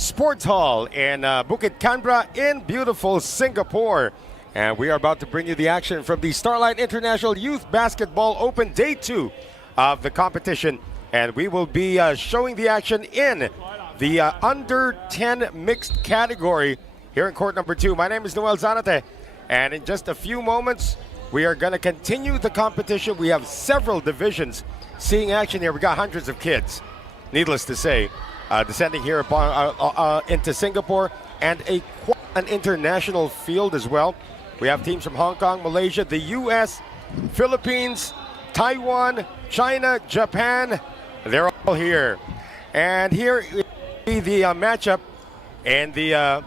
Sports Hall in Bukit Canberra in beautiful Singapore. And we are about to bring you the action from the Starlight International Youth Basketball Open Day 2 of the competition. And we will be showing the action in the under 10 mixed category here in court number 2. My name is Noel Zanate, and in just a few moments we are going to continue the competition. We have several divisions seeing action here. We got hundreds of kids, needless to say, descending here upon, into Singapore, and an international field as well. We have teams from Hong Kong, Malaysia, the US, Philippines, Taiwan, China, Japan. They're all here. And here is the matchup, and the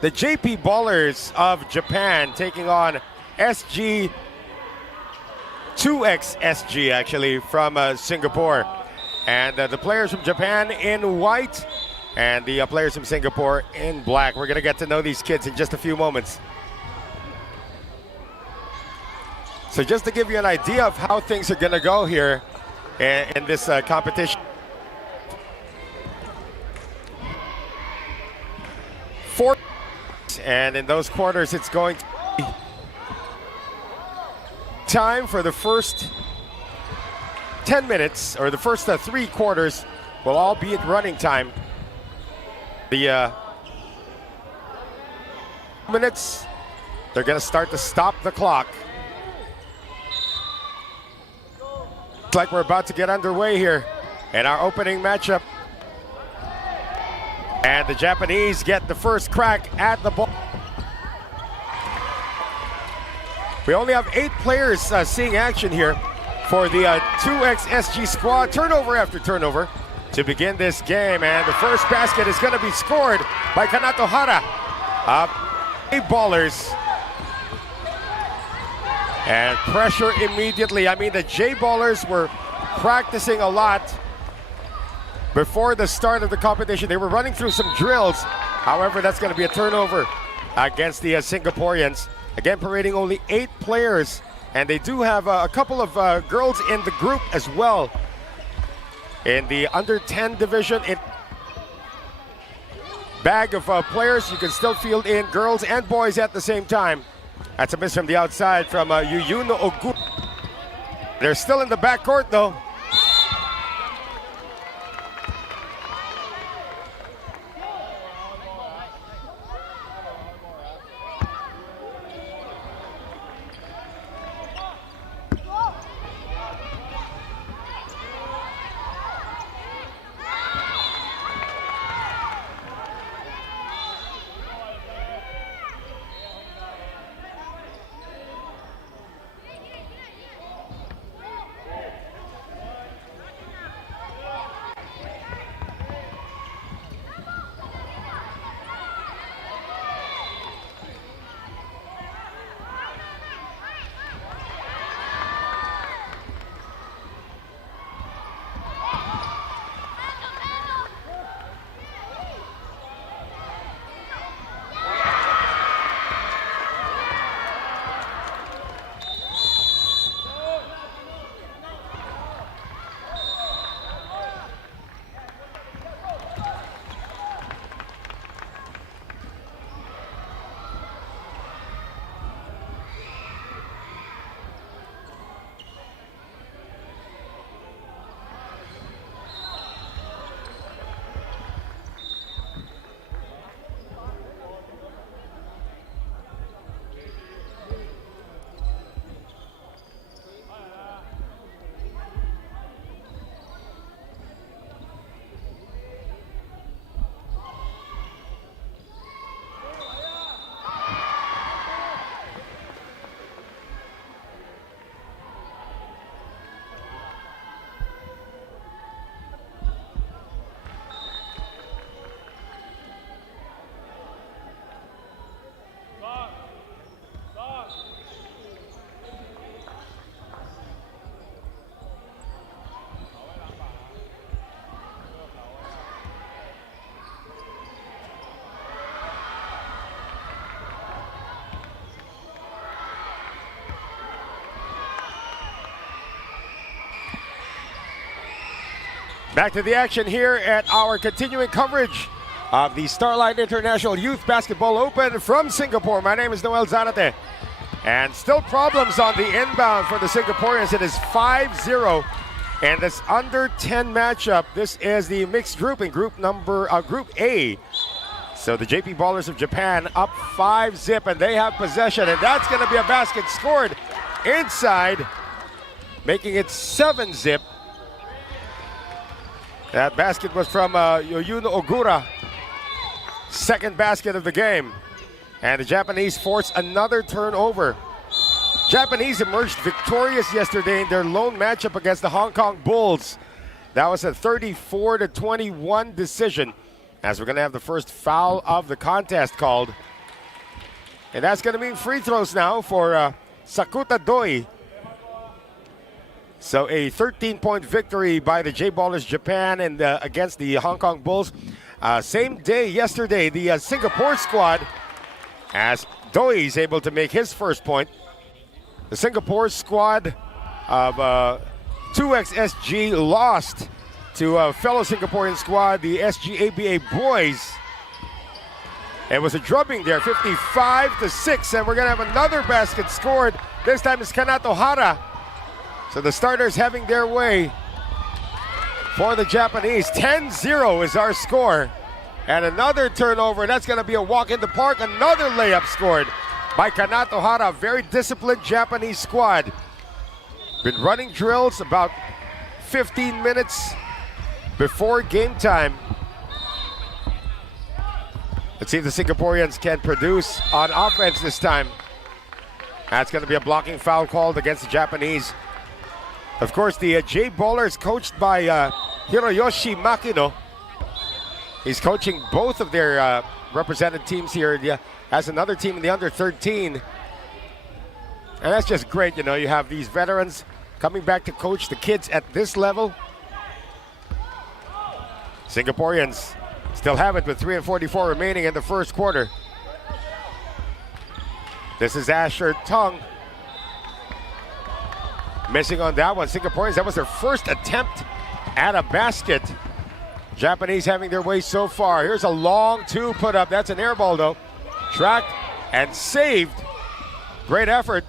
JP Ballers of Japan taking on SG 2X SG actually from Singapore. And the players from Japan in white, and the players from Singapore in black. We're going to get to know these kids in just a few moments. So just to give you an idea of how things are going to go here in this competition. 4, and in those quarters it's going to be time for the first 10 minutes, or the first 3 quarters will all be at running time. The minutes, they're going to start to stop the clock. Looks like we're about to get underway here in our opening matchup. And the Japanese get the first crack at the ball. We only have 8 players seeing action here for the 2X SG squad. Turnover after turnover to begin this game. And the first basket is going to be scored by Kanato Hara. 8 ballers. And pressure immediately. I mean, the J-ballers were practicing a lot before the start of the competition. They were running through some drills. However, that's going to be a turnover against the Singaporeans. Again, parading only 8 players. And they do have a couple of girls in the group as well. In the under 10 division, in bag of players, you can still field in girls and boys at the same time. That's a miss from the outside from Yuyuno Ogu. They're still in the backcourt though. Back to the action here at our continuing coverage of the Starlight International Youth Basketball Open from Singapore. My name is Noel Zarate. And still problems on the inbound for the Singaporeans. It is 5-0. And this under 10 matchup. This is the mixed group in Group A. So the JP Ballers of Japan up 5-0, and they have possession. And that's going to be a basket scored inside, making it 7-0. That basket was from Yoyuno Ogura. Second basket of the game. And the Japanese force another turnover. Japanese emerged victorious yesterday in their lone matchup against the Hong Kong Bulls. That was a 34-21 decision, as we're going to have the first foul of the contest called. And that's going to mean free throws now for Sakuta Doi. So a 13-point victory by the J-Ballers Japan and against the Hong Kong Bulls. Same day yesterday, the Singapore squad, as Doi is able to make his first point. The Singapore squad of 2XSG lost to a fellow Singaporean squad, the SGABA boys. It was a drubbing there, 55-6, and we're going to have another basket scored. This time it's Kanato Hara. So the starters having their way for the Japanese. 10-0 is our score. And another turnover. That's going to be a walk in the park. Another layup scored by Kanato Hara. Very disciplined Japanese squad. Been running drills about 15 minutes before game time. Let's see if the Singaporeans can produce on offense this time. That's going to be a blocking foul called against the Japanese. Of course, the J-Ballers coached by Hiroyoshi Makino. He's coaching both of their represented teams here as another team in the under 13. And that's just great, you know, you have these veterans coming back to coach the kids at this level. Singaporeans still have it with 3:44 remaining in the first quarter. This is Asher Tung. Missing on that one. Singaporeans, that was their first attempt at a basket. Japanese having their way so far. Here's a long two put up. That's an air ball though. Tracked and saved. Great effort.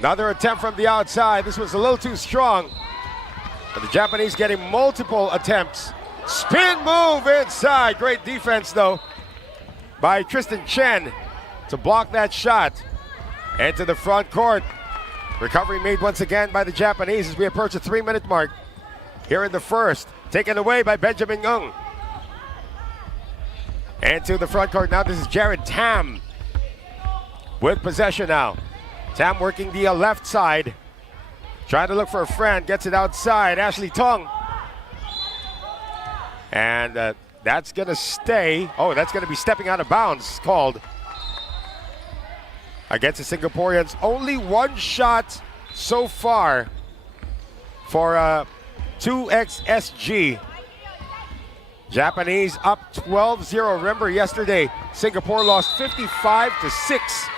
Another attempt from the outside. This was a little too strong. But the Japanese getting multiple attempts. Spin move inside. Great defense though by Tristan Chen to block that shot. Into the front court. Recovery made once again by the Japanese as we approach the 3-minute mark here in the first. Taken away by Benjamin Ng. And to the front court now, this is Jared Tam with possession now. Tam working the left side. Trying to look for a friend, gets it outside. Ashley Tong. And that's going to stay. Oh, that's going to be stepping out of bounds called against the Singaporeans. Only one shot so far for 2XSG. Japanese up 12-0. Remember yesterday, Singapore lost 55-6.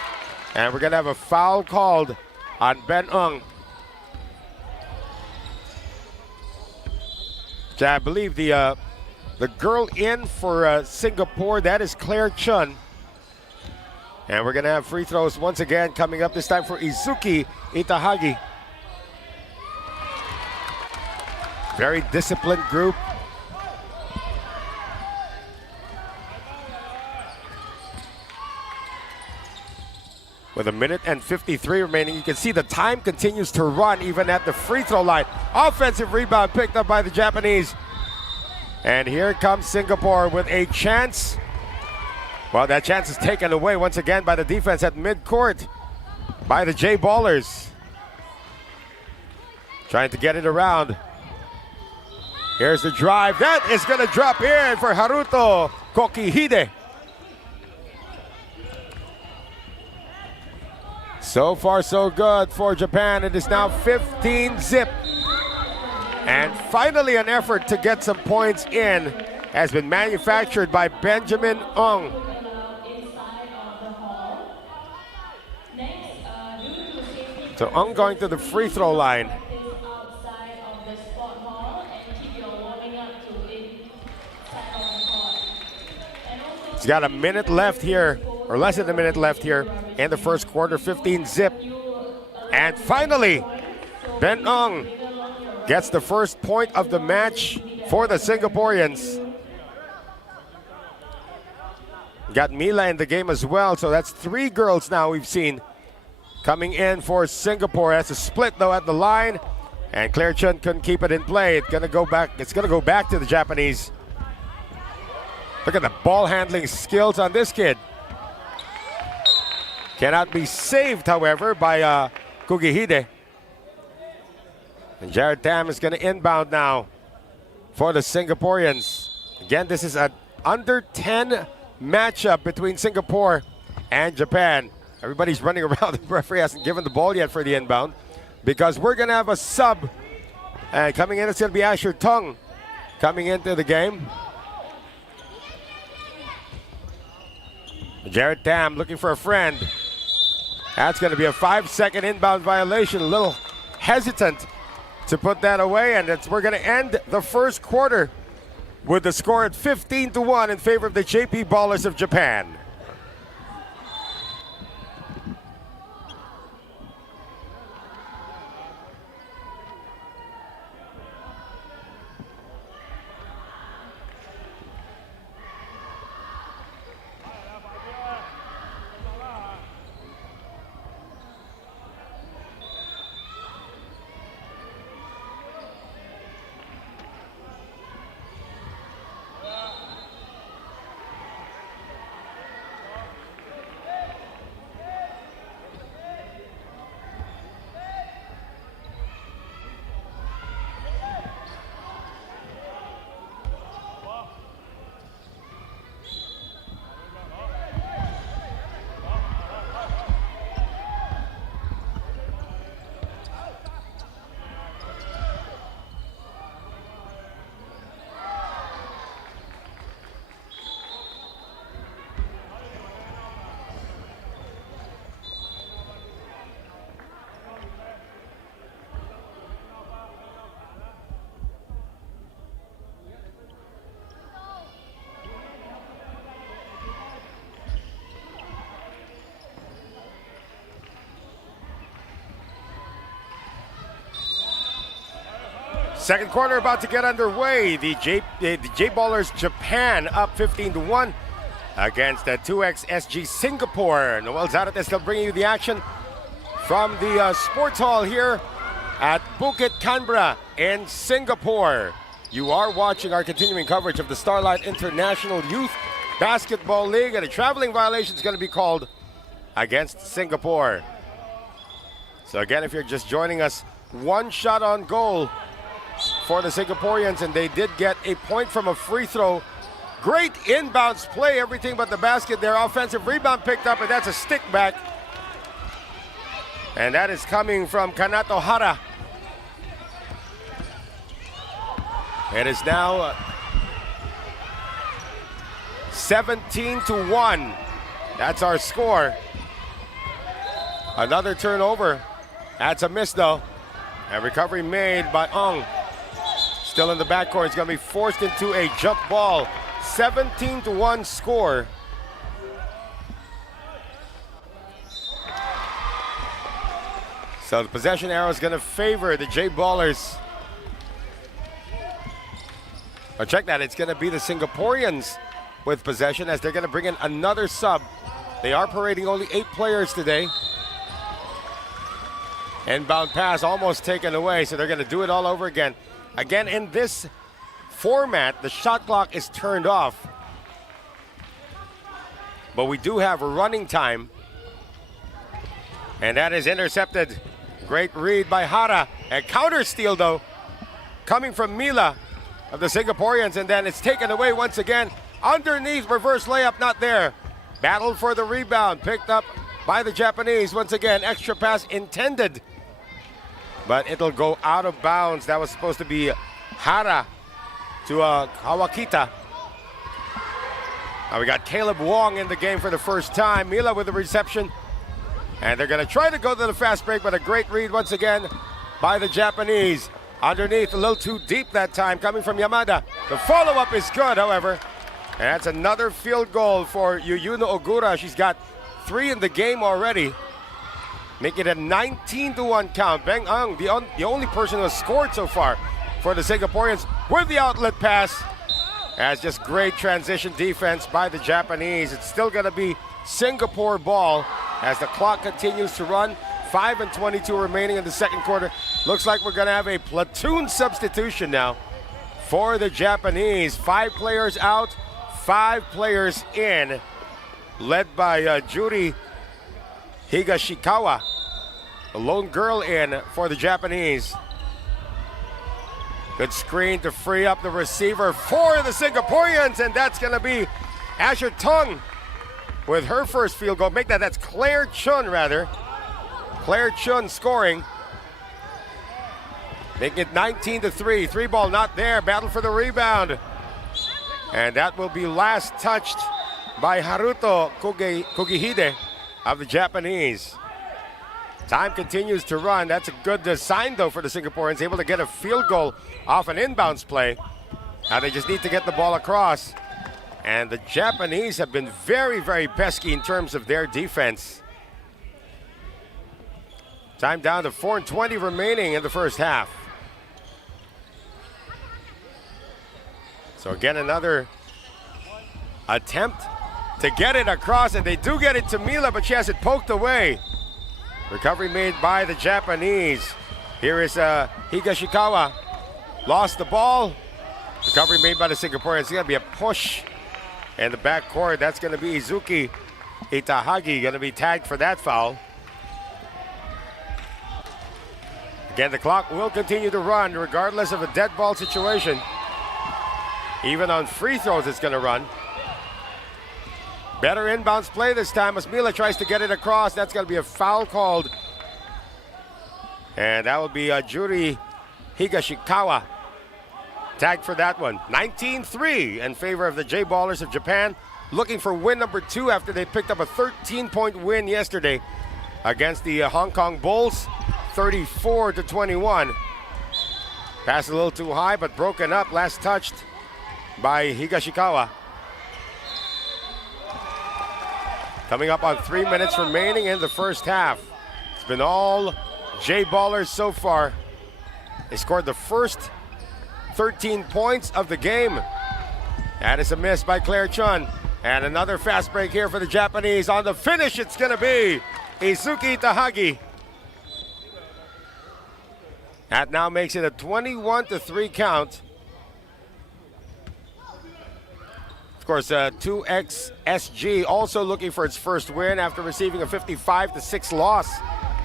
And we're going to have a foul called on Ben Ng. I believe the girl in for Singapore, that is Claire Chun. And we're going to have free throws once again coming up, this time for Izuki Itahagi. Very disciplined group. With 1:53 remaining, you can see the time continues to run even at the free throw line. Offensive rebound picked up by the Japanese. And here comes Singapore with a chance. Well, that chance is taken away once again by the defense at midcourt by the J-Ballers. Trying to get it around. Here's the drive. That is going to drop in for Haruto Kokihide. So far, so good for Japan. It is now 15-0. And finally, an effort to get some points in has been manufactured by Benjamin Ng. So Ng going to the free throw line. He's got a minute left here, or less than a minute left here in the first quarter, 15-zip. And finally, Ben Ong gets the first point of the match for the Singaporeans. Got Mila in the game as well, so that's 3 girls now we've seen coming in for Singapore. That's a split though at the line, and Claire Chun couldn't keep it in play. It's gonna go back to the Japanese. Look at the ball handling skills on this kid. Cannot be saved, however, by Kugihide. And Jared Tam is going to inbound now for the Singaporeans. Again, this is an under 10 matchup between Singapore and Japan. Everybody's running around. The referee hasn't given the ball yet for the inbound because we're going to have a sub. And coming in, it's going to be Asher Tung coming into the game. Jared Tam looking for a friend. That's going to be a 5-second inbound violation. A little hesitant to put that away, and we're going to end the first quarter with the score at 15-1 in favor of the JP Ballers of Japan. Second quarter about to get underway. The J Ballers Japan up 15-1 against the 2X SG Singapore. Noel Zarate still bringing you the action from the sports hall here at Bukit Canberra in Singapore. You are watching our continuing coverage of the Starlight International Youth Basketball League, and a traveling violation is going to be called against Singapore. So again, if you're just joining us, 1 shot on goal for the Singaporeans, and they did get a point from a free throw. Great inbounds play, everything but the basket. Their offensive rebound picked up, and that's a stick back. And that is coming from Kanato Hara. It is now 17-1. That's our score. Another turnover. That's a miss though. A recovery made by Ong. Still in the backcourt. It's going to be forced into a jump ball. 17-1 score. So the possession arrow is going to favor the J Ballers. But check that. It's going to be the Singaporeans with possession as they're going to bring in another sub. They are parading only 8 players today. Inbound pass almost taken away, so they're going to do it all over again. Again, in this format, the shot clock is turned off. But we do have a running time. And that is intercepted. Great read by Hara. A counter steal, though, coming from Mila of the Singaporeans. And then it's taken away once again. Underneath, reverse layup, not there. Battle for the rebound, picked up by the Japanese. Once again, extra pass intended, but it'll go out of bounds. That was supposed to be Hara to Kawakita. Now we got Caleb Wong in the game for the first time. Mila with the reception. And they're going to try to go to the fast break, but a great read once again by the Japanese. Underneath, a little too deep that time, coming from Yamada. The follow-up is good, however. And that's another field goal for Yuyuno Ogura. She's got 3 in the game already. Making it a 19-1 count. Beng Ang, the only person who has scored so far for the Singaporeans with the outlet pass. As just great transition defense by the Japanese. It's still going to be Singapore ball as the clock continues to run. 5:22 remaining in the second quarter. Looks like we're going to have a platoon substitution now for the Japanese. 5 players out, 5 players in, led by Juri Higashikawa, the lone girl in for the Japanese. Good screen to free up the receiver for the Singaporeans, and that's going to be Asher Tung with her first field goal. Make that's Claire Chun rather. Claire Chun scoring. Making it 19-3. 3 ball not there. Battle for the rebound. And that will be last touched by Haruto Kogihide of the Japanese. Time continues to run. That's a good sign, though, for the Singaporeans. Able to get a field goal off an inbounds play. Now they just need to get the ball across. And the Japanese have been very, very pesky in terms of their defense. Time down to 4:20 remaining in the first half. So again, another attempt to get it across, and they do get it to Mila, but she has it poked away. Recovery made by the Japanese. Here is Higashikawa. Lost the ball. Recovery made by the Singaporeans. It's going to be a push in the backcourt. That's going to be Izuki Itahagi going to be tagged for that foul. Again, the clock will continue to run regardless of a dead ball situation. Even on free throws, it's going to run. Better inbounds play this time as Mila tries to get it across. That's going to be a foul called. And that will be Juri Higashikawa tagged for that one. 19-3 in favor of the J-Ballers of Japan. Looking for win number 2 after they picked up a 13-point win yesterday against the Hong Kong Bulls. 34-21. Pass a little too high, but broken up. Last touched by Higashikawa. Coming up on 3 minutes remaining in the first half. It's been all J-Ballers so far. They scored the first 13 points of the game. That is a miss by Claire Chun. And another fast break here for the Japanese. On the finish, it's going to be Izuki Itahagi. That now makes it a 21-3 count. Of course, 2XSG also looking for its first win after receiving a 55-6 loss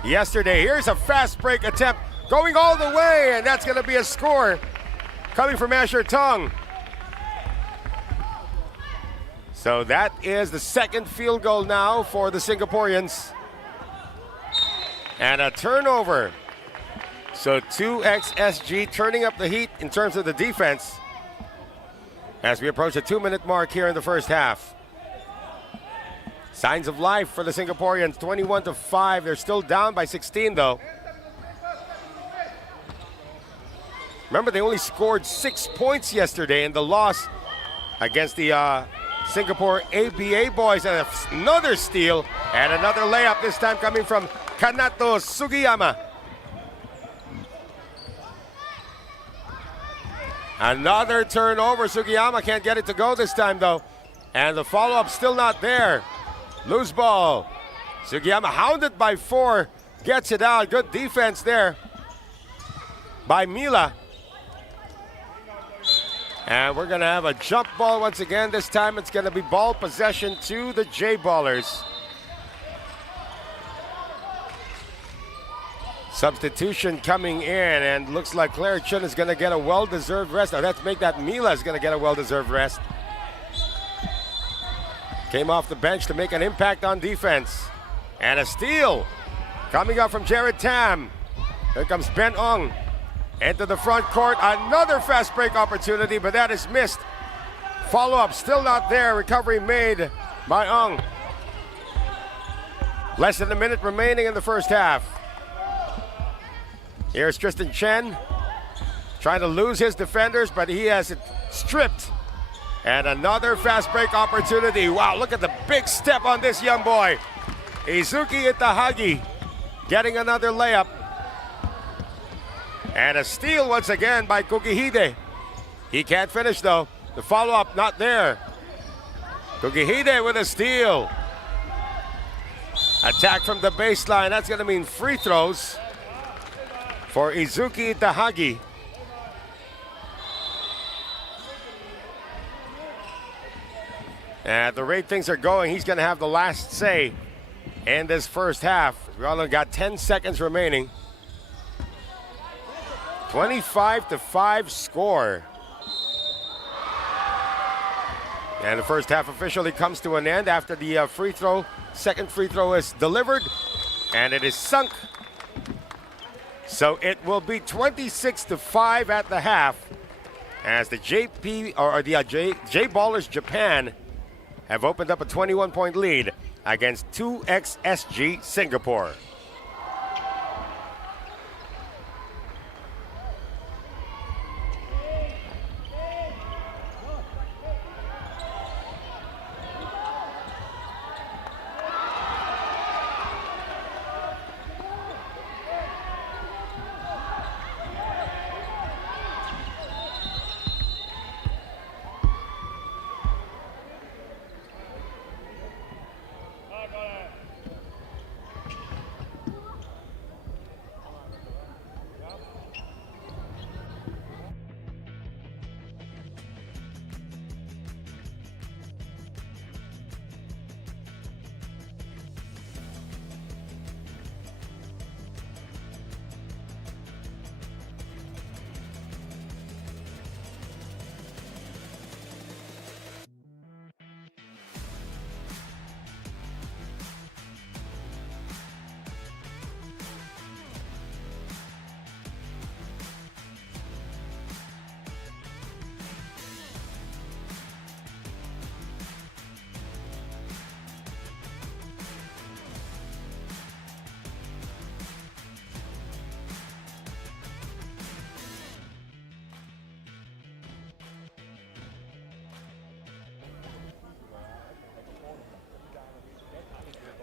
yesterday. Here's a fast break attempt going all the way, and that's going to be a score coming from Asher Tung. So that is the second field goal now for the Singaporeans. And a turnover. So 2XSG turning up the heat in terms of the defense as we approach the 2-minute mark here in the first half. Signs of life for the Singaporeans, 21-5. They're still down by 16 though. Remember, they only scored 6 points yesterday in the loss against the Singapore ABA boys. And another steal and another layup, this time coming from Kanato Sugiyama. Another turnover. Sugiyama can't get it to go this time though. And the follow-up still not there. Loose ball. Sugiyama hounded by 4. Gets it out. Good defense there by Mila. And we're going to have a jump ball once again. This time it's going to be ball possession to the J-Ballers. Substitution coming in, and looks like Claire Chun is going to get a well-deserved rest. Now let's make that Mila is going to get a well-deserved rest. Came off the bench to make an impact on defense. And a steal coming up from Jared Tam. Here comes Ben Ong into the front court. Another fast break opportunity, but that is missed. Follow-up still not there. Recovery made by Ong. Less than a minute remaining in the first half. Here's Tristan Chen trying to lose his defenders, but he has it stripped And another fast break opportunity. Wow, look at the big step on this young boy. Izuki Itahagi getting another layup. And a steal once again by Kukihide. He can't finish though. The follow-up not there. Kukihide with a steal. Attack from the baseline. That's going to mean free throws for Izuki Itahagi. At the rate things are going, he's going to have the last say in this first half. We only got 10 seconds remaining. 25-5 score. And the first half officially comes to an end after the free throw. Second free throw is delivered, and it is sunk. So it will be 26-5 at the half, as the J Ballers Japan have opened up a 21-point lead against 2XSG Singapore.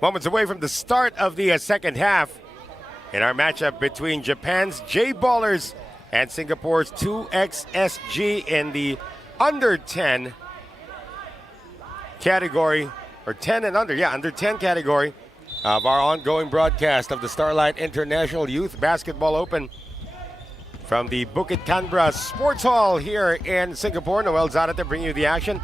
Moments away from the start of the second half in our matchup between Japan's J Ballers and Singapore's 2XSG in the under 10 category, or 10 and under, under 10 category of our ongoing broadcast of the Starlight International Youth Basketball Open from the Bukit Canberra Sports Hall here in Singapore. Noel Zarate bringing you the action,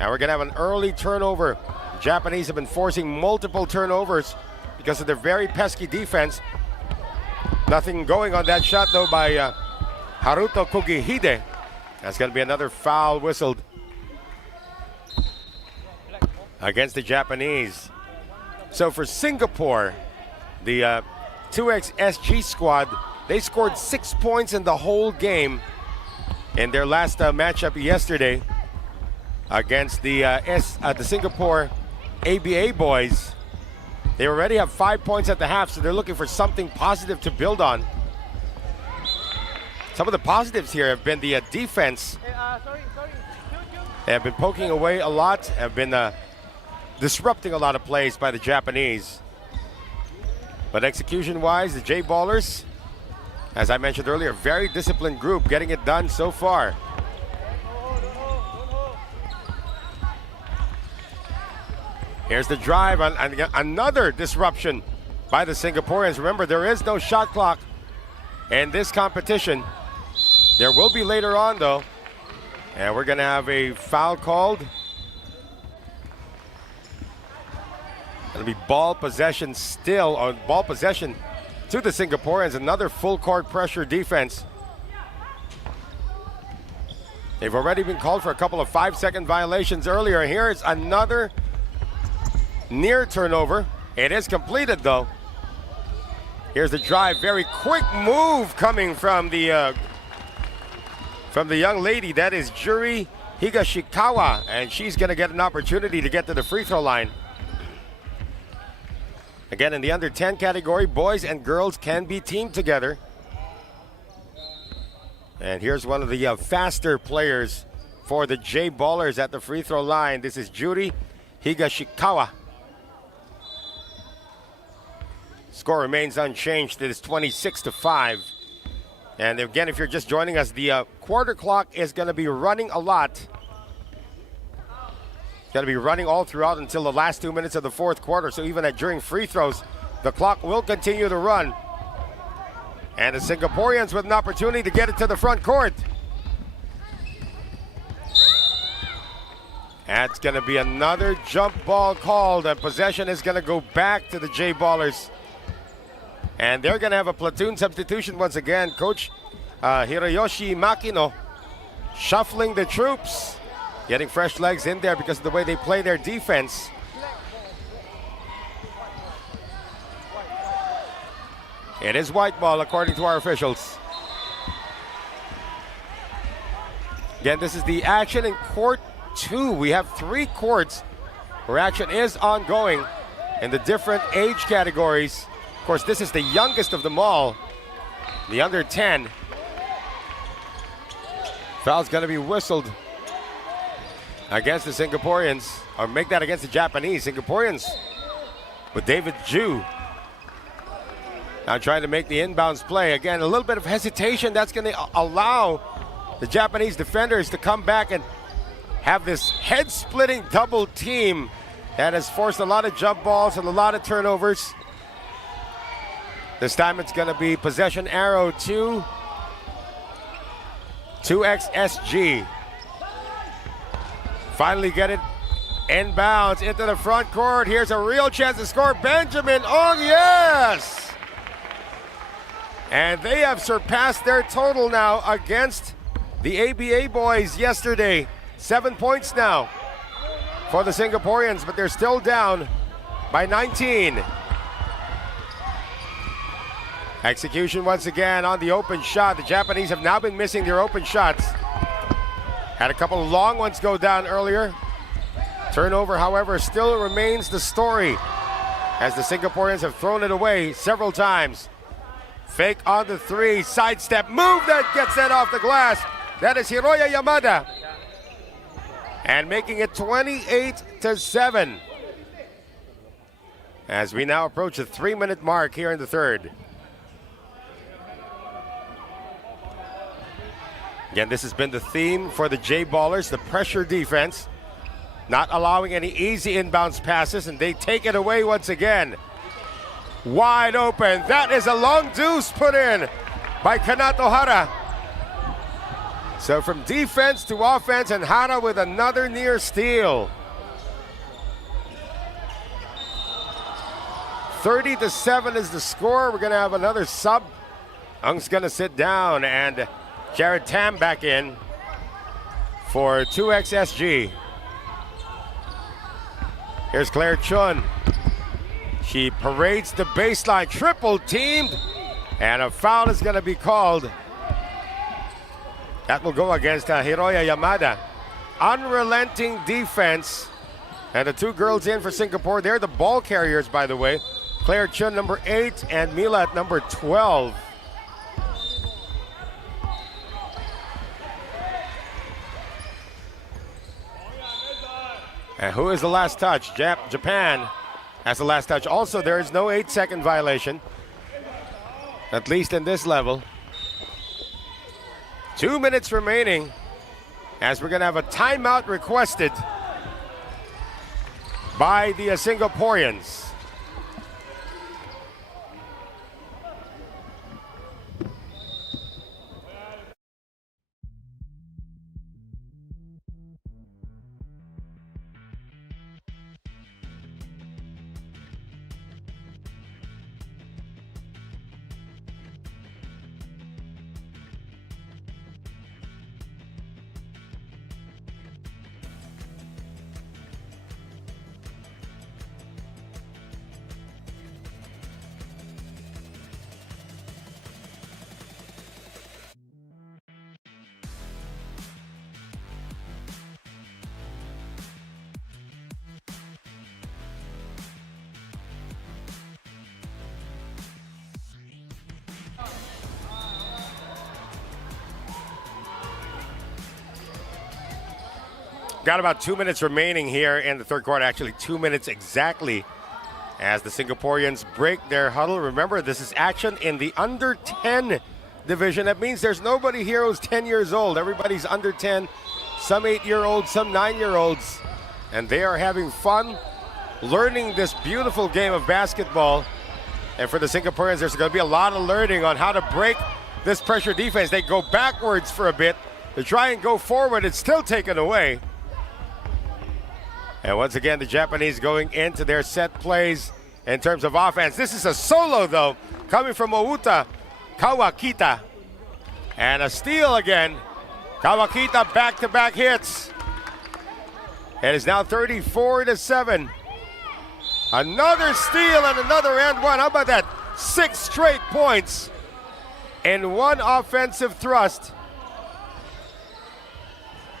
and we're going to have an early turnover. Japanese have been forcing multiple turnovers because of their very pesky defense. Nothing going on that shot though by Haruto Kukihide. That's going to be another foul whistled against the Japanese. So for Singapore, the 2XSG squad, they scored 6 points in the whole game in their last matchup yesterday against the Singapore ABA boys. They already have 5 points at the half, so they're looking for something positive to build on. Some of the positives here have been the defense. They have been poking away a lot, have been disrupting a lot of plays by the Japanese. But execution-wise, the J Ballers, as I mentioned earlier, very disciplined group, getting it done so far. Here's the drive, and another disruption by the Singaporeans. Remember, there is no shot clock in this competition. There will be later on, though. And we're going to have a foul called. It'll be ball possession still, or ball possession to the Singaporeans. Another full court pressure defense. They've already been called for a couple of 5-second violations earlier. Here's another near turnover. It is completed though. Here's the drive. Very quick move coming from the young lady. That is Juri Higashikawa, and she's going to get an opportunity to get to the free throw line. Again, in the under 10 category, boys and girls can be teamed together. And here's one of the faster players for the J Ballers at the free throw line. This is Juri Higashikawa. Score remains unchanged. It is 26-5. And again, if you're just joining us, the quarter clock is going to be running a lot. It's going to be running all throughout until the last 2 minutes of the fourth quarter. So even during free throws, the clock will continue to run. And the Singaporeans with an opportunity to get it to the front court. That's going to be another jump ball called. And possession is going to go back to the J Ballers. And they're going to have a platoon substitution once again. Coach Hiroyoshi Makino shuffling the troops, getting fresh legs in there because of the way they play their defense. It is white ball according to our officials. Again, this is the action in court 2. We have 3 courts where action is ongoing in the different age categories. Of course, this is the youngest of them all, the under 10. Foul's going to be whistled against the Singaporeans, or make that against the Japanese. Singaporeans with David Ju now trying to make the inbounds play. Again, a little bit of hesitation. That's going to allow the Japanese defenders to come back and have this head-splitting double team that has forced a lot of jump balls and a lot of turnovers. This time it's going to be possession arrow to 2XSG. Finally get it inbounds into the front court. Here's a real chance to score. Benjamin Ong, yes! And they have surpassed their total now against the ABA boys yesterday. 7 points now for the Singaporeans, but they're still down by 19. Execution once again on the open shot. The Japanese have now been missing their open shots. Had a couple of long ones go down earlier. Turnover, however, still remains the story as the Singaporeans have thrown it away several times. Fake on the 3, sidestep move that gets that off the glass. That is Hiroya Yamada. And making it 28-7. As we now approach the 3-minute mark here in the third. Again, this has been the theme for the J Ballers, the pressure defense. Not allowing any easy inbounds passes, and they take it away once again. Wide open. That is a long deuce put in by Kanato Hara. So from defense to offense, and Hara with another near steal. 30-7 is the score. We're going to have another sub. Ung's going to sit down, and Jared Tam back in for 2XSG. Here's Claire Chun. She parades the baseline, triple teamed, and a foul is going to be called. That will go against Hiroya Yamada. Unrelenting defense. And the 2 girls in for Singapore, they're the ball carriers, by the way. Claire Chun, number 8, and Mila at number 12. And who is the last touch? Japan has the last touch. Also, there is no 8-second violation, at least in this level. 2 minutes remaining as we're going to have a timeout requested by the Singaporeans. Got about 2 minutes remaining here in the third quarter, actually 2 minutes exactly, as the Singaporeans break their huddle. Remember, this is action in the under 10 division. That means there's nobody here who's 10 years old. Everybody's under 10, some 8-year-olds, some 9-year-olds, and they are having fun learning this beautiful game of basketball. And for the Singaporeans, there's going to be a lot of learning on how to break this pressure defense. They go backwards for a bit. They try and go forward. It's still taken away. And once again, the Japanese going into their set plays in terms of offense. This is a solo, though, coming from Outa Kawakita. And a steal again. Kawakita back-to-back hits. It is now 34-7. Another steal and another and one. How about that? 6 straight points in one offensive thrust.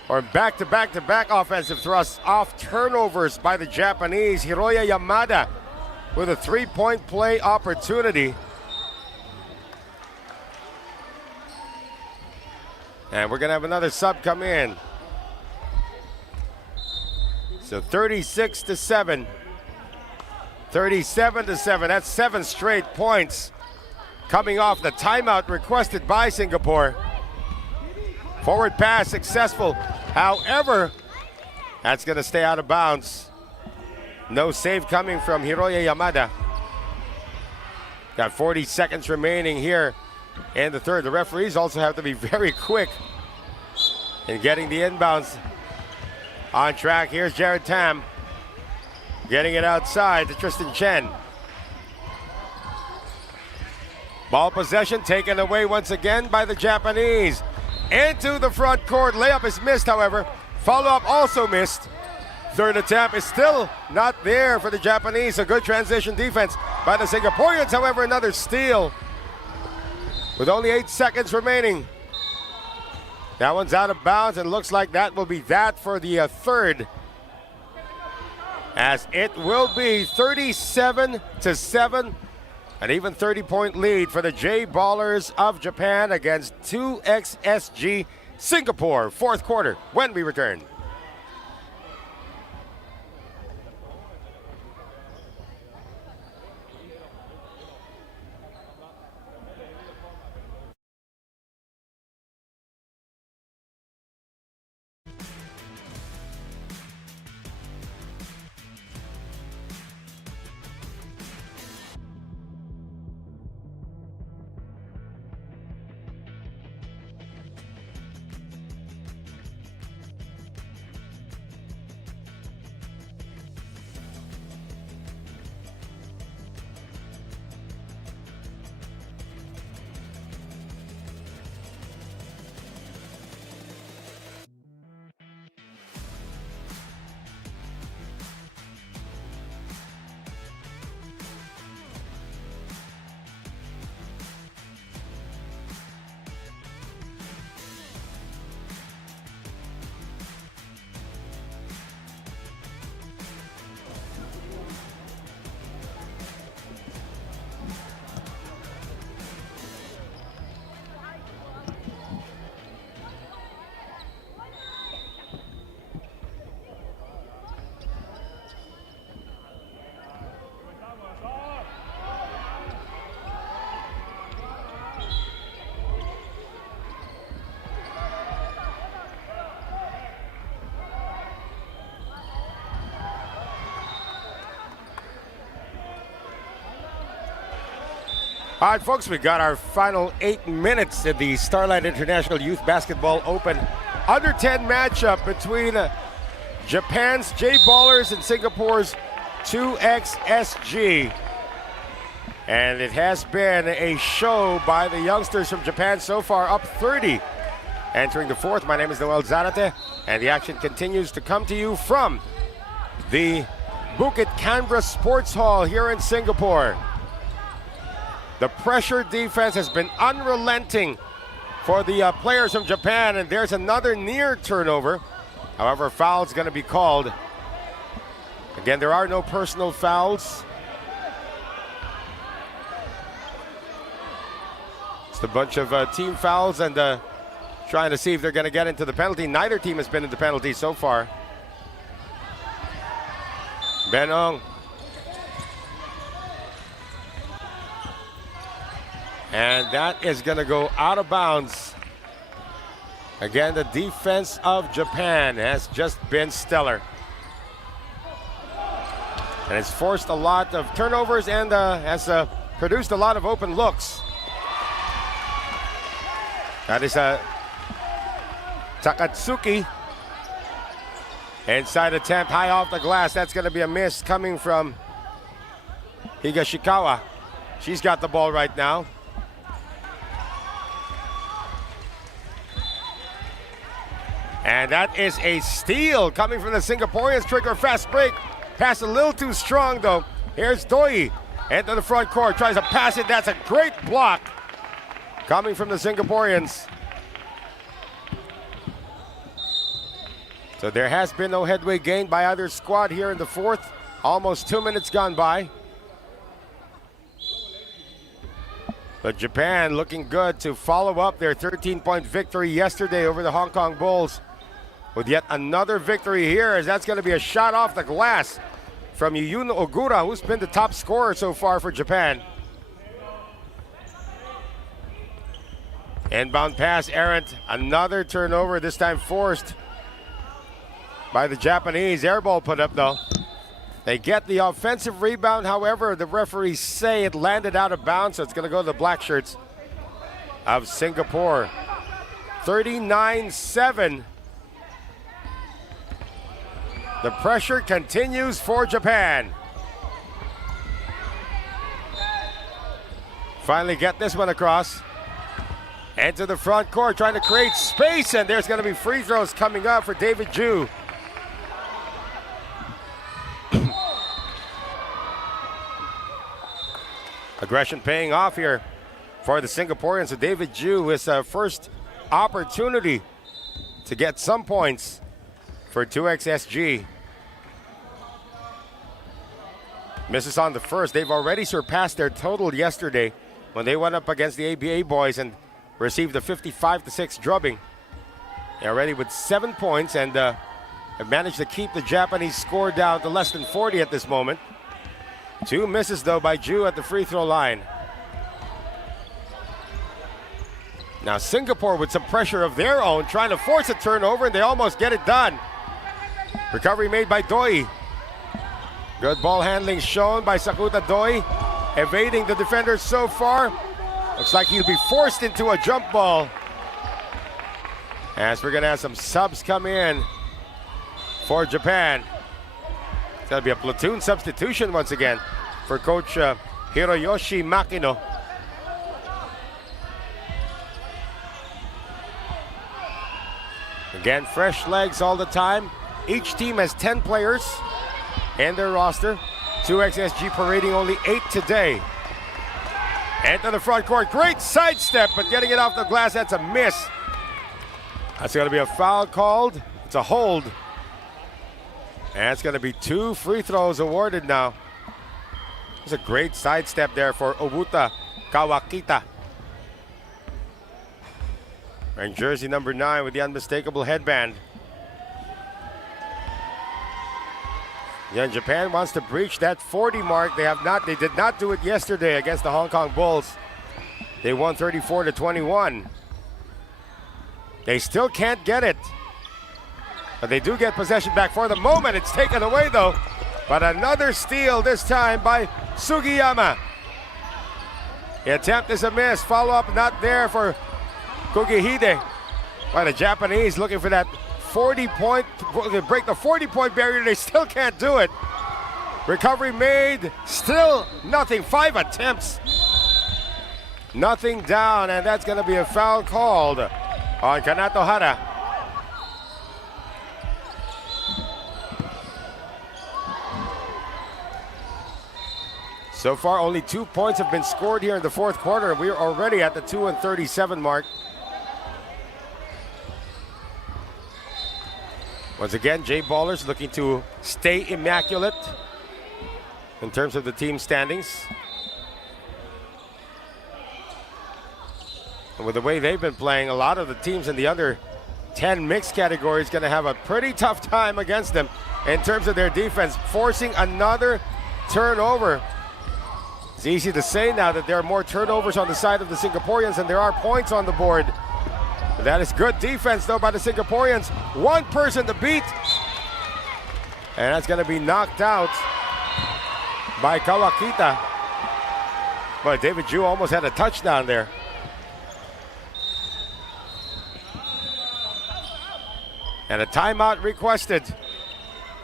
Or back-to-back-to-back offensive thrusts off turnovers by the Japanese. Hiroya Yamada with a 3-point play opportunity. And we're going to have another sub come in. So 36-7. 37-7. That's 7 straight points coming off the timeout requested by Singapore. Forward pass successful. However, that's going to stay out of bounds. No save coming from Hiroya Yamada. Got 40 seconds remaining here in the third. The referees also have to be very quick in getting the inbounds on track. Here's Jared Tam getting it outside to Tristan Chen. Ball possession taken away once again by the Japanese. Into the front court. Layup is missed, however. Follow-up also missed. Third attempt is still not there for the Japanese. A good transition defense by the Singaporeans, however, another steal. With only 8 seconds remaining. That one's out of bounds, and looks like that will be that for the third. As it will be 37-7. An even 30-point lead for the J-Ballers of Japan against 2XSG Singapore. Fourth quarter when we return. All right, folks, we got our final 8 minutes at the Starlight International Youth Basketball Open Under 10 matchup between Japan's J-Ballers and Singapore's 2XSG. And it has been a show by the youngsters from Japan so far, up 30. Entering the fourth, my name is Noel Zarate, and the action continues to come to you from the Bukit Canberra Sports Hall here in Singapore. The pressure defense has been unrelenting for the players from Japan, and there's another near turnover. However, foul's going to be called. Again, there are no personal fouls. Just a bunch of team fouls and trying to see if they're going to get into the penalty. Neither team has been in the penalty so far. Benong. And that is going to go out of bounds. Again, the defense of Japan has just been stellar. And it's forced a lot of turnovers and has produced a lot of open looks. That is Takatsuki. Inside attempt, high off the glass. That's going to be a miss coming from Higashikawa. She's got the ball right now. And that is a steal coming from the Singaporeans. Trigger fast break. Pass a little too strong though. Here's Doi into the front court. Tries to pass it. That's a great block coming from the Singaporeans. So there has been no headway gained by either squad here in the fourth. Almost 2 minutes gone by. But Japan looking good to follow up their 13-point victory yesterday over the Hong Kong Bulls with yet another victory here, as that's going to be a shot off the glass from Yuyun Ogura, who's been the top scorer so far for Japan. Inbound pass, errant. Another turnover, this time forced by the Japanese. Air ball put up though. They get the offensive rebound, however, the referees say it landed out of bounds, so it's going to go to the black shirts of Singapore. 39-7. The pressure continues for Japan. Finally get this one across. Into the front court, trying to create space, and there's going to be free throws coming up for David Ju. Aggression paying off here for the Singaporeans. So David Ju, his first opportunity to get some points for 2XSG. Misses on the first. They've already surpassed their total yesterday when they went up against the ABA boys and received a 55-6 drubbing. They're already with 7 points and have managed to keep the Japanese score down to less than 40 at this moment. 2 misses though by Ju at the free throw line. Now Singapore with some pressure of their own, trying to force a turnover, and they almost get it done. Recovery made by Doi. Good ball handling shown by Sakuta Doi, evading the defenders so far. Looks like he'll be forced into a jump ball. As we're gonna have some subs come in for Japan. It's gonna be a platoon substitution once again for Coach Hiroyoshi Makino. Again, fresh legs all the time. Each team has 10 players in their roster. 2XSG parading only 8 today. Into the front court, great sidestep, but getting it off the glass, that's a miss. That's gonna be a foul called. It's a hold. And it's gonna be 2 free throws awarded now. It's a great sidestep there for Obuta Kawakita. Wearing jersey number 9 with the unmistakable headband. Yeah, Japan wants to breach that 40 mark. They did not do it yesterday against the Hong Kong Bulls. They won 34-21. They still can't get it. But they do get possession back for the moment. It's taken away though. But another steal this time by Sugiyama. The attempt is a miss. Follow-up not there for Kugihide. By the Japanese looking for that 40-point, break the 40-point barrier. They still can't do it. Recovery made, still nothing. 5 attempts. Nothing down, and that's going to be a foul called on Kanato Hara. So far, only 2 points have been scored here in the fourth quarter. We're already at the 2:37 mark. Once again, Jay Ballers looking to stay immaculate in terms of the team standings. And with the way they've been playing, a lot of the teams in the other 10 mixed category is going to have a pretty tough time against them in terms of their defense, forcing another turnover. It's easy to say now that there are more turnovers on the side of the Singaporeans than there are points on the board. But that is good defense, though, by the Singaporeans. One person to beat. And that's going to be knocked out by Kawakita. But David Ju almost had a touchdown there. And a timeout requested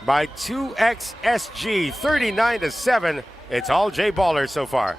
by 2XSG, 39-7. It's all J-Ballers so far.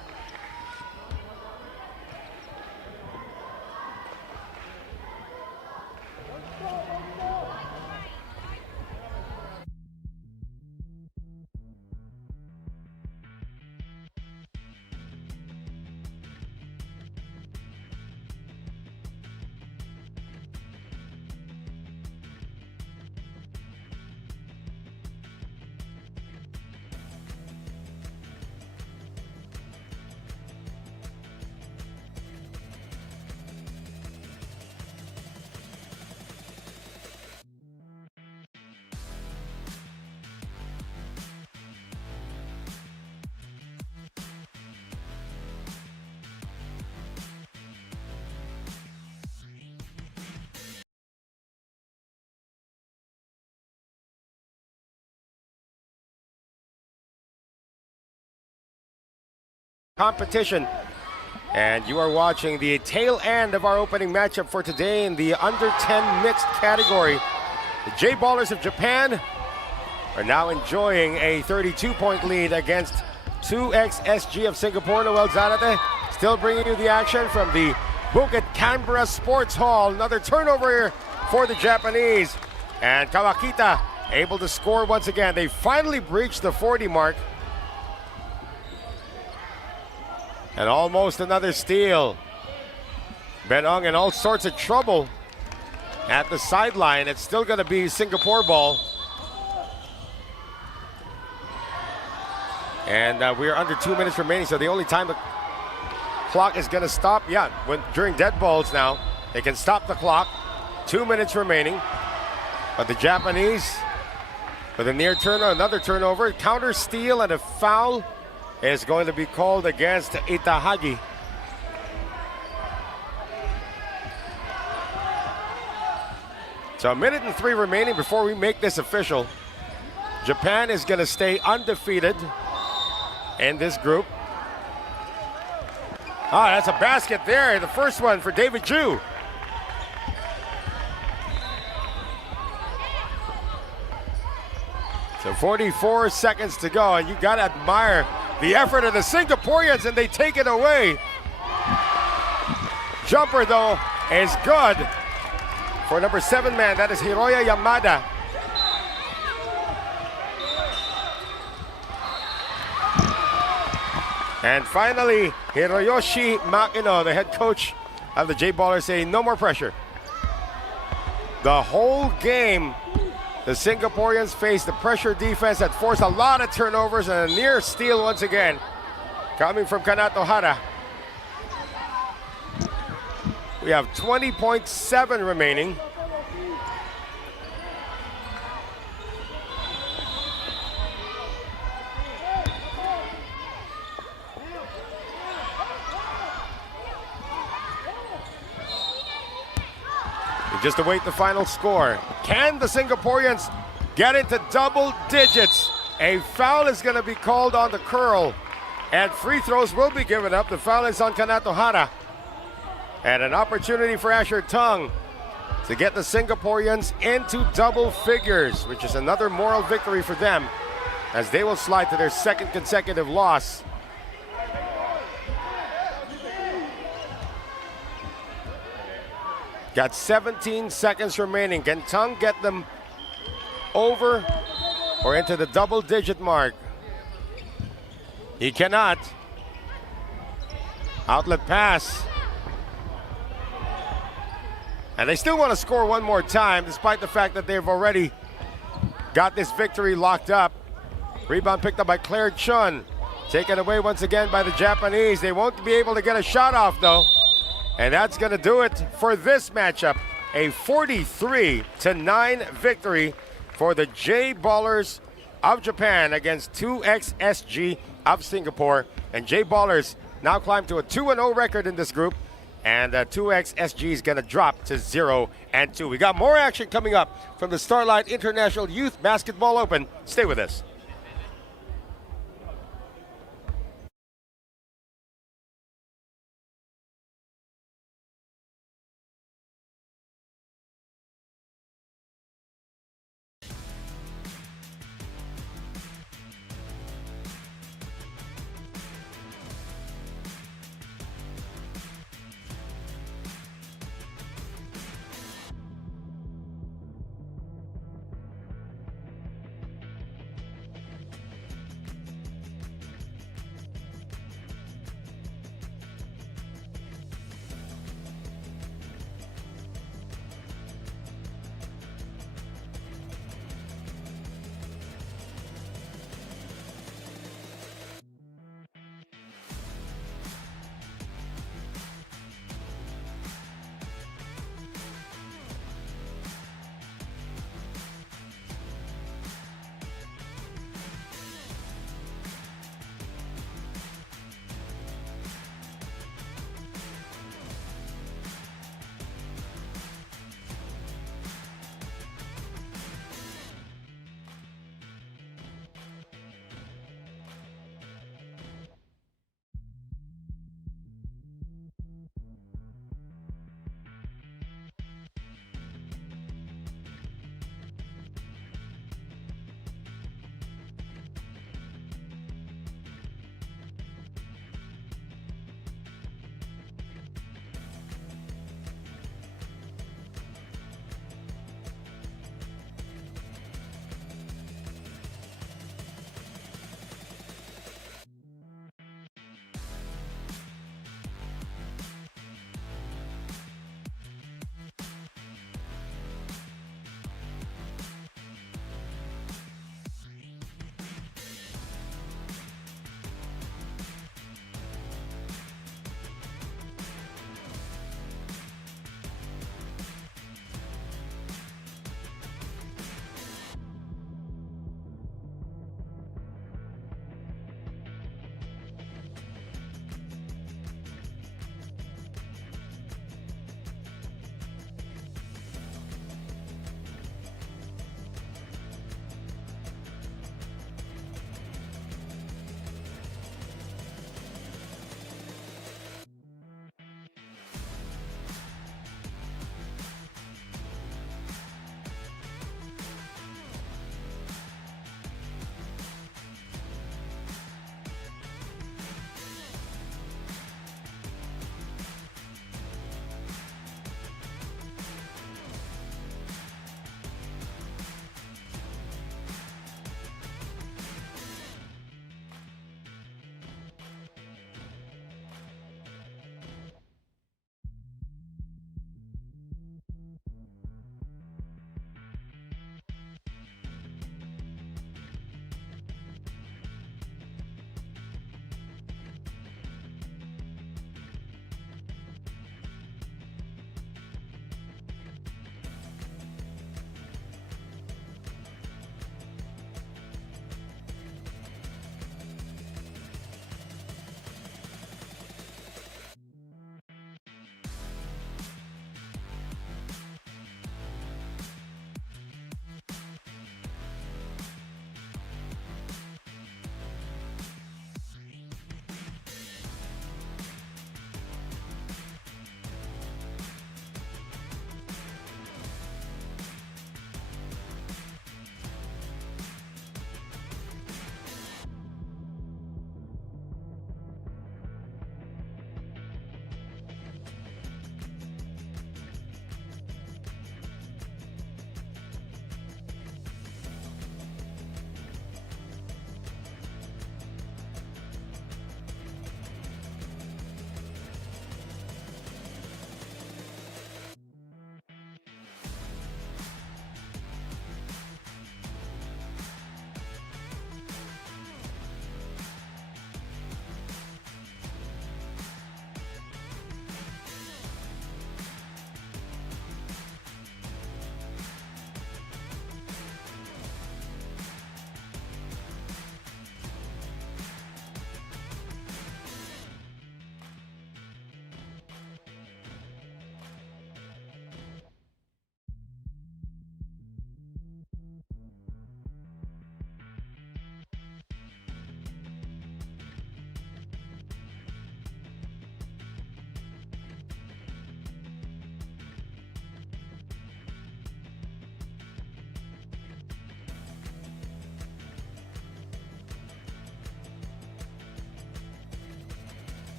Competition, and you are watching the tail end of our opening matchup for today in the under 10 mixed category. The J-Ballers of Japan are now enjoying a 32-point lead against 2XSG of Singapore. Noel Zarate still bringing you the action from the Bukit Canberra Sports Hall. Another turnover here for the Japanese, and Kawakita able to score once again. They finally breached the 40 mark. And almost another steal. Benong in all sorts of trouble at the sideline. It's still going to be Singapore ball. And we're under 2 minutes remaining, so the only time the clock is going to stop, during dead balls now, they can stop the clock. 2 minutes remaining. But the Japanese, with a near turnover, another turnover, counter steal and a foul is going to be called against Itahagi. So 1 minute and 3 remaining before we make this official. Japan is going to stay undefeated in this group. That's a basket there. The first one for David Ju. So 44 seconds to go, and you got to admire the effort of the Singaporeans, and they take it away. Jumper, though, is good for number 7 man. That is Hiroya Yamada. And finally, Hiroyoshi Makino, the head coach of the J-Ballers, saying no more pressure. The whole game, the Singaporeans faced the pressure defense that forced a lot of turnovers and a near steal once again, coming from Kanato Hara. We have 20.7 remaining. Just await the final score. Can the Singaporeans get into double digits? A foul is going to be called on the curl, and free throws will be given up. The foul is on Kanato Hara. And an opportunity for Asher Tung to get the Singaporeans into double figures, which is another moral victory for them, as they will slide to their second consecutive loss. Got 17 seconds remaining. Can Tung get them over or into the double-digit mark? He cannot. Outlet pass. And they still want to score one more time, despite the fact that they've already got this victory locked up. Rebound picked up by Claire Chun. Taken away once again by the Japanese. They won't be able to get a shot off, though. And that's going to do it for this matchup A 43-9 victory for the J Ballers of Japan against 2XSG of Singapore. And J Ballers now climb to a 2-0 record in this group. And 2XSG is going to drop to 0-2. We got more action coming up from the Starlight International Youth Basketball Open. Stay with us.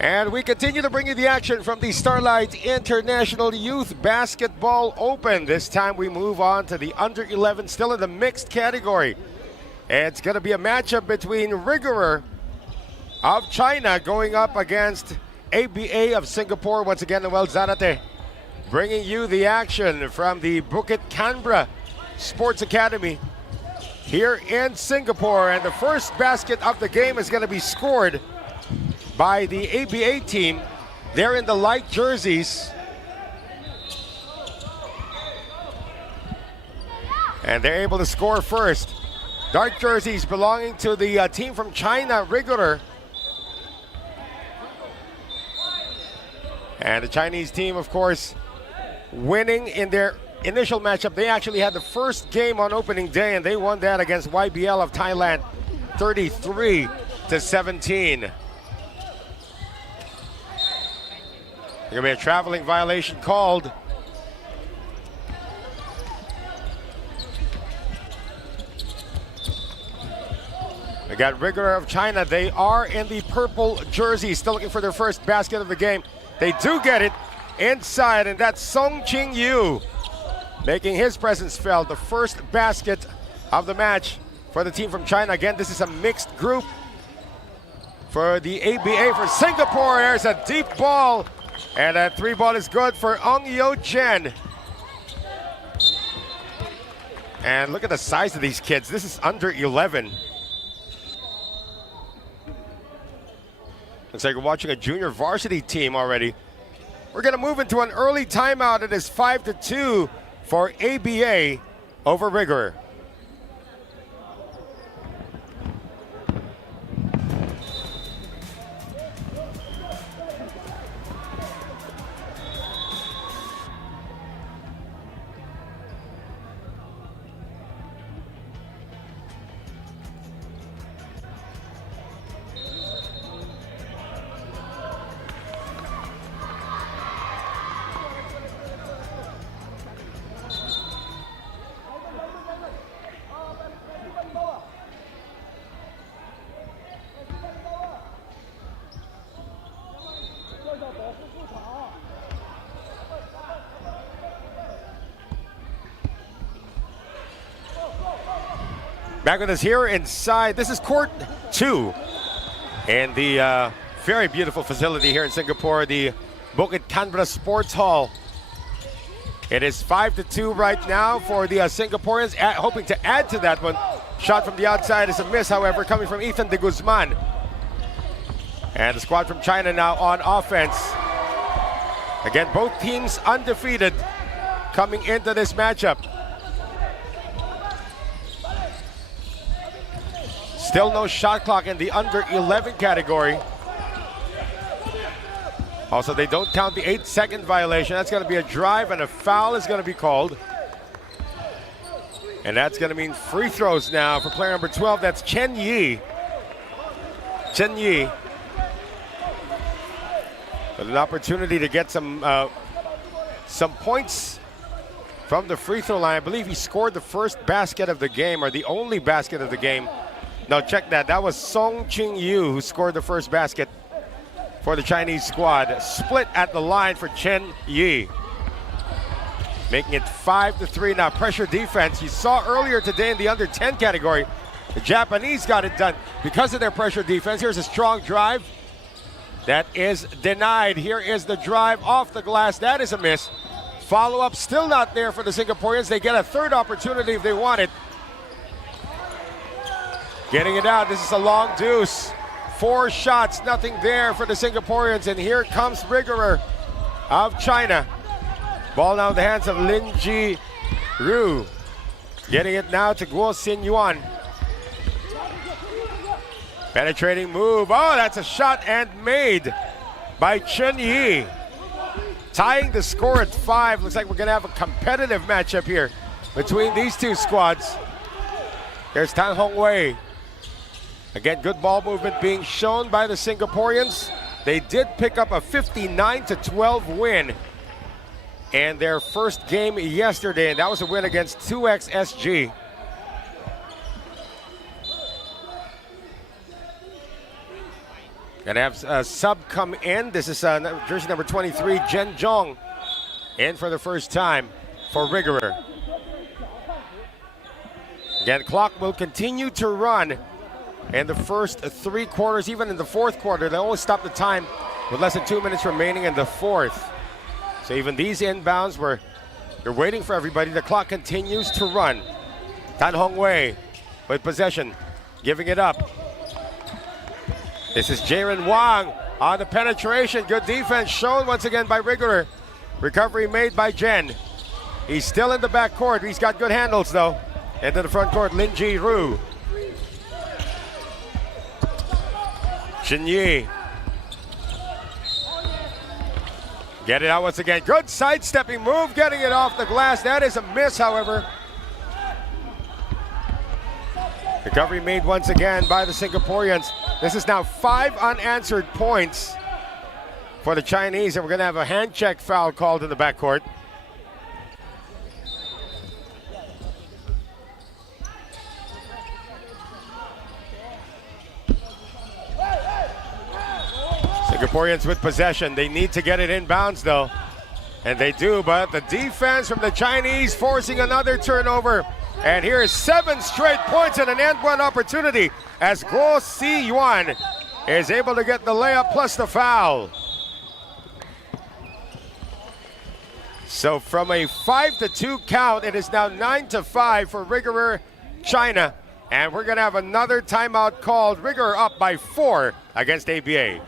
And we continue to bring you the action from the Starlight International Youth Basketball Open. This time we move on to the under 11, still in the mixed category. It's going to be a matchup between Rigorer of China going up against ABA of Singapore. Once again, Noel Zarate bringing you the action from the Bukit Canberra Sports Academy here in Singapore. And the first basket of the game is going to be scored by the ABA team. They're in the light jerseys. And they're able to score first. Dark jerseys belonging to the team from China, Rigorer. And the Chinese team, of course, winning in their initial matchup. They actually had the first game on opening day, and they won that against YBL of Thailand, 33-17. There's going to be a traveling violation called. We got Rigorer of China. They are in the purple jersey, still looking for their first basket of the game. They do get it inside, and that's Song Ching Yu making his presence felt. The first basket of the match for the team from China. Again, this is a mixed group for the ABA for Singapore. There's a deep ball. And that three ball is good for Ong Yo Jen. And look at the size of these kids. This is under 11. Looks like we're watching a junior varsity team already. We're going to move into an early timeout. It is 5-2 for ABA over Rigorer. Back with us here inside. This is court 2 in the very beautiful facility here in Singapore, the Bukit Canberra Sports Hall. It is 5-2 right now for the Singaporeans, hoping to add to that one. Shot from the outside is a miss, however, coming from Ethan de Guzman. And the squad from China now on offense. Again, both teams undefeated coming into this matchup. Still no shot clock in the under 11 category. Also, they don't count the 8-second violation. That's going to be a drive, and a foul is going to be called. And that's going to mean free throws now for player number 12. That's Chen Yi. Chen Yi. With an opportunity to get some points from the free throw line. I believe he scored the first basket of the game, or the only basket of the game. No, check that. That was Song Ching Yu who scored the first basket for the Chinese squad. Split at the line for Chen Yi. Making it 5-3 now. Pressure defense. You saw earlier today in the under 10 category, the Japanese got it done because of their pressure defense. Here's a strong drive. That is denied. Here is the drive off the glass. That is a miss. Follow-up still not there for the Singaporeans. They get a third opportunity if they want it. Getting it out. This is a long deuce. 4 shots, nothing there for the Singaporeans. And here comes Rigorer of China. Ball now in the hands of Lin Ji Ru. Getting it now to Guo Xin Yuan. Penetrating move. Oh, that's a shot and made by Chen Yi. Tying the score at 5. Looks like we're going to have a competitive matchup here between these two squads. There's Tang Hong Wei. Again, good ball movement being shown by the Singaporeans. They did pick up a 59-12 win in their first game yesterday, and that was a win against 2XSG. Gonna have a sub come in. This is jersey number 23, Jen Jong, in for the first time for Rigorer. Again, clock will continue to run in the first 3 quarters, even in the fourth quarter. They always stop the time with less than 2 minutes remaining in the fourth. So even these inbounds where you're waiting for everybody, the clock continues to run. Tan Hong Wei with possession, giving it up. This is Jaren Wang on the penetration. Good defense shown once again by Rigorer. Recovery made by Jen. He's still in the back court. He's got good handles though. Into the front court, Lin Ji Ru. Shin Yi. Get it out once again. Good sidestepping move, getting it off the glass. That is a miss, however. Recovery made once again by the Singaporeans. This is now 5 unanswered points for the Chinese, and we're going to have a hand check foul called in the backcourt. Singaporeans with possession. They need to get it inbounds though, and they do, but the defense from the Chinese forcing another turnover. And here is 7 straight points and an end-one opportunity as Guo Si Yuan is able to get the layup plus the foul. So from a 5-2 count, it is now 9-5 for Rigorer China. And we're going to have another timeout called. Rigorer up by 4 against ABA.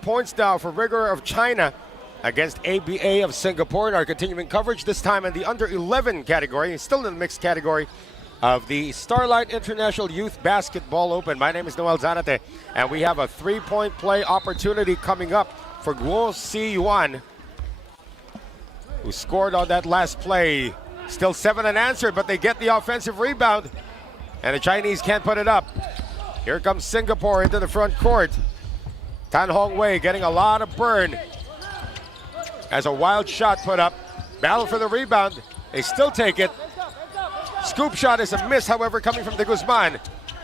Points now for Rigorer of China against ABA of Singapore in our continuing coverage, this time in the under 11 category, still in the mixed category of the Starlight International Youth Basketball Open. My name is Noel Zanate, and we have a 3-point play opportunity coming up for Guo Si Yuan, who scored on that last play. Still 7 unanswered, but they get the offensive rebound, and the Chinese can't put it up. Here comes Singapore into the front court. Tan Hong Wei getting a lot of burn as a wild shot put up. Battle for the rebound. They still take it. Scoop shot is a miss, however, coming from de Guzman.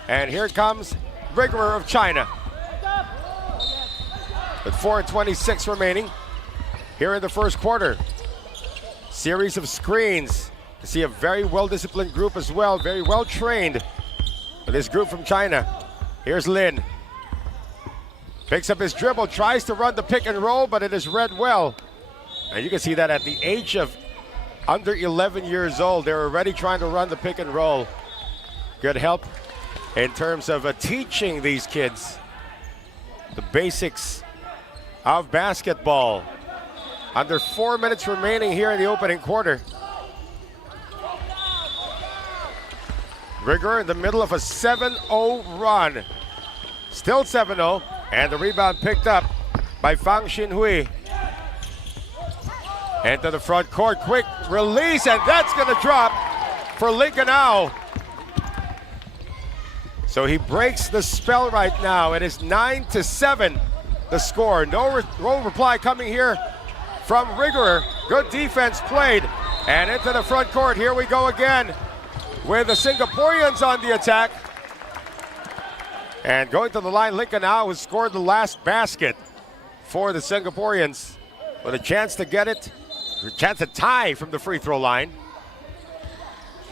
And here comes Rigorer of China. With 4:26 remaining here in the first quarter. Series of screens. You see a very well-disciplined group as well, very well-trained. This group from China. Here's Lin. Picks up his dribble, tries to run the pick and roll, but it is read well. And you can see that at the age of under 11 years old, they're already trying to run the pick and roll. Good help in terms of teaching these kids the basics of basketball. Under 4 minutes remaining here in the opening quarter. Rigorer in the middle of a 7-0 run. Still 7-0. And the rebound picked up by Fang Xinhui. Into the front court, quick release, and that's going to drop for Lincoln Au. So he breaks the spell right now. It is 9-7, the score. No reply coming here from Rigorer. Good defense played. And into the front court, here we go again with the Singaporeans on the attack. And going to the line, Lincoln Au has scored the last basket for the Singaporeans with a chance to get it, a chance to tie from the free throw line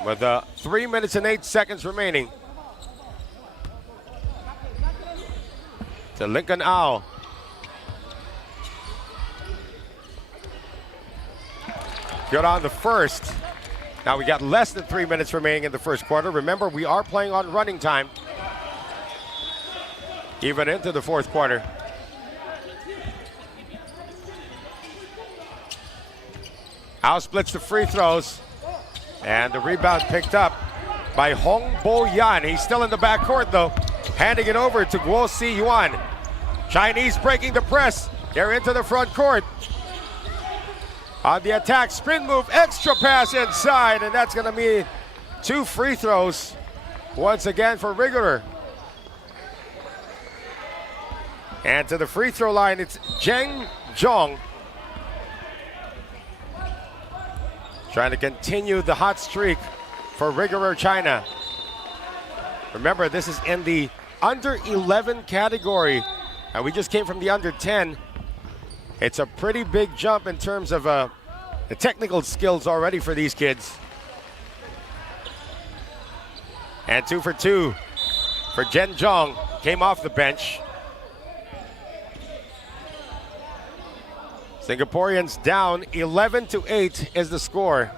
with 3 minutes and 8 seconds remaining. To Lincoln Au. Good on the first. Now we got less than 3 minutes remaining in the first quarter. Remember, we are playing on running time. even into the fourth quarter. Ao splits the free throws, and the rebound picked up by Hong Bo Yan. He's still in the backcourt though, handing it over to Guo Si Yuan. Chinese breaking the press. They're into the front court. On the attack, spin move, extra pass inside, and that's going to be 2 free throws once again for Rigger. And to the free throw line, it's Zheng Zhong. Trying to continue the hot streak for Rigger China. Remember, this is in the under 11 category, and we just came from the under 10. It's a pretty big jump in terms of the technical skills already for these kids. And 2 for 2 for Zheng Zhong. Came off the bench. Singaporeans down 11-8 is the score.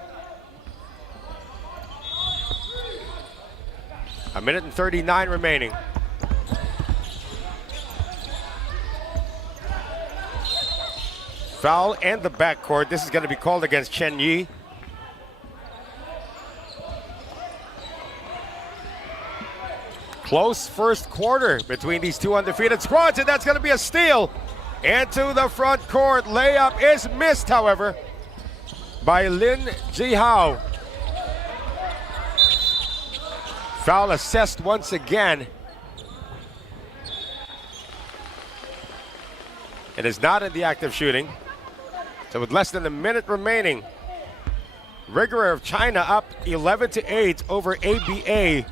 A minute and 39 remaining. Foul and the backcourt. This is going to be called against Chen Yi. Close first quarter between these two undefeated squads, and that's going to be a steal. Into the front court. Layup is missed, however, by Lin Jihao. Foul assessed once again. It is not in the act of shooting. So with less than a minute remaining, Rigger of China up 11-8 over ABA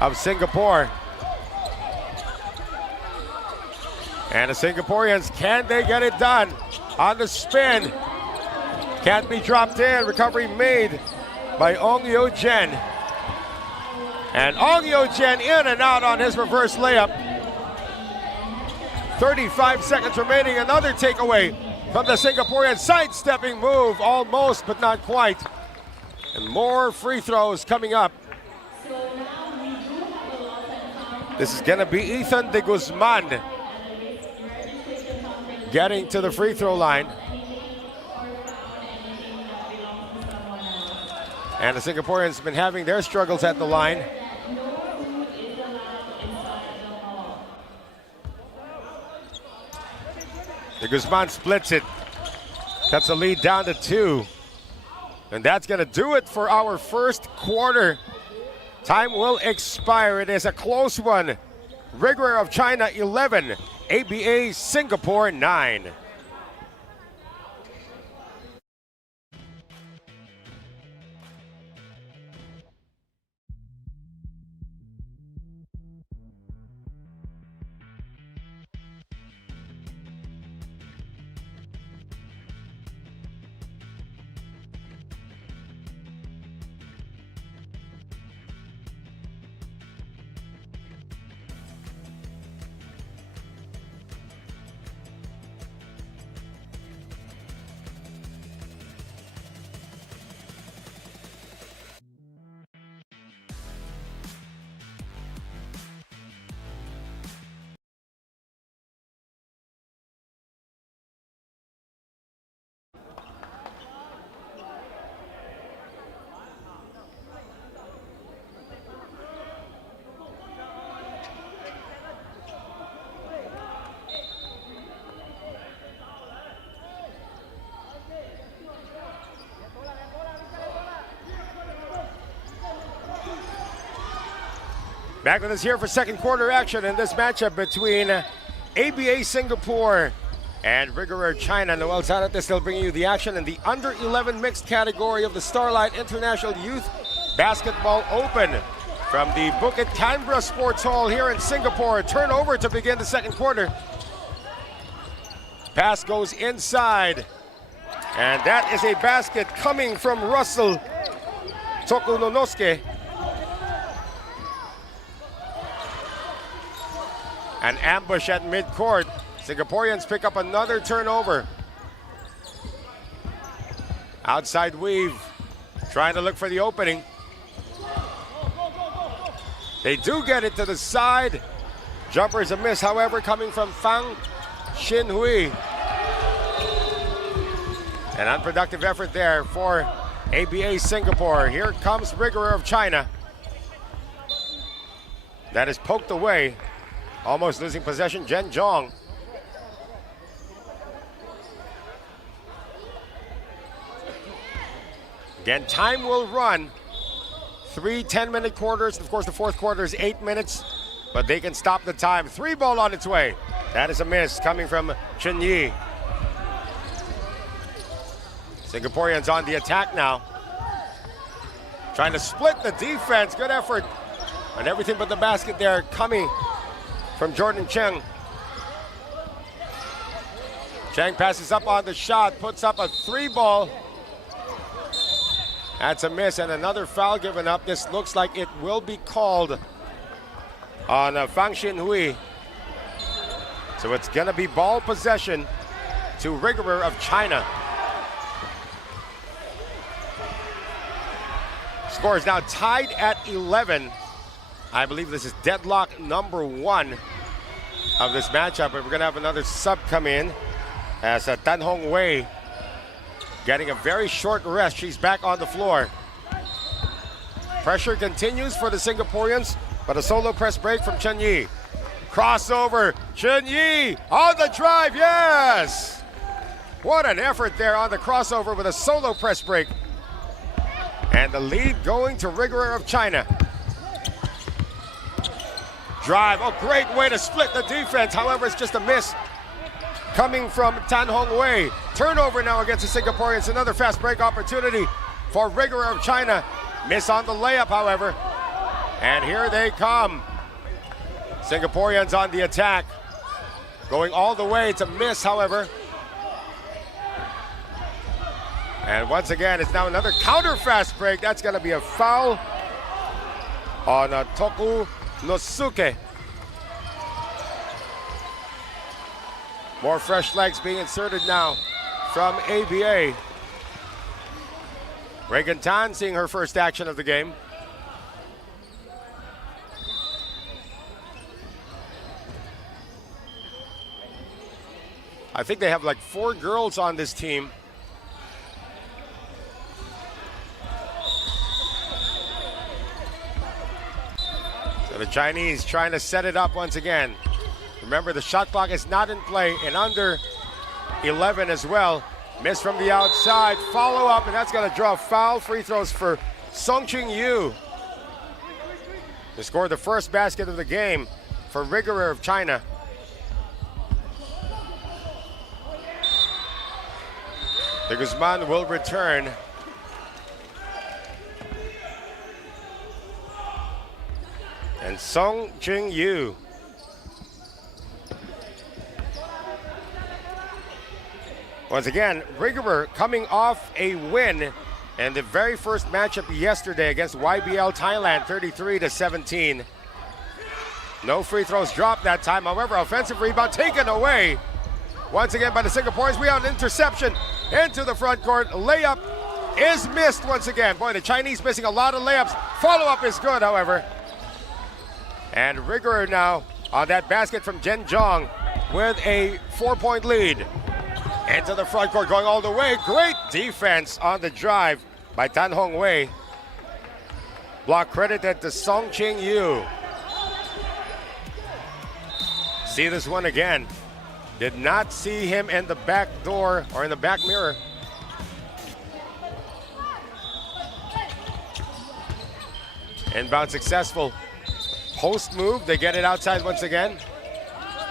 of Singapore. And the Singaporeans, can they get it done? On the spin. Can't be dropped in. Recovery made by Ong Yo Jen. And Ong Yo Jen in and out on his reverse layup. 35 seconds remaining. Another takeaway from the Singaporean sidestepping move. Almost, but not quite. And more free throws coming up. This is going to be Ethan de Guzman getting to the free throw line. And the Singaporeans have been having their struggles at the line. De Guzman splits it. Cuts the lead down to 2. And that's going to do it for our first quarter. Time will expire. It is a close one. Rigger of China 11. ABA Singapore 9. Back with us here for second quarter action in this matchup between ABA Singapore and Rigger China. Noel Zarate still bringing you the action in the under 11 mixed category of the Starlight International Youth Basketball Open from the Bukit Canberra Sports Hall here in Singapore. Turnover to begin the second quarter. Pass goes inside, and that is a basket coming from Russell Tokunonosuke. An ambush at midcourt. Singaporeans pick up another turnover. Outside weave, trying to look for the opening. They do get it to the side, Jumper is a miss, however, coming from Fang Xinhui. An unproductive effort there for ABA Singapore. Here comes Rigor of China. That is poked away. Almost losing possession, Jen Zhong. Again, time will run. 3 10-minute quarters. Of course, the fourth quarter is 8 minutes, but they can stop the time. 3 ball on its way. That is a miss coming from Chun Yi. Singaporeans on the attack now. Trying to split the defense. Good effort. And everything but the basket there coming from Jordan Cheng. Cheng passes up on the shot, puts up a 3 ball. That's a miss and another foul given up. This looks like it will be called on Fang Xinhui. So it's gonna be ball possession to Rigor of China. Score is now tied at 11. I believe this is deadlock number 1 of this matchup. But we're gonna have another sub come in as Tan Hong Wei getting a very short rest. She's back on the floor. Pressure continues for the Singaporeans, but a solo press break from Chun Yi. Crossover, Chun Yi on the drive, yes! What an effort there on the crossover with a solo press break. And the lead going to Rigor of China. Drive, a great way to split the defense. However, it's just a miss coming from Tan Hong Wei. Turnover now against the Singaporeans. Another fast break opportunity for Rigor of China. Miss on the layup, however. And here they come. Singaporeans on the attack. Going all the way to miss, however. And once again, it's now another counter fast break. That's going to be a foul on Toku Nosuke. More fresh legs being inserted now from ABA. Reagan Tan seeing her first action of the game. I think they have like 4 girls on this team. So the Chinese trying to set it up once again. Remember, the shot clock is not in play, and under 11 as well. Miss from the outside, follow up, and that's going to draw foul. Free throws for Song Ching Yu. They scored the first basket of the game for Rigor of China. De Guzman will return. And Song Ching Yu. Once again, Rigor coming off a win in the very first matchup yesterday against YBL Thailand, 33-17. No free throws dropped that time. However, offensive rebound taken away. Once again by the Singaporeans. We have an interception into the front court. Layup is missed once again. Boy, the Chinese missing a lot of layups. Follow-up is good, however. And Rigor now on that basket from Jen Zhong with a 4-point lead. Into the front court, going all the way. Great defense on the drive by Tan Hong Wei. Block credited to Song Ching Yu. See this one again. Did not see him in the back door or in the back mirror. Inbound successful. Post move, they get it outside once again.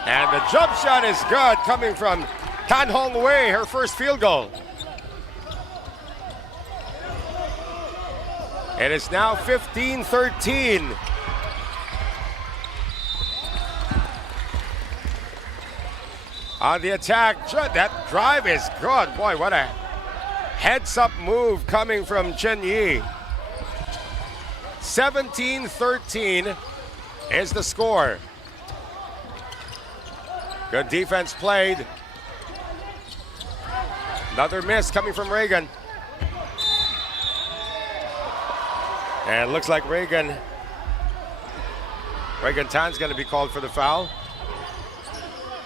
And the jump shot is good coming from Tan Hong Wei, her first field goal. And it's now 15-13. On the attack, that drive is good. Boy, what a heads-up move coming from Chun Yi. 17-13 is the score. Good defense played. Another miss coming from Reagan. And it looks like Reagan Reagan Tan's going to be called for the foul.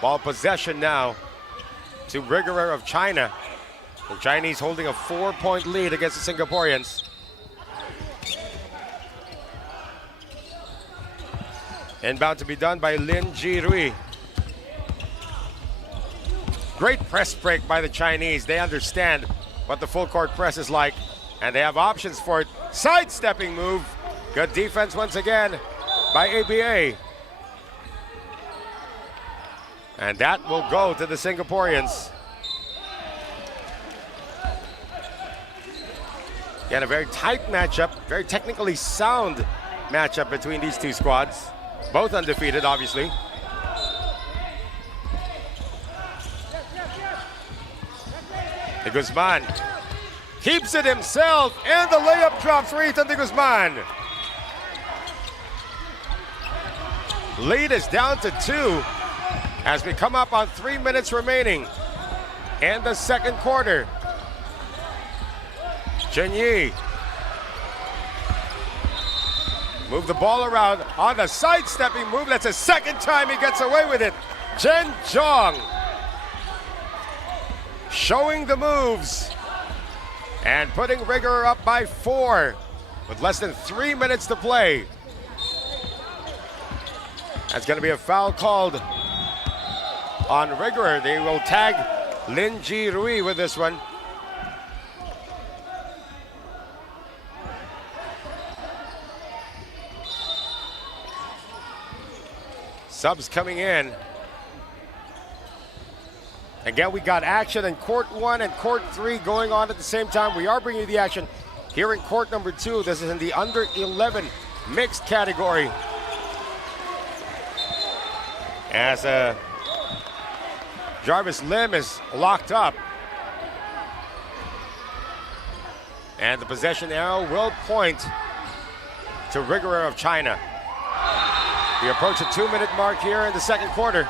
Ball possession now to Rigger of China. The Chinese holding a 4-point lead against the Singaporeans. Inbound to be done by Lin Ji-rui. Great press break by the Chinese. They understand what the full court press is like, and they have options for it. Sidestepping move. Good defense once again by ABA. And that will go to the Singaporeans. Again, a very tight matchup, very technically sound matchup between these two squads. Both undefeated, obviously. De Guzman keeps it himself, and the layup drops for Ethan De Guzman. Lead is down to 2 as we come up on 3 minutes remaining in the second quarter. Chen Yi move the ball around on the sidestepping move. That's the second time he gets away with it. Chen Zhong showing the moves and putting Rigger up by 4 with less than 3 minutes to play. That's going to be a foul called on Rigger. They will tag Lin Ji-rui with this one. Subs coming in. Again, we got action in court 1 and court 3 going on at the same time. We are bringing you the action here in court number 2. This is in the under 11 mixed category. As Jarvis Lim is locked up. And the possession arrow will point to Rigger of China. We approach the 2-minute mark here in the second quarter.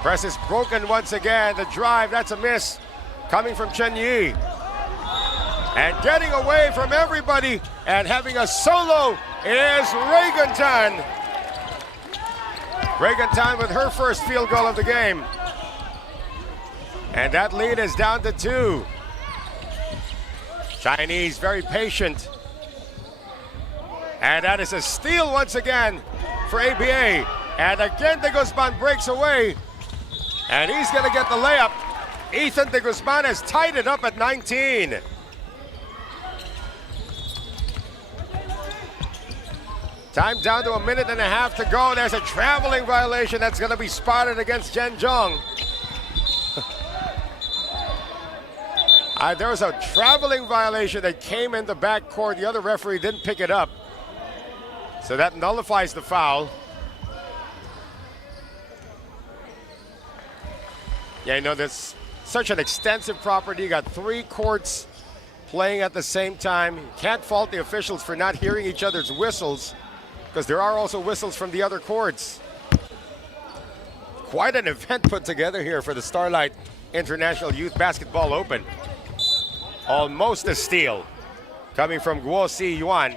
Press is broken once again. The drive, that's a miss coming from Chen Yi. And getting away from everybody and having a solo is Reagan Tan. Reagan Tan with her first field goal of the game. And that lead is down to 2. Chinese very patient. And that is a steal once again for ABA. And again, De Guzman breaks away. And he's going to get the layup. Ethan De Guzman has tied it up at 19. Time down to 1.5 minutes to go. There's a traveling violation that's going to be spotted against Chen Zhong. There was a traveling violation that came in the backcourt. The other referee didn't pick it up. So that nullifies the foul. Yeah, you know, there's such an extensive property. You got 3 courts playing at the same time. You can't fault the officials for not hearing each other's whistles, because there are also whistles from the other courts. Quite an event put together here for the Starlight International Youth Basketball Open. Almost a steal coming from Guo Si Yuan.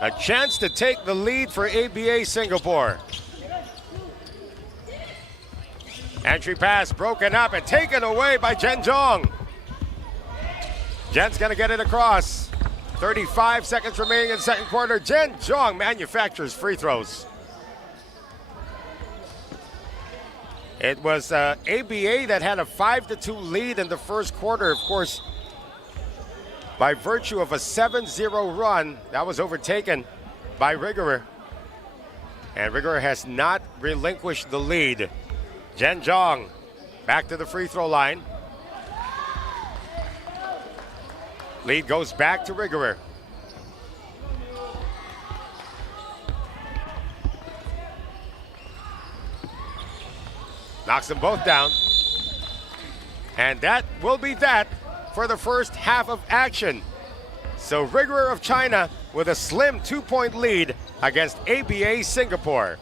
A chance to take the lead for ABA Singapore. Entry pass broken up and taken away by Chen Zhong. Jen's gonna get it across. 35 seconds remaining in the second quarter. Chen Zhong manufactures free throws. It was ABA that had a 5-2 lead in the first quarter. Of course, by virtue of a 7-0 run, that was overtaken by Rigger. And Rigger has not relinquished the lead. Chen Zhong back to the free throw line. Lead goes back to Rigger. Knocks them both down. And that will be that for the first half of action. So Rigger of China with a slim 2-point lead against ABA Singapore.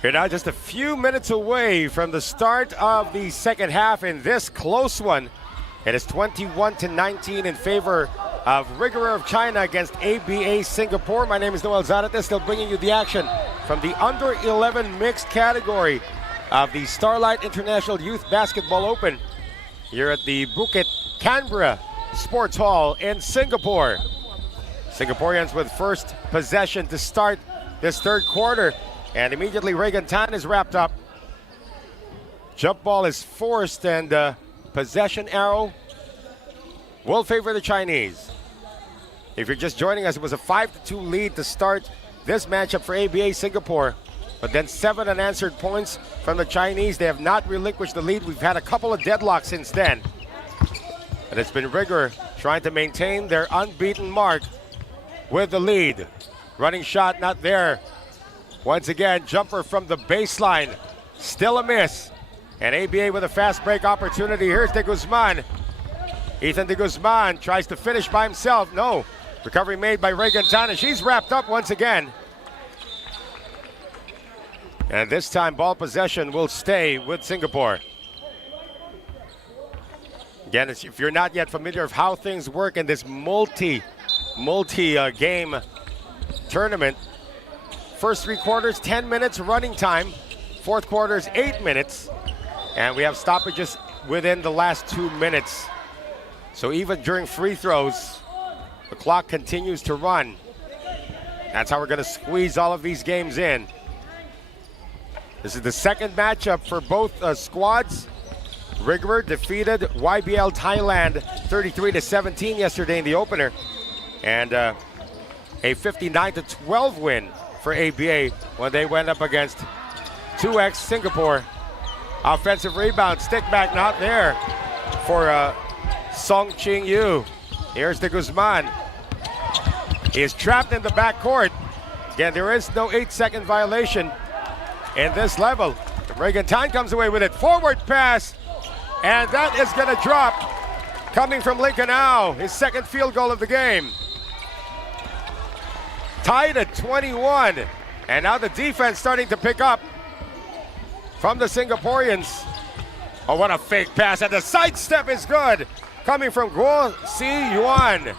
We're now just a few minutes away from the start of the second half in this close one. It is 21-19 in favor of Rigor of China against ABA Singapore. My name is Noel Zarates, still bringing you the action from the under-11 mixed category of the Starlight International Youth Basketball Open here at the Bukit Canberra Sports Hall in Singapore. Singaporeans with first possession to start this third quarter. And immediately Reagan Tan is wrapped up. Jump ball is forced and possession arrow will favor the Chinese. If you're just joining us, it was a 5-2 lead to start this matchup for ABA Singapore. But then 7 unanswered points from the Chinese. They have not relinquished the lead. We've had a couple of deadlocks since then. And it's been Rigor trying to maintain their unbeaten mark with the lead. Running shot not there. Once again, jumper from the baseline. Still a miss. And ABA with a fast break opportunity. Here's De Guzman. Ethan De Guzman tries to finish by himself. No. Recovery made by Reagan Tan. She's wrapped up once again. And this time, ball possession will stay with Singapore. Again, if you're not yet familiar with how things work in this multi-game tournament, first 3 quarters, 10 minutes running time. Fourth quarters, 8 minutes. And we have stoppages within the last 2 minutes. So even during free throws, the clock continues to run. That's how we're going to squeeze all of these games in. This is the second matchup for both squads. Rigor defeated YBL Thailand 33-17 yesterday in the opener. And a 59-12 win for ABA when they went up against 2X Singapore. Offensive rebound, stick back not there for Song Ching Yu. Here's De Guzman. He is trapped in the backcourt. Again, there is no 8-second violation in this level. Reagan Tan comes away with it. Forward pass, and that is going to drop. Coming from Lincoln Au, his second field goal of the game. Tied at 21, and now the defense starting to pick up from the Singaporeans. Oh, what a fake pass, and the sidestep is good. Coming from Guo Si Yuan.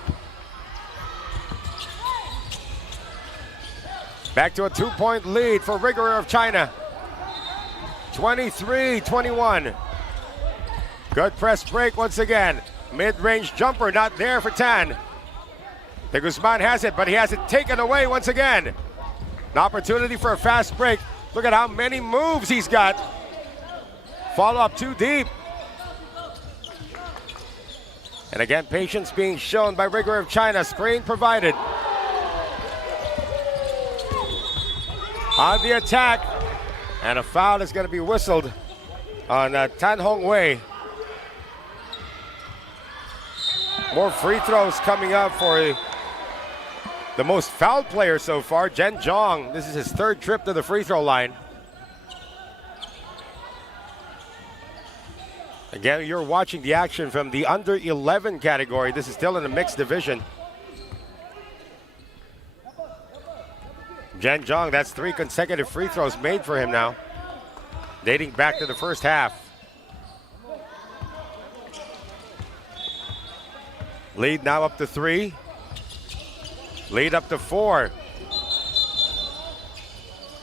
Back to a 2-point lead for Rigor of China. 23-21. Good press break once again. Mid-range jumper not there for Tan. De Guzman has it, but he has it taken away once again. An opportunity for a fast break. Look at how many moves he's got. Follow up too deep. And again, patience being shown by Rigor of China. Screen provided. On the attack. And a foul is going to be whistled on Tan Hong Wei. More free throws coming up for the most fouled player so far, Jen Jong. This is his third trip to the free throw line. Again, you're watching the action from the under-11 category. This is still in the mixed division. Jen Jong, that's 3 consecutive free throws made for him now, dating back to the first half. Lead now up to 3. Lead up to 4.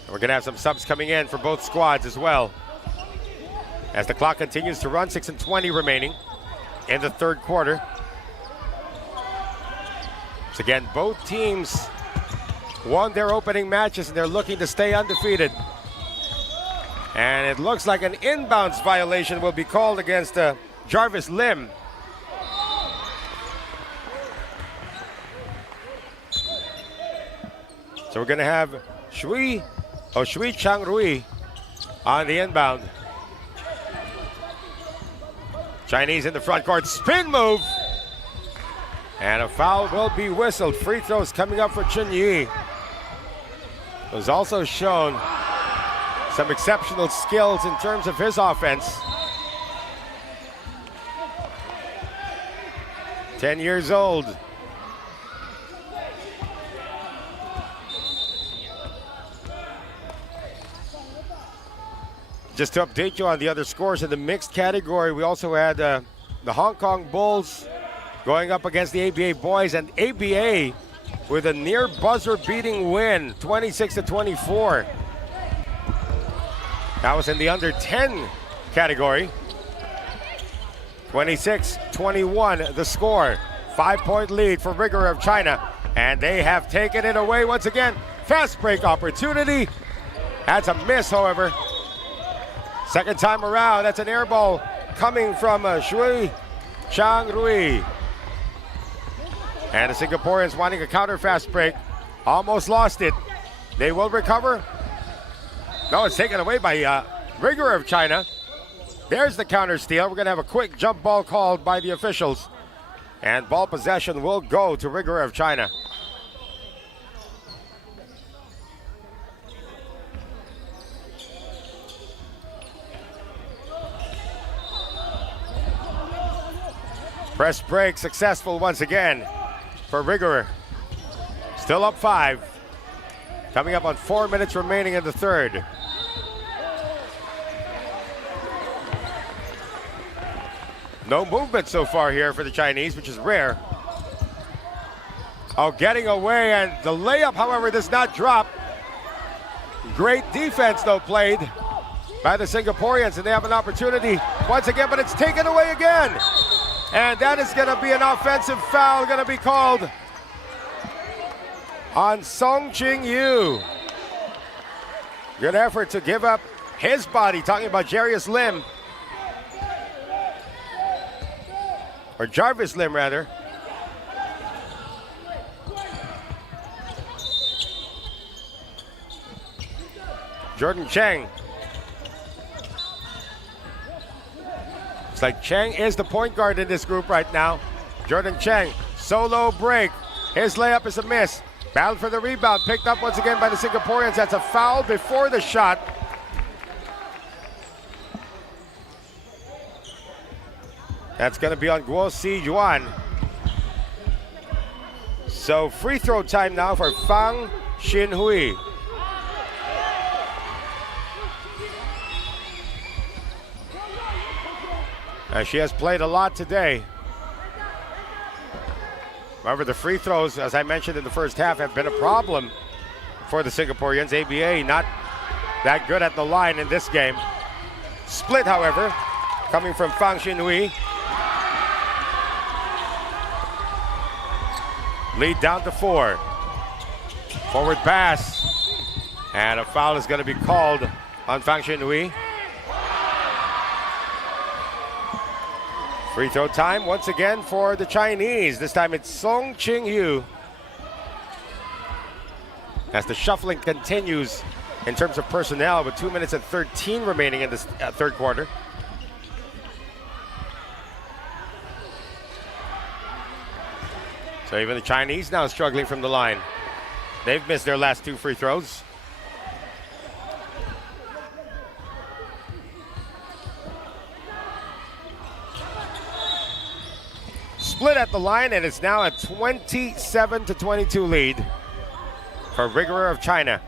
We're going to have some subs coming in for both squads as well. As the clock continues to run, 6:20 remaining in the third quarter. So again, both teams won their opening matches and they're looking to stay undefeated. And it looks like an inbounds violation will be called against Jarvis Lim. So we're going to have Shui Chang Rui on the inbound. Chinese in the front court, spin move. And a foul will be whistled. Free throws coming up for Chun Yi. Was also shown some exceptional skills in terms of his offense. 10 years old. Just to update you on the other scores in the mixed category, we also had the Hong Kong Bulls going up against the ABA boys, and ABA with a near buzzer beating win, 26-24. That was in the under 10 category. 26-21 the score. 5-point lead for Rigor of China, and they have taken it away once again. Fast break opportunity. That's a miss, however. Second time around, that's an air ball coming from Shui Chang Rui. And the Singaporeans wanting a counter fast break. Almost lost it. They will recover. No, it's taken away by Rigor of China. There's the counter steal. We're going to have a quick jump ball called by the officials. And ball possession will go to Rigor of China. Press break successful once again for Rigor. Still up 5. Coming up on 4 minutes remaining in the third. No movement so far here for the Chinese, which is rare. Oh, getting away, and the layup, however, does not drop. Great defense, though, played by the Singaporeans, and they have an opportunity once again, but it's taken away again. And that is going to be an offensive foul going to be called on Song Ching Yu. Good effort to give up his body, talking about Jarius Lim. Or Jarvis Lim, rather. Jordan Cheng. It's like Cheng is the point guard in this group right now. Jordan Cheng, solo break. His layup is a miss. Battle for the rebound, picked up once again by the Singaporeans. That's a foul before the shot. That's going to be on Guo Si Yuan. So free throw time now for Fang Xinhui. She has played a lot today. However, the free throws, as I mentioned in the first half, have been a problem for the Singaporeans. ABA not that good at the line in this game. Split, however, coming from Fang Xinhui. Lead down to 4. Forward pass. And a foul is going to be called on Fang Xinhui. Free throw time once again for the Chinese. This time it's Song Ching Yu. As the shuffling continues in terms of personnel with 2 minutes and 13 remaining in this third quarter. So even the Chinese now struggling from the line. They've missed their last 2 free throws. Split at the line, and it's now a 27-22 lead for Rigor of China.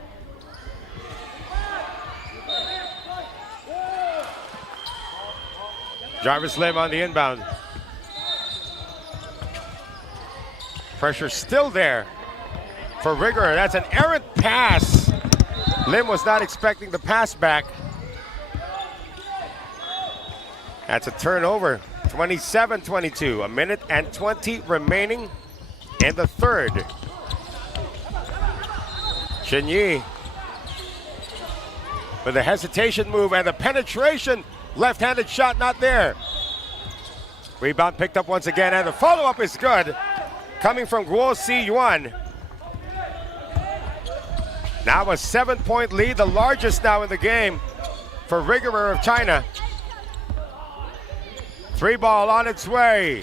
Jarvis Lim on the inbound. Pressure still there for Rigor. That's an errant pass. Lim was not expecting the pass back. That's a turnover. 27-22, a minute and 20 remaining in the third. Shen Yi with a hesitation move and a penetration. Left-handed shot not there. Rebound picked up once again, and the follow-up is good. Coming from Guo Si Yuan. Now a 7-point lead, the largest now in the game for Rigor of China. 3 ball on its way.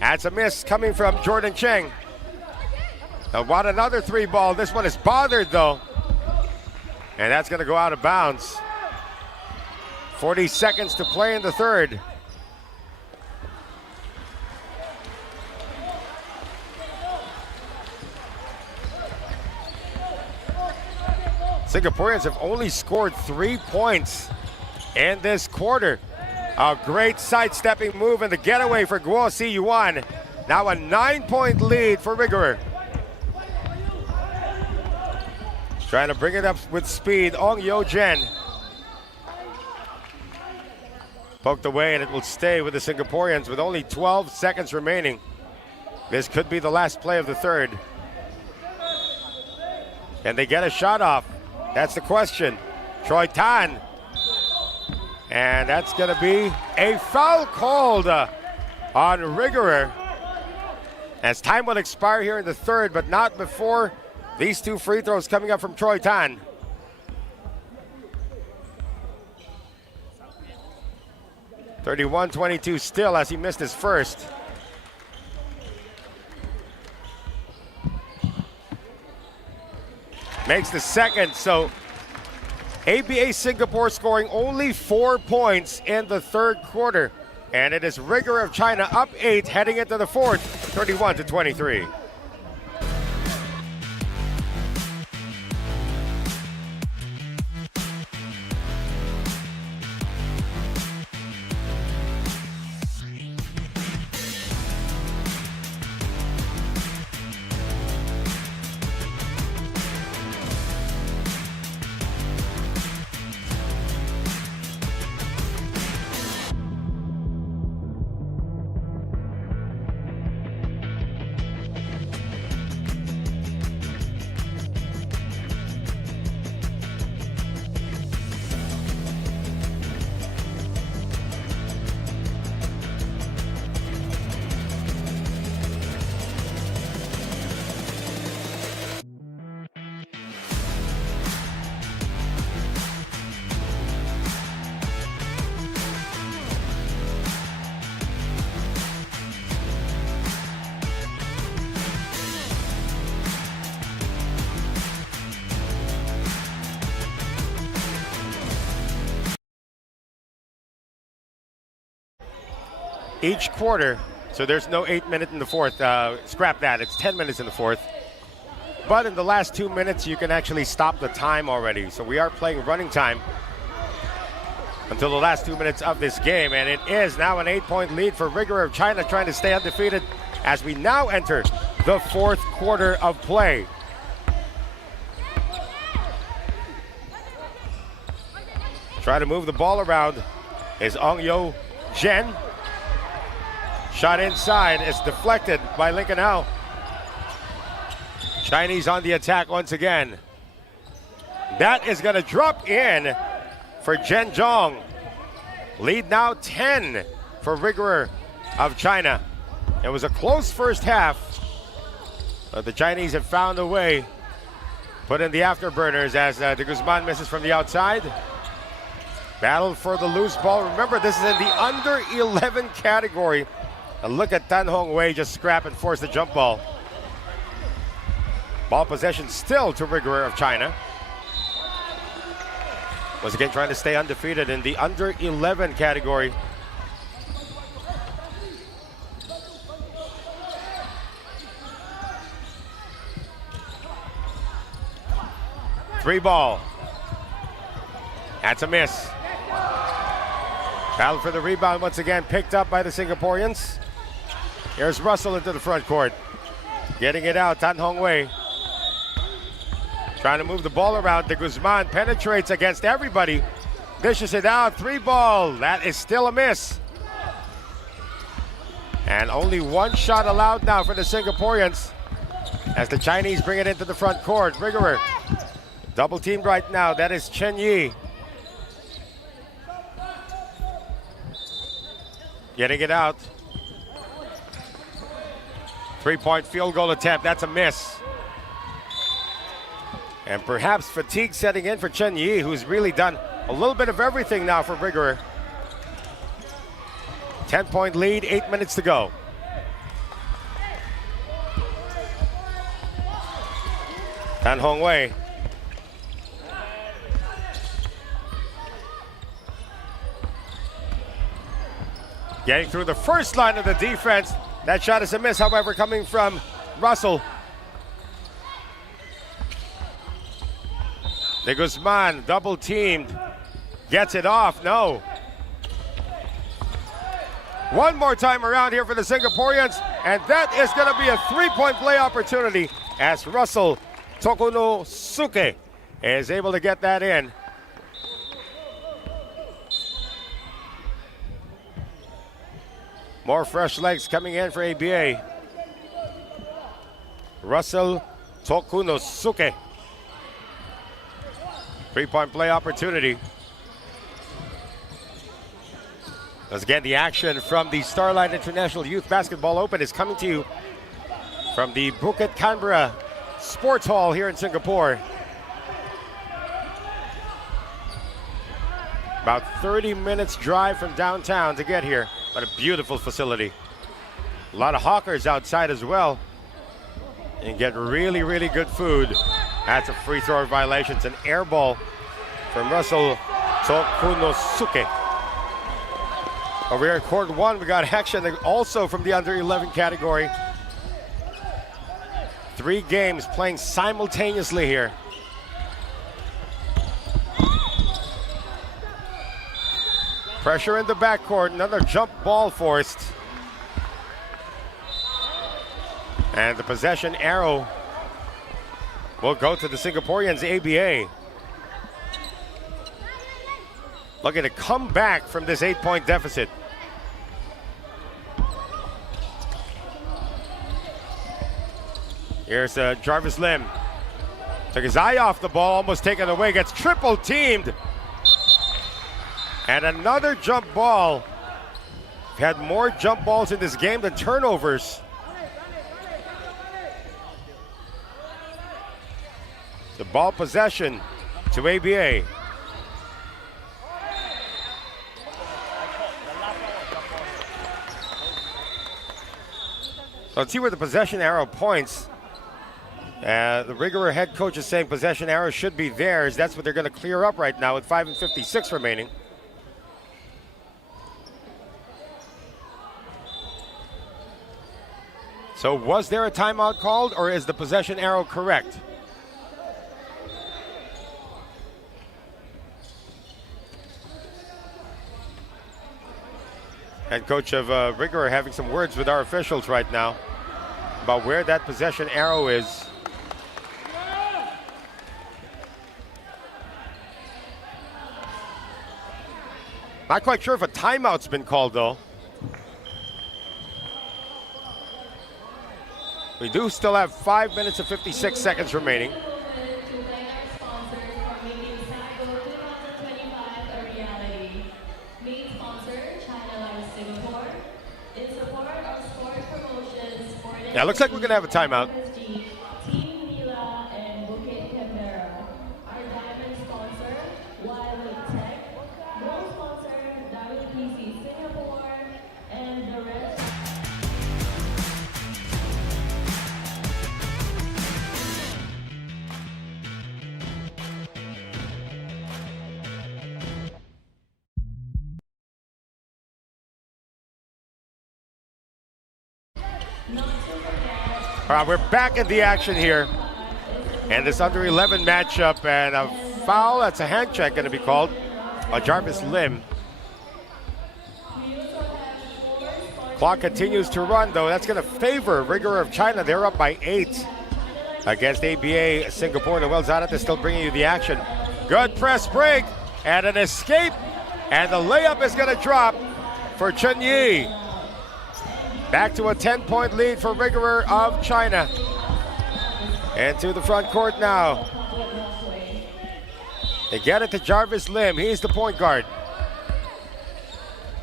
That's a miss coming from Jordan Cheng. Now want another 3 ball. This one is bothered though. And that's going to go out of bounds. 40 seconds to play in the third. Singaporeans have only scored 3 points in this quarter. A great sidestepping move and the getaway for Guo Si Yuan. Now a 9-point lead for Rigor. Trying to bring it up with speed, Ong Yo Jen. Poked away and it will stay with the Singaporeans with only 12 seconds remaining. This could be the last play of the third. Can they get a shot off? That's the question. Troy Tan. And that's going to be a foul called on Rigorer. As time will expire here in the third, but not before these two free throws coming up from Troy Tan. (31-22) still as he missed his first. Makes the second, so ABA Singapore scoring only 4 points in the third quarter. And it is Rigor of China up 8 heading into the fourth, 31-23. Each quarter, so there's no 8 minutes in the fourth. Scrap that, it's 10 minutes in the fourth. But in the last 2 minutes, you can actually stop the time already. So we are playing running time until the last 2 minutes of this game. And it is now an 8-point lead for Rigor of China, trying to stay undefeated as we now enter the fourth quarter of play. Try to move the ball around is Ong Yo Jen. Shot inside, it's deflected by Lincoln Howe. Chinese on the attack once again. That is going to drop in for Jen Zhong. Lead now 10 for Rigor of China. It was a close first half, but the Chinese have found a way. Put in the afterburners as De Guzman misses from the outside. Battle for the loose ball. Remember, this is in the under 11 category. And look at Tan Hong Wei just scrap and force the jump ball. Ball possession still to Rigor of China. Once again trying to stay undefeated in the under 11 category. Three ball. That's a miss. Battle for the rebound once again picked up by the Singaporeans. Here's Russell into the front court. Getting it out, Tan Hong Wei. Trying to move the ball around. De Guzman penetrates against everybody. Dishes it out, three ball. That is still a miss. And only one shot allowed now for the Singaporeans as the Chinese bring it into the front court. Rigor double teamed right now. That is Chen Yi. Getting it out. Three-point field goal attempt. That's a miss. And perhaps fatigue setting in for Chen Yi, who's really done a little bit of everything now for Rigor. 10-point lead, 8 minutes to go. Tan Hong Wei. Getting through the first line of the defense. That shot is a miss, however, coming from Russell. De Guzman double teamed. Gets it off, no. One more time around here for the Singaporeans, and that is going to be a three-point play opportunity as Russell Tokunosuke is able to get that in. More fresh legs coming in for ABA. Russell Tokunosuke. Three-point play opportunity. Once again, the action from the Starlight International Youth Basketball Open is coming to you from the Bukit Canberra Sports Hall here in Singapore. About 30 minutes drive from downtown to get here. What a beautiful facility. A lot of hawkers outside as well. And get really, really good food. That's a free throw violation. It's an air ball from Russell Tokunosuke. Over here in court one, we got action also from the under 11 category. 3 games playing simultaneously here. Pressure in the backcourt, another jump ball forced. And the possession arrow will go to the Singaporeans, ABA. Looking to come back from this 8-point deficit. Here's Jarvis Lim. Took his eye off the ball, almost taken away, gets triple teamed. And another jump ball. We've had more jump balls in this game than turnovers. The ball possession to ABA. So let's see where the possession arrow points. The Rigor head coach is saying possession arrow should be theirs. That's what they're going to clear up right now with 5:56 remaining. So was there a timeout called, or is the possession arrow correct? Head coach of Rigor having some words with our officials right now about where that possession arrow is. Not quite sure if a timeout's been called though. We do still have 5 minutes and 56 seconds remaining. Yeah, looks like we're going to have a timeout. All right, we're back at the action here. And this under 11 matchup, and a foul, that's a hand check going to be called. Jarvis Lim. Clock continues to run though. That's going to favor Rigor of China. They're up by 8 against ABA Singapore. Noel Zanat is still bringing you the action. Good press break and an escape. And the layup is going to drop for Chen Yi. Back to a 10-point lead for Rigor of China. And to the front court now. They get it to Jarvis Lim. He's the point guard.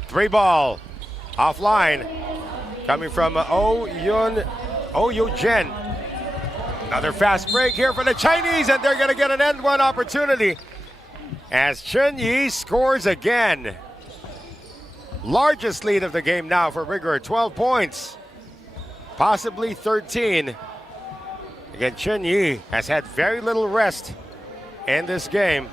3 ball. Offline. Coming from Oyu Jen. Another fast break here for the Chinese, and they're going to get an end one opportunity as Chen Yi scores again. Largest lead of the game now for Rigor, 12 points, possibly 13. Again, Chen Yi has had very little rest in this game.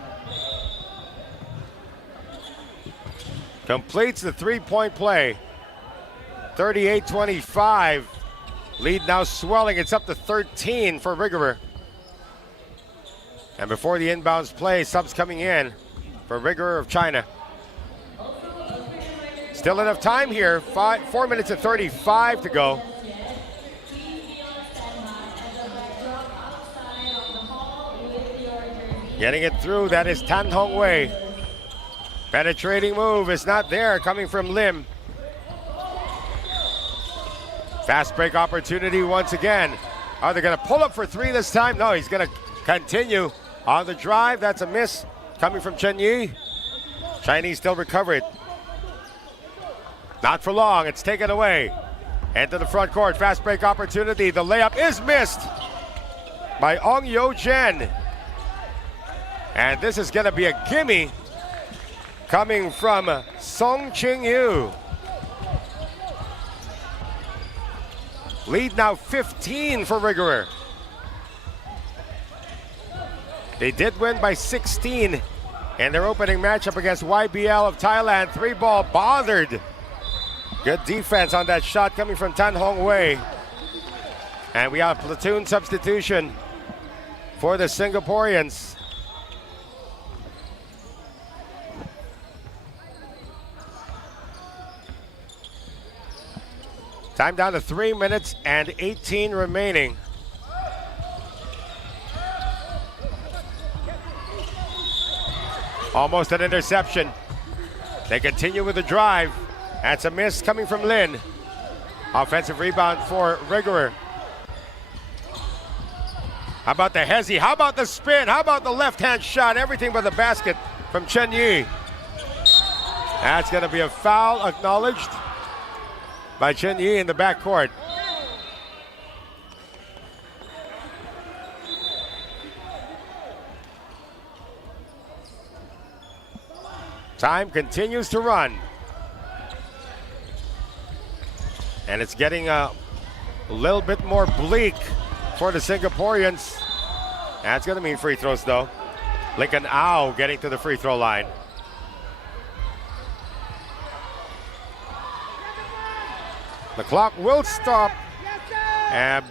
Completes the 3-point play. 38-25. Lead now swelling. It's up to 13 for Rigor. And before the inbounds play, subs coming in. for Rigor of China. Still enough time here. 4 minutes and 35 to go. Getting it through, that is Tan Hong Wei. Penetrating move is not there, coming from Lim. Fast break opportunity once again. Are they going to pull up for three this time? No, he's going to continue on the drive. That's a miss coming from Chen Yi. Chinese still recover it. Not for long, it's taken away. Into the front court, fast break opportunity. The layup is missed by Ong Yo Jen. And this is going to be a gimme coming from Song Ching Yu. Lead now 15 for Rigor. They did win by 16 in their opening matchup against YBL of Thailand. 3-ball bothered. Good defense on that shot coming from Tan Hong Wei. And we have platoon substitution for the Singaporeans. Time down to 3 minutes and 18 remaining. Almost an interception. They continue with the drive. That's a miss coming from Lin. Offensive rebound for Rigor. How about the hezi? How about the spin? How about the left-hand shot? Everything but the basket from Chen Yi. That's going to be a foul acknowledged by Chen Yi in the backcourt. Time continues to run. And it's getting a little bit more bleak for the Singaporeans. That's going to mean free throws, though. Lincoln Au getting to the free throw line. The clock will stop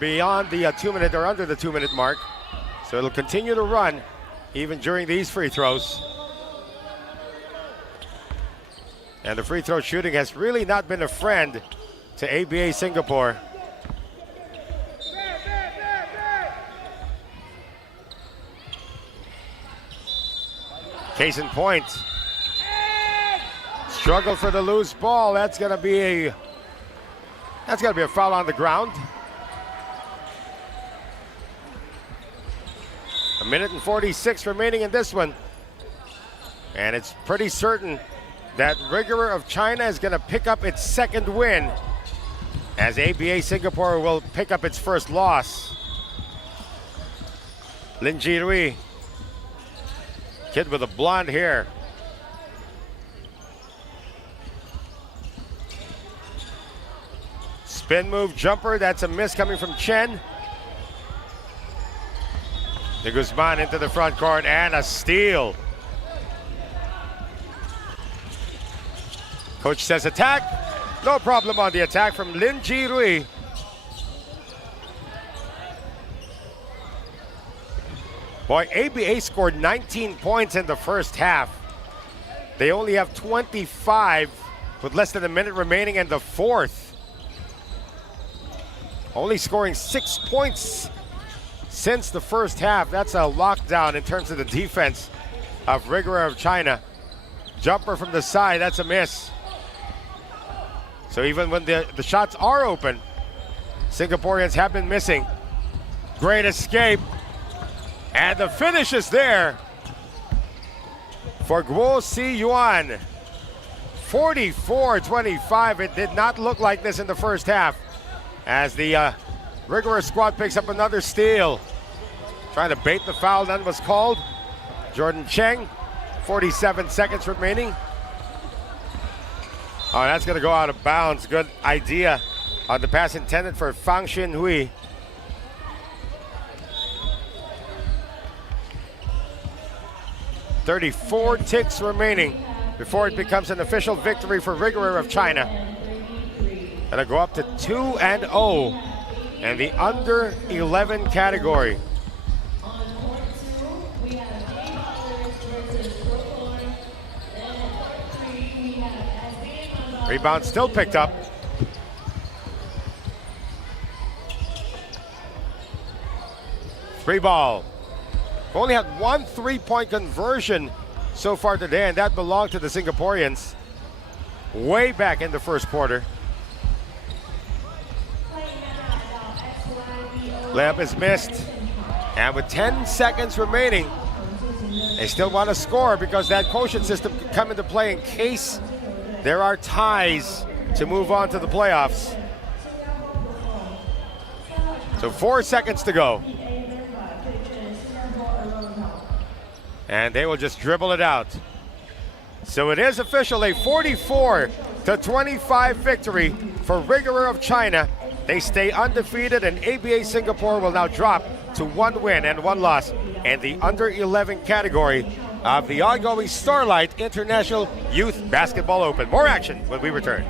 beyond the 2 minute or under the 2 minute mark. So it'll continue to run even during these free throws. And the free throw shooting has really not been a friend to ABA Singapore. Case in point. Struggle for the loose ball. That's gonna be a foul on the ground. A minute and 46 remaining in this one. And it's pretty certain that Rigor of China is going to pick up its second win, as ABA Singapore will pick up its first loss. Lin Ji-rui, kid with the blonde hair. Spin move jumper, that's a miss coming from Chen. De Guzman into the front court and a steal. Coach says attack. No problem on the attack from Lin Ji-rui. Boy, ABA scored 19 points in the first half. They only have 25 with less than a minute remaining in the fourth. Only scoring 6 points since the first half. That's a lockdown in terms of the defense of Rigor of China. Jumper from the side, that's a miss. So even when the shots are open, Singaporeans have been missing. Great escape. And the finish is there for Guo Si Yuan. 44-25. It did not look like this in the first half, as the Rigorous squad picks up another steal. Trying to bait the foul, none was called. Jordan Cheng, 47 seconds remaining. Oh, that's going to go out of bounds. Good idea on the pass intended for Fang Xin Hui. $34 ticks remaining before it becomes an official victory for Rigor of China. Gonna go up to 2-0 in the under 11 category. Rebound still picked up. Free ball. Only had one three-point conversion so far today, and that belonged to the Singaporeans way back in the first quarter. Layup is missed. And with 10 seconds remaining, they still want to score because that quotient system could come into play in case there are ties to move on to the playoffs. So 4 seconds to go. And they will just dribble it out. So it is official, a 44-25 victory for Rigor of China. They stay undefeated, and ABA Singapore will now drop to 1 win and 1 loss in the under-11 category of the ongoing Starlight International Youth Basketball Open. More action when we return.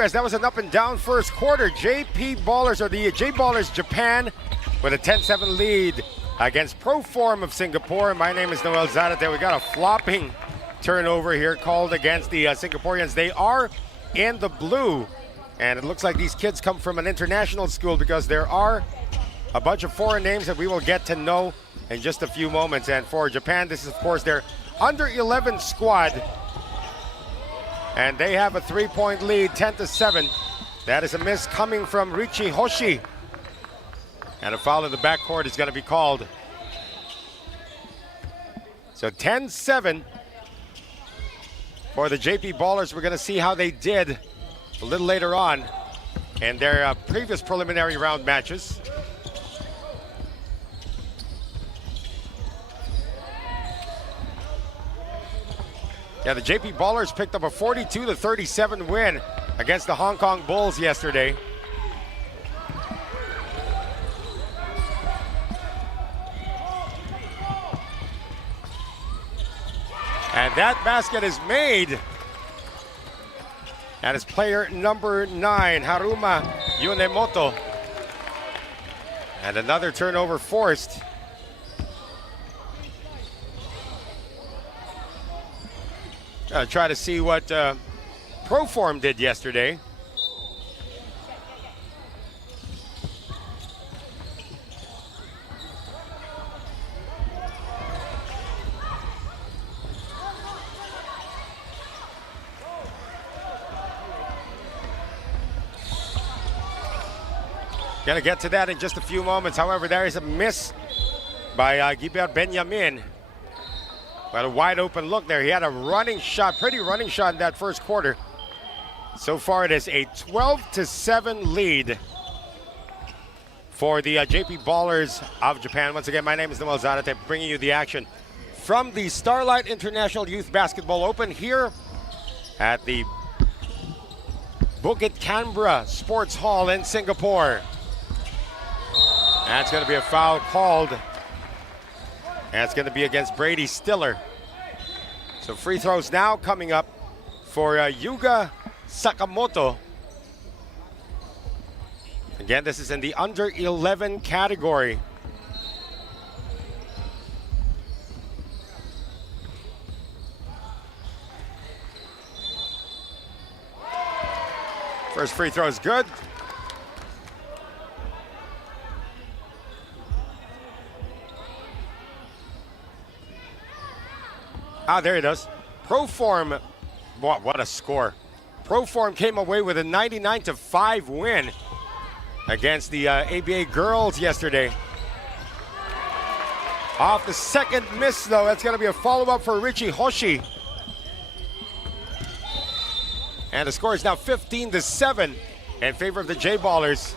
progress. That was an up and down first quarter. JP Ballers, or the J Ballers Japan, with a 10-7 lead against Proform of Singapore. My name is Noel Zarate. We got a flopping turnover here called against the Singaporeans. They are in the blue, and it looks like these kids come from an international school because there are a bunch of foreign names that we will get to know in just a few moments. And for Japan, this is of course their under 11 squad, and they have a 3-point lead, 10-7. That is a miss coming from Richi Hoshi, and a foul in the backcourt is going to be called. So 10-7 for the JP Ballers. We're going to see how they did a little later on in their previous preliminary round matches. Yeah, the JP Ballers picked up a 42-37 win against the Hong Kong Bulls yesterday. And that basket is made. That is player number 9, Haruma Yunemoto. And another turnover forced. Try to see what Proform did yesterday. Gonna get to that in just a few moments. However, there is a miss by Gilbert Benjamin. Got a wide open look there. He had a running shot, pretty running shot in that first quarter. So far it is a 12-7 lead for the JP Ballers of Japan. Once again, my name is Noel Zarate, bringing you the action from the Starlight International Youth Basketball Open here at the Bukit Canberra Sports Hall in Singapore. That's going to be a foul called. And it's going to be against Brady Stiller. So free throws now coming up for Yuga Sakamoto. Again, this is in the under 11 category. First free throw is good. There it is. Proform, what a score. Proform came away with a 99-5 win against the ABA girls yesterday. Off the second miss, though, that's going to be a follow-up for Richi Hoshi. And the score is now 15-7 in favor of the J-Ballers.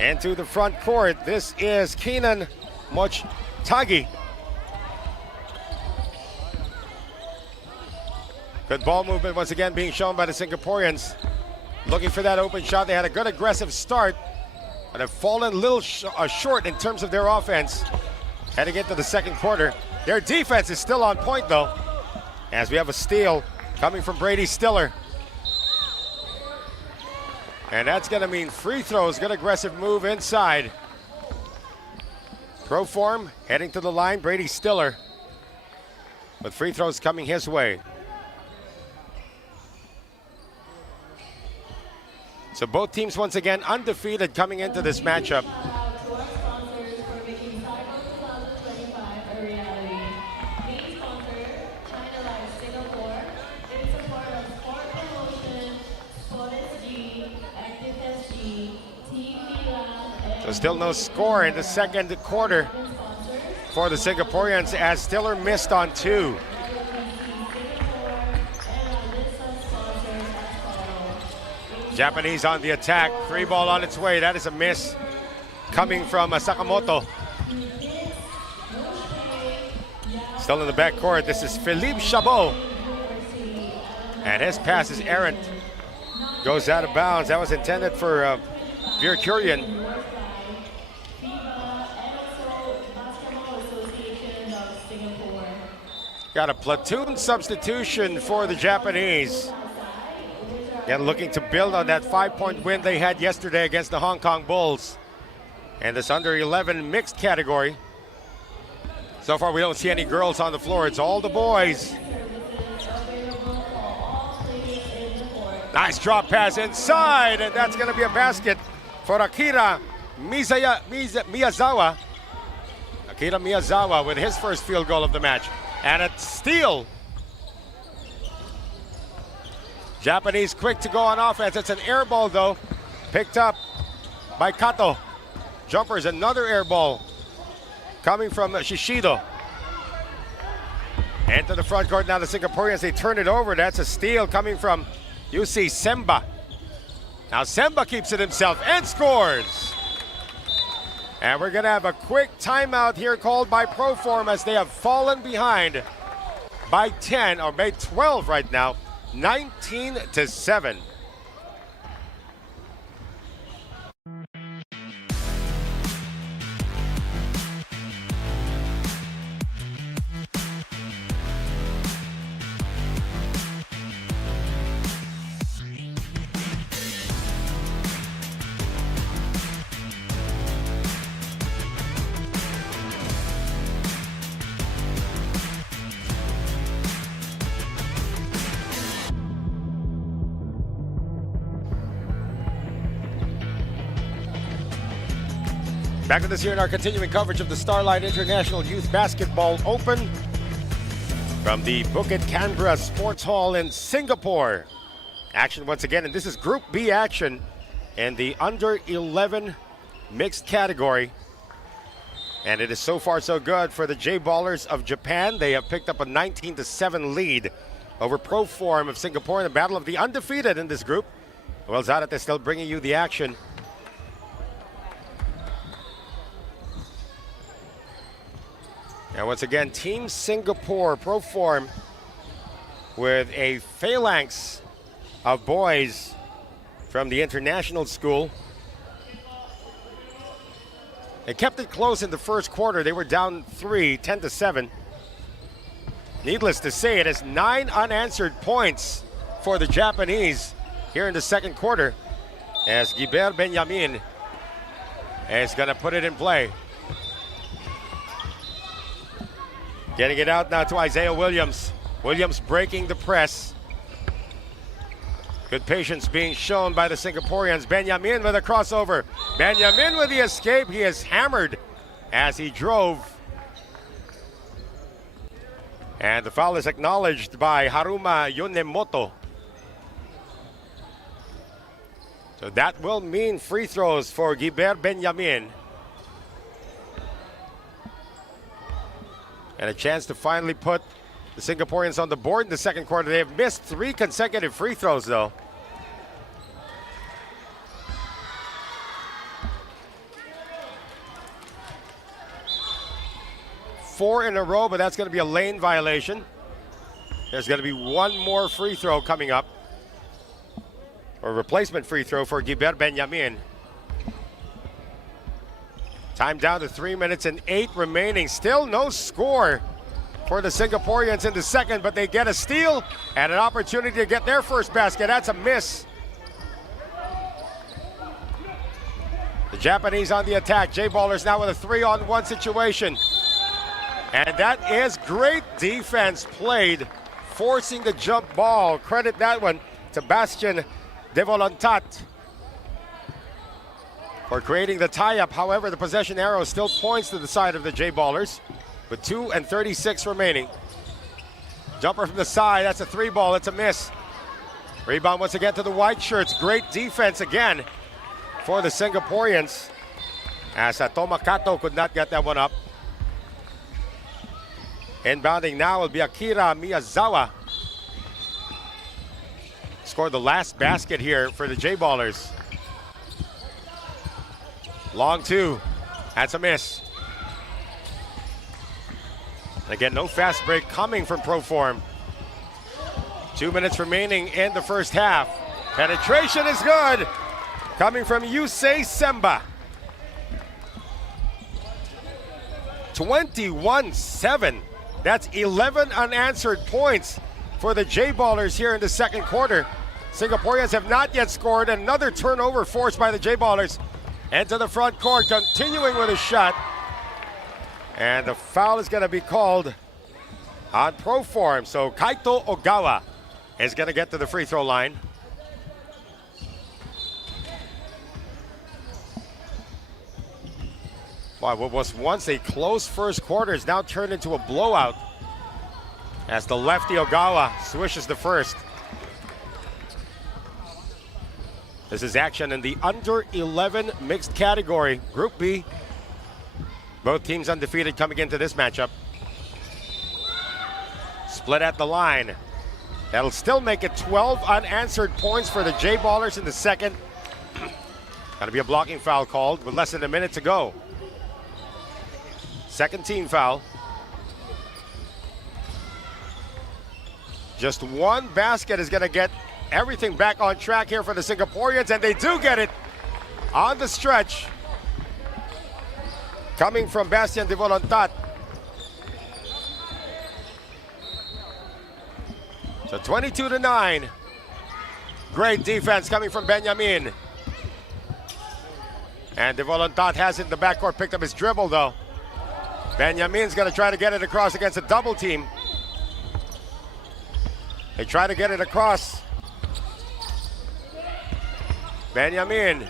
Into the front court, this is Keenan Mochtagi. Good ball movement once again being shown by the Singaporeans. Looking for that open shot. They had a good aggressive start, but have fallen a little short in terms of their offense heading into the second quarter. Their defense is still on point, though, as we have a steal coming from Brady Stiller. And that's going to mean free throws. Good aggressive move inside. Proform heading to the line. Brady Stiller with free throws coming his way. So both teams once again undefeated coming into this matchup. So still no score in the second quarter for the Singaporeans as Stiller missed on 2. Japanese on the attack, 3 ball on its way. That is a miss coming from Sakamoto. Still in the backcourt, this is Philippe Chabot. And his pass is errant. Goes out of bounds. That was intended for Virkurian. Got a platoon substitution for the Japanese. And looking to build on that 5-point win they had yesterday against the Hong Kong Bulls. And this under 11 mixed category. So far we don't see any girls on the floor, it's all the boys. Nice drop pass inside, and that's going to be a basket for Akira Miyazawa. Akira Miyazawa with his first field goal of the match. And a steal. Japanese quick to go on offense. It's an air ball though. Picked up by Kato. Jumpers, another air ball coming from Shishido. And to the front court now the Singaporeans, they turn it over. That's a steal coming from UC Semba. Now Semba keeps it himself and scores. And we're gonna have a quick timeout here called by Proform as they have fallen behind by 10 or by 12 right now, 19-7. Back with us here in our continuing coverage of the Starlight International Youth Basketball Open from the Bukit Canberra Sports Hall in Singapore. Action once again, and this is Group B action in the under 11 mixed category. And it is so far so good for the J-Ballers of Japan. They have picked up a 19-7 lead over Proform of Singapore in the battle of the undefeated in this group. Well, Zarate still bringing you the action. And once again, Team Singapore, Proform, with a phalanx of boys from the international school. They kept it close in the first quarter. They were down 3, 10-7. Needless to say, it is 9 unanswered points for the Japanese here in the second quarter as Guibert Benjamin is going to put it in play. Getting it out now to Isaiah Williams. Williams breaking the press. Good patience being shown by the Singaporeans. Benjamin with a crossover. Benjamin with the escape. He is hammered as he drove. And the foul is acknowledged by Haruma Yonemoto. So that will mean free throws for Guibert Benjamin. And a chance to finally put the Singaporeans on the board in the second quarter. They have missed 3 consecutive free throws, though. Four in a row, but that's going to be a lane violation. There's going to be one more free throw coming up, or replacement free throw for Guibert Benjamin. Time down to 3 minutes and 8 remaining. Still no score for the Singaporeans in the second, but they get a steal and an opportunity to get their first basket. That's a miss. The Japanese on the attack. J-Ballers now with a 3-on-1 situation. And that is great defense played, forcing the jump ball. Credit that one to Bastien de Volontat for creating the tie-up. However, the possession arrow still points to the side of the J-Ballers with 2:36 remaining. Jumper from the side, that's a 3-ball, it's a miss. Rebound once again to the white shirts. Great defense again for the Singaporeans, as Atoma Kato could not get that one up. Inbounding now will be Akira Miyazawa. Scored the last basket here for the J-Ballers. Long 2, that's a miss. Again, no fast break coming from Proform. 2 minutes remaining in the first half. Penetration is good, coming from Yusei Semba. 21-7. That's 11 unanswered points for the J-Ballers here in the second quarter. Singaporeans have not yet scored. Another turnover forced by the J-Ballers. Into the front court, continuing with a shot. And the foul is going to be called on Proform. So Kaito Ogawa is going to get to the free throw line. Wow, what was once a close first quarter is now turned into a blowout as the lefty Ogawa swishes the first. This is action in the under 11 mixed category, Group B. Both teams undefeated coming into this matchup. Split at the line. That'll still make it 12 unanswered points for the J-Ballers in the second. Gonna be a blocking foul called with less than a minute to go. Second team foul. Just one basket is gonna get everything back on track here for the Singaporeans, and they do get it on the stretch. Coming from Bastian de Volontat. So 22-9. Great defense coming from Benjamin. And de Volontat has it in the backcourt, picked up his dribble though. Benjamin's gonna try to get it across against a double team. They try to get it across. Benjamin.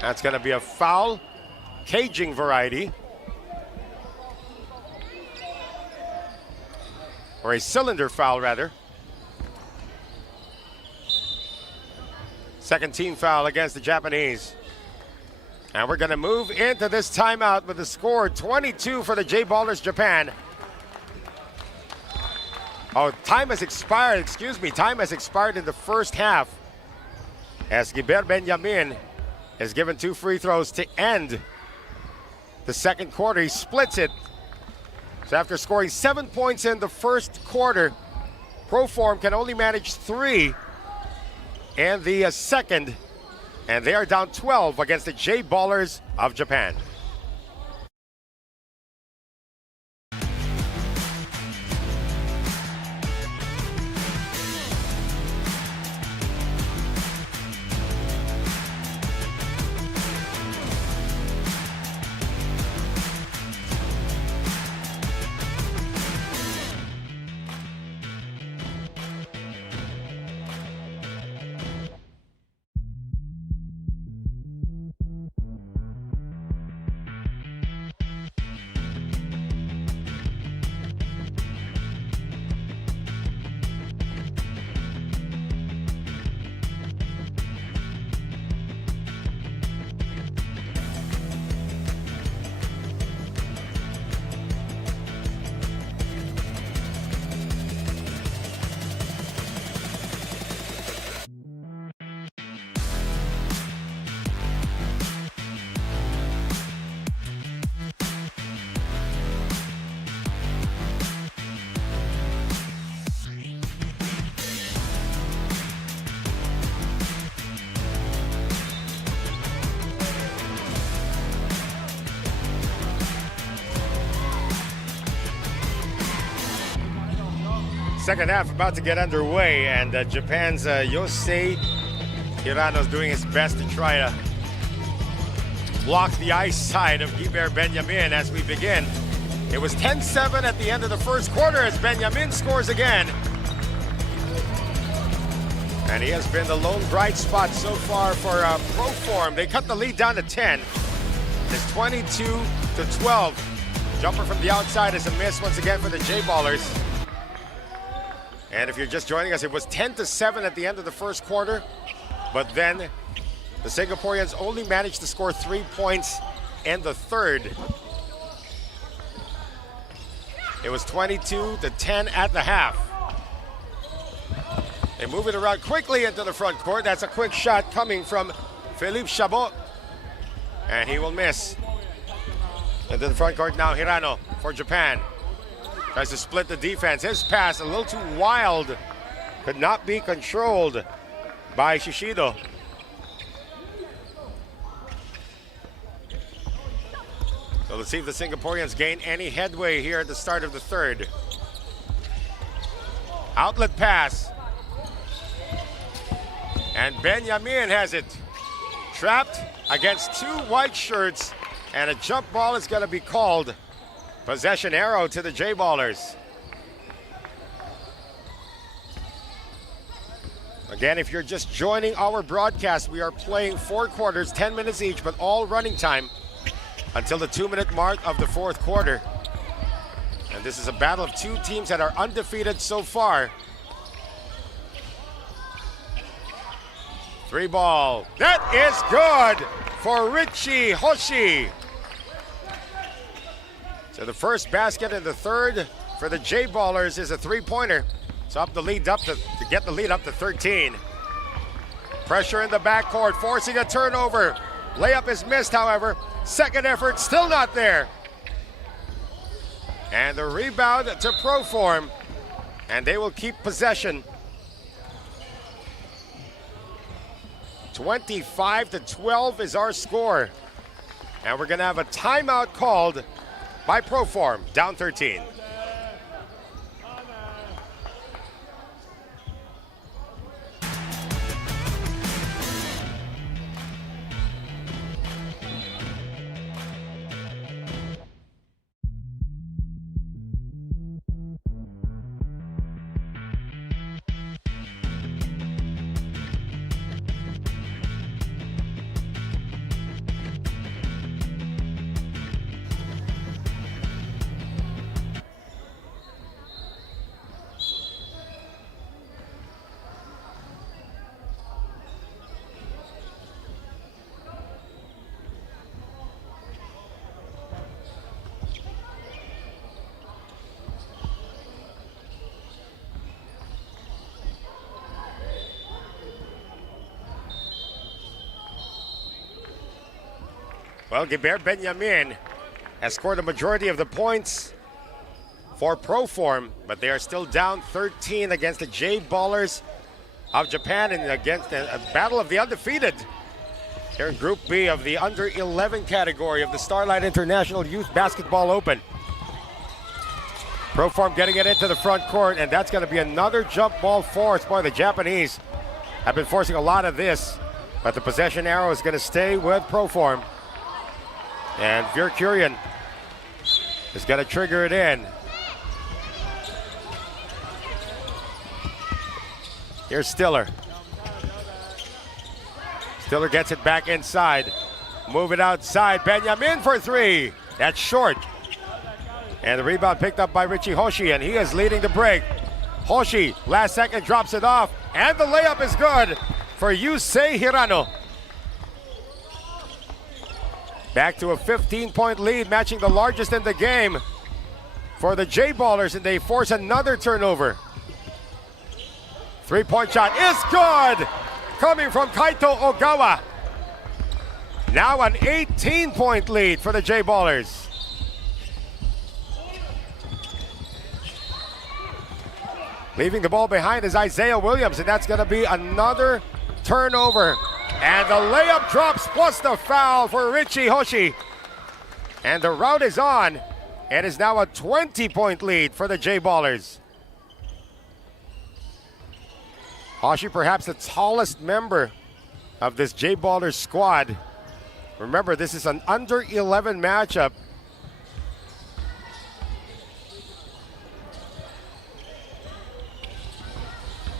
That's gonna be a foul. Caging variety. Or a cylinder foul, rather. Second team foul against the Japanese. And we're going to move into this timeout with the score 22 for the J-Ballers Japan. Oh, time has expired. Excuse me. Time has expired in the first half. As Guibert Benjamin is given 2 free throws to end the second quarter. He splits it. So after scoring 7 points in the first quarter, Proform can only manage 3 in the second. And they are down 12 against the J-Ballers of Japan. Second half about to get underway, and Japan's Yosei Hirano is doing his best to try to block the eyesight of Guibert Benjamin as we begin. It was 10-7 at the end of the first quarter as Benjamin scores again. And he has been the lone bright spot so far for Proform. They cut the lead down to 10. It's 22-12. Jumper from the outside is a miss once again for the J-Ballers. And if you're just joining us, it was 10-7 at the end of the first quarter. But then the Singaporeans only managed to score 3 points in the third. It was 22-10 at the half. They move it around quickly into the front court. That's a quick shot coming from Philippe Chabot. And he will miss. Into the front court now, Hirano for Japan. Tries to split the defense. His pass a little too wild. Could not be controlled by Shishido. So let's see if the Singaporeans gain any headway here at the start of the third. Outlet pass. And Benjamin has it. Trapped against two white shirts, and a jump ball is going to be called. Possession arrow to the J-Ballers. Again, if you're just joining our broadcast, we are playing 4 quarters, 10 minutes each, but all running time until the 2-minute mark of the 4th quarter. And this is a battle of two teams that are undefeated so far. 3 ball. That is good for Richie Hoshi. So the first basket and the third for the J-Ballers is a 3-pointer. So up the lead up to get the lead up to 13. Pressure in the backcourt, forcing a turnover. Layup is missed, however. Second effort, still not there. And the rebound to Proform. And they will keep possession. 25-12 is our score. And we're going to have a timeout called by Proform, down 13. Well, Gilbert Benjamin has scored a majority of the points for Proform, but they are still down 13 against the J-Ballers of Japan and against a battle of the undefeated here in Group B of the under 11 category of the Starlight International Youth Basketball Open. Proform getting it into the front court, and that's going to be another jump ball forced. Boy, the Japanese have been forcing a lot of this, but the possession arrow is going to stay with Proform. And Verkurian is going to trigger it in. Here's Stiller. Stiller gets it back inside. Move it outside. Benjamin for 3. That's short. And the rebound picked up by Richie Hoshi, and he is leading the break. Hoshi, last second, drops it off. And the layup is good for Yusei Hirano. Back to a 15-point lead, matching the largest in the game for the J-Ballers, and they force another turnover. 3-point shot is good, coming from Kaito Ogawa. Now an 18-point lead for the J-Ballers. Leaving the ball behind is Isaiah Williams, and that's going to be another turnover. And the layup drops plus the foul for Richie Hoshi. And the rout is on. It is now a 20-point lead for the J-Ballers. Hoshi, perhaps the tallest member of this J-Ballers squad. Remember, this is an under 11 matchup.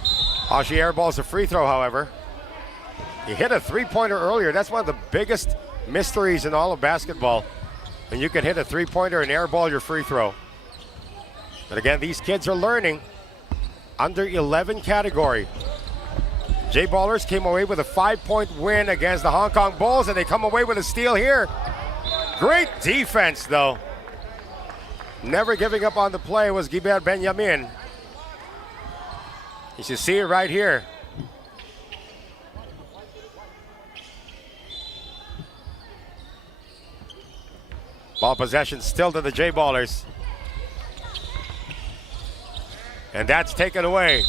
Hoshi airballs a free throw, however. He hit a 3-pointer earlier. That's one of the biggest mysteries in all of basketball. When you can hit a 3-pointer and airball your free throw. But again, these kids are learning. Under 11 category. J-Ballers came away with a 5-point win against the Hong Kong Bulls, and they come away with a steal here. Great defense, though. Never giving up on the play was Gilbert Benjamin. You should see it right here. Ball possession still to the J-Ballers. And that's taken away.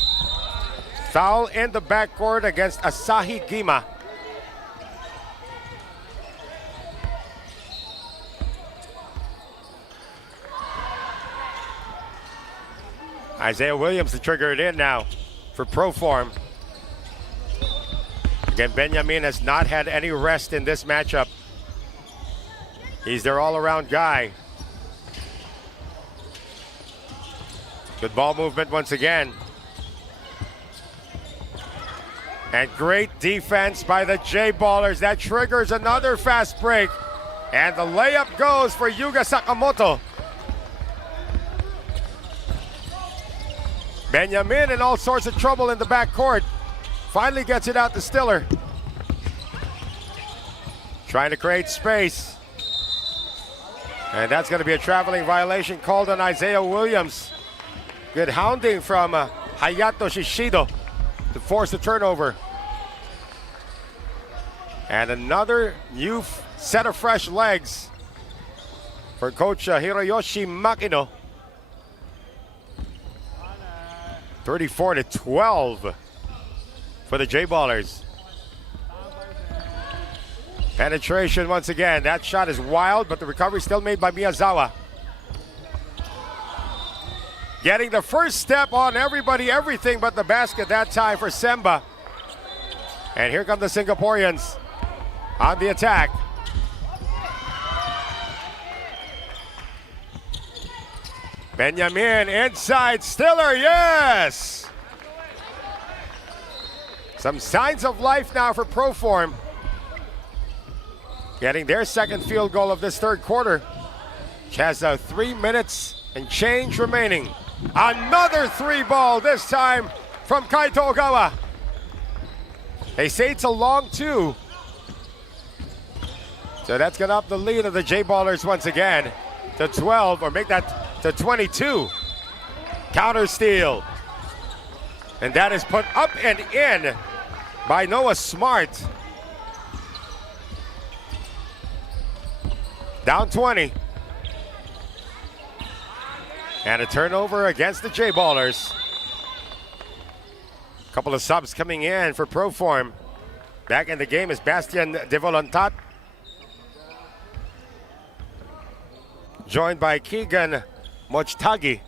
Foul in the backcourt against Asahi Gima. Isaiah Williams to trigger it in now for Proform. Again, Benjamin has not had any rest in this matchup. He's their all-around guy. Good ball movement once again. And great defense by the J-Ballers. That triggers another fast break. And the layup goes for Yuga Sakamoto. Benjamin in all sorts of trouble in the backcourt. Finally gets it out to Stiller. Trying to create space. And that's going to be a traveling violation called on Isaiah Williams. Good hounding from Hayato Shishido to force the turnover. And another new set of fresh legs for Coach Hiroyoshi Makino. 34-12 for the J-Ballers. Penetration once again. That shot is wild, but the recovery still made by Miyazawa. Getting the first step on everybody, everything but the basket that time for Semba. And here come the Singaporeans on the attack. Benjamin inside, Stiller, yes! Some signs of life now for Proform. Getting their second field goal of this third quarter. Which has 3 minutes and change remaining. Another three ball, this time from Kaito Ogawa. They say it's a long two. So that's going to up the lead of the J-Ballers once again to 12, or make that to 22. Counter steal. And that is put up and in by Noah Smart. Down 20. And a turnover against the J-Ballers. Couple of subs coming in for Proform. Back in the game is Bastian De Volontat, joined by Keegan Mojtagi.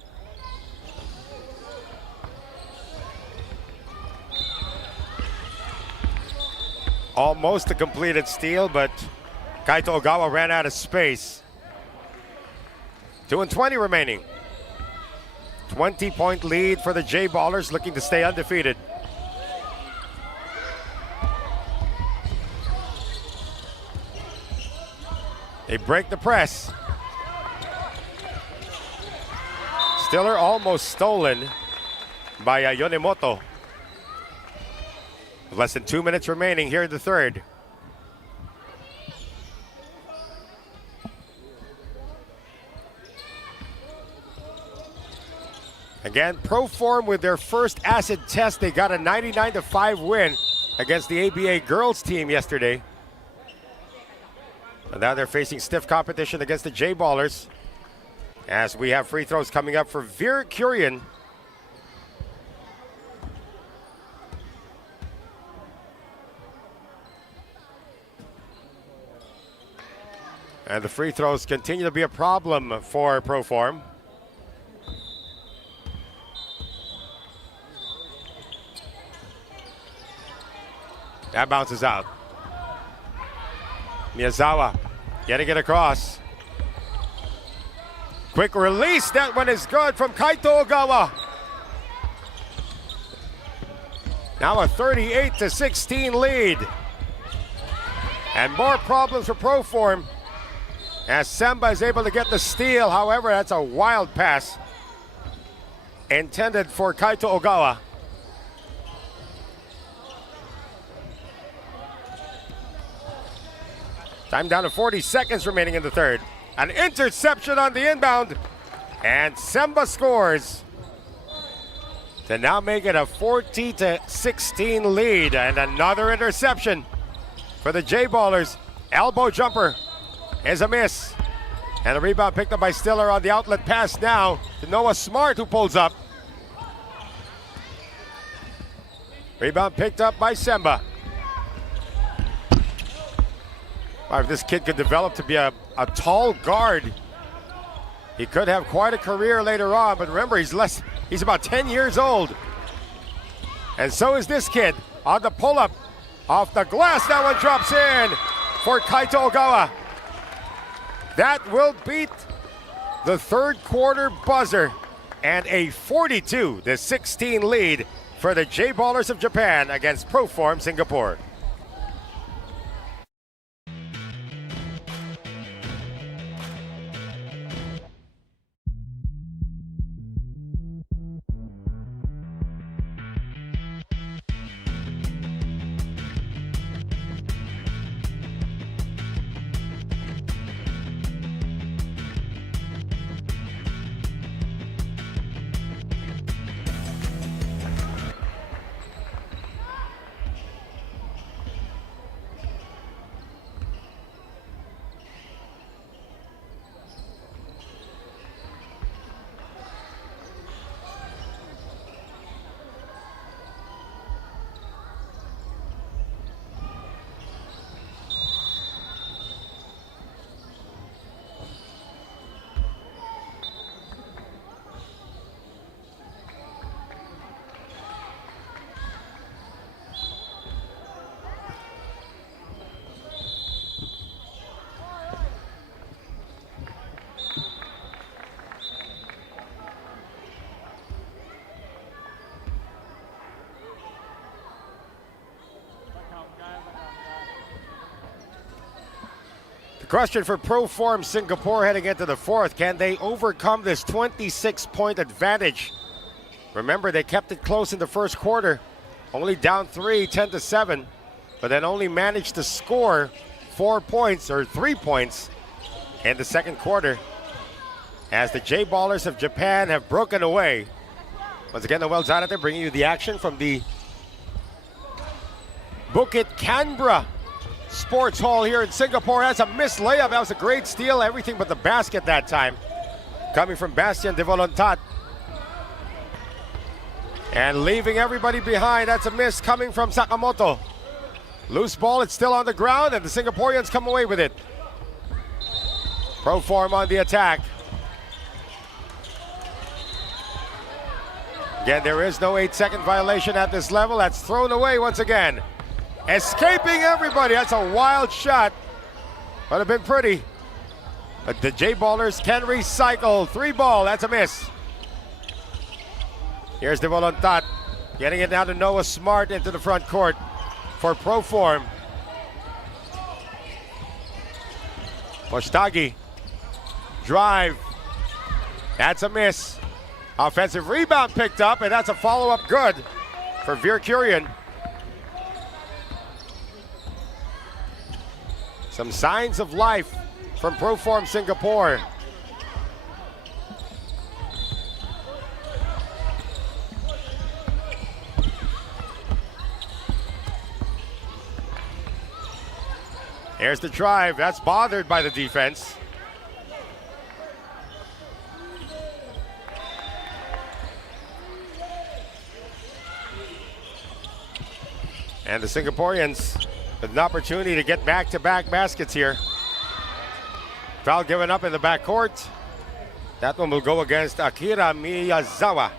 Almost a completed steal, but Kaito Ogawa ran out of space. 2:20 remaining. 20-point lead for the J-Ballers, looking to stay undefeated. They break the press. Stiller almost stolen by Yonemoto. Less than 2 minutes remaining here in the third. Again, Proform with their first acid test. They got a 99-5 win against the ABA girls team yesterday. And now they're facing stiff competition against the J-Ballers, as we have free throws coming up for Veer Kurian. And the free throws continue to be a problem for Proform. That bounces out. Miyazawa getting it across. Quick release, that one is good from Kaito Ogawa. Now a 38-16 lead. And more problems for Proform as Semba is able to get the steal. However, that's a wild pass intended for Kaito Ogawa. Time down to 40 seconds remaining in the third. An interception on the inbound, and Semba scores to now make it a 40-16 lead. And another interception for the J-Ballers. Elbow jumper is a miss. And a rebound picked up by Stiller on the outlet pass now to Noah Smart, who pulls up. Rebound picked up by Semba. If this kid could develop to be a tall guard, he could have quite a career later on. But remember, he's about 10 years old. And so is this kid on the pull-up. Off the glass, that one drops in for Kaito Ogawa. That will beat the third quarter buzzer and a 42-16 lead for the J-Ballers of Japan against Proform Singapore. Question for Proform Singapore heading into the fourth. Can they overcome this 26-point advantage? Remember, they kept it close in the first quarter. Only down 3, 10-7. But then only managed to score 4 points or 3 points in the second quarter. As the J-Ballers of Japan have broken away. Once again, Noel Zarate bringing you the action from the Bukit Canberra Sports Hall here in Singapore. That's a missed layup. That was a great steal. Everything but the basket that time. Coming from Bastian de Volontat. And leaving everybody behind. That's a miss coming from Sakamoto. Loose ball. It's still on the ground and the Singaporeans come away with it. Proform on the attack. Again, there is no 8-second violation at this level. That's thrown away once again. Escaping everybody. That's a wild shot. Would have been pretty. But the J-Ballers can recycle. 3-ball. That's a miss. Here's De Volontat. Getting it down to Noah Smart into the front court for Proform. Moshtagi. Drive. That's a miss. Offensive rebound picked up, and that's a follow-up good for Veer Kurian. Some signs of life from Proform Singapore. Here's the drive. That's bothered by the defense. And the Singaporeans with an opportunity to get back-to-back baskets here. Foul given up in the backcourt. That one will go against Akira Miyazawa.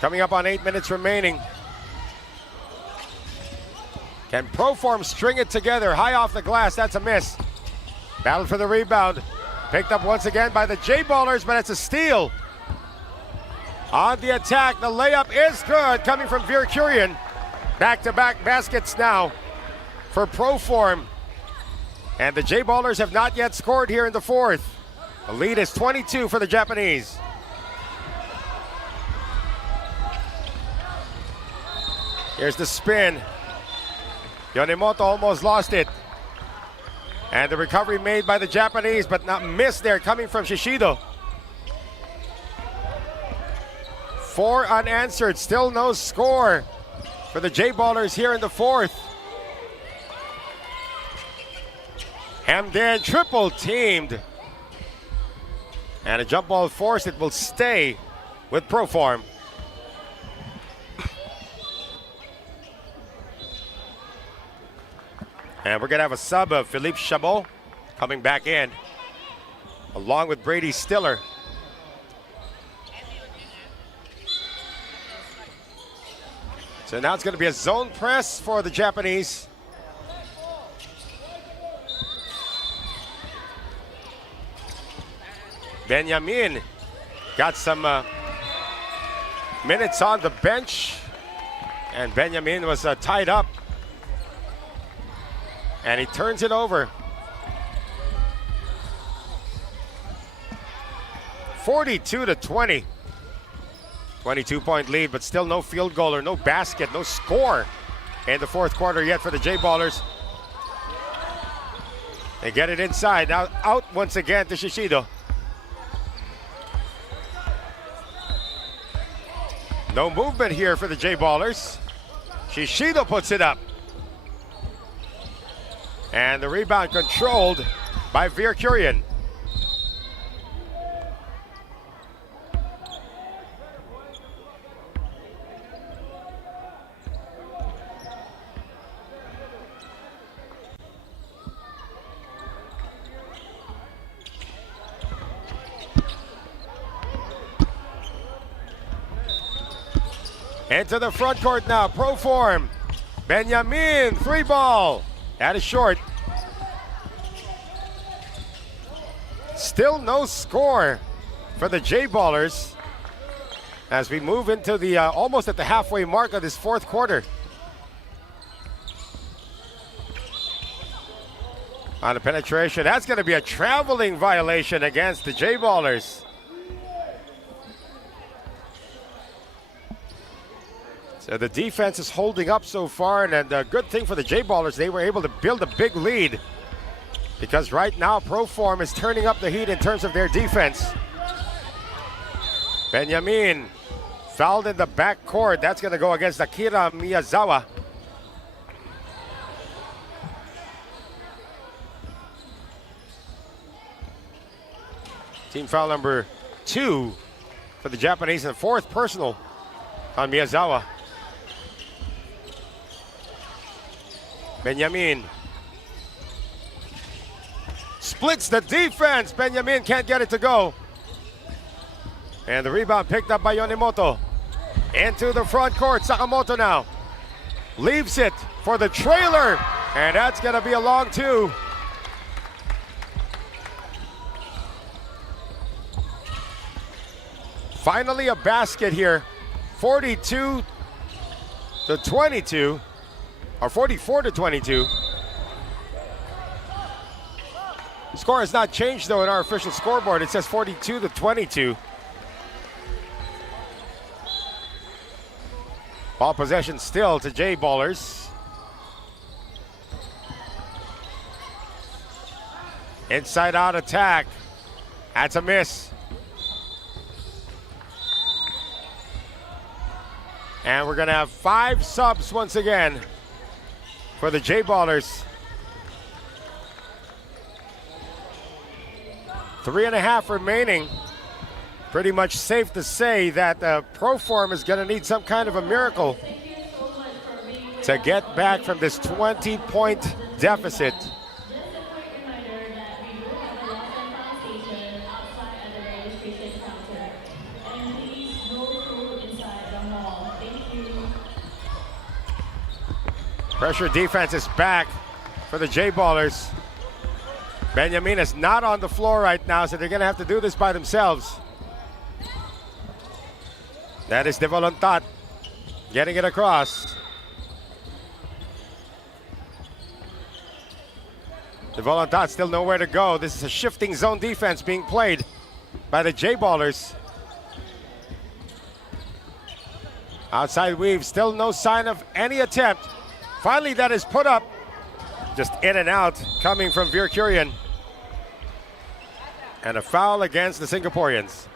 Coming up on 8 minutes remaining. Can Proform string it together? High off the glass, that's a miss. Battle for the rebound. Picked up once again by the J-Ballers, but it's a steal. On the attack, the layup is good, coming from Veer Kurian. Back-to-back baskets now for Proform. And the J-Ballers have not yet scored here in the fourth. The lead is 22 for the Japanese. Here's the spin. Yonemoto almost lost it. And the recovery made by the Japanese, but not missed there, coming from Shishido. 4 unanswered, still no score for the J-Ballers here in the fourth. Hamdan triple teamed. And a jump ball forced, it will stay with Proform. And we're going to have a sub of Philippe Chabot coming back in. along with Brady Stiller. So now it's going to be a zone press for the Japanese. Benjamin got some minutes on the bench, and Benjamin was tied up, and he turns it over. 42-20. 22-point lead, but still no field goal or no basket, no score in the fourth quarter yet for the J-Ballers. They get it inside. Now out once again to Shishido. No movement here for the J-Ballers. Shishido puts it up. And the rebound controlled by Veer Kurian. Into the front court now, pro form. Benjamin, three ball. That is short. Still no score for the J-Ballers as we move into the almost at the halfway mark of this fourth quarter. On the penetration, that's going to be a traveling violation against the J-Ballers. So the defense is holding up so far, and a good thing for the J-Ballers, they were able to build a big lead, because right now Proform is turning up the heat in terms of their defense. Benjamin fouled in the backcourt. That's going to go against Akira Miyazawa. Team foul number 2 for the Japanese, and fourth personal on Miyazawa. Benjamin splits the defense. Benjamin can't get it to go. And the rebound picked up by Yonemoto. Into the front court, Sakamoto now. Leaves it for the trailer, and that's gonna be a long two. Finally a basket here, 42-22. Or 44-22. Score has not changed though in our official scoreboard. It says 42-22. Ball possession still to J-Ballers. Inside out attack. That's a miss. And we're gonna have 5 subs once again for the J-Ballers. 3.5 remaining. Pretty much safe to say that Proform is going to need some kind of a miracle to get back from this 20-point deficit. Pressure defense is back for the J-Ballers. Benjamin is not on the floor right now, so they're going to have to do this by themselves. That is De Volontat getting it across. De Volontat still nowhere to go. This is a shifting zone defense being played by the J-Ballers. Outside weave, still no sign of any attempt. Finally, that is put up. Just in and out, coming from Veer Kurian. And a foul against the Singaporeans.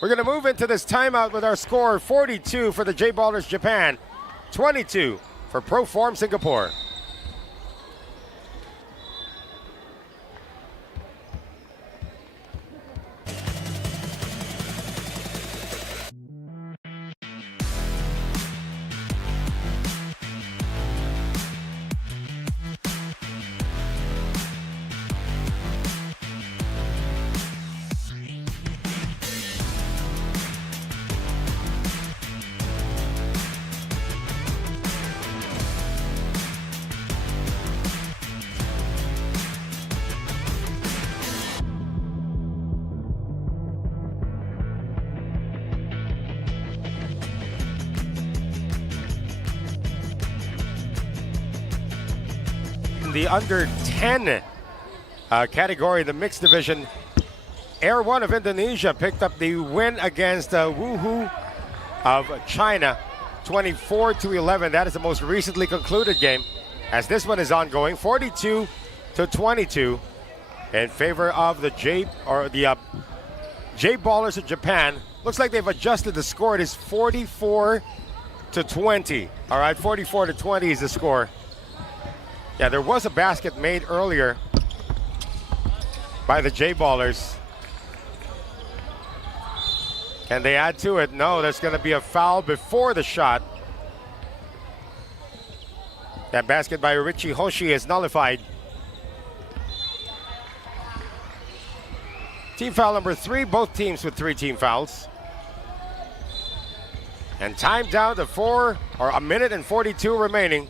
We're going to move into this timeout with our score 42 for the J-Ballers Japan, 22 for Proform Singapore. the under 10 category, the mixed division. Air One of Indonesia picked up the win against Wuhu of China, 24-11. That is the most recently concluded game, as this one is ongoing, 42-22 in favor of the J Ballers of Japan. Looks like they've adjusted the score. It is 44-20. All right, 44-20 is the score. Yeah, there was a basket made earlier by the J Ballers. Can they add to it? No, there's going to be a foul before the shot. That basket by Richie Hoshi is nullified. Team foul number 3, both teams with 3 team fouls. And time down to a minute and 42 remaining.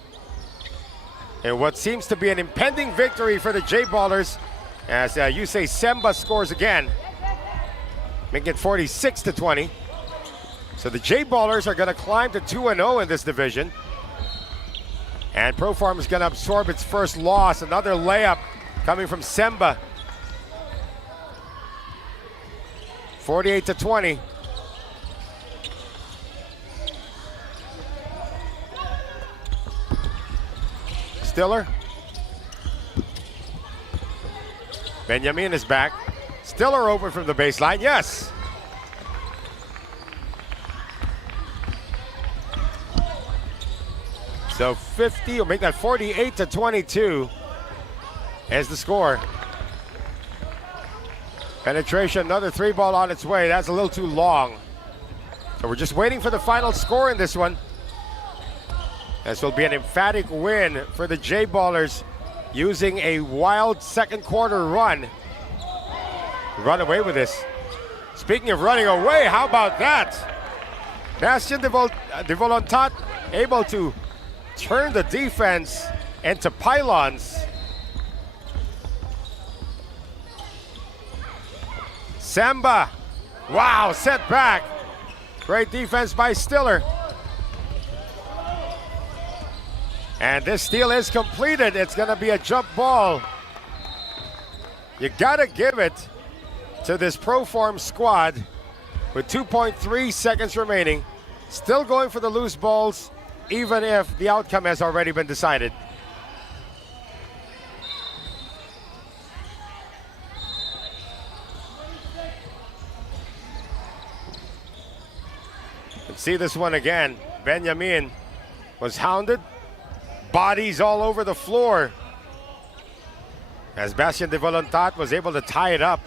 And what seems to be an impending victory for the J Ballers, as Yusei Semba scores again, making it 46-20. So the J Ballers are going to climb to 2-0 in this division. And Profarm is going to absorb its first loss. Another layup coming from Semba. 48-20. Stiller. Benjamin is back. Stiller open from the baseline. Yes. So 50, or make that 48-22 as the score. Penetration, another 3-ball on its way. That's a little too long. So we're just waiting for the final score in this one. This will be an emphatic win for the J Ballers, using a wild second quarter run. Run away with this. Speaking of running away, how about that? Bastien de Volontat able to turn the defense into pylons. Semba, wow, set back. Great defense by Stiller. And this steal is completed. It's gonna be a jump ball. You gotta give it to this Profarm squad with 2.3 seconds remaining. Still going for the loose balls, even if the outcome has already been decided. Let's see this one again. Benjamin was hounded. Bodies all over the floor, as Bastien de Volontat was able to tie it up.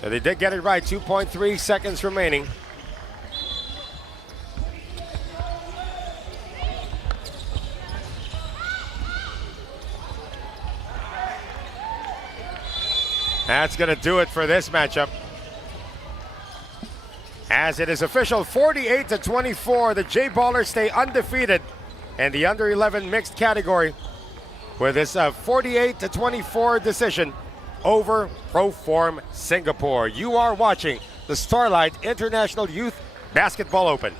So they did get it right. 2.3 seconds remaining. That's going to do it for this matchup. As it is official, 48-24, the J Ballers stay undefeated in the under 11 mixed category with this 48-24 decision over Profarm Singapore. You are watching the Starlight International Youth Basketball Open.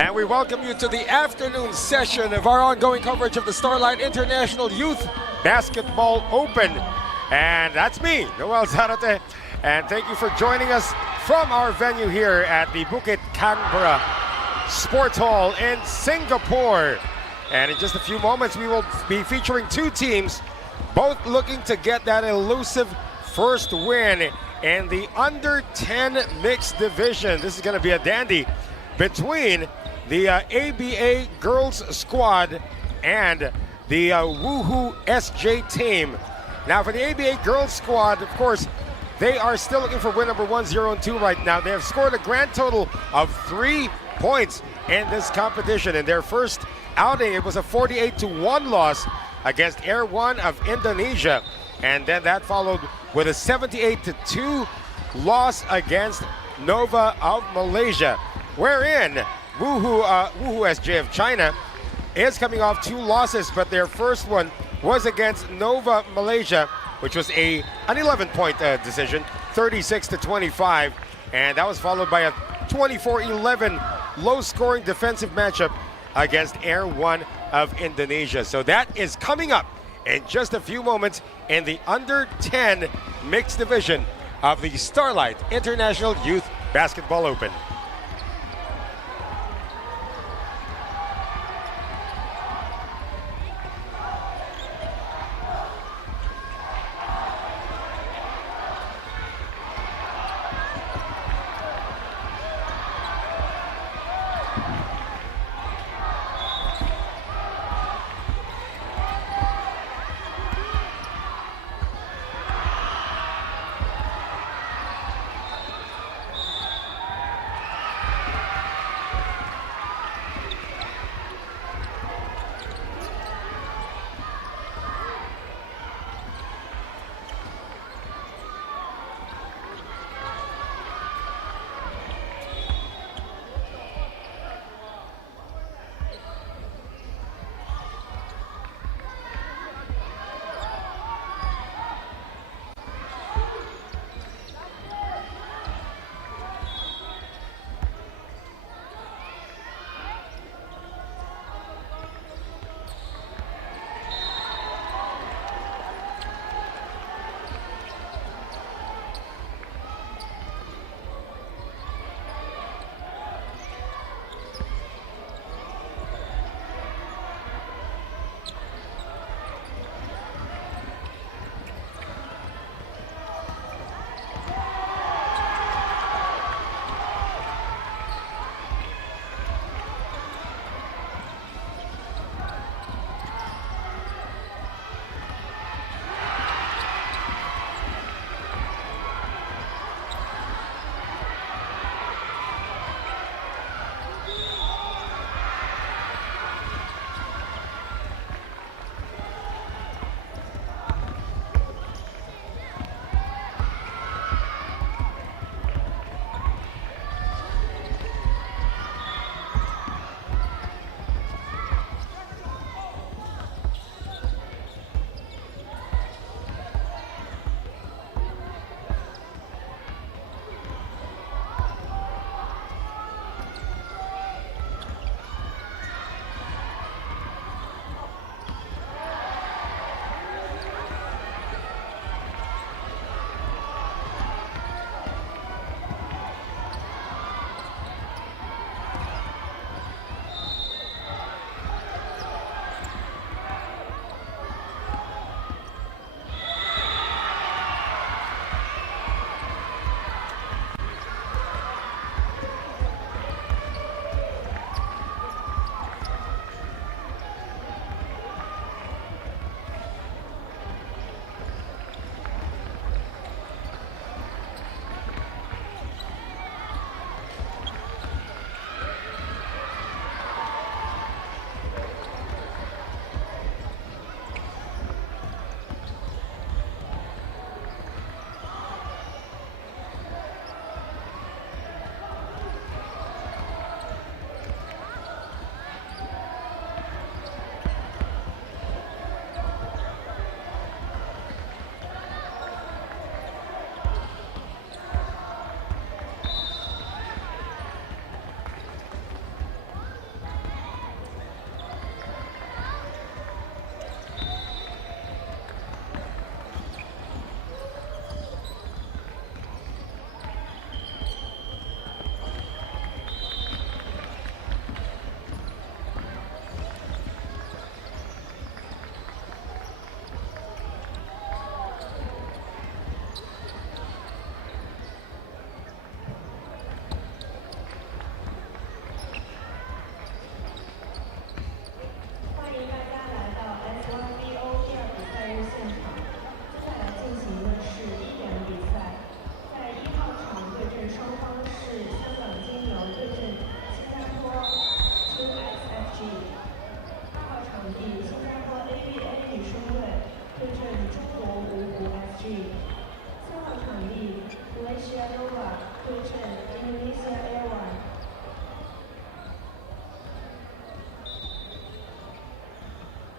And we welcome you to the afternoon session of our ongoing coverage of the Starlight International Youth Basketball Open. And that's me, Noel Zarate. And thank you for joining us from our venue here at the Bukit Canberra Sports Hall in Singapore. And in just a few moments, we will be featuring two teams, both looking to get that elusive first win in the under-10 mixed division. This is going to be a dandy between the ABA girls squad and the Woohoo SJ team. Now for the ABA girls squad, of course, they are still looking for win number 1, 0, and 2 right now. They have scored a grand total of 3 points in this competition. In their first outing, it was a 48-1 loss against Air One of Indonesia. And then that followed with a 78-2 loss against Nova of Malaysia, wherein Woohoo SJ of China is coming off 2 losses, but their first one was against Nova Malaysia, which was an 11-point decision, 36-25, and that was followed by a 24-11 low-scoring defensive matchup against Air One of Indonesia. So that is coming up in just a few moments in the under-10 mixed division of the Starlight International Youth Basketball Open.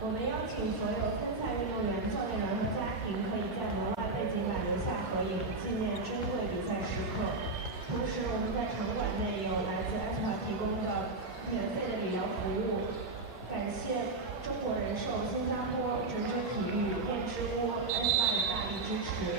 我们邀请所有参赛运动员、教练员和家庭可以在门外背景板留下合影，纪念珍贵比赛时刻。同时，我们在场馆内有来自 SIYBO 提供的免费的理疗服务。感谢中国人寿、新加坡准真体育、燕之屋、SIYBO 大力支持。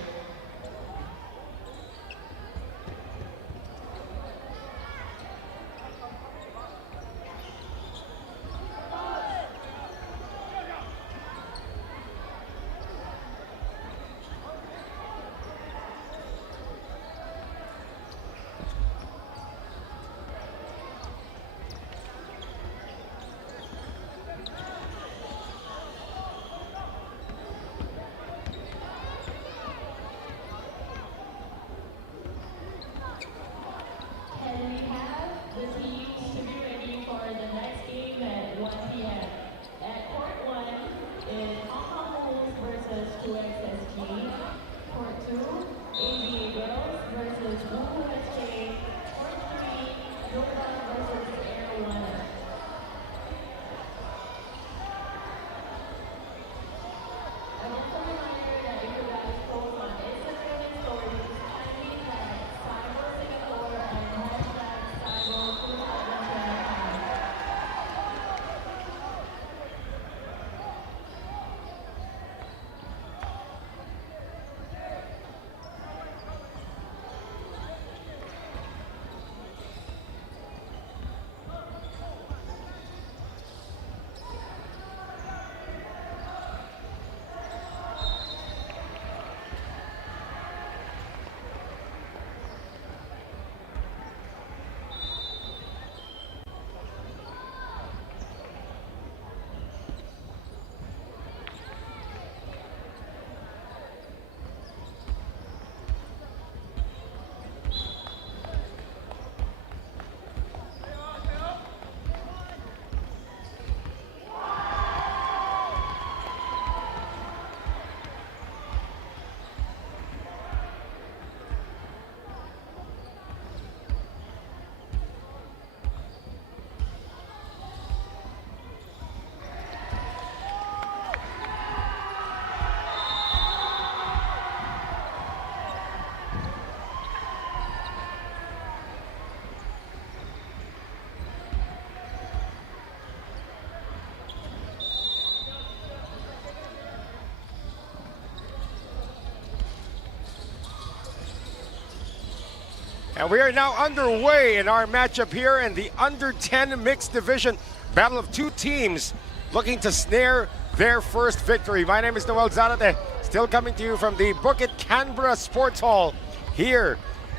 And we are now underway in our matchup here in the under 10 mixed division. Battle of two teams looking to snare their first victory. My name is Noel Zarate, still coming to you from the Bukit Canberra Sports Hall here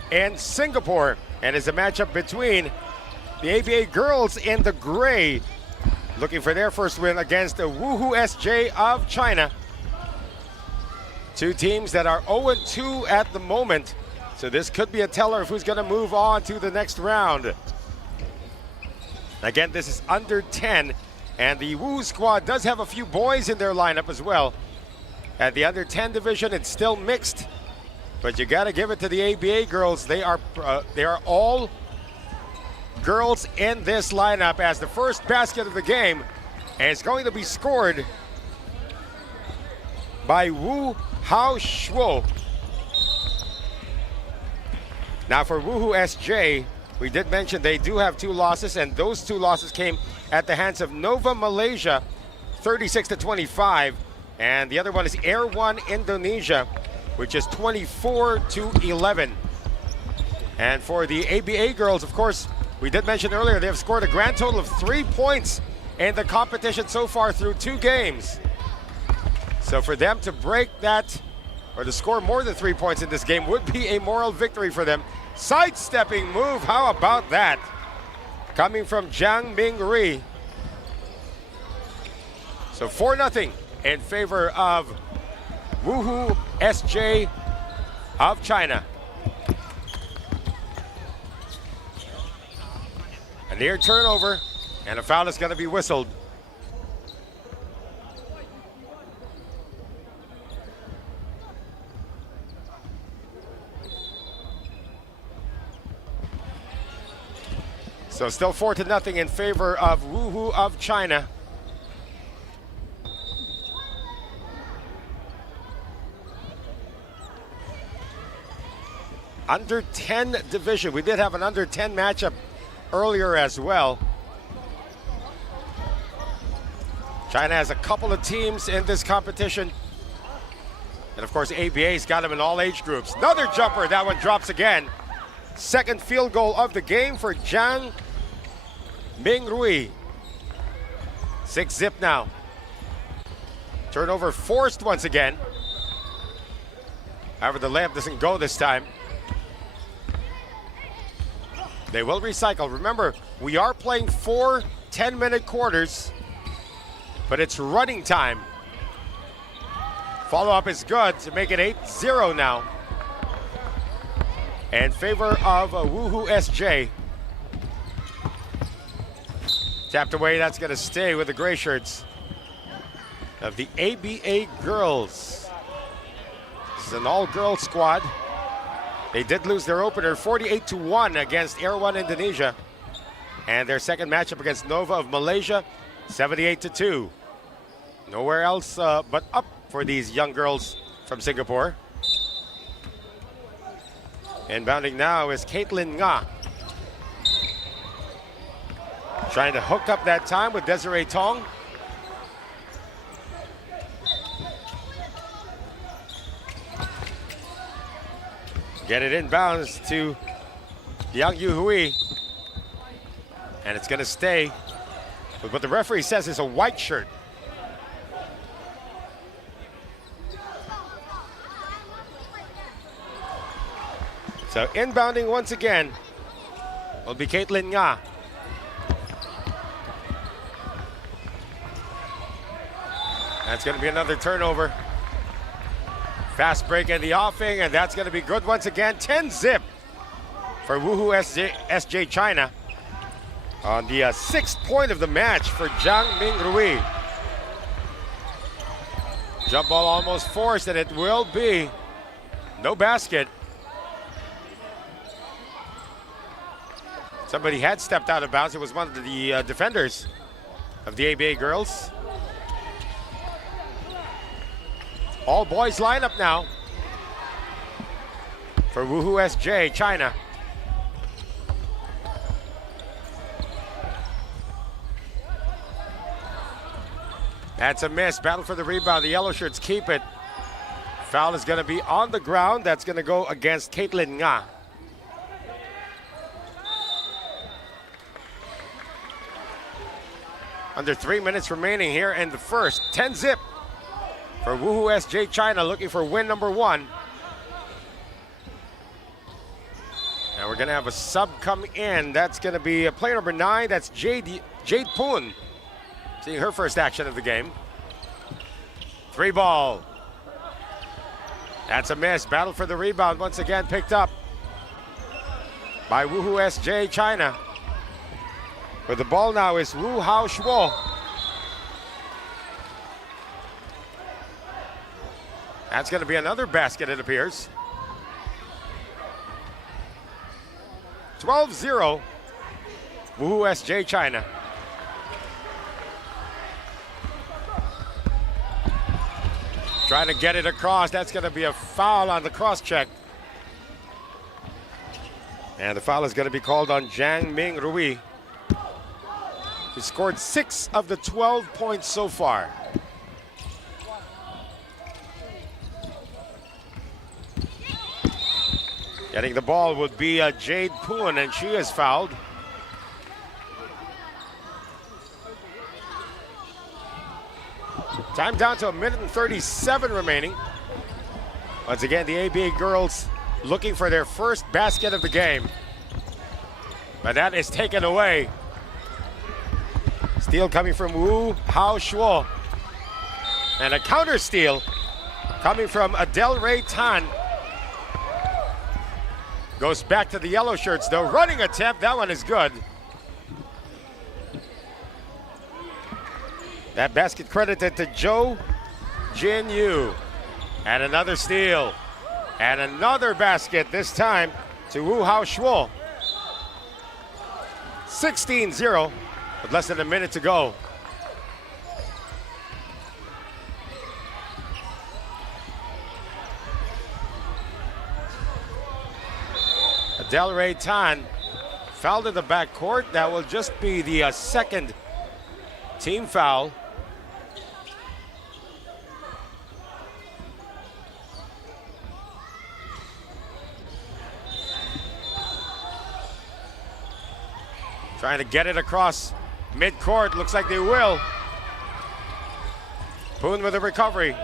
in Singapore. And it's a matchup between the ABA girls in the gray, looking for their first win against the Woohoo SJ of China. Two teams that are 0-2 at the moment. So this could be a teller of who's going to move on to the next round. Again, this is under 10, and the Woo squad does have a few boys in their lineup as well. At the under 10 division, it's still mixed, but you got to give it to the ABA girls. They are all girls in this lineup, as the first basket of the game is going to be scored by Wu Hao Shuo. Now for Woohoo SJ, we did mention they do have two losses, and those two losses came at the hands of Nova Malaysia, 36-25, and the other one is Air One Indonesia, which is 24-11. And for the ABA girls, of course, we did mention earlier, they have scored a grand total of 3 points in the competition so far through 2 games. So for them to break that, or to score more than 3 points in this game, would be a moral victory for them. Sidestepping move, how about that? Coming from Jiang Ming Ri. So 4-0 in favor of Woohoo SJ of China. A near turnover, and a foul is going to be whistled. So still 4-0 in favor of Woohoo of China. under 10 division. We did have an under 10 matchup earlier as well. China has a couple of teams in this competition. And of course, ABA's got them in all age groups. Another jumper, that one drops again. Second field goal of the game for Jiang Mingrui. 6-0 now. Turnover forced once again. However, the layup doesn't go this time. They will recycle. Remember, we are playing 4 10-minute quarters, but it's running time. Follow-up is good to make it 8-0 now. In favor of Woohoo SJ. Tapped away, that's gonna stay with the gray shirts of the ABA girls. This is an all-girl squad. They did lose their opener 48-1 against Air One Indonesia. And their second matchup against Nova of Malaysia, 78-2. Nowhere else but up for these young girls from Singapore. Inbounding now is Caitlin Nga. Trying to hook up that time with Desiree Tong. Get it inbounds to Yang Yu Hui. And it's gonna stay with what the referee says is a white shirt. So inbounding once again will be Caitlin Nga. That's going to be another turnover. Fast break in the offing, and that's going to be good once again. 10-0 for Woohoo SJ China on the 6th point of the match for Jiang Mingrui. Jump ball almost forced, and it will be no basket. Somebody had stepped out of bounds. It was one of the defenders of the ABA girls. All boys lineup now for Woohoo SJ China. That's a miss. Battle for the rebound. The yellow shirts keep it. Foul is going to be on the ground. That's going to go against Caitlin Nga. Under 3 minutes remaining here in the first. 10-0 for Woohoo SJ China, looking for win number 1. And we're gonna have a sub come in. That's gonna be player number 9. That's Jade Poon. Seeing her first action of the game. 3 ball. That's a miss. Battle for the rebound once again picked up by Woohoo SJ China. But the ball now is Wu Hao Shuo. That's going to be another basket, it appears. 12-0, Woohoo SJ China. Trying to get it across. That's going to be a foul on the cross check. And the foul is going to be called on Jiang Mingrui. He scored 6 of the 12 points so far. Getting the ball would be Jade Poon, and she is fouled. Time down to 1:37 remaining. Once again, the ABA girls looking for their first basket of the game. But that is taken away. Steal coming from Wu Hao Shuo. And a counter steal coming from Adele Ray Tan. Goes back to the yellow shirts though. Running attempt, that one is good. That basket credited to Zhou Jin Yu. And another steal. And another basket, this time to Wu Hao Shuo. 16-0 with less than a minute to go. Delray Tan fouled in the backcourt. That will just be the second team foul. Trying to get it across midcourt. Looks like they will. Poon with a recovery.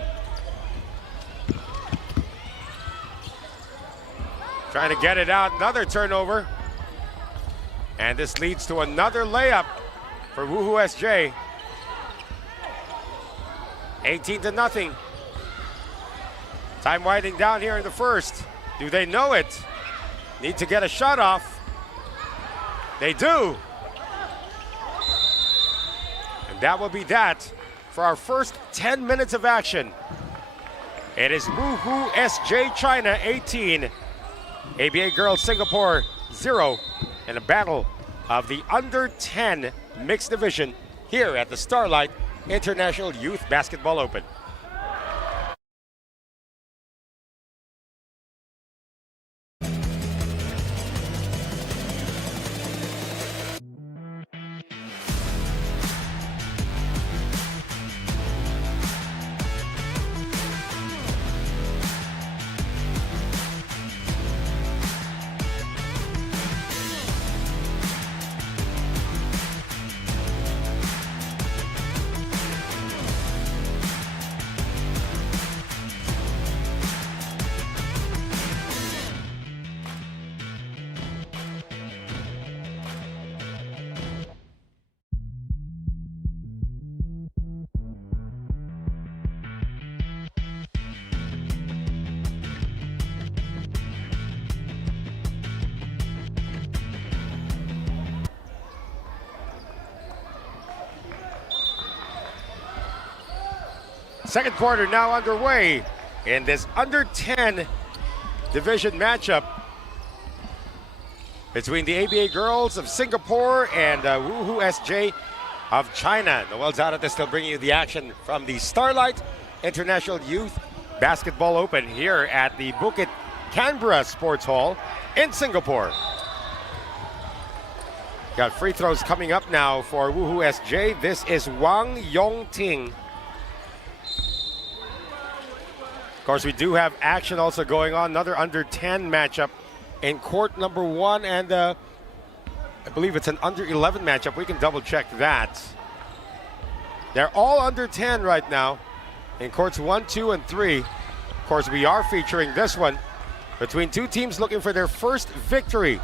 Trying to get it out. Another turnover. And this leads to another layup for Woohoo SJ. 18-0. Time winding down here in the first. Do they know it? Need to get a shot off. They do. And that will be that for our first 10 minutes of action. It is Woohoo SJ China 18, ABA Girls Singapore 0 in a battle of the under 10 mixed division here at the Starlight International Youth Basketball Open. Second quarter now underway in this under 10 division matchup between the ABA Girls of Singapore and Woohoo SJ of China. Noel Zarate still bringing you the action from the Starlight International Youth Basketball Open here at the Bukit Canberra Sports Hall in Singapore. Got free throws coming up now for Woohoo SJ. This is Wang Yongting. Of course, we do have action also going on. Another under 10 matchup in court number 1, and I believe it's an under 11 matchup. We can double check that. They're all under 10 right now in courts 1, 2, and 3. Of course, we are featuring this one between two teams looking for their first victory.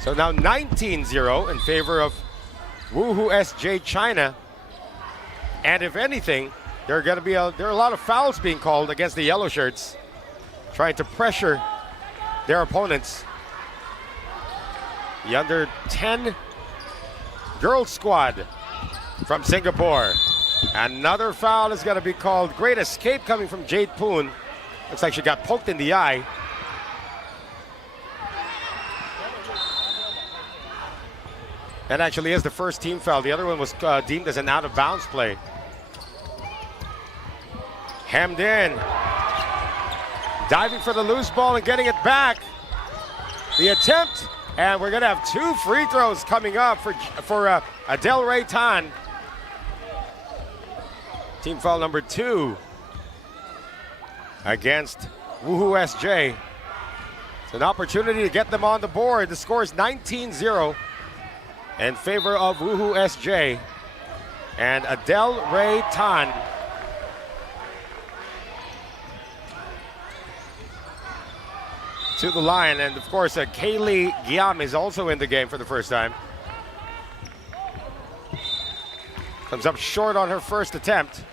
So now 19-0 in favor of Woohoo SJ China. And if anything, there are a lot of fouls being called against the yellow shirts, trying to pressure their opponents. The under 10 girls squad from Singapore. Another foul is going to be called. Great escape coming from Jade Poon. Looks like she got poked in the eye. That actually is the first team foul. The other one was deemed as an out-of-bounds play. Hemmed in. Diving for the loose ball and getting it back. The attempt, and we're going to have 2 free throws coming up for Adele Ray Tan. Team foul number 2 against Woohoo SJ. It's an opportunity to get them on the board. The score is 19-0 in favor of Woohoo SJ. And Adele Ray Tan to the line, and of course Kaylee Giam is also in the game for the first time. Comes up short on her first attempt.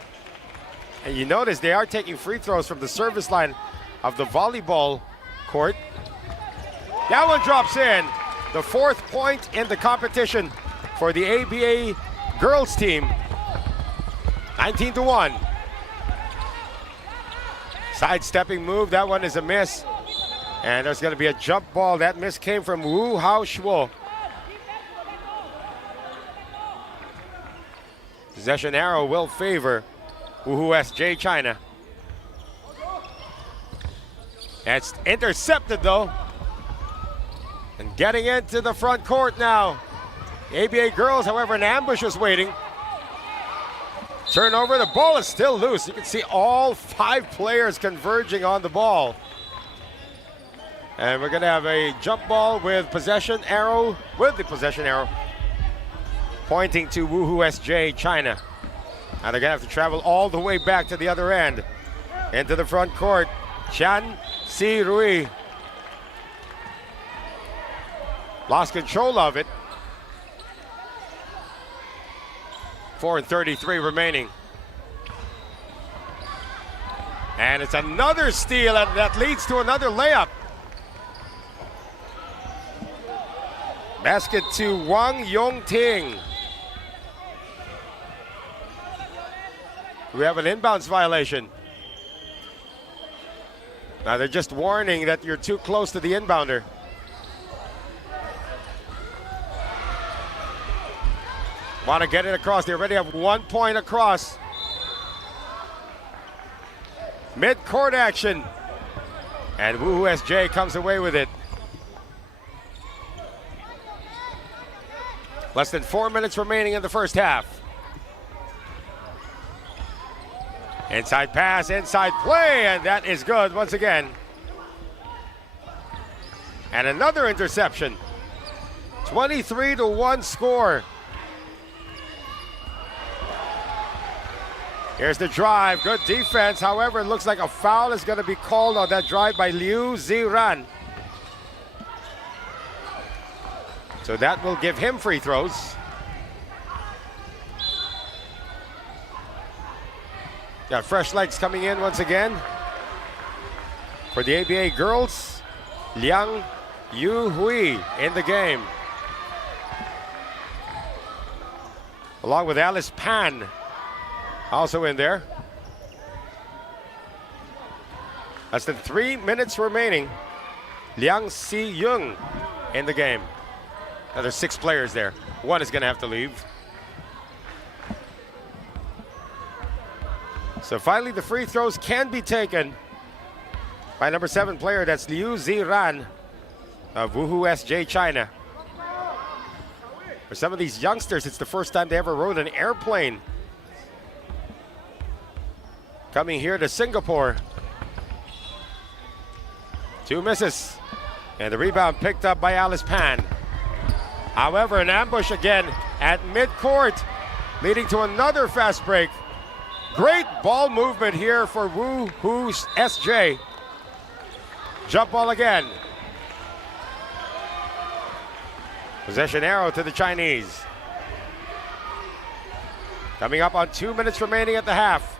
And you notice they are taking free throws from the service line of the volleyball court. That one drops in. The 4th point in the competition for the ABA girls team. 19-1. Sidestepping move, that one is a miss. And there's going to be a jump ball. That miss came from Wu Hao Shuo. Possession arrow will favor Woohoo SJ China. That's intercepted though And getting into the front court now. ABA girls, however, an ambush is waiting. Turnover, the ball is still loose. You can see all 5 players converging on the ball. And we're gonna have a jump ball with possession arrow, pointing to Woohoo SJ China. Now they're gonna have to travel all the way back to the other end. Into the front court, Chan Si Rui. Lost control of it. 4:33 remaining. And it's another steal, and that leads to another layup. Basket to Wang Yongting. We have an inbounds violation. Now they're just warning that you're too close to the inbounder. Want to get it across. They already have 1 point across. Mid-court action. And Woohoo SJ comes away with it. Less than 4 minutes remaining in the first half. Inside pass, inside play, and that is good once again. And another interception. 23-1 score. Here's the drive, good defense. However, it looks like a foul is going to be called on that drive by Liu Ziran. So that will give him free throws. Got fresh legs coming in once again. For the ABA girls, Liang Yu Hui in the game. Along with Alice Pan. Also in there. Less than 3 minutes remaining. Liang Si Yung in the game. Now there's 6 players there. 1 is going to have to leave. So finally the free throws can be taken by number 7 player. That's Liu Ziran of Woohoo SJ China. For some of these youngsters, it's the first time they ever rode an airplane. Coming here to Singapore. 2 misses. And the rebound picked up by Alice Pan. However, an ambush again at midcourt, leading to another fast break. Great ball movement here for Woohoo SJ. Jump ball again. Possession arrow to the Chinese. Coming up on 2 minutes remaining at the half.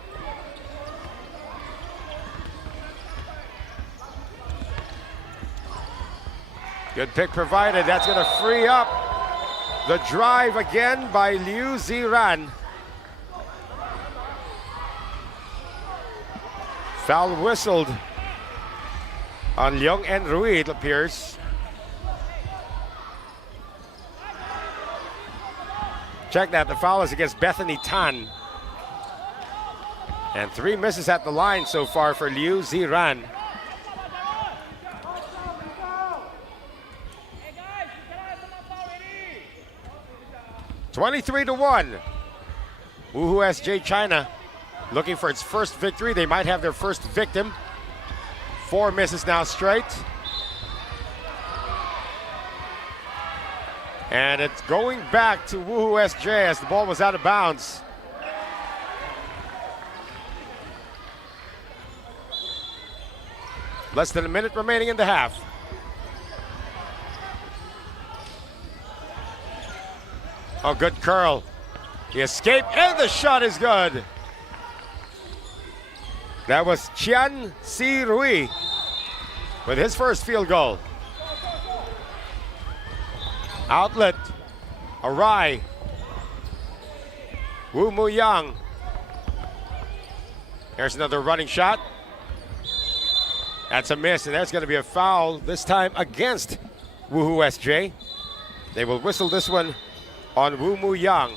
Good pick provided. That's going to free up the drive again by Liu Ziran. Foul whistled on Leong and Rui, it appears. Check that, the foul is against Bethany Tan. And 3 misses at the line so far for Liu Ziran. 23-1. Woohoo SJ China looking for its first victory. They might have their first victim. 4 misses now straight. And it's going back to Woohoo SJ as the ball was out of bounds. Less than a minute remaining in the half. Oh, good curl. The escape and the shot is good. That was Chan Si Rui with his first field goal. Outlet. Arai. Wu Mu Yang. Here's another running shot. That's a miss, and that's going to be a foul, this time against Woohoo SJ. They will whistle this one on Wu Mu Yang.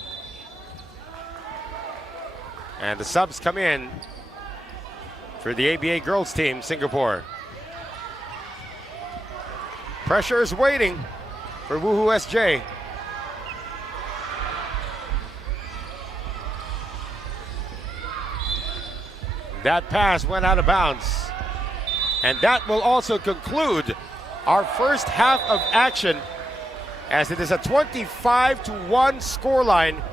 And the subs come in for the ABA girls team, Singapore. Pressure is waiting for Woohoo SJ. That pass went out of bounds. And that will also conclude our first half of action, as it is a 25-1 scoreline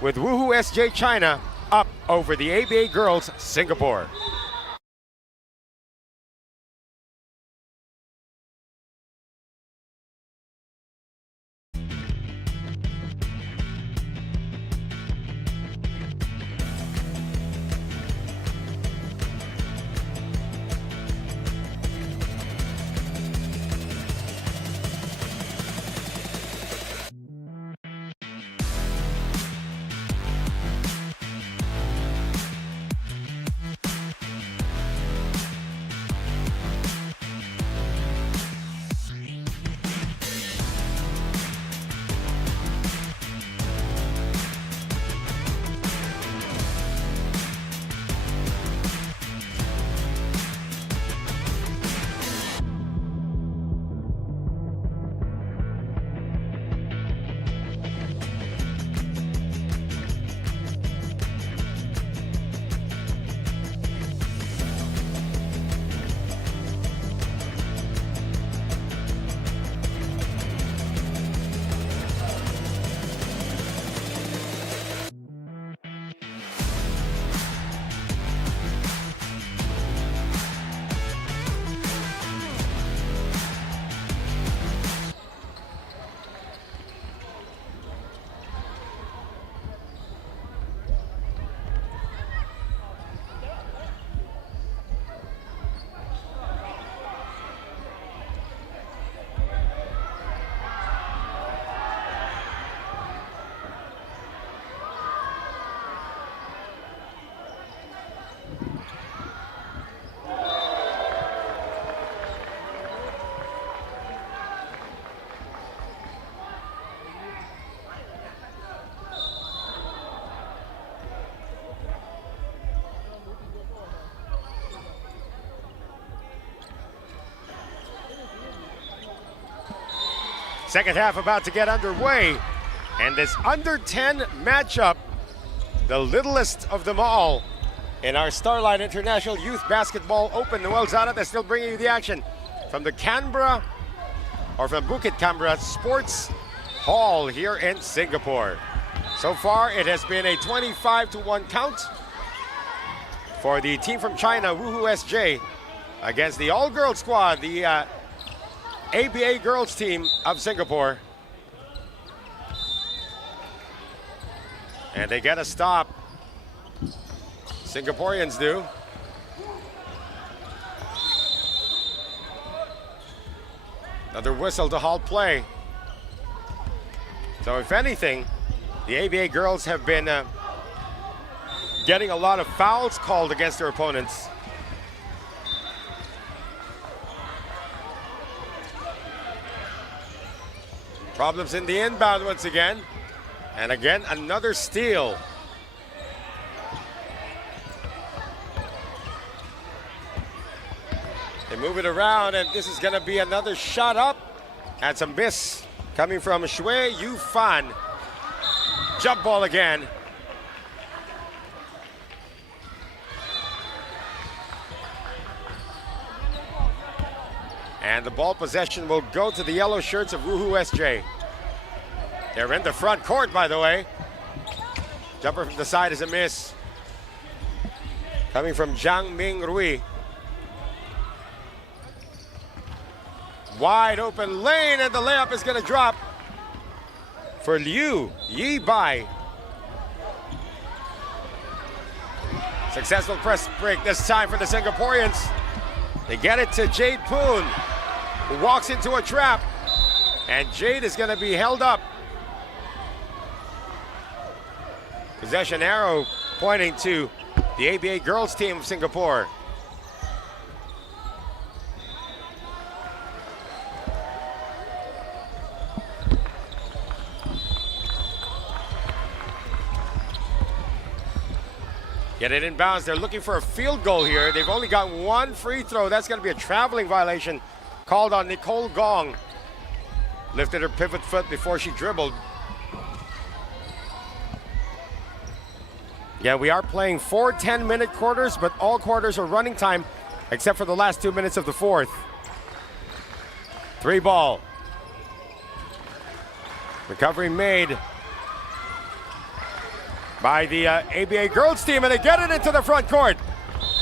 with Woohoo SJ China up over the ABA Girls Singapore. Second half about to get underway, and this under 10 matchup, the littlest of them all in our Starlight International Youth Basketball Open. Noel Zara that's still bringing you the action from the Canberra, or from Bukit Canberra Sports Hall here in Singapore. So far, it has been a 25-1 count for the team from China, Woohoo SJ, against the all-girls squad, the ABA girls team of Singapore. And they get a stop. Singaporeans do. Another whistle to halt play. So if anything, the ABA girls have been getting a lot of fouls called against their opponents. Problems in the inbound once again. And again, another steal. They move it around, and this is going to be another shot up. And some miss coming from Shui Yu Fan. Jump ball again. And the ball possession will go to the yellow shirts of Woohoo SJ. They're in the front court, by the way. Jumper from the side is a miss. Coming from Jiang Ming Rui. Wide open lane, and the layup is going to drop for Liu Yi Bai. Successful press break this time for the Singaporeans. They get it to Jade Poon, who walks into a trap, and Jade is going to be held up. Possession arrow pointing to the ABA girls team of Singapore. Get it inbounds. They're looking for a field goal here. They've only got one free throw. That's going to be a traveling violation called on Nicole Gong. Lifted her pivot foot before she dribbled. Yeah, we are playing 4 10-minute quarters, but all quarters are running time except for the last 2 minutes of the fourth. 3 ball. Recovery made by the ABA girls team, and they get it into the front court.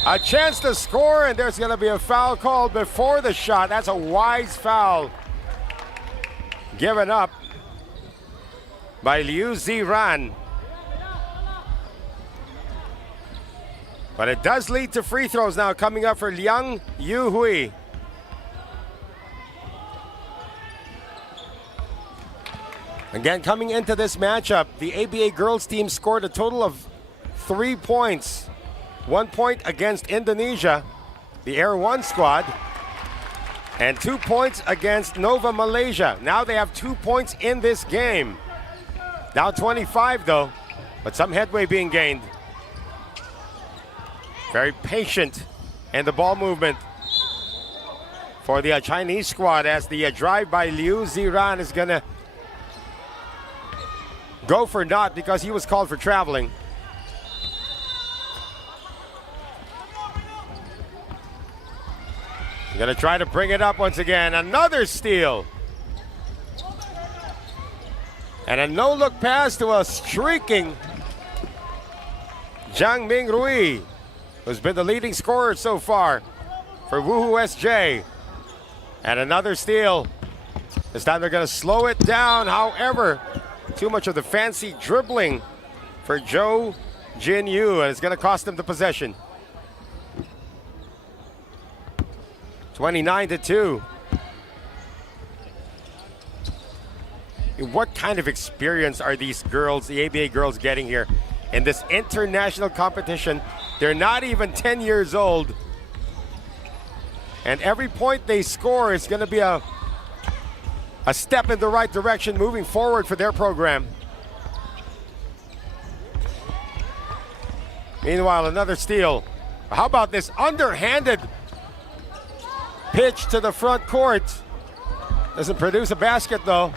A chance to score, and there's going to be a foul called before the shot. That's a wise foul given up by Liu Ziran. But it does lead to free throws now coming up for Liang Yuhui. Again, coming into this matchup, the ABA girls team scored a total of 3 points. 1 point against Indonesia, the Air One squad, and 2 points against Nova Malaysia. Now they have 2 points in this game. Down 25 though, but some headway being gained. Very patient in the ball movement for the Chinese squad as the drive by Liu Ziran is gonna go for naught because he was called for traveling. Gonna try to bring it up once again. Another steal. And a no-look pass to a streaking Jiang Ming Rui, who's been the leading scorer so far for Woohoo SJ. And another steal. This time they're gonna slow it down. However, too much of the fancy dribbling for Zhou Jinyu, and it's gonna cost them the possession. 29-2. What kind of experience are these girls, the ABA girls, getting here in this international competition? They're not even 10 years old. And every point they score is going to be a step in the right direction moving forward for their program. Meanwhile, another steal. How about this underhanded pitch to the front court? Doesn't produce a basket though.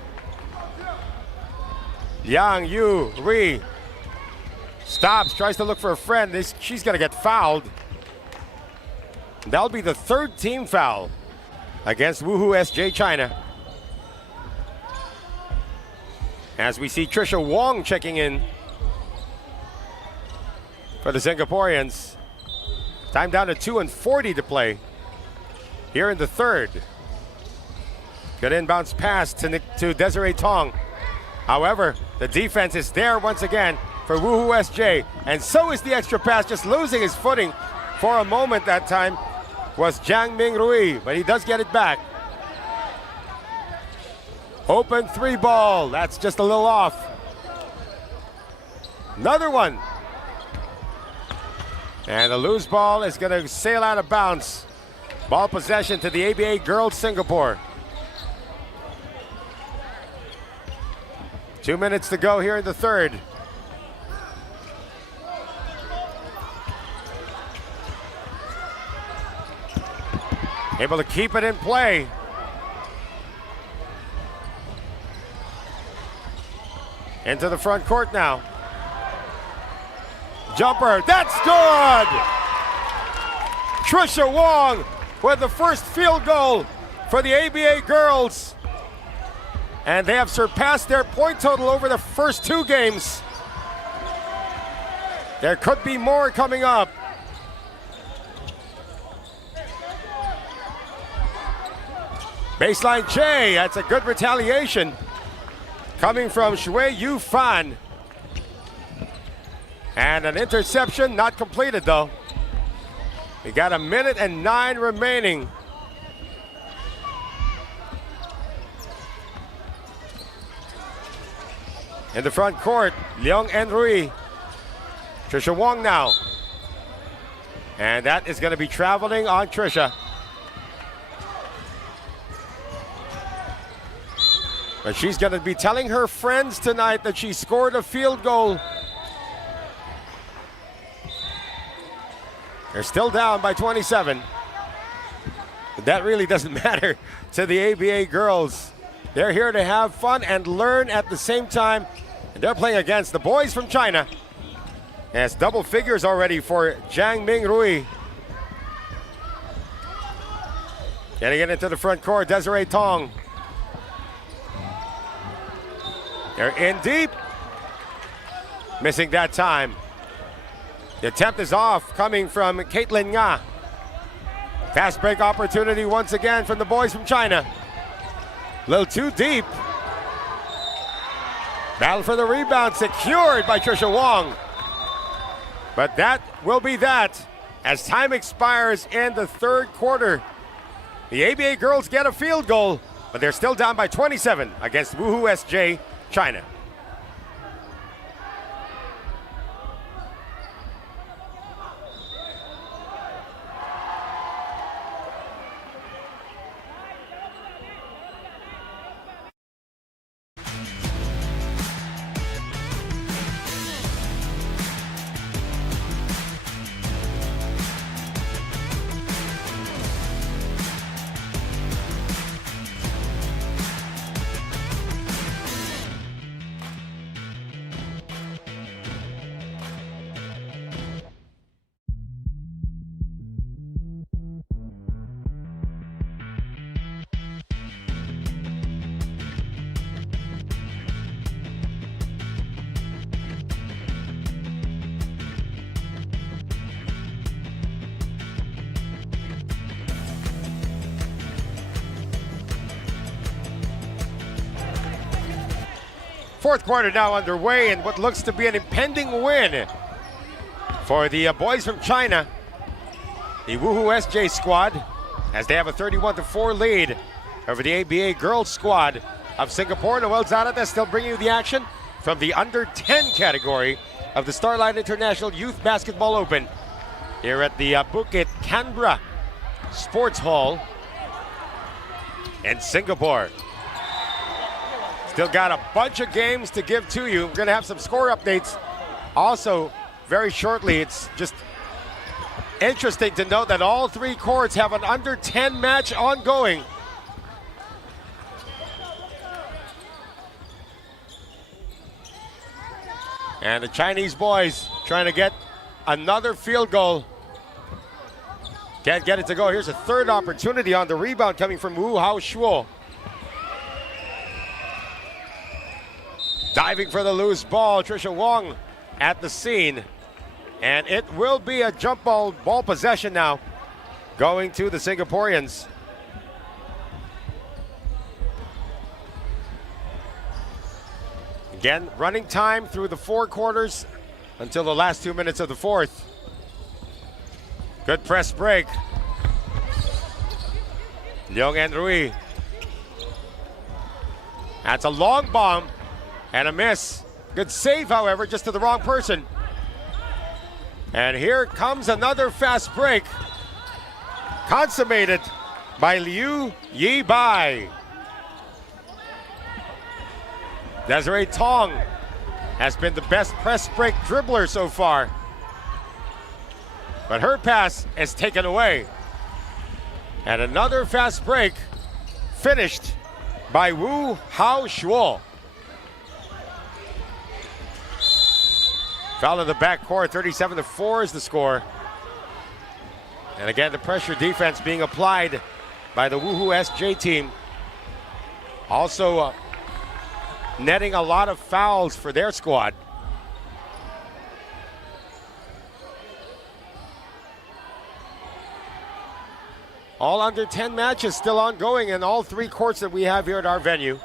Yang Yu Ri stops, tries to look for a friend. She's going to get fouled. That'll be the 3rd team foul against Woohoo SJ China. As we see Trisha Wong checking in for the Singaporeans. Time down to 2:40 to play here in the 3rd. Good inbounds pass to Desiree Tong. However, the defense is there once again for Woohoo SJ. And so is the extra pass, just losing his footing for a moment that time was Jiang Ming Rui, but he does get it back. Open 3 ball, that's just a little off. Another one. And the loose ball is gonna sail out of bounds. Ball possession to the ABA girls Singapore. 2 minutes to go here in the 3rd. Able to keep it in play. Into the front court now. Jumper, that's good! Trisha Wong with the first field goal for the ABA girls. And they have surpassed their point total over the first 2 games. There could be more coming up. Baseline J, that's a good retaliation. Coming from Shui Yu Fan. And an interception, not completed though. We got 1 minute and 9 remaining. In the front court, Leong En Rui. Trisha Wong now. And that is going to be traveling on Trisha. But she's going to be telling her friends tonight that she scored a field goal. They're still down by 27. But that really doesn't matter to the ABA girls. They're here to have fun and learn at the same time. And they're playing against the boys from China. And it's double figures already for Jiang Ming Rui. Getting it into the front court, Desiree Tong. They're in deep. Missing that time. The attempt is off, coming from Caitlin Nga. Fast break opportunity once again from the boys from China. A little too deep. Battle for the rebound, secured by Trisha Wong. But that will be that as time expires in the third quarter. The ABA girls get a field goal, but they're still down by 27 against Wuhu SJ China. Fourth quarter now underway, and what looks to be an impending win for the boys from China. The Wuhu SJ squad, as they have a 31-4 lead over the ABA girls squad of Singapore. Noel Zarate still bringing you the action from the under 10 category of the Starlight International Youth Basketball Open here at the Bukit Canberra Sports Hall in Singapore. Still got a bunch of games to give to you. We're going to have some score updates also very shortly. It's just interesting to note that all three courts have an under 10 match ongoing. And the Chinese boys trying to get another field goal. Can't get it to go. Here's a third opportunity on the rebound coming from Wu Hao Shuo. Diving for the loose ball, Trisha Wong at the scene. And it will be a jump ball possession now going to the Singaporeans. Again, running time through the four quarters until the last 2 minutes of the fourth. Good press break. Leong and Rui. That's a long bomb and a miss. Good save, however, just to the wrong person. And here comes another fast break, consummated by Liu Yi-bai. Desiree Tong has been the best press break dribbler so far, but her pass is taken away. And another fast break finished by Wu Hao Shuo. Foul in the backcourt, 37-4 is the score. And again, the pressure defense being applied by the Wuhu SJ team. Also netting a lot of fouls for their squad. All under 10 matches still ongoing in all three courts that we have here at our venue.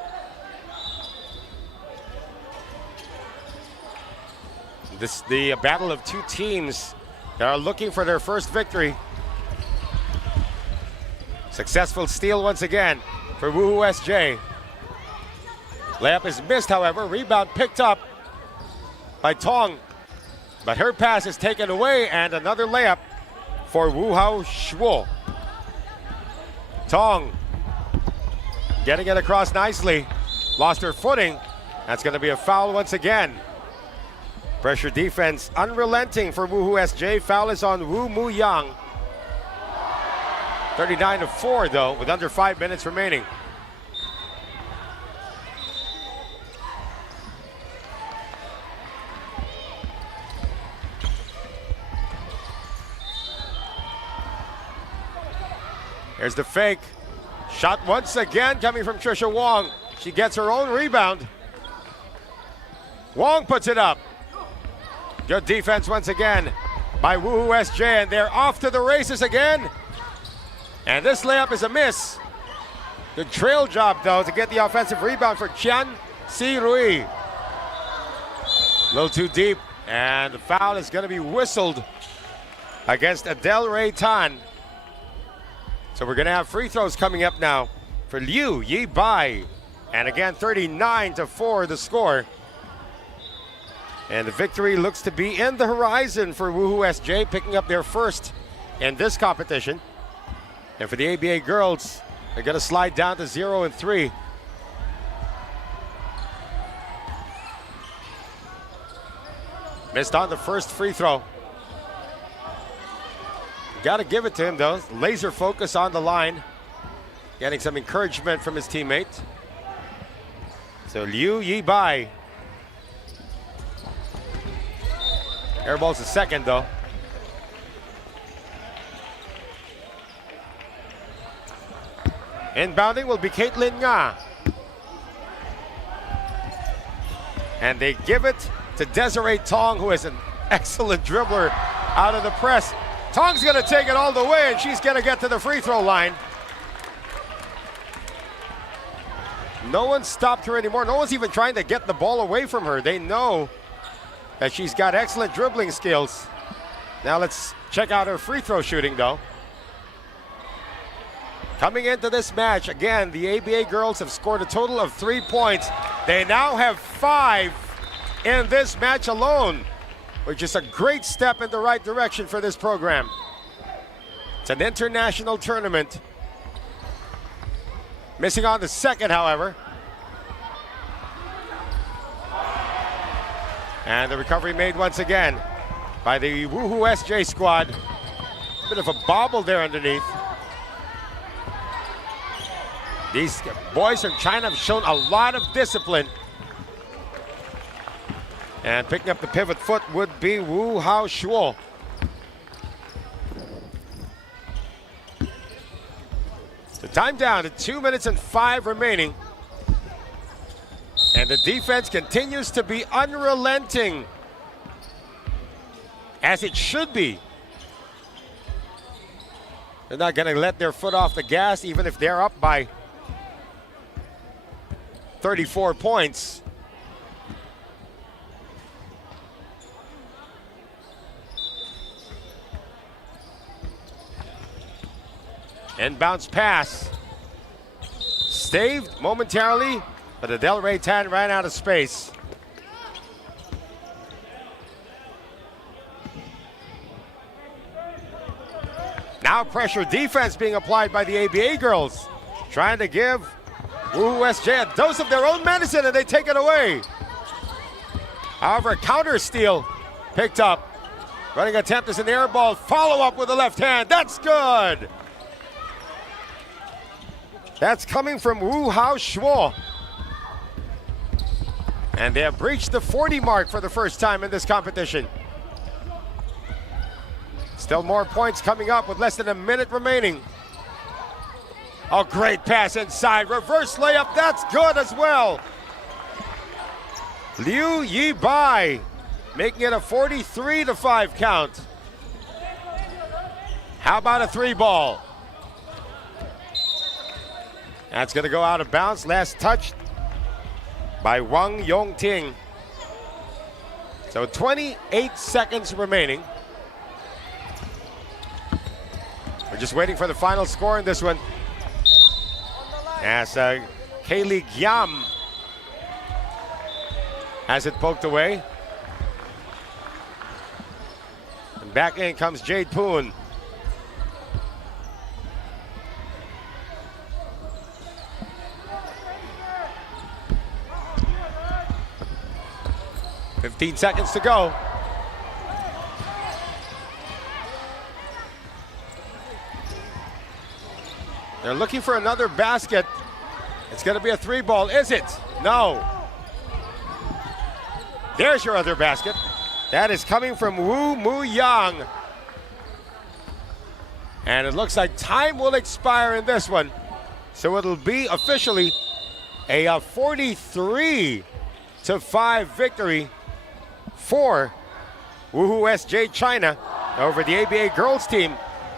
This the battle of two teams that are looking for their first victory. Successful steal once again for Wuhu SJ. Layup is missed, however. Rebound picked up by Tong, but her pass is taken away, and another layup for Wu Hao Shuo. Tong getting it across nicely. Lost her footing. That's going to be a foul once again. Pressure defense unrelenting for Wuhu SJ. Foul is on Wu Mu Yang. 39-4 though, with under 5 minutes remaining. Here's the fake. Shot once again coming from Trisha Wong. She gets her own rebound. Wong puts it up. Good defense once again by Woohoo SJ, and they're off to the races again. And this layup is a miss. Good trail job though to get the offensive rebound for Chian Si Rui. A little too deep, and the foul is going to be whistled against Adele Ray Tan. So we're going to have free throws coming up now for Liu Yi Bai. And again, 39-4 the score. And the victory looks to be in the horizon for Woohoo SJ, picking up their first in this competition. And for the ABA girls, they're going to slide down to 0-3. Missed on the first free throw. Got to give it to him though. Laser focus on the line. Getting some encouragement from his teammate. So Liu Yi Bai. Airball's the second though. Inbounding will be Caitlin Nga. And they give it to Desiree Tong, who is an excellent dribbler out of the press. Tong's gonna take it all the way, and she's gonna get to the free throw line. No one stopped her anymore. No one's even trying to get the ball away from her. They know that she's got excellent dribbling skills. Now let's check out her free throw shooting though. Coming into this match, again, the ABA girls have scored a total of 3 points. They now have 5 in this match alone, which is a great step in the right direction for this program. It's an international tournament. Missing on the second, however. And the recovery made once again by the Woohoo SJ squad. Bit of a bobble there underneath. These boys from China have shown a lot of discipline. And picking up the pivot foot would be Wu Hao Shuo. The time down to 2 minutes and 5 remaining. And the defense continues to be unrelenting, as it should be. They're not going to let their foot off the gas, even if they're up by 34 points. Inbounds pass. Staved momentarily, but Adele Ray Tan ran out of space. Now pressure defense being applied by the ABA girls, trying to give Woohoo SJ a dose of their own medicine, and they take it away. However, a counter steal picked up. Running attempt is an air ball. Follow up with the left hand. That's good. That's coming from Wu Hao Shuo. And they have breached the 40 mark for the first time in this competition. Still more points coming up with less than a minute remaining. A great pass inside. Reverse layup. That's good as well. Liu Yi Bai making it a 43-5 count. How about a 3-ball? That's going to go out of bounds. Last touch by Wang Yongting. So 28 seconds remaining. We're just waiting for the final score in this one. As Kaylee Gyam has it poked away. And back in comes Jade Poon. $15 seconds to go. They're looking for another basket. It's going to be a 3-ball, is it? No. There's your other basket. That is coming from Woo Moo Yang. And it looks like time will expire in this one. So it'll be officially a 43-5 victory for Woohoo SJ China over the ABA girls team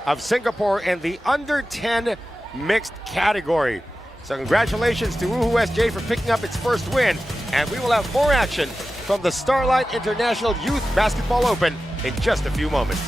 of Singapore in the under 10 mixed category. So congratulations to Woohoo SJ for picking up its first win, and we will have more action from the Starlight International Youth Basketball Open in just a few moments.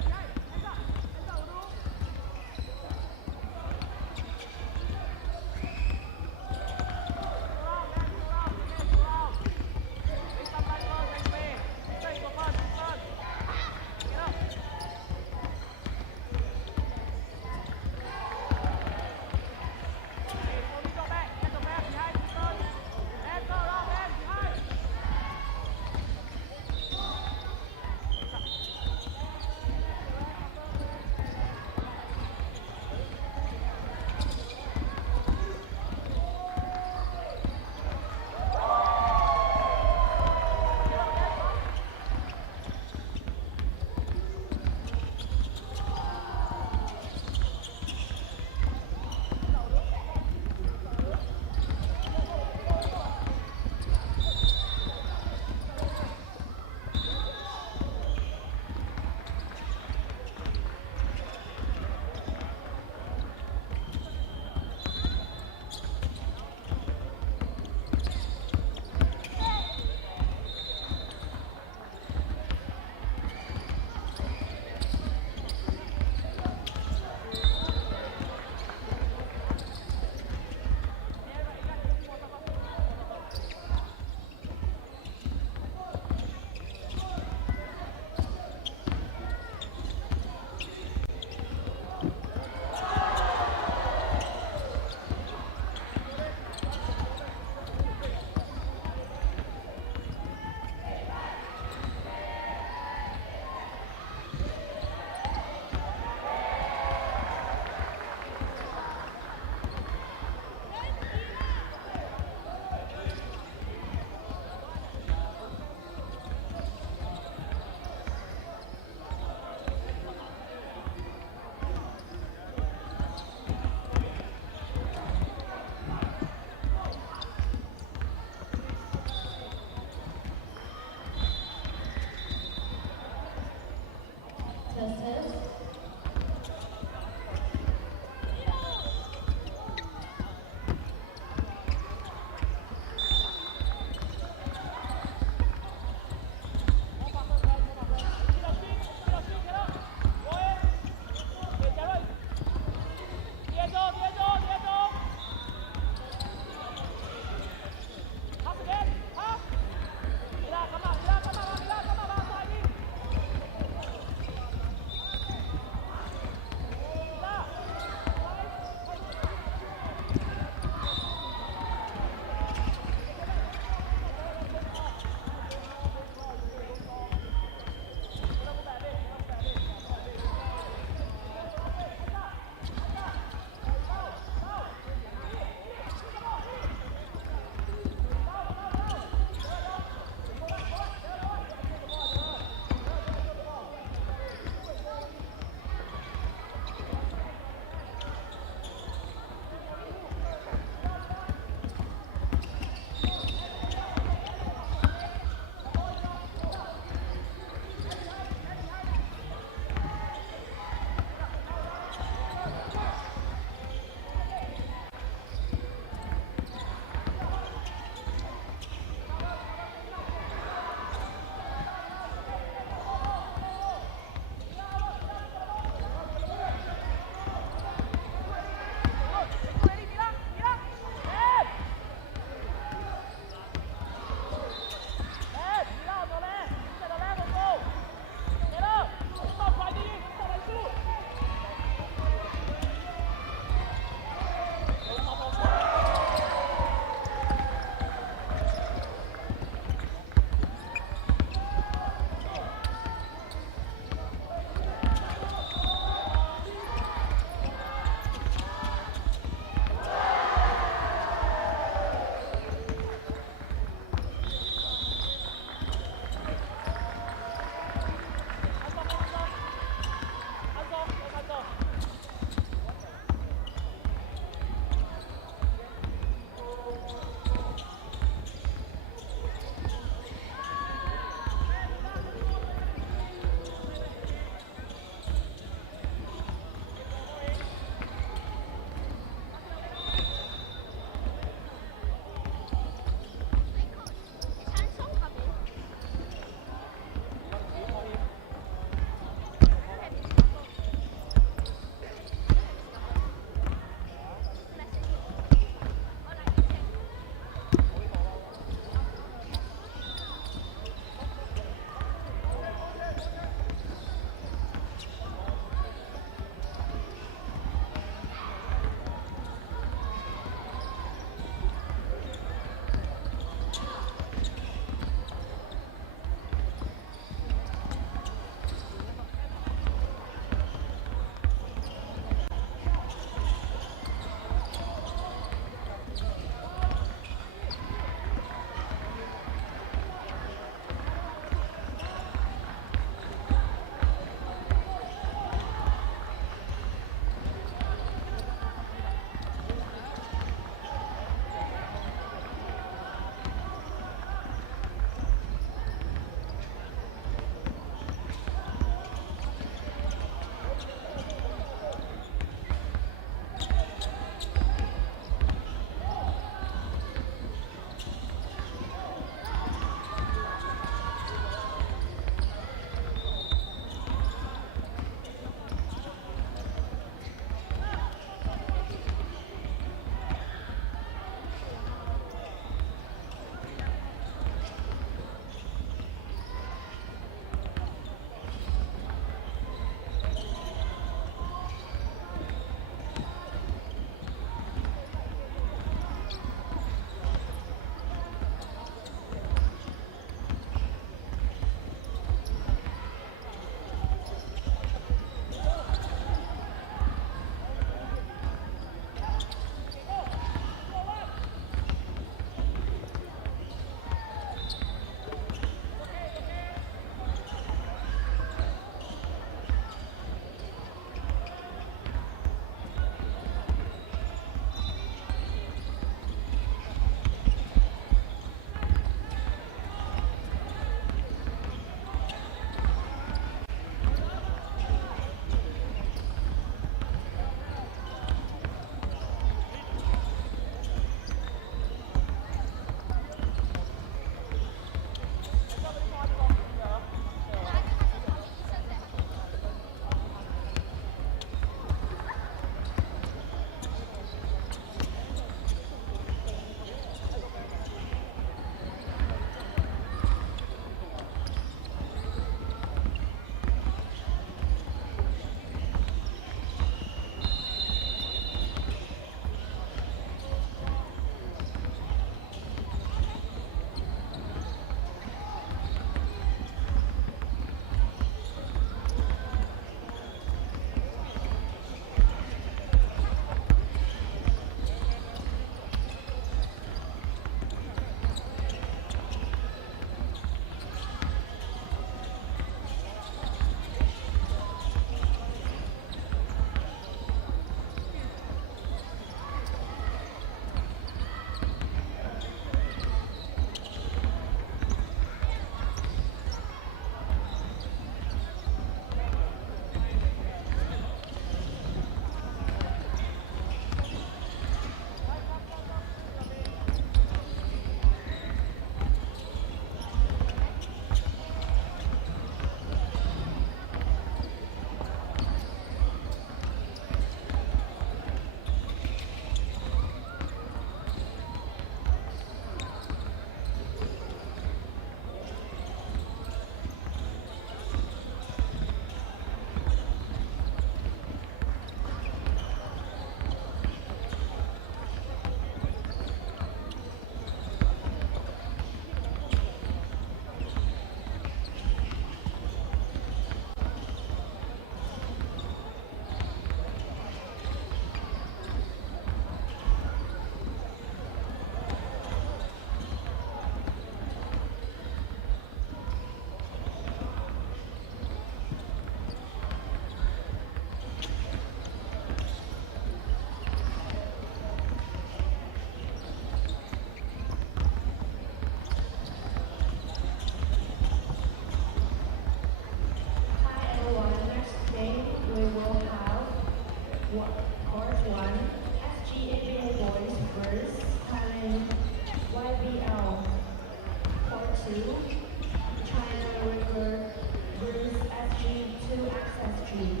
2XSG.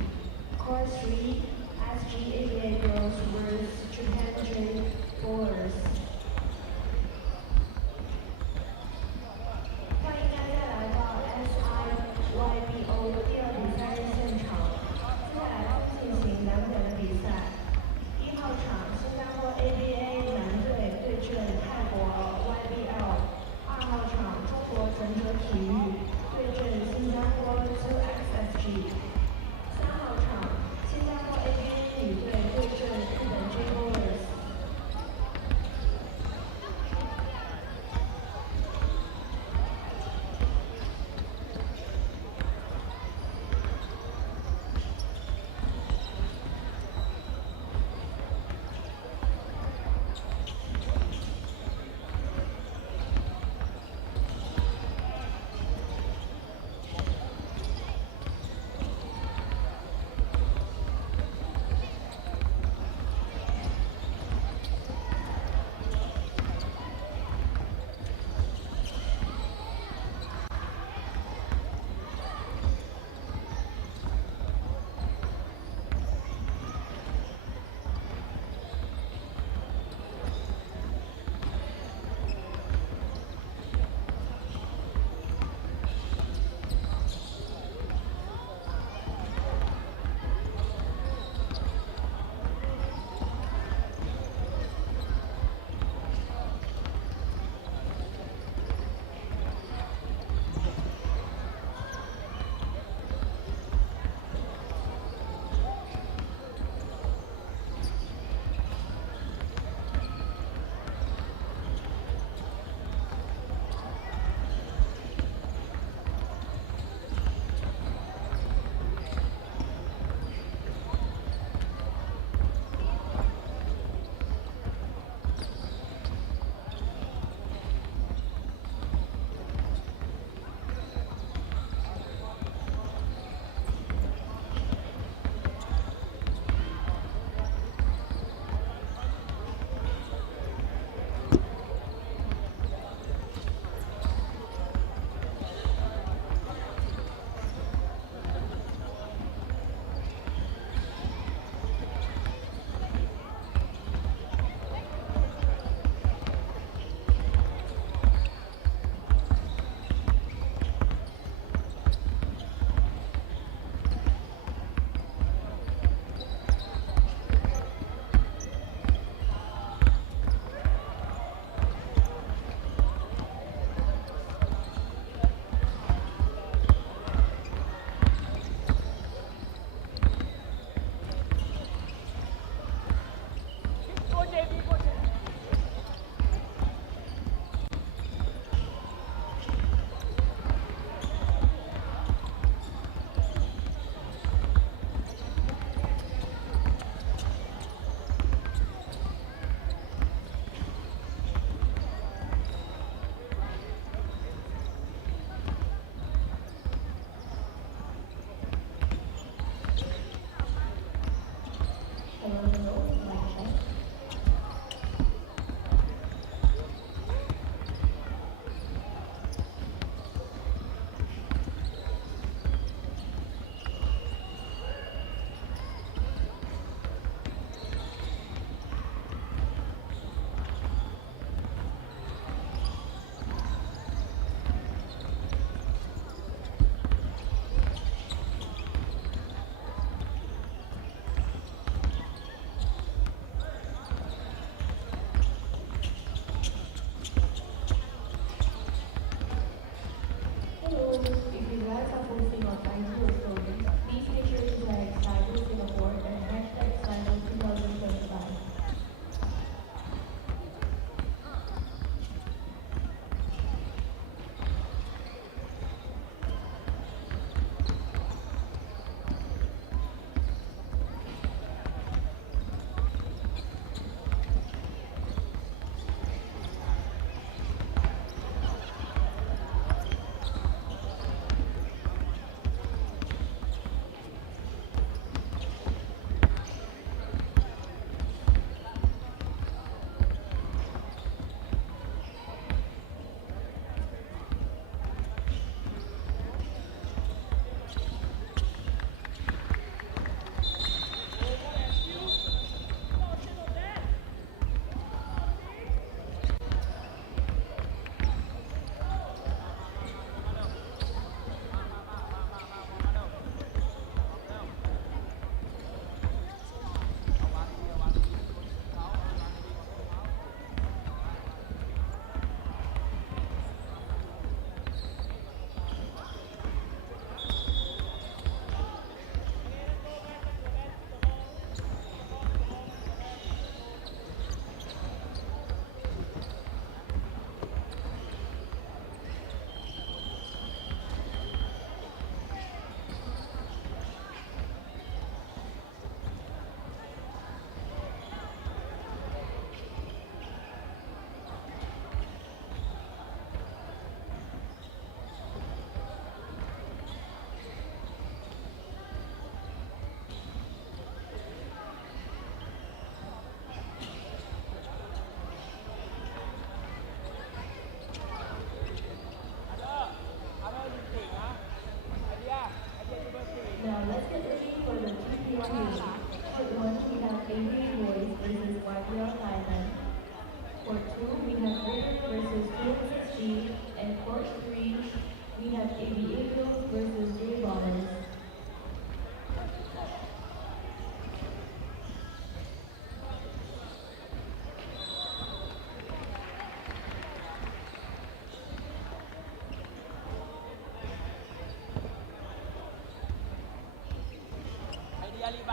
Court 3, SGABA girls vs Japan J bowlers. 欢迎大家来到 SIYBO 的第二比赛日现场。接下来将进行男队的比赛。1号场，新加坡 ABA 男队对阵泰国 YBL。2号场，中国承哲体育对阵新加坡 2XSG。3号场，新加坡 ABA 女队对阵日本 J bowlers。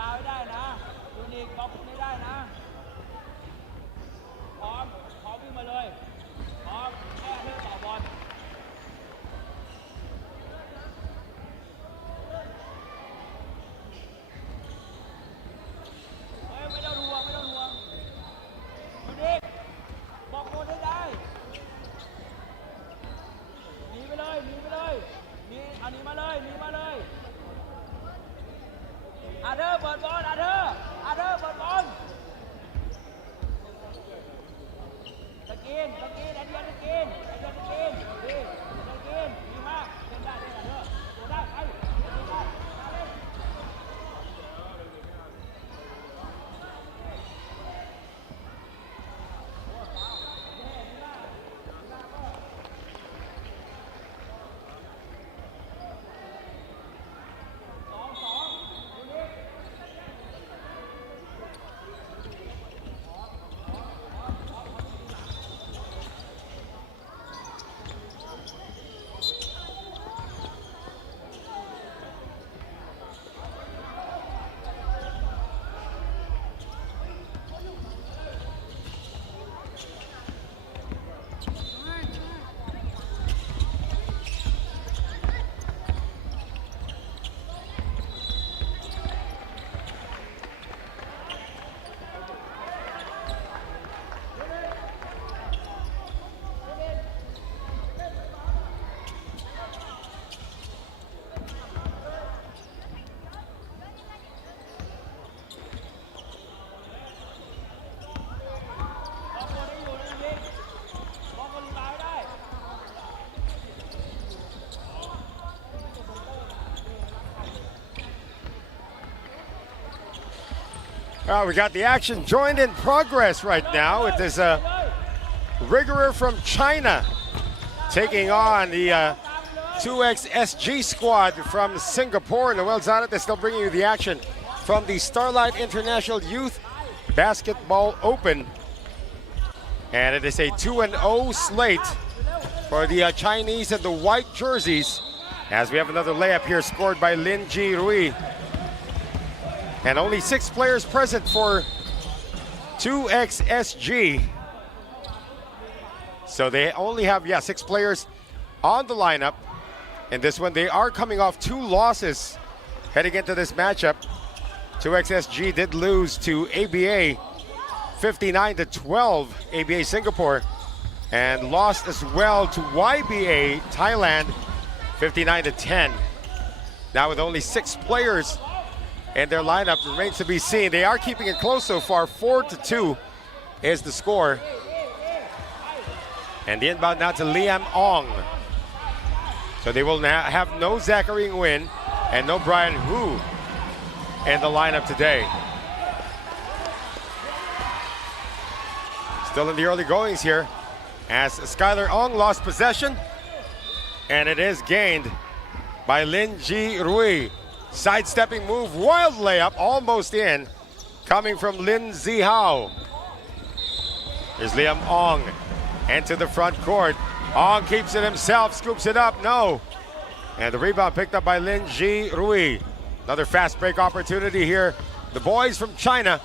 าให้ได้นะยูนิคบล็อกไม่ได้นะพร้อมวิ่งมาเลยพร้อมให้อันเดอร์ต่อบอลไม่ต้องห่วงยูนิคบอกโค้ดให้ได้หนีไปเลยหนีมาเลยอาเดอร์เปิดบอลอาเดอร์เปิดบอลตะกินไอเดียตะกินดีมากเล่นได้อาเดอร์โดนได้ไปเล่นได้เล่นWe got the action joined in progress right now. It is a Rigorer from China taking on the 2XSG squad from Singapore. Noel Zanat is still bringing you the action from the Starlight International Youth Basketball Open. And it is a 2-0 slate for the Chinese in the white jerseys, as we have another layup here scored by Lin Ji Rui. And only 6 players present for 2XSG. So they only have, 6 players on the lineup. In this one, they are coming off 2 losses heading into this matchup. 2XSG did lose to ABA 59-12, ABA Singapore, and lost as well to YBA Thailand 59-10. Now with only 6 players in their lineup, remains to be seen. They are keeping it close so far. 4-2 is the score. And the inbound now to Liam Ong. So they will now have no Zachary Nguyen and no Brian Hu in the lineup today. Still in the early goings here as Skylar Ong lost possession, and it is gained by Lin Ji Rui. Sidestepping move, wild layup, almost in, coming from Lin Zihao. Here's Liam Ong into the front court. Ong keeps it himself, scoops it up, no. And the rebound picked up by Lin Ji Rui. Another fast break opportunity here. The boys from China.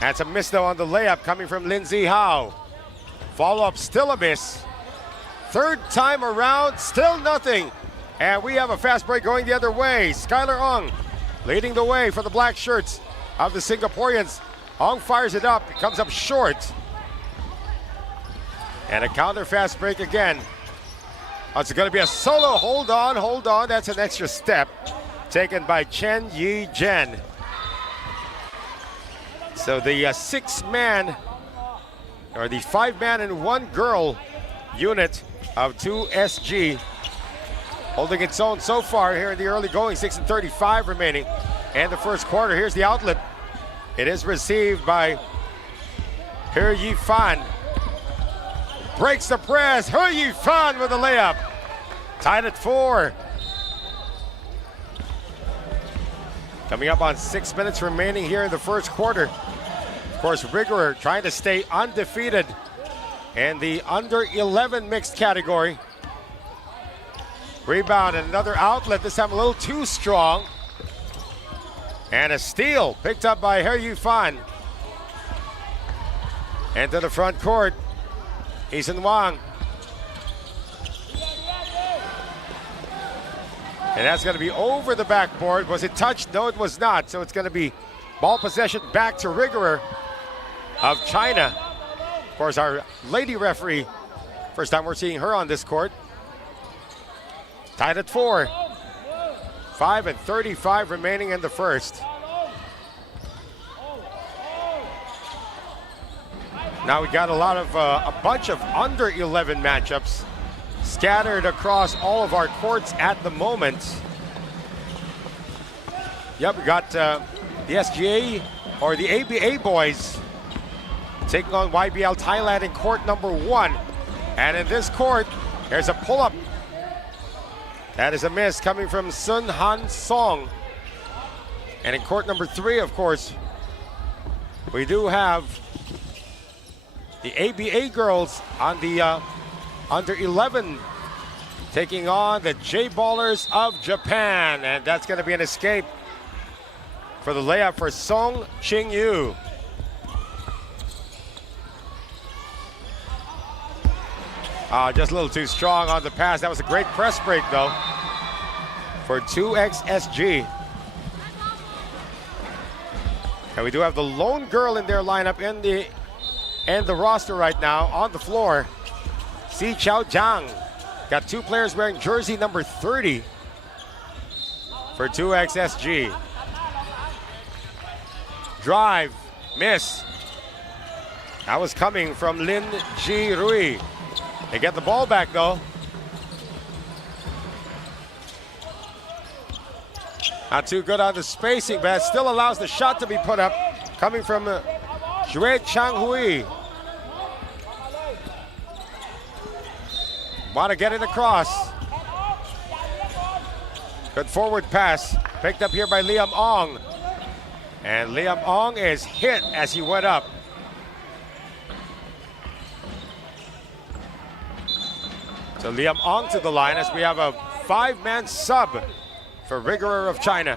That's a miss though on the layup coming from Lin Zihao. Follow-up, still a miss. Third time around, still nothing. And we have a fast break going the other way. Skylar Ong leading the way for the black shirts of the Singaporeans. Ong fires it up, it comes up short. And a counter fast break again. Oh, it's going to be a solo. Hold on. That's an extra step taken by Chen Yi Jen. So the 6-man, or the 5-man and 1-girl unit of 2SG holding its own so far here in the early going. 6:35 remaining and the first quarter. Here's the outlet. It is received by He Yi Fan. Breaks the press. He Yi Fan with a layup. Tied at 4. Coming up on 6 minutes remaining here in the first quarter. Of course, Rigorer trying to stay undefeated in the under 11 mixed category. Rebound and another outlet, this time a little too strong. And a steal picked up by He Yufan. Into the front court. Eason Wang. And that's going to be over the backboard. Was it touched? No, it was not. So it's going to be ball possession back to Rigorer of China. Of course, our lady referee, first time we're seeing her on this court. Tied at 4. 5:35 remaining in the first. Now we got a bunch of under 11 matchups scattered across all of our courts at the moment. Yep, we got the SGA or the ABA boys taking on YBL Thailand in court number 1. And in this court, there's a pull-up. That is a miss coming from Sun Han Song. And in court number 3, of course, we do have the ABA girls on the under 11 taking on the J-Ballers of Japan. And that's going to be an escape for the layup for Song Ching-yu. Just a little too strong on the pass. That was a great press break, though, for 2XSG. And we do have the lone girl in their lineup in the roster right now on the floor. Si Chao Jiang. Got 2 players wearing jersey number 30 for 2XSG. Drive, miss. That was coming from Lin Ji Rui. They get the ball back, though. Not too good on the spacing, but it still allows the shot to be put up. Coming from Xue Changhui. Want to get it across. Good forward pass. Picked up here by Liam Ong. And Liam Ong is hit as he went up. So Liam Ong to the line as we have a 5-man sub for Rigorer of China.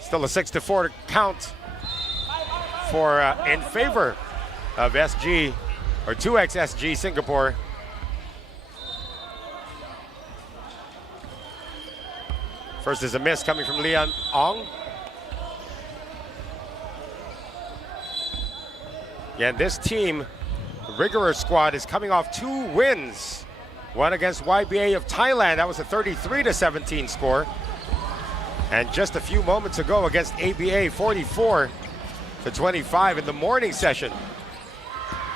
Still a 6-4 count for in favor of SG or 2XSG Singapore. First is a miss coming from Liam Ong. Yeah, and this team, the Rigorer squad, is coming off 2 wins. One against YBA of Thailand, that was a 33-17 score. And just a few moments ago against ABA, 44-25 in the morning session.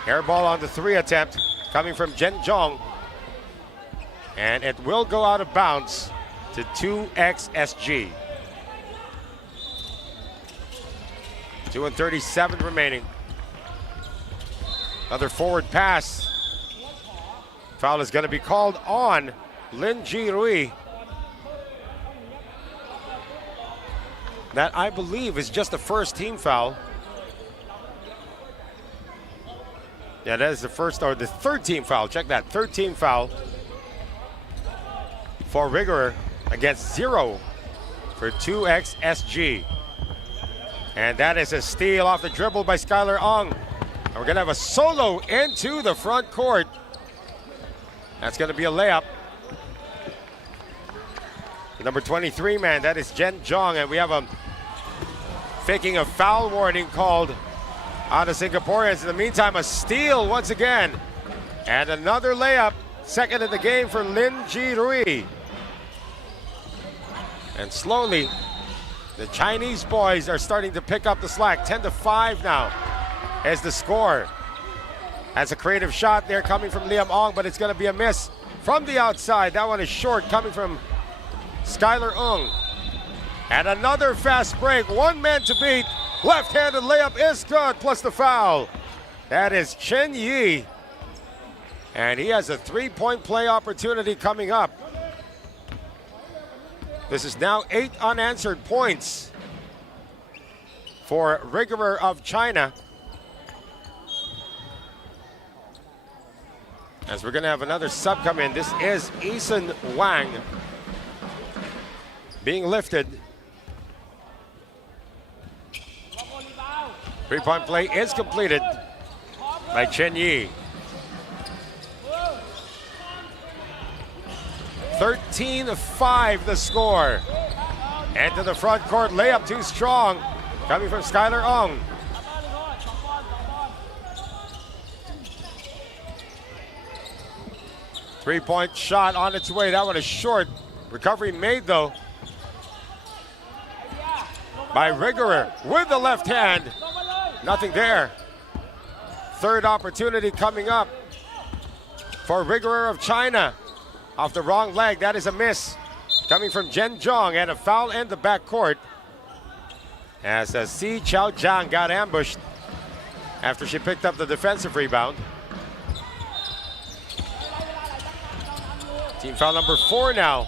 Air ball on the 3 attempt coming from Jen Jong. And it will go out of bounds to 2XSG. 2:37 remaining. Another forward pass. Foul is going to be called on Lin Ji Rui. That, I believe, is just the first team foul. Yeah, that is the first or the third team foul. Check that, third team foul for Rigorer against 0 for 2XSG. And that is a steal off the dribble by Skylar Ong. And we're gonna have a solo into the front court. That's gonna be a layup. The number 23 man, that is Jen Jong, and we have a faking a foul warning called on the Singaporeans. In the meantime, a steal once again. And another layup, second in the game for Lin Ji Rui. And slowly, the Chinese boys are starting to pick up the slack. 10-5 now as the score. That's a creative shot there coming from Liam Ong, but it's going to be a miss from the outside. That one is short, coming from Skylar Ung. And another fast break, 1 man to beat. Left-handed layup is good, plus the foul. That is Chen Yi. And he has a 3-point play opportunity coming up. This is now 8 unanswered points for Rigorer of China. As we're gonna have another sub come in. This is Eason Wang. being lifted. 3-point play is completed by Chen Yi. 13-5 the score. And to the front court, layup too strong. Coming from Skylar Ong. Three-point shot on its way. That one is short. Recovery made though by Rigorer with the left hand. Nothing there. Third opportunity coming up for Rigorer of China. Off the wrong leg, that is a miss. Coming from Jen Zhong, and a foul in the backcourt as Si Chao Jiang got ambushed after she picked up the defensive rebound. Team foul number 4 now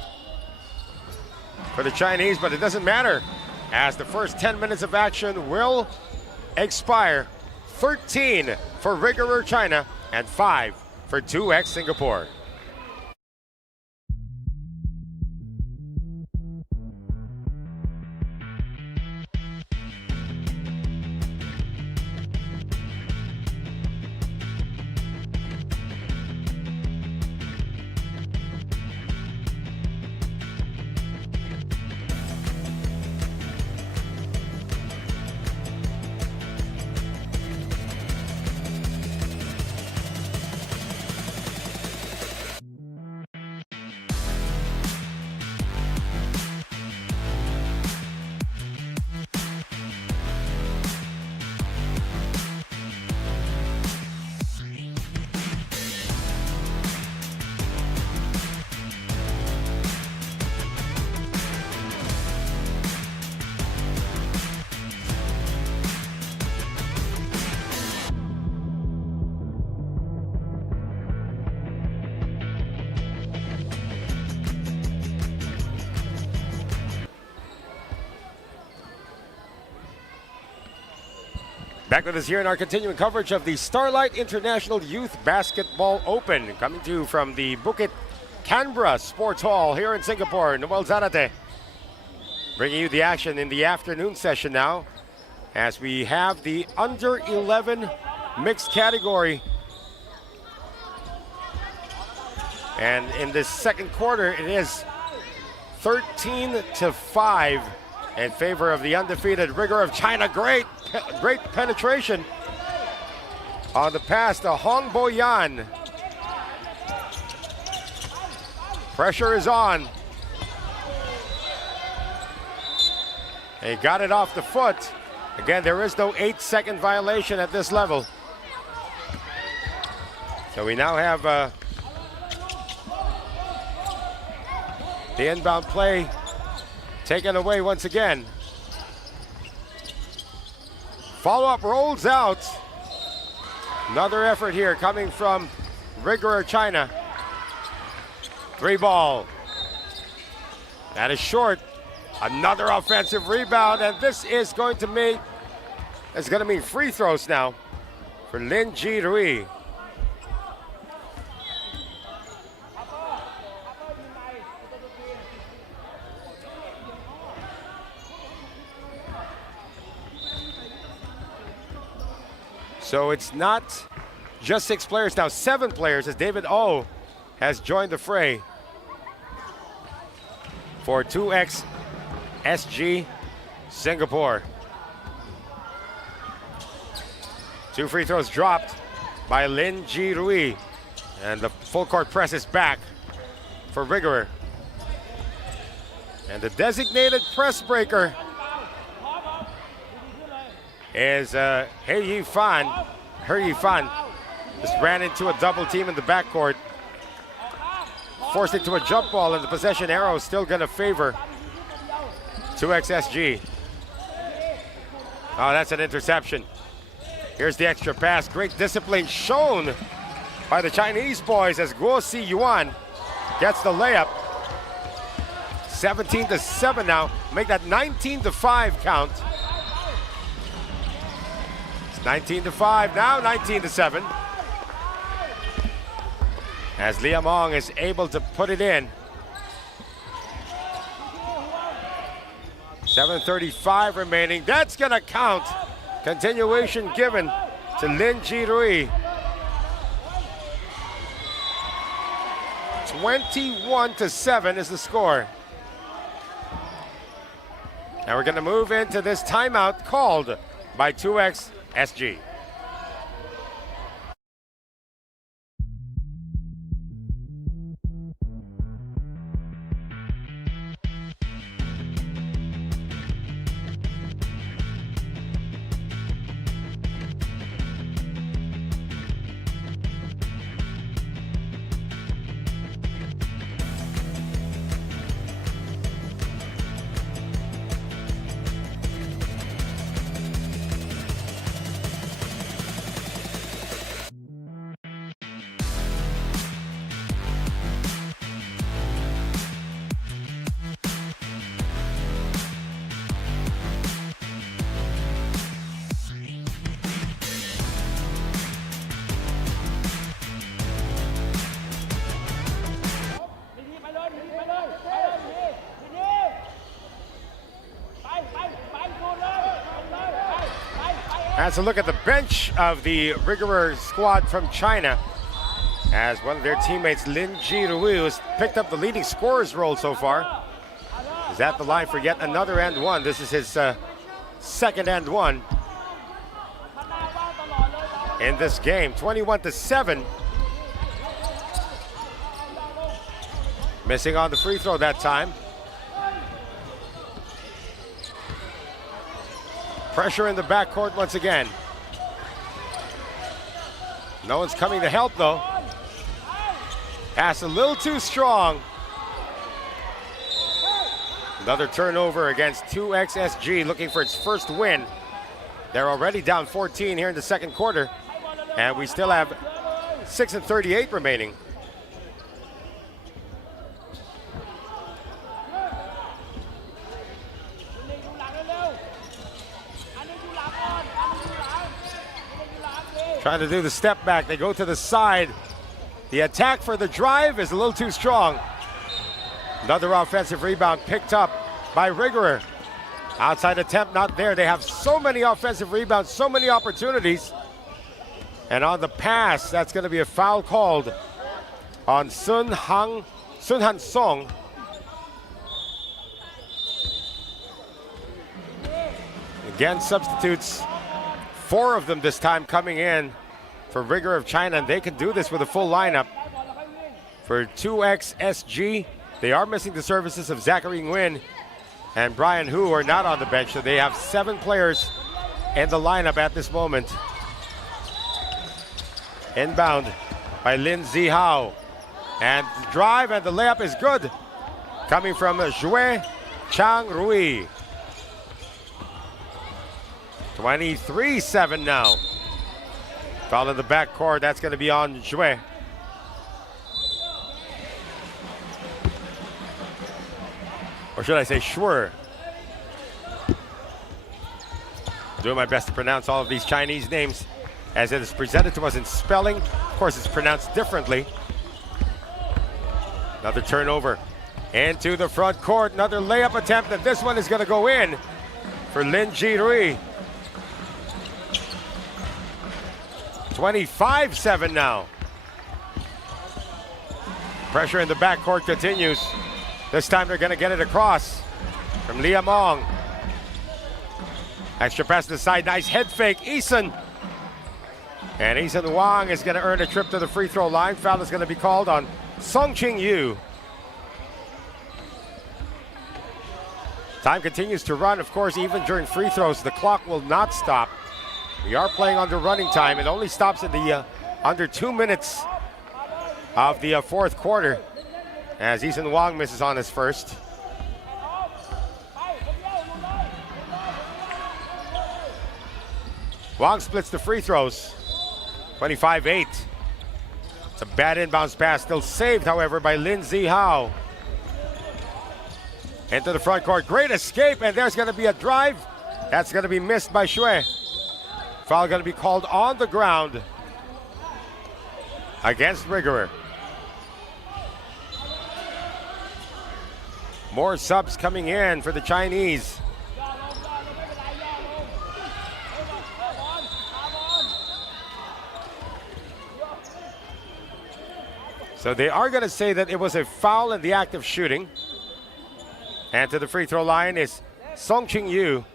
for the Chinese, but it doesn't matter as the first 10 minutes of action will expire. 13 for Rigorer China and 5 for 2X Singapore. Back with us here in our continuing coverage of the Starlight International Youth Basketball Open. Coming to you from the Bukit Canberra Sports Hall here in Singapore. Noel Zarate bringing you the action in the afternoon session now as we have the under 11 mixed category. And in this second quarter, it is 13-5 in favor of the undefeated Rigorer of China. Great penetration on the pass to Hong Boyan. Pressure is on. He got it off the foot. Again, there is no 8-second violation at this level. So we now have the inbound play taken away once again. Follow-up rolls out. Another effort here coming from Rigorer China. 3-ball. That is short. Another offensive rebound, and this is going to mean free throws now for Lin Ji Rui. So it's not just 6 players now, 7 players as David O has joined the fray for 2X SG Singapore. 2 free throws dropped by Lin Ji Rui, and the full court press is back for Rigorer. And the designated press breaker is He Yifan. Just ran into a double team in the backcourt, forced into a jump ball, and the possession arrow is still going to favor 2XSG. Oh, that's an interception. Here's the extra pass. Great discipline shown by the Chinese boys as Guo Si Yuan gets the layup. 17-7 now. Make that 19-5 count. 19-5, now 19-7. As Liam Ong is able to put it in. 7:35 remaining. That's going to count. Continuation given to Lin Ji-rui. 21-7 is the score. And we're going to move into this timeout called by 2X SG. That's a look at the bench of the Rigor squad from China, as one of their teammates, Lin Ji-rui, who's picked up the leading scorer's role so far, is at the line for yet another and one. This is his second and one in this game. 21-7. Missing on the free throw that time. Pressure in the backcourt once again. No one's coming to help though. Pass a little too strong. Another turnover against 2XSG, looking for its first win. They're already down 14 here in the second quarter, and we still have 6:38 remaining. Trying to do the step back. They go to the side. The attack for the drive is a little too strong. Another offensive rebound picked up by Rigor. Outside attempt not there. They have so many offensive rebounds, so many opportunities. And on the pass, that's going to be a foul called on Sun Han Song. Again, substitutes. 4 of them this time coming in for Rigor of China, and they can do this with a full lineup. For 2XSG, they are missing the services of Zachary Nguyen and Brian Hu, who are not on the bench, so they have 7 players in the lineup at this moment. Inbound by Lin Zihao, and the drive and the layup is good, coming from Zhue Chang Rui. 23-7 now. Foul in the backcourt. That's going to be on Zhue. Or should I say Schwer? Doing my best to pronounce all of these Chinese names as it is presented to us in spelling. Of course, it's pronounced differently. Another turnover into the front court. Another layup attempt, and this one is going to go in for Lin Ji-rui. 25-7 now. Pressure in the backcourt continues. This time they're going to get it across from Liam Ong. Extra pass to the side, nice head fake, Eason. And Eason Wang is going to earn a trip to the free throw line. Foul is going to be called on Song Ching Yu. Time continues to run. Of course, even during free throws, the clock will not stop. We are playing under running time. It only stops at the under 2 minutes of the fourth quarter, as Eason Wang misses on his first. Wang splits the free throws. 25-8. It's a bad inbounds pass, still saved, however, by Lin Zihao. Into the front court, great escape, and there's going to be a drive. That's going to be missed by Xue. Foul going to be called on the ground against Rigor. More subs coming in for the Chinese. So they are going to say that it was a foul in the act of shooting. And to the free throw line is Song Ching-yu.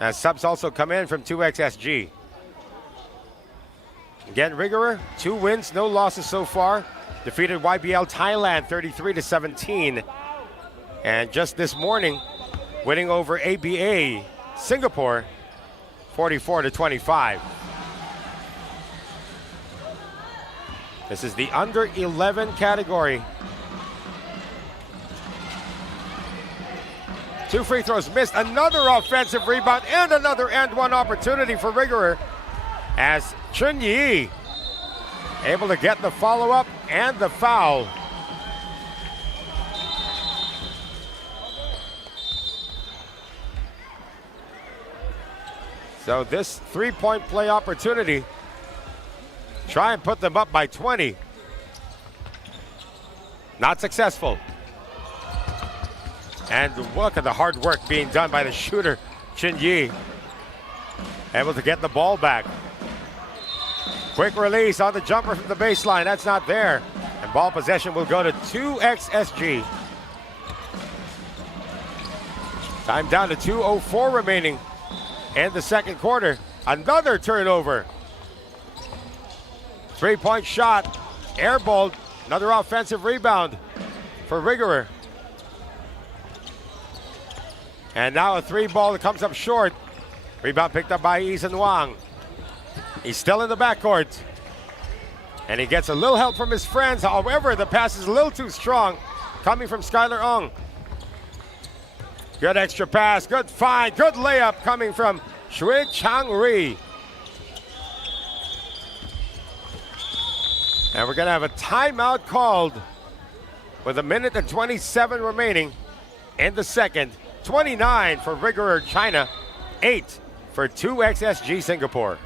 As subs also come in from 2XSG. Again, Rigorer, 2 wins, no losses so far. Defeated YBL Thailand 33-17. And just this morning, winning over ABA Singapore 44-25. This is the under 11 category. 2 free throws missed, another offensive rebound, and another and one opportunity for Rigorer as Chun Yi able to get the follow-up and the foul. So this 3-point play opportunity, try and put them up by 20. Not successful. And look at the hard work being done by the shooter, Chin Yi. Able to get the ball back. Quick release on the jumper from the baseline. That's not there. And ball possession will go to 2XSG. Time down to 2:04 remaining in the second quarter. Another turnover. 3-point shot. Airballed. Another offensive rebound for Rigorer. And now a 3 ball that comes up short. Rebound picked up by Eason Wang. He's still in the backcourt. And he gets a little help from his friends. However, the pass is a little too strong coming from Skylar Ong. Good extra pass, good find, good layup coming from Shui Chang-ri. And we're gonna have a timeout called with 1:27 remaining in the second. 29 for Rigorer China, 8 for 2XSG Singapore.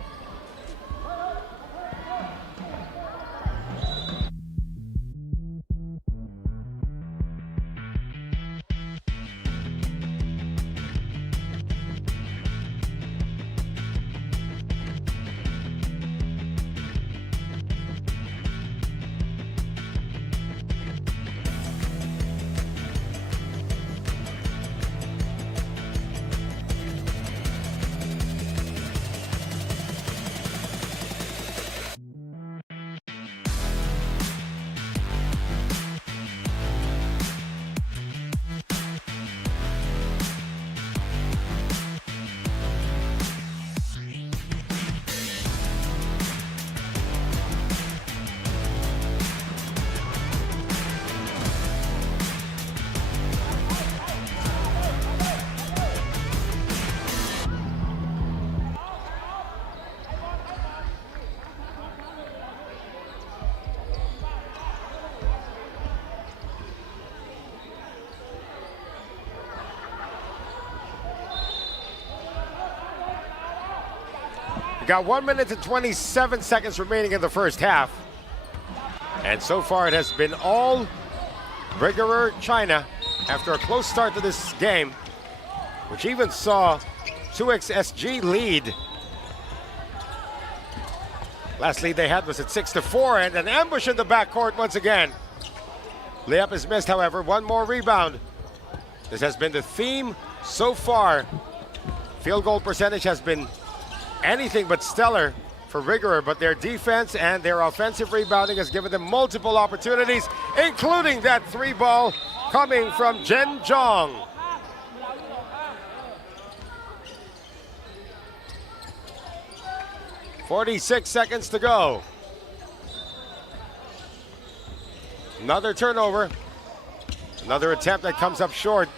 Got 1:27 remaining in the first half. And so far it has been all Rigorer China after a close start to this game, which even saw 2XSG lead. Last lead they had was at 6-4, and an ambush in the backcourt once again. Layup is missed, however. One more rebound. This has been the theme so far. Field goal percentage has been anything but stellar for Rigorer, but their defense and their offensive rebounding has given them multiple opportunities, including that 3 ball coming from Jen Jong. .46 seconds to go. Another turnover. Another attempt that comes up short.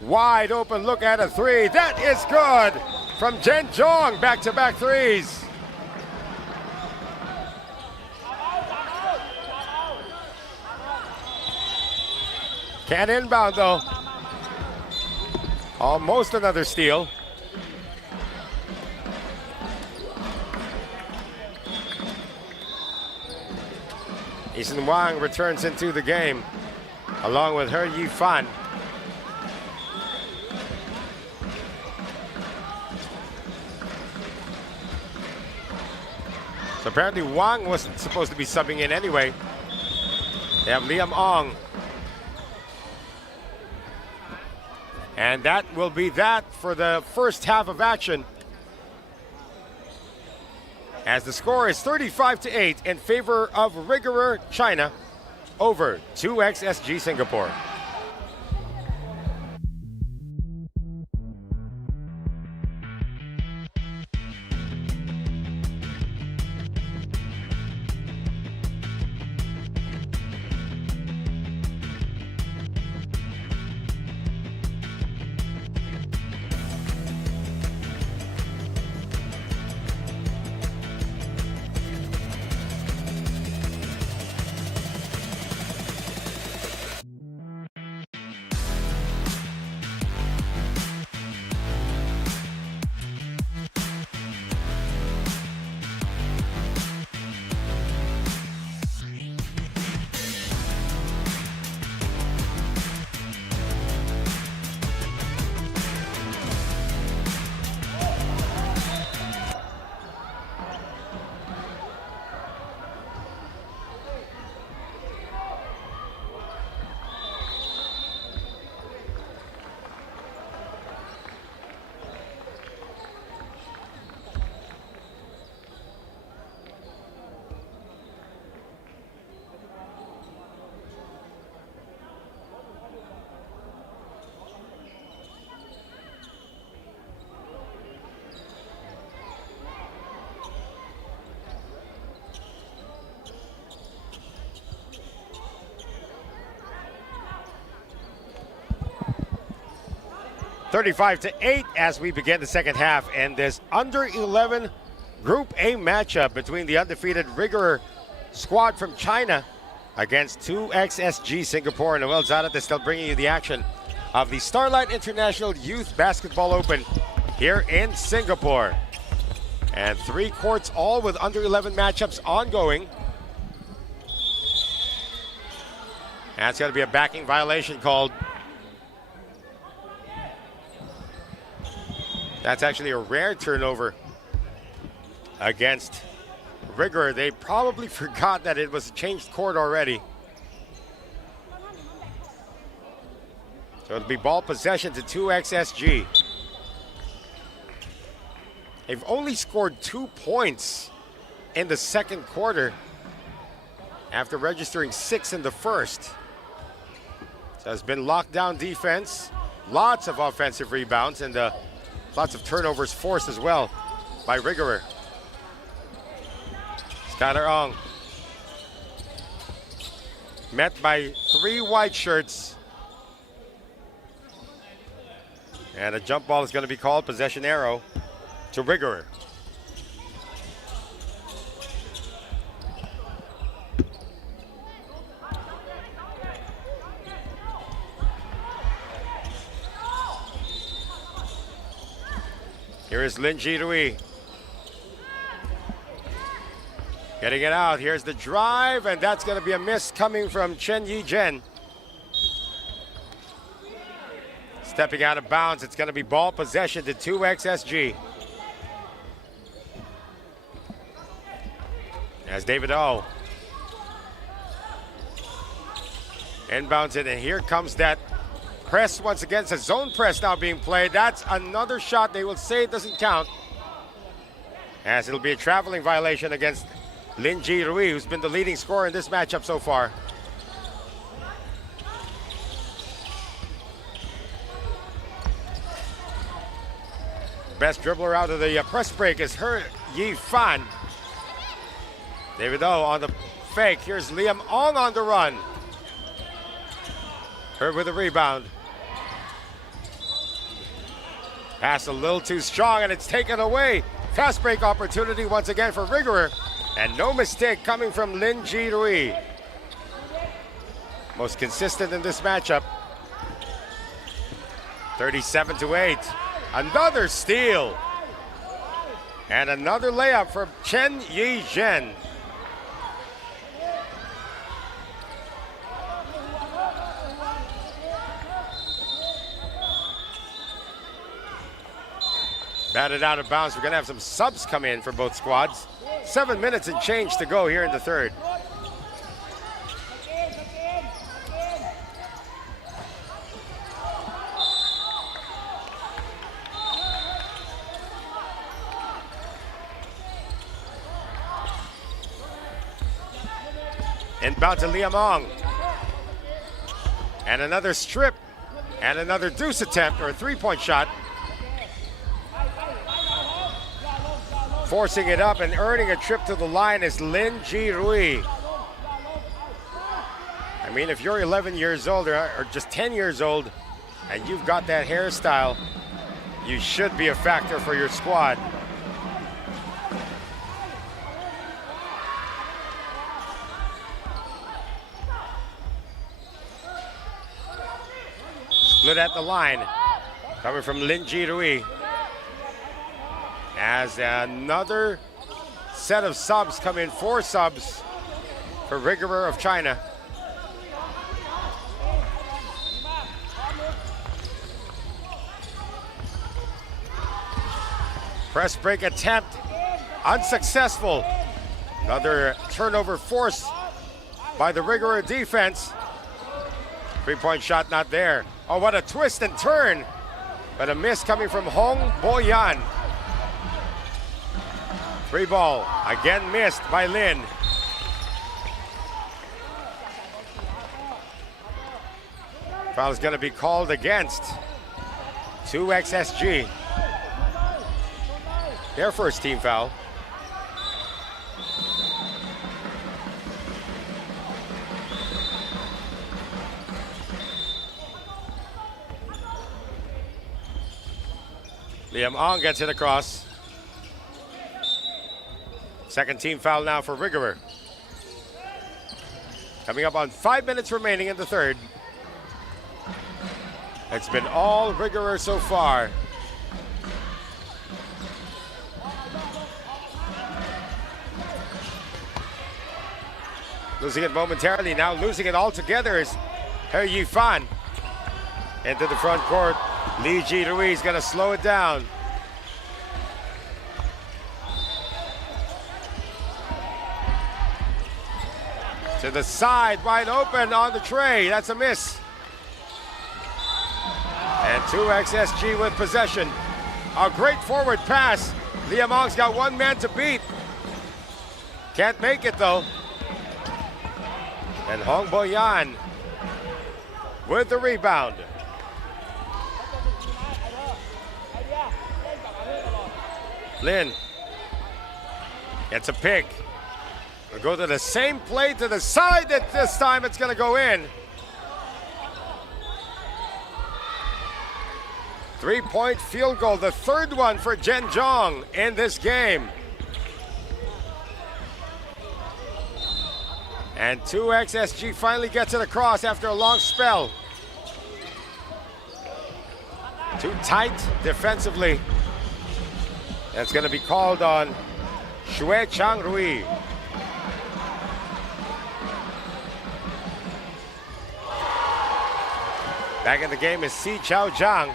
Wide open look at a 3. That is good from Jen Jong. Back-to-back 3s. Can't inbound though. Almost another steal. Eason Wang returns into the game along with He Yifan. So Apparently Wang wasn't supposed to be subbing in anyway. They have Liam Ong. And that will be that for the first half of action. As the score is 35-8 in favor of Rigorer China over 2XSG Singapore. (35-8) as we begin the second half in this under-11 Group A matchup between the undefeated Rigorer squad from China against 2XSG Singapore. Noel Zadat is still bringing you the action of the Starlight International Youth Basketball Open here in Singapore. And 3 courts all with under-11 matchups ongoing. That's going to be a backing violation called. That's actually a rare turnover against Rigorer. They probably forgot that it was a changed court already. So it'll be ball possession to 2XSG. They've only scored 2 points in the second quarter after registering 6 in the first. So it's been lockdown defense, lots of offensive rebounds, and lots of turnovers forced as well by Rigorer. Skylar Ong met by 3 white shirts. And a jump ball is going to be called, possession arrow to Rigorer. Here is Lin Ji-Rui. Getting it out. Here's the drive, and that's going to be a miss coming from Chen Yi-Jen. Stepping out of bounds, it's going to be ball possession to 2XSG. As David O. inbounds it, and here comes that press once again. It's a zone press now being played. That's another shot. They will say it doesn't count, as it'll be a traveling violation against Lin Ji-Rui, who's been the leading scorer in this matchup so far. Best dribbler out of the press break is Yi Fan. David O on the fake. Here's Liam Ong on the run. Her with a rebound. Pass a little too strong, and it's taken away. Fast break opportunity once again for Rigorer. And no mistake coming from Lin Ji-Rui. Most consistent in this matchup. 37-8. Another steal. And another layup for Chen Yi-Jen. Batted out of bounds. We're going to have some subs come in for both squads. 7 minutes and change to go here in the third. Inbound to Liamong. And another strip. And another deuce attempt, or a three-point shot. Forcing it up and earning a trip to the line is Lin Ji Rui. I mean, if you're 11 years old or just 10 years old and you've got that hairstyle, you should be a factor for your squad. Split at the line, coming from Lin Ji Rui. As another set of subs come in, 4 subs for Rigorer of China. Press break attempt, unsuccessful. Another turnover forced by the Rigorer defense. Three-point shot not there. Oh, what a twist and turn. But a miss coming from Hong Bo-yan. Free ball, again missed by Lin. Foul is going to be called against 2XSG. Their first team foul. Liamong gets it across. Second team foul now for Rigorer. Coming up on 5 minutes remaining in the third. It's been all Rigorer so far. Losing it momentarily, now losing it altogether is He Yifan. Into the front court. Li Ji Rui is going to slow it down. To the side, wide open on the tray. That's a miss. And 2XSG with possession. A great forward pass. Liamong's got one man to beat. Can't make it though. And Hong Bo-yan with the rebound. Lin gets a pick. We'll go to the same play to the side, that this time it's going to go in. 3-point field goal, the third one for Zhenjiang in this game. And 2XSG finally gets it across after a long spell. Too tight defensively. That's going to be called on Xue Chang Rui. Back in the game is Si Chao Zhang.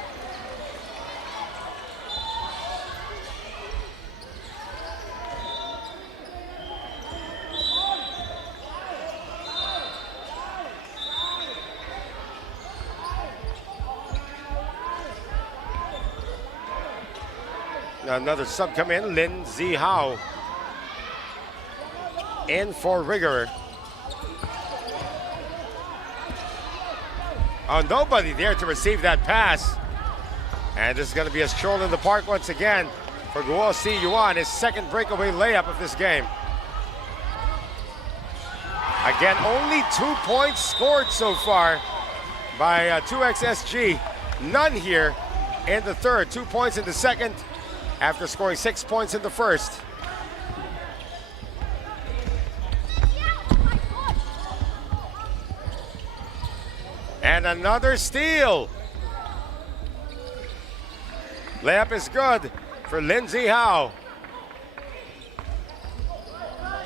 Another sub come in, Lin Zihao. In for Rigorer. Oh, nobody there to receive that pass. And this is going to be a stroll in the park once again for Guo Si Yuan, his second breakaway layup of this game. Again, only 2 points scored so far by 2XSG. None here in the third. 2 points in the second after scoring 6 points in the first. And another steal. Layup is good for Lin Zihao.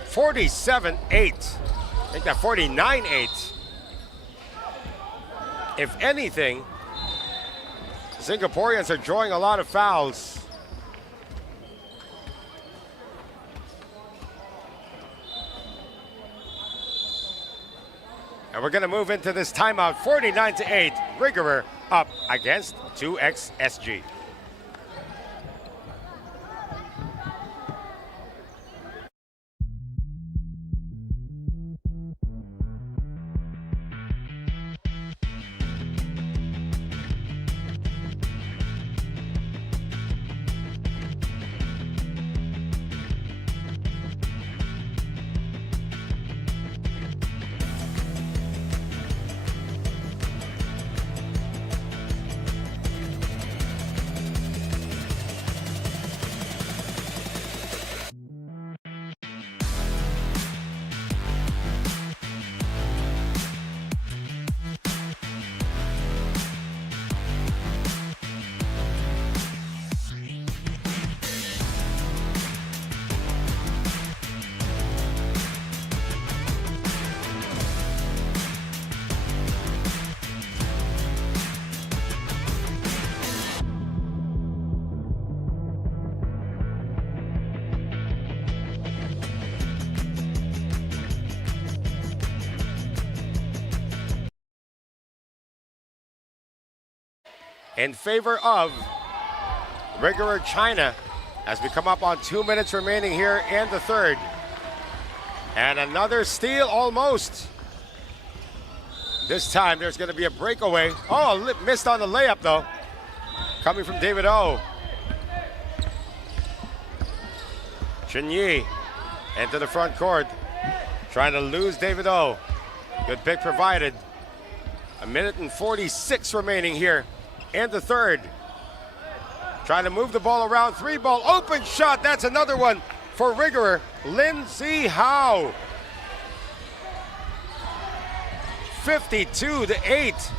47-8. I think that 49-8. If anything, Singaporeans are drawing a lot of fouls. And we're going to move into this timeout. 49-8. Rigorer up against 2XSG. In favor of Rigorer China as we come up on 2 minutes remaining here in the third. And another steal almost. This time there's going to be a breakaway. Oh, missed on the layup though. Coming from David O. Chen Yi into the front court. Trying to lose David O. Good pick provided. 1:46 remaining here in the third. Trying to move the ball around. 3-ball open shot. That's another one for Rigorer. Lindsay Howe. 52-8.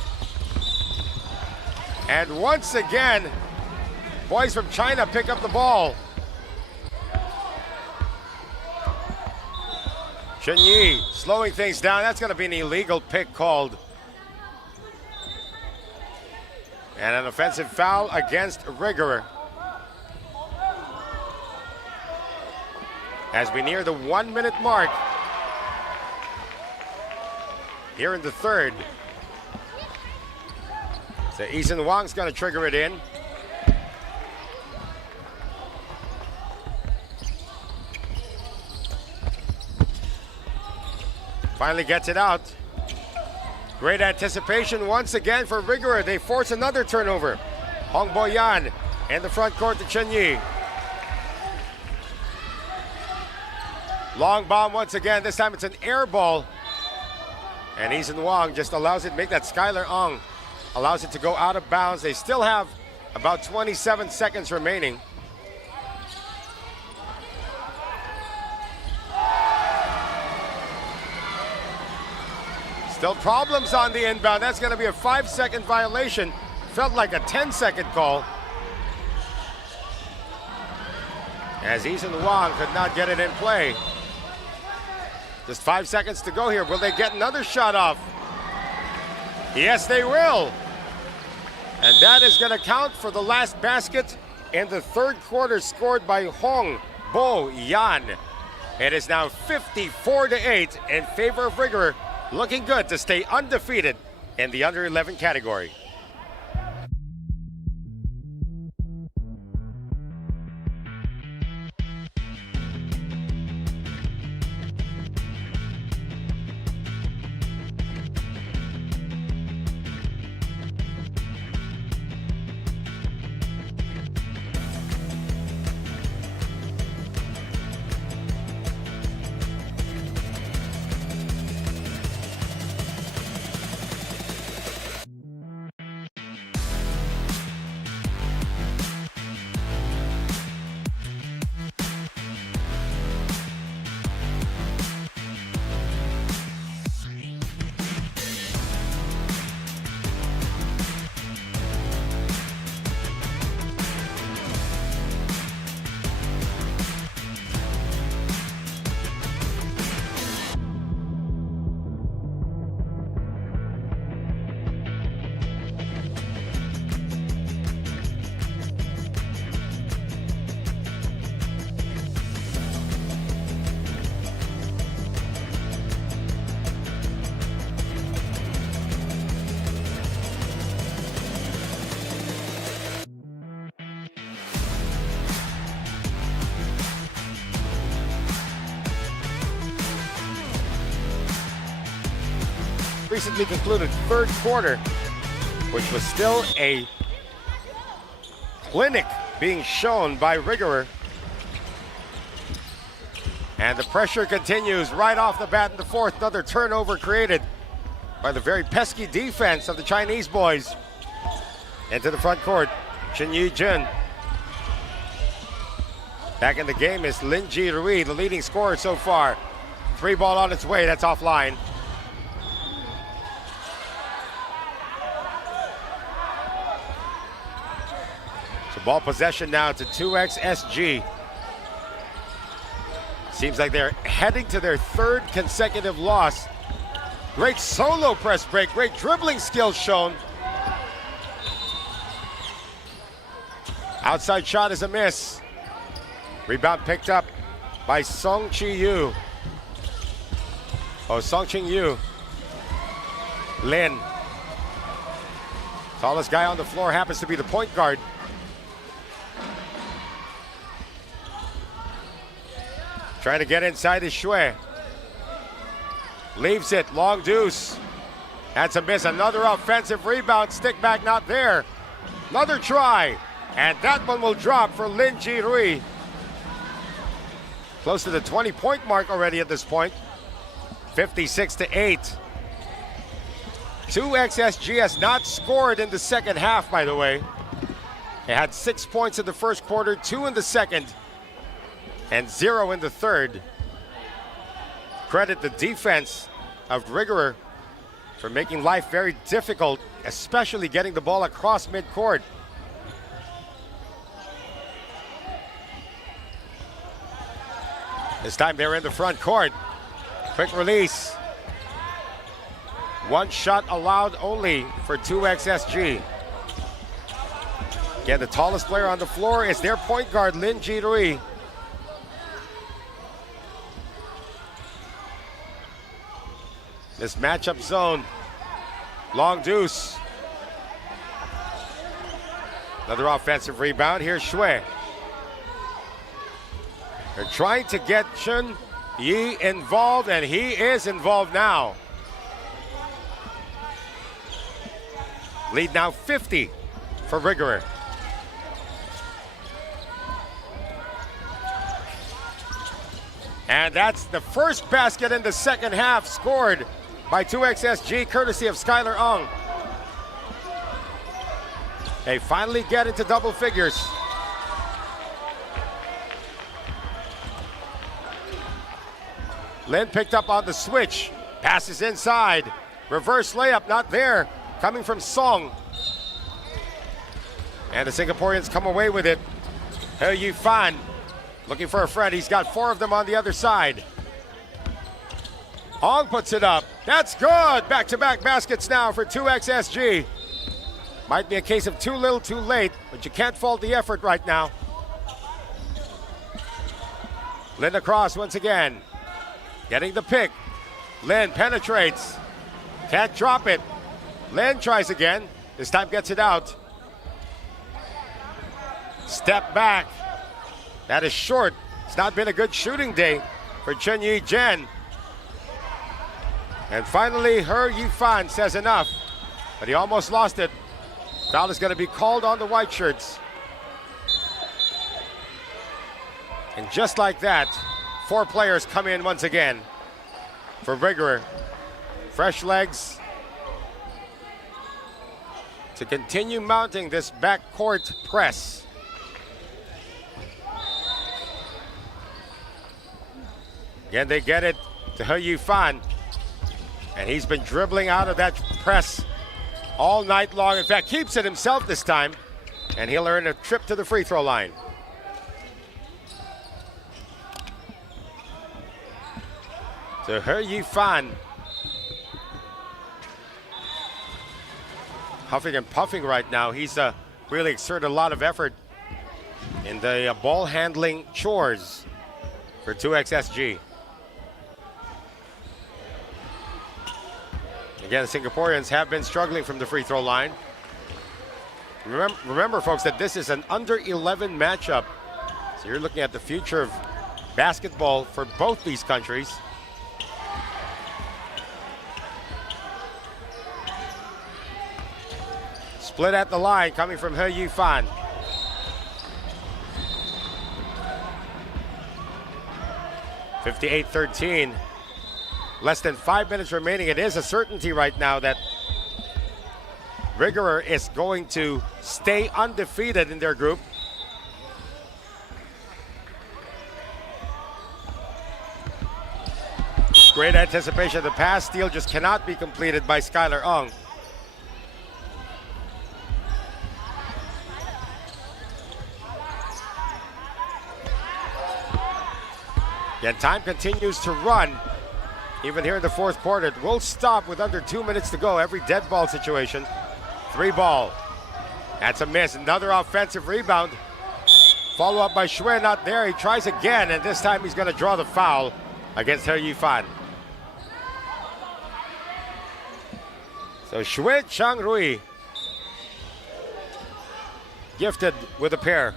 And once again, boys from China pick up the ball. Chen Yi slowing things down. That's going to be an illegal pick called. And an offensive foul against Rigorer. As we near the 1 minute mark here in the third. So Eason Wang's going to trigger it in. Finally gets it out. Great anticipation once again for Rigorer. They force another turnover. Hong Boyan in the front court to Chen Yi. Long bomb once again. This time it's an air ball. And Eason Wang just allows it, make that Skylar Ong, allows it to go out of bounds. They still have about 27 seconds remaining. Still problems on the inbound. That's going to be a 5-second violation. Felt like a 10-second call. As Eason Wang could not get it in play. Just 5 seconds to go here. Will they get another shot off? Yes, they will. And that is going to count for the last basket in the third quarter, scored by Hong Bo-yan. It is now 54-8 in favor of Rigorer, looking good to stay undefeated in the under 11 category. recently concluded third quarter, which was still a clinic being shown by Rigorer. And the pressure continues right off the bat in the fourth. Another turnover created by the very pesky defense of the Chinese boys. Into the front court, Chen Yi-jun. Back in the game is Lin Ji-rui, the leading scorer so far. 3 ball on its way, that's offline. So ball possession now to 2XSG. Seems like they're heading to their third consecutive loss. Great solo press break, great dribbling skills shown. Outside shot is a miss. Rebound picked up by Song Chi-yu. Song Ching-yu. Lin. Tallest guy on the floor happens to be the point guard. Trying to get inside is Xue. Leaves it, long deuce. That's a miss, another offensive rebound, stick back not there. Another try, and that one will drop for Lin Ji-rui. Close to the 20-point mark already at this point. 56-8. 2XSG has not scored in the second half, by the way. They had 6 points in the first quarter, 2 in the second, and 0 in the third. Credit the defense of Rigorer for making life very difficult, especially getting the ball across midcourt. This time they're in the front court. Quick release. 1 shot allowed only for 2XSG. Again, the tallest player on the floor is their point guard, Lin Ji-rui. This matchup zone. Long deuce. Another offensive rebound. Here's Xue. They're trying to get Chen Yi involved, and he is involved now. Lead now 50 for Rigorer. And that's the first basket in the second half scored by 2XSG, courtesy of Skylar Ong. They finally get into double figures. Lin picked up on the switch, passes inside, reverse layup, not there, coming from Song. And the Singaporeans come away with it. He Yu-fan looking for a friend. He's got 4 of them on the other side. Ong puts it up. That's good. Back-to-back baskets now for 2XSG. Might be a case of too little, too late, but you can't fault the effort right now. Lin across once again. Getting the pick. Lin penetrates. Can't drop it. Lin tries again. This time gets it out. Step back. That is short. It's not been a good shooting day for Chen Yi-jun. And finally, He Yu-fan says enough, but he almost lost it. Foul is going to be called on the white shirts. And just like that, 4 players come in once again for Rigorer. Fresh legs to continue mounting this backcourt press. Again, they get it to He Yu-fan. And he's been dribbling out of that press all night long. In fact, keeps it himself this time. And he'll earn a trip to the free throw line. To He Yu-fan. Huffing and puffing right now. He's really exerted a lot of effort in the ball handling chores for 2XSG. Again, the Singaporeans have been struggling from the free throw line. Remember, folks, that this is an under-11 matchup. So you're looking at the future of basketball for both these countries. Split at the line coming from He Yifan. (58-13). Less than 5 minutes remaining. It is a certainty right now that Rigorer is going to stay undefeated in their group. Great anticipation of the pass. Steal just cannot be completed by Skylar Ong. And time continues to run. Even here in the fourth quarter, it will stop with under 2 minutes to go. Every dead ball situation. 3 ball. That's a miss. Another offensive rebound. Follow up by Xue, not there. He tries again, and this time he's going to draw the foul against He Yifan. So Xue Changrui gifted with a pair.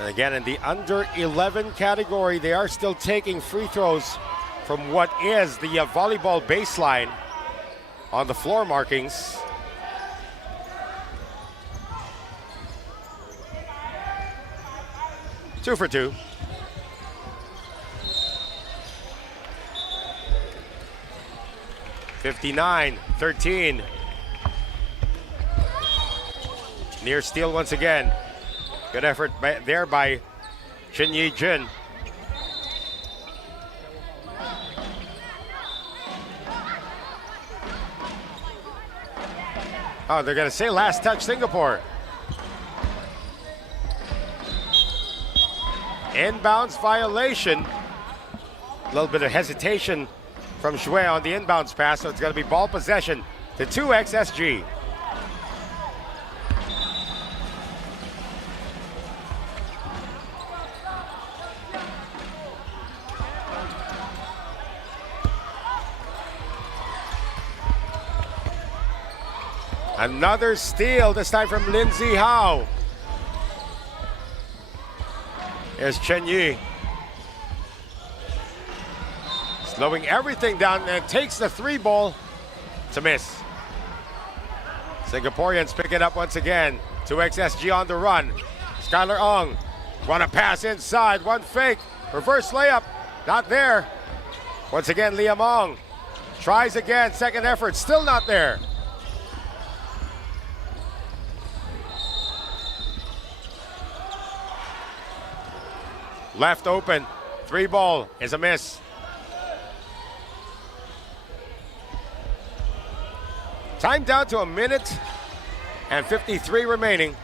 And again, in the under 11 category, they are still taking free throws from what is the volleyball baseline on the floor markings. Two for two. (59-13). Near steal once again. Good effort there by Chin Yi Jin. Oh, they're going to say last touch Singapore. Inbounds violation. A little bit of hesitation from Xue on the inbounds pass, so it's going to be ball possession to 2XSG. Another steal, this time from Lindsay Howe. Here's Chen Yi. Slowing everything down and takes the 3 ball to miss. Singaporeans pick it up once again. 2XSG on the run. Skylar Ong. Want to pass inside. One fake. Reverse layup. Not there. Once again, Liam Ong. Tries again. Second effort. Still not there. Left open. 3 ball is a miss. Time down to 1 minute and 53 remaining.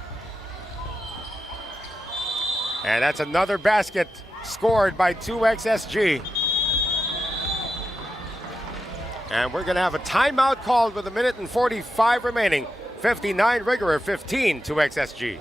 And that's another basket scored by 2XSG. And we're going to have a timeout called with 1 minute and 45 remaining. 59 Rigorer, 15 2XSG.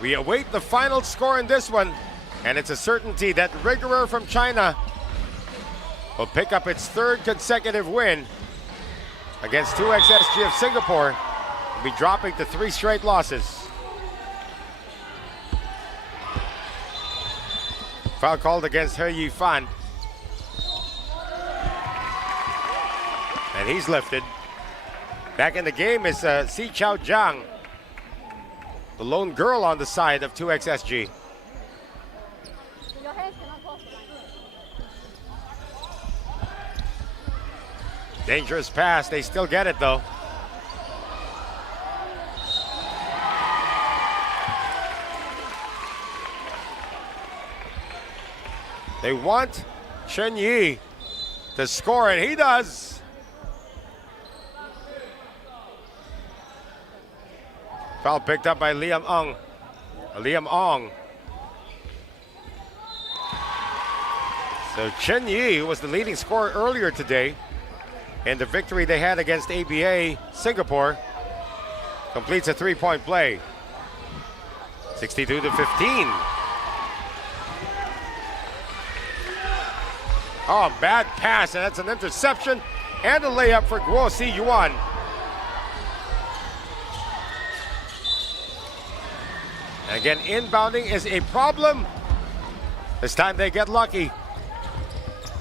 We await the final score in this one, and it's a certainty that Rigorer from China will pick up its 3rd consecutive win against 2XSG of Singapore. Will be dropping to 3 straight losses. Foul called against He Yifan. And he's lifted. Back in the game is Si Chao Jiang, the lone girl on the side of 2XSG. Dangerous pass. They still get it, though. They want Chen Yi to score, and he does. Foul picked up by Liam Ong. So Chen Yi, who was the leading scorer earlier today in the victory they had against ABA Singapore, completes a three-point play. 62-15. Oh, bad pass, and that's an interception and a layup for Guo Si Yuan. And again, inbounding is a problem. This time they get lucky.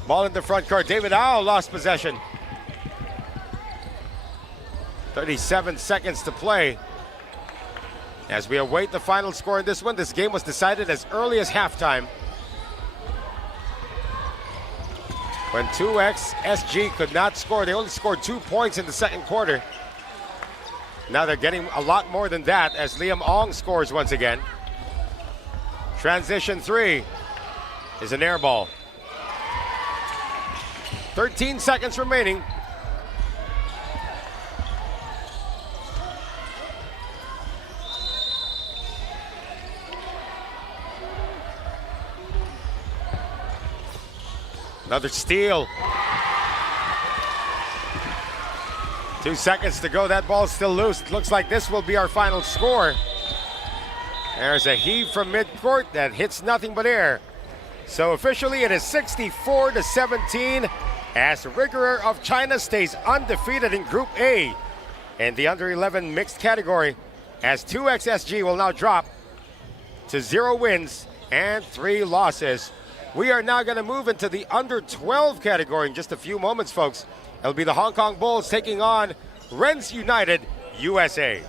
Ball in the front court. David Au lost possession. 37 seconds to play. As we await the final score in this one, this game was decided as early as halftime, when 2X SG could not score. They only scored 2 points in the second quarter. Now they're getting a lot more than that as Liam Ong scores once again. Transition three is an air ball. 13 seconds remaining. Another steal. 2 seconds to go. That ball's still loose. It looks like this will be our final score. There's a heave from midcourt that hits nothing but air. So officially it is 64-17 as Riggerer of China stays undefeated in Group A in the under-11 mixed category, as 2XSG will now drop to 0 wins and 3 losses. We are now going to move into the under-12 category in just a few moments, folks. It'll be the Hong Kong Bulls taking on Rennes United USA.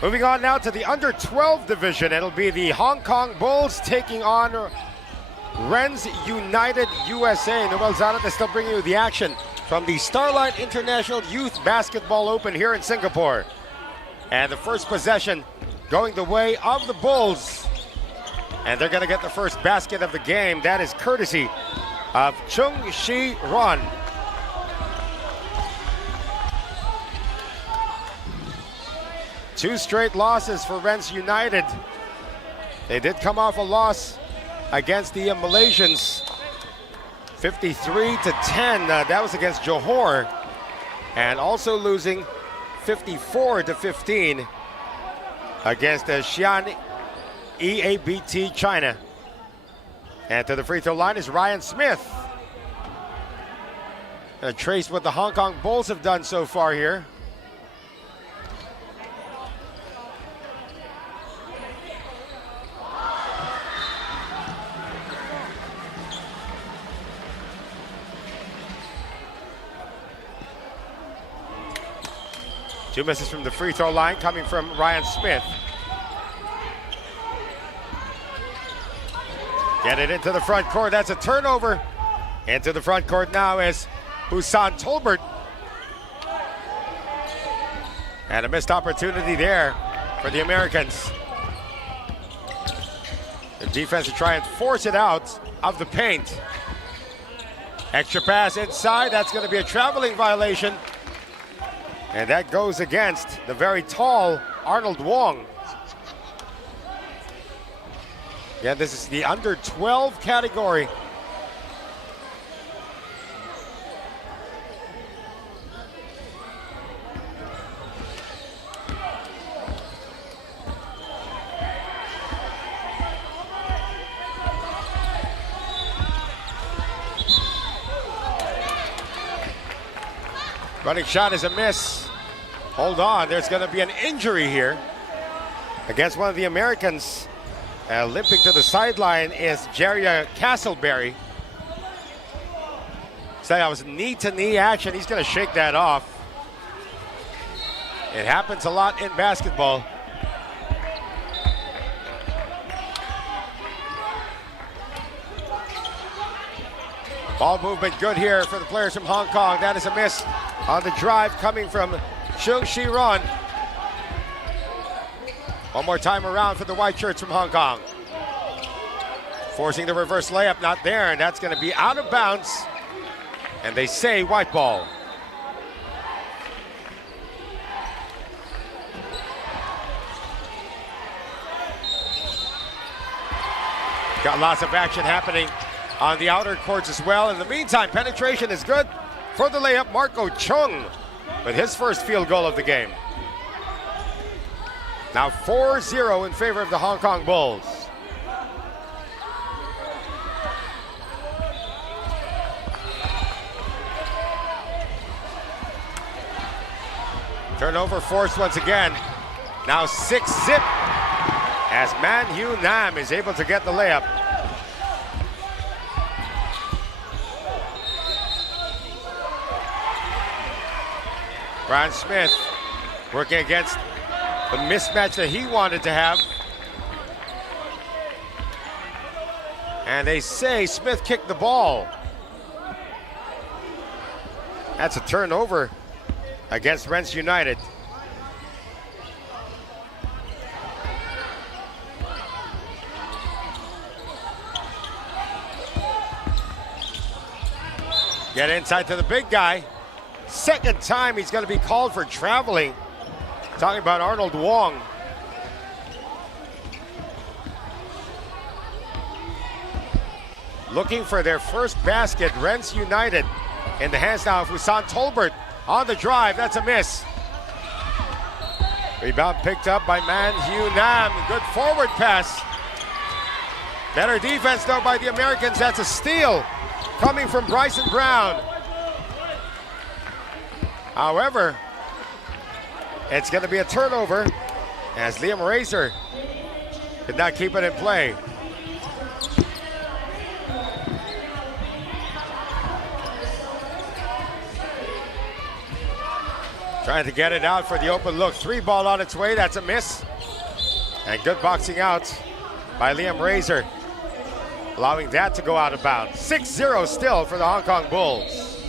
Moving on now to the under 12 division. It'll be the Hong Kong Bulls taking on Rennes United USA. Noel Zarat is still bringing you the action from the Starlight International Youth Basketball Open here in Singapore. And the first possession going the way of the Bulls. And they're going to get the first basket of the game. That is courtesy of Chung Shi Ron. Two straight losses for Rennes United. They did come off a loss against the Malaysians, 53-10. That was against Johor, and also losing 54-15 against Xi'an EABT China. And to the free throw line is Ryan Smith. Gonna trace what the Hong Kong Bulls have done so far here. Two misses from the free throw line coming from Ryan Smith. Get it into the front court. That's a turnover. Into the front court now is Husan Tolbert. And a missed opportunity there for the Americans. The defense to try and force it out of the paint. Extra pass inside. That's going to be a traveling violation. And that goes against the very tall Arnold Wong. Yeah, this is the under 12 category. Running shot is a miss. Hold on, there's going to be an injury here against one of the Americans. Limping to the sideline is Jerry Castleberry. So that was knee-to-knee action. He's going to shake that off. It happens a lot in basketball. Ball movement good here for the players from Hong Kong. That is a miss on the drive coming from Chung Shi Ron. One more time around for the white shirts from Hong Kong. Forcing the reverse layup, not there, and that's going to be out of bounds. And they say white ball. Got lots of action happening on the outer courts as well. In the meantime, penetration is good for the layup. Marco Chung with his first field goal of the game. Now 4-0 in favor of the Hong Kong Bulls. Turnover forced once again. Now 6-zip as Man Hugh Nam is able to get the layup. Ryan Smith working against the mismatch that he wanted to have. And they say Smith kicked the ball. That's a turnover against Rennes United. Get inside to the big guy. Second time he's going to be called for traveling. Talking about Arnold Wong. Looking for their first basket. Rennes United in the hands now of Husan Tolbert on the drive. That's a miss. Rebound picked up by Man Hugh Nam. Good forward pass. Better defense though by the Americans. That's a steal coming from Bryson Brown. However, it's going to be a turnover as Liam Razor could not keep it in play. Trying to get it out for the open look. 3-ball on its way, that's a miss. And good boxing out by Liam Razor, allowing that to go out of bounds. 6-0 still for the Hong Kong Bulls.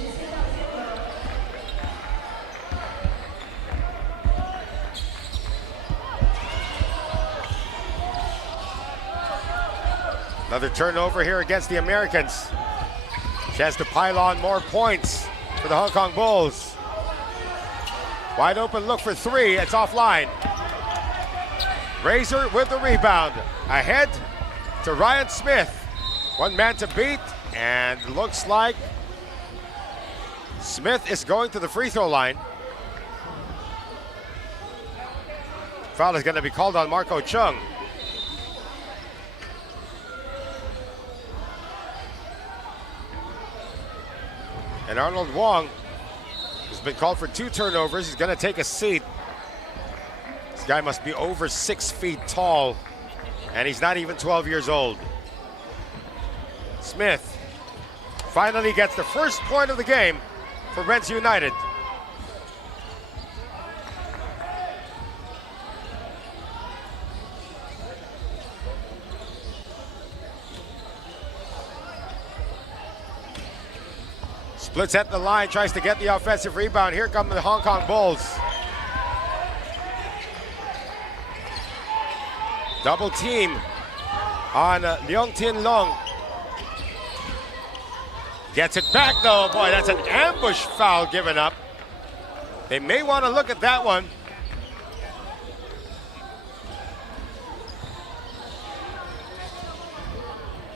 Another turnover here against the Americans. Chance to pile on more points for the Hong Kong Bulls. Wide open look for 3, it's offline. Razor with the rebound. Ahead to Ryan Smith. One man to beat, and looks like Smith is going to the free throw line. Foul is going to be called on Marco Chung. And Arnold Wong has been called for 2 turnovers. He's going to take a seat. This guy must be over 6 feet tall, and he's not even 12 years old. Smith finally gets the first point of the game for Reds United. Splits at the line, tries to get the offensive rebound. Here come the Hong Kong Bulls. Double team on Leong Tin Long. Gets it back though. Boy, that's an ambush foul given up. They may want to look at that one.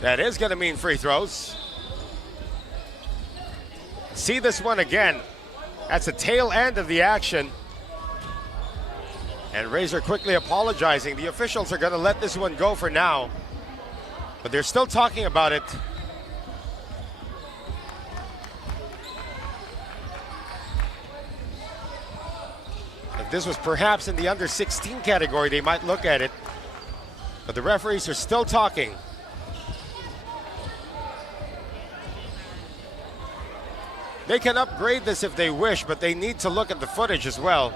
That is going to mean free throws. See this one again. That's the tail end of the action. And Razor quickly apologizing. The officials are going to let this one go for now, but they're still talking about it. If this was perhaps in the under 16 category, they might look at it, but the referees are still talking. They can upgrade this if they wish, but they need to look at the footage as well.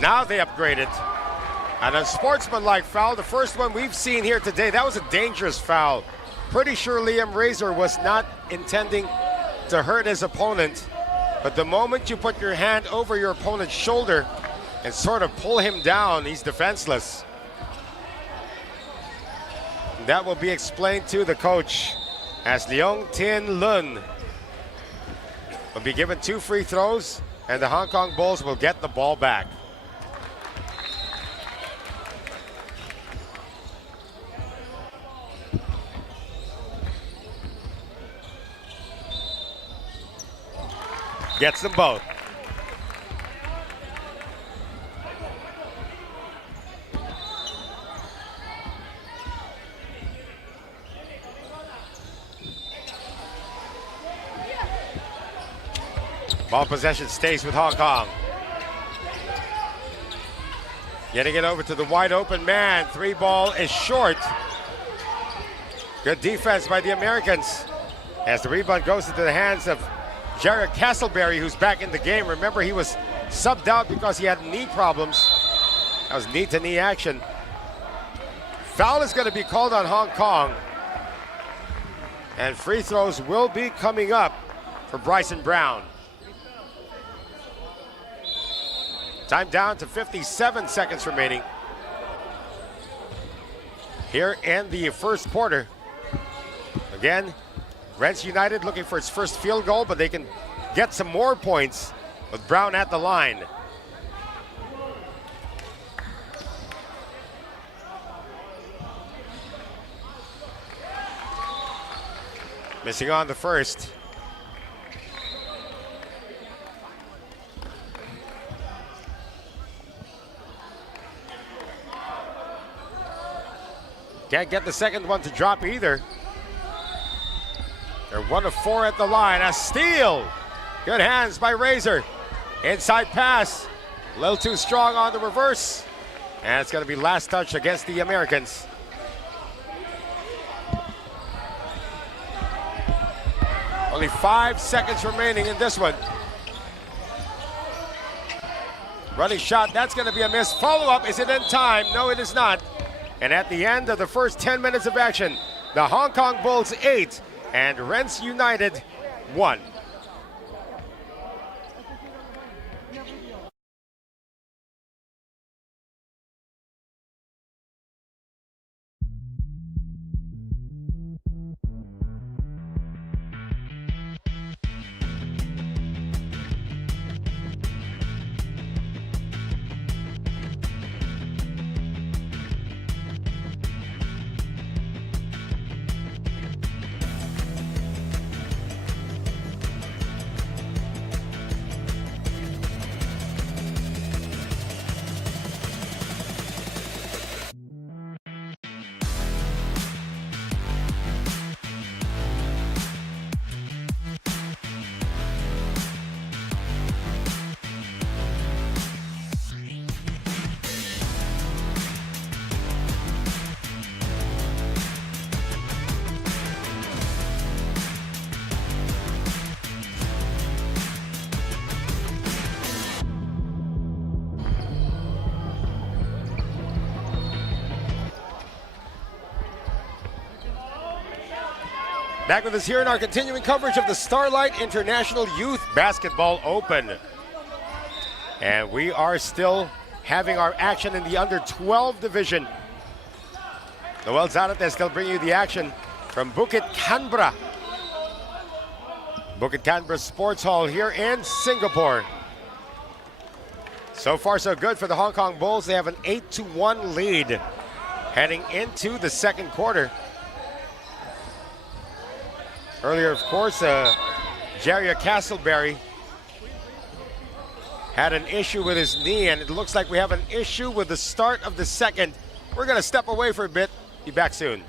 Now they upgrade it. And a sportsmanlike foul, the first one we've seen here today. That was a dangerous foul. Pretty sure Liam Razor was not intending to hurt his opponent. But the moment you put your hand over your opponent's shoulder and sort of pull him down, he's defenseless. And that will be explained to the coach, as Leong Tin Lun will be given 2 free throws, and the Hong Kong Bulls will get the ball back. Gets them both. Ball possession stays with Hong Kong. Getting it over to the wide open man. 3-ball is short. Good defense by the Americans, as the rebound goes into the hands of Jarrett Castleberry, who's back in the game. Remember, he was subbed out because he had knee problems. That was knee-to-knee action. Foul is going to be called on Hong Kong, and free throws will be coming up for Bryson Brown. Time down to 57 seconds remaining here in the first quarter. Again, Reds United looking for its first field goal, but they can get some more points with Brown at the line. Missing on the first. Can't get the second one to drop either. They're 1 of 4 at the line. A steal. Good hands by Razor. Inside pass A little too strong on the reverse. And it's going to be last touch against the Americans. Only 5 seconds remaining in this one. Running shot, that's going to be a miss. Follow-up, is it in time? No, it is not. And at the end of the first 10 minutes of action, the Hong Kong Bulls 8 and Rennes United 1. Back with us here in our continuing coverage of the Starlight International Youth Basketball Open. And we are still having our action in the under 12 division. Noel Zarates will bring you the action from Bukit Canberra. Bukit Canberra Sports Hall here in Singapore. So far so good for the Hong Kong Bulls. They have an 8-1 lead heading into the second quarter. Earlier, of course, Jaria Castleberry had an issue with his knee, and it looks like we have an issue with the start of the second. We're going to step away for a bit. Be back soon.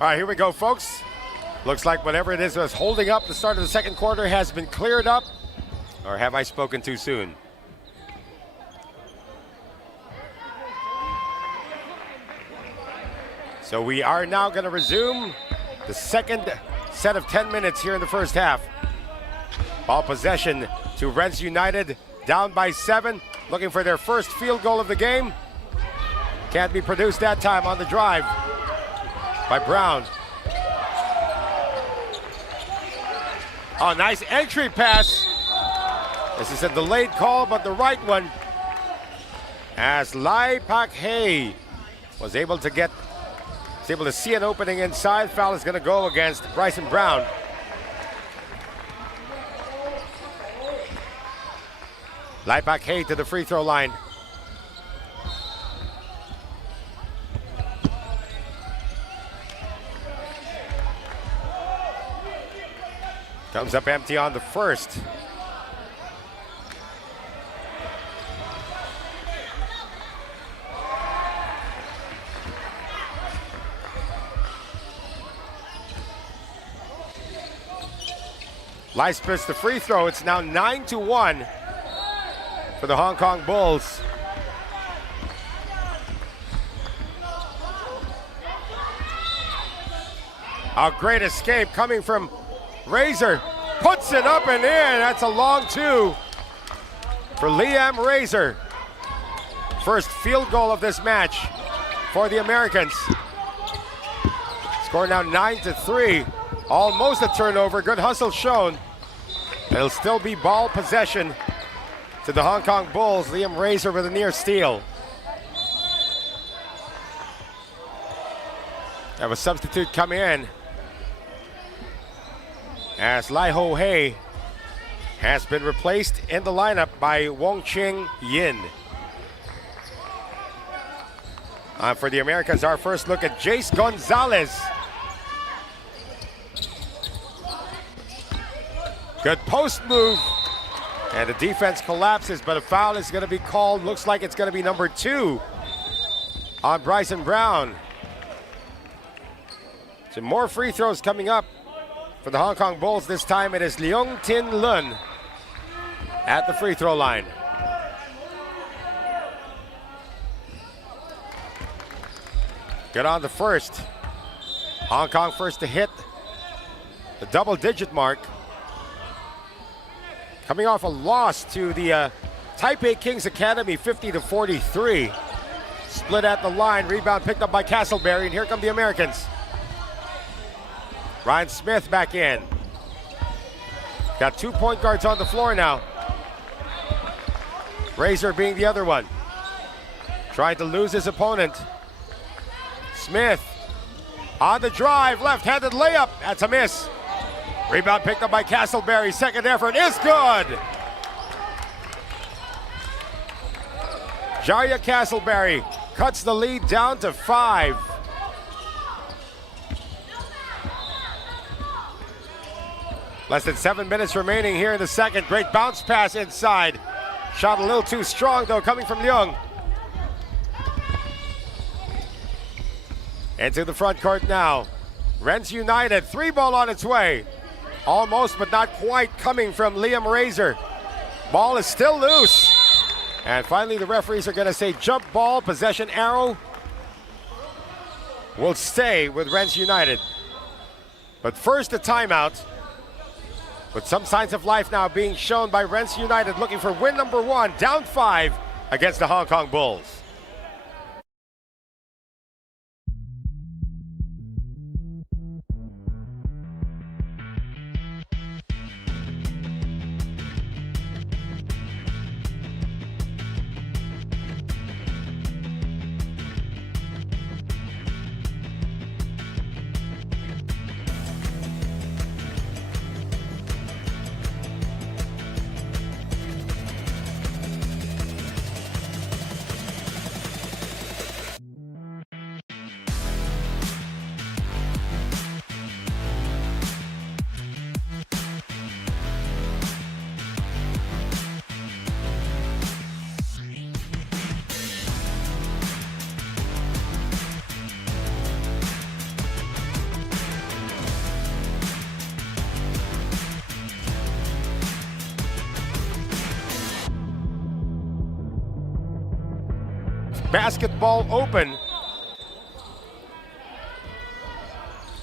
All right, here we go, folks. Looks like whatever it is that's holding up the start of the second quarter has been cleared up. Or have I spoken too soon? So we are now going to resume the second set of 10 minutes here in the first half. Ball possession to Rennes United, down by 7, looking for their first field goal of the game. Can't be produced that time on the drive by Brown. Oh, nice entry pass. This is a delayed call, but the right one. As Lai Pak Hei was able to see an opening inside. Foul is going to go against Bryson Brown. Lai Pak Hei to the free throw line. Comes up empty on the first. Lai splits the free throw. It's now 9-1 for the Hong Kong Bulls. A great escape coming from Razor. Puts it up and in. That's a long 2 for Liam Razor. First field goal of this match for the Americans. Score now 9-3. Almost a turnover. Good hustle shown. It'll still be ball possession to the Hong Kong Bulls. Liam Razor with a near steal. Have a substitute come in, as Lai Ho Hei has been replaced in the lineup by Wong Ching Yin. For the Americans, our first look at Jace Gonzalez. Good post move. And the defense collapses, but a foul is going to be called. Looks like it's going to be number 2 on Bryson Brown. Some more free throws coming up for the Hong Kong Bulls. This time it is Leung Tin Lun at the free throw line. Good on the first. Hong Kong first to hit the double-digit mark. Coming off a loss to the Taipei Kings Academy, 50-43. Split at the line, rebound picked up by Castleberry, and here come the Americans. Ryan Smith back in. Got 2 point guards on the floor now. Razor being the other one. Trying to lose his opponent. Smith on the drive, left-handed layup. That's a miss. Rebound picked up by Castleberry. Second effort is good. Jaya Castleberry cuts the lead down to 5. Less than 7 minutes remaining here in the second. Great bounce pass inside. Shot a little too strong though, coming from Leung. Into the front court now. Rennes United, 3 ball on its way. Almost, but not quite, coming from Liam Razor. Ball is still loose. And finally, the referees are going to say jump ball, possession arrow will stay with Rennes United. But first, a timeout, with some signs of life now being shown by Rennes United, looking for win number 1, down 5 against the Hong Kong Bulls. Basketball Open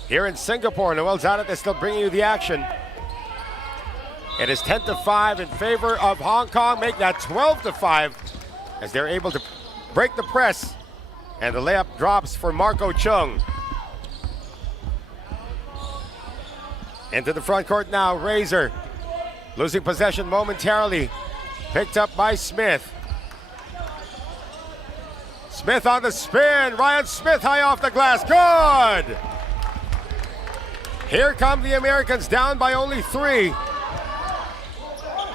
here in Singapore. Noel Zadat is still bringing you the action. It is 10-5 in favor of Hong Kong. Make that 12-5 as they're able to break the press. And the layup drops for Marco Chung. Into the front court now, Razor. Losing possession momentarily. Picked up by Smith. Smith on the spin. Ryan Smith high off the glass. Good! Here come the Americans down by only 3.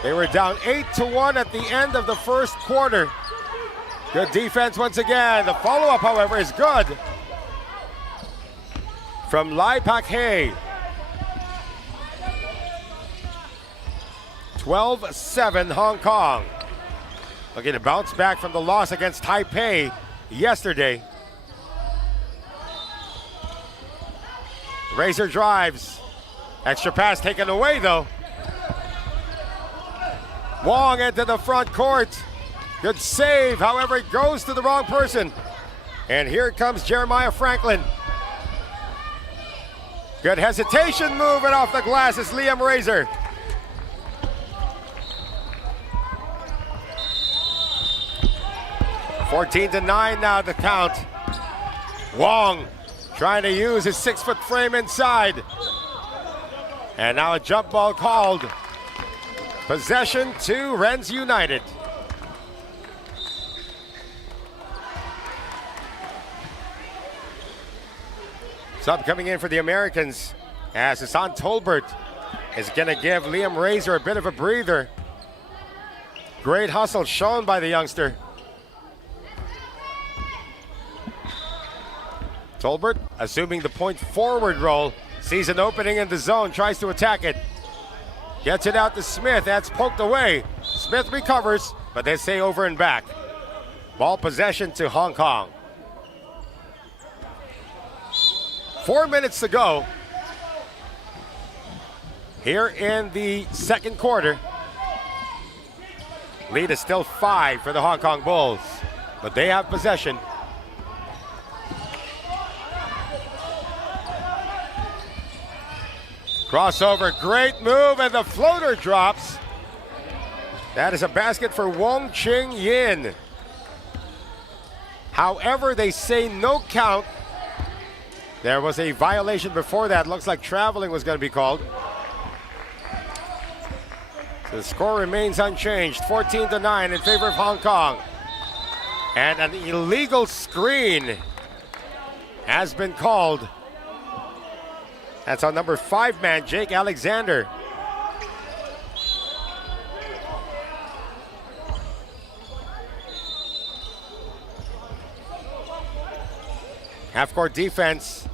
They were down 8-1 at the end of the first quarter. Good defense once again. The follow-up, however, is good from Lai Pak Hei. 12-7 Hong Kong. Looking to bounce back from the loss against Taipei yesterday. Razor drives. Extra pass taken away though. Wong into the front court. Good save, however, it goes to the wrong person. And here comes Jeremiah Franklin. Good hesitation move, and off the glass is Liam Razor. (14-9) now the count. Wong trying to use his 6-foot frame inside. And now a jump ball called. Possession to Rennes United. Sub coming in for the Americans as Hassan Tolbert is going to give Liam Razor a bit of a breather. Great hustle shown by the youngster. Tolbert, assuming the point forward role, sees an opening in the zone, tries to attack it. Gets it out to Smith, that's poked away. Smith recovers, but they say over and back. Ball possession to Hong Kong. 4 minutes to go here in the second quarter. Lead is still 5 for the Hong Kong Bulls, but they have possession. Crossover, great move, and the floater drops. That is a basket for Wong Ching Yin. However, they say no count. There was a violation before that. Looks like traveling was going to be called. So the score remains unchanged, 14-9 in favor of Hong Kong. And an illegal screen has been called. That's on number 5 man, Jake Alexander. Half-court defense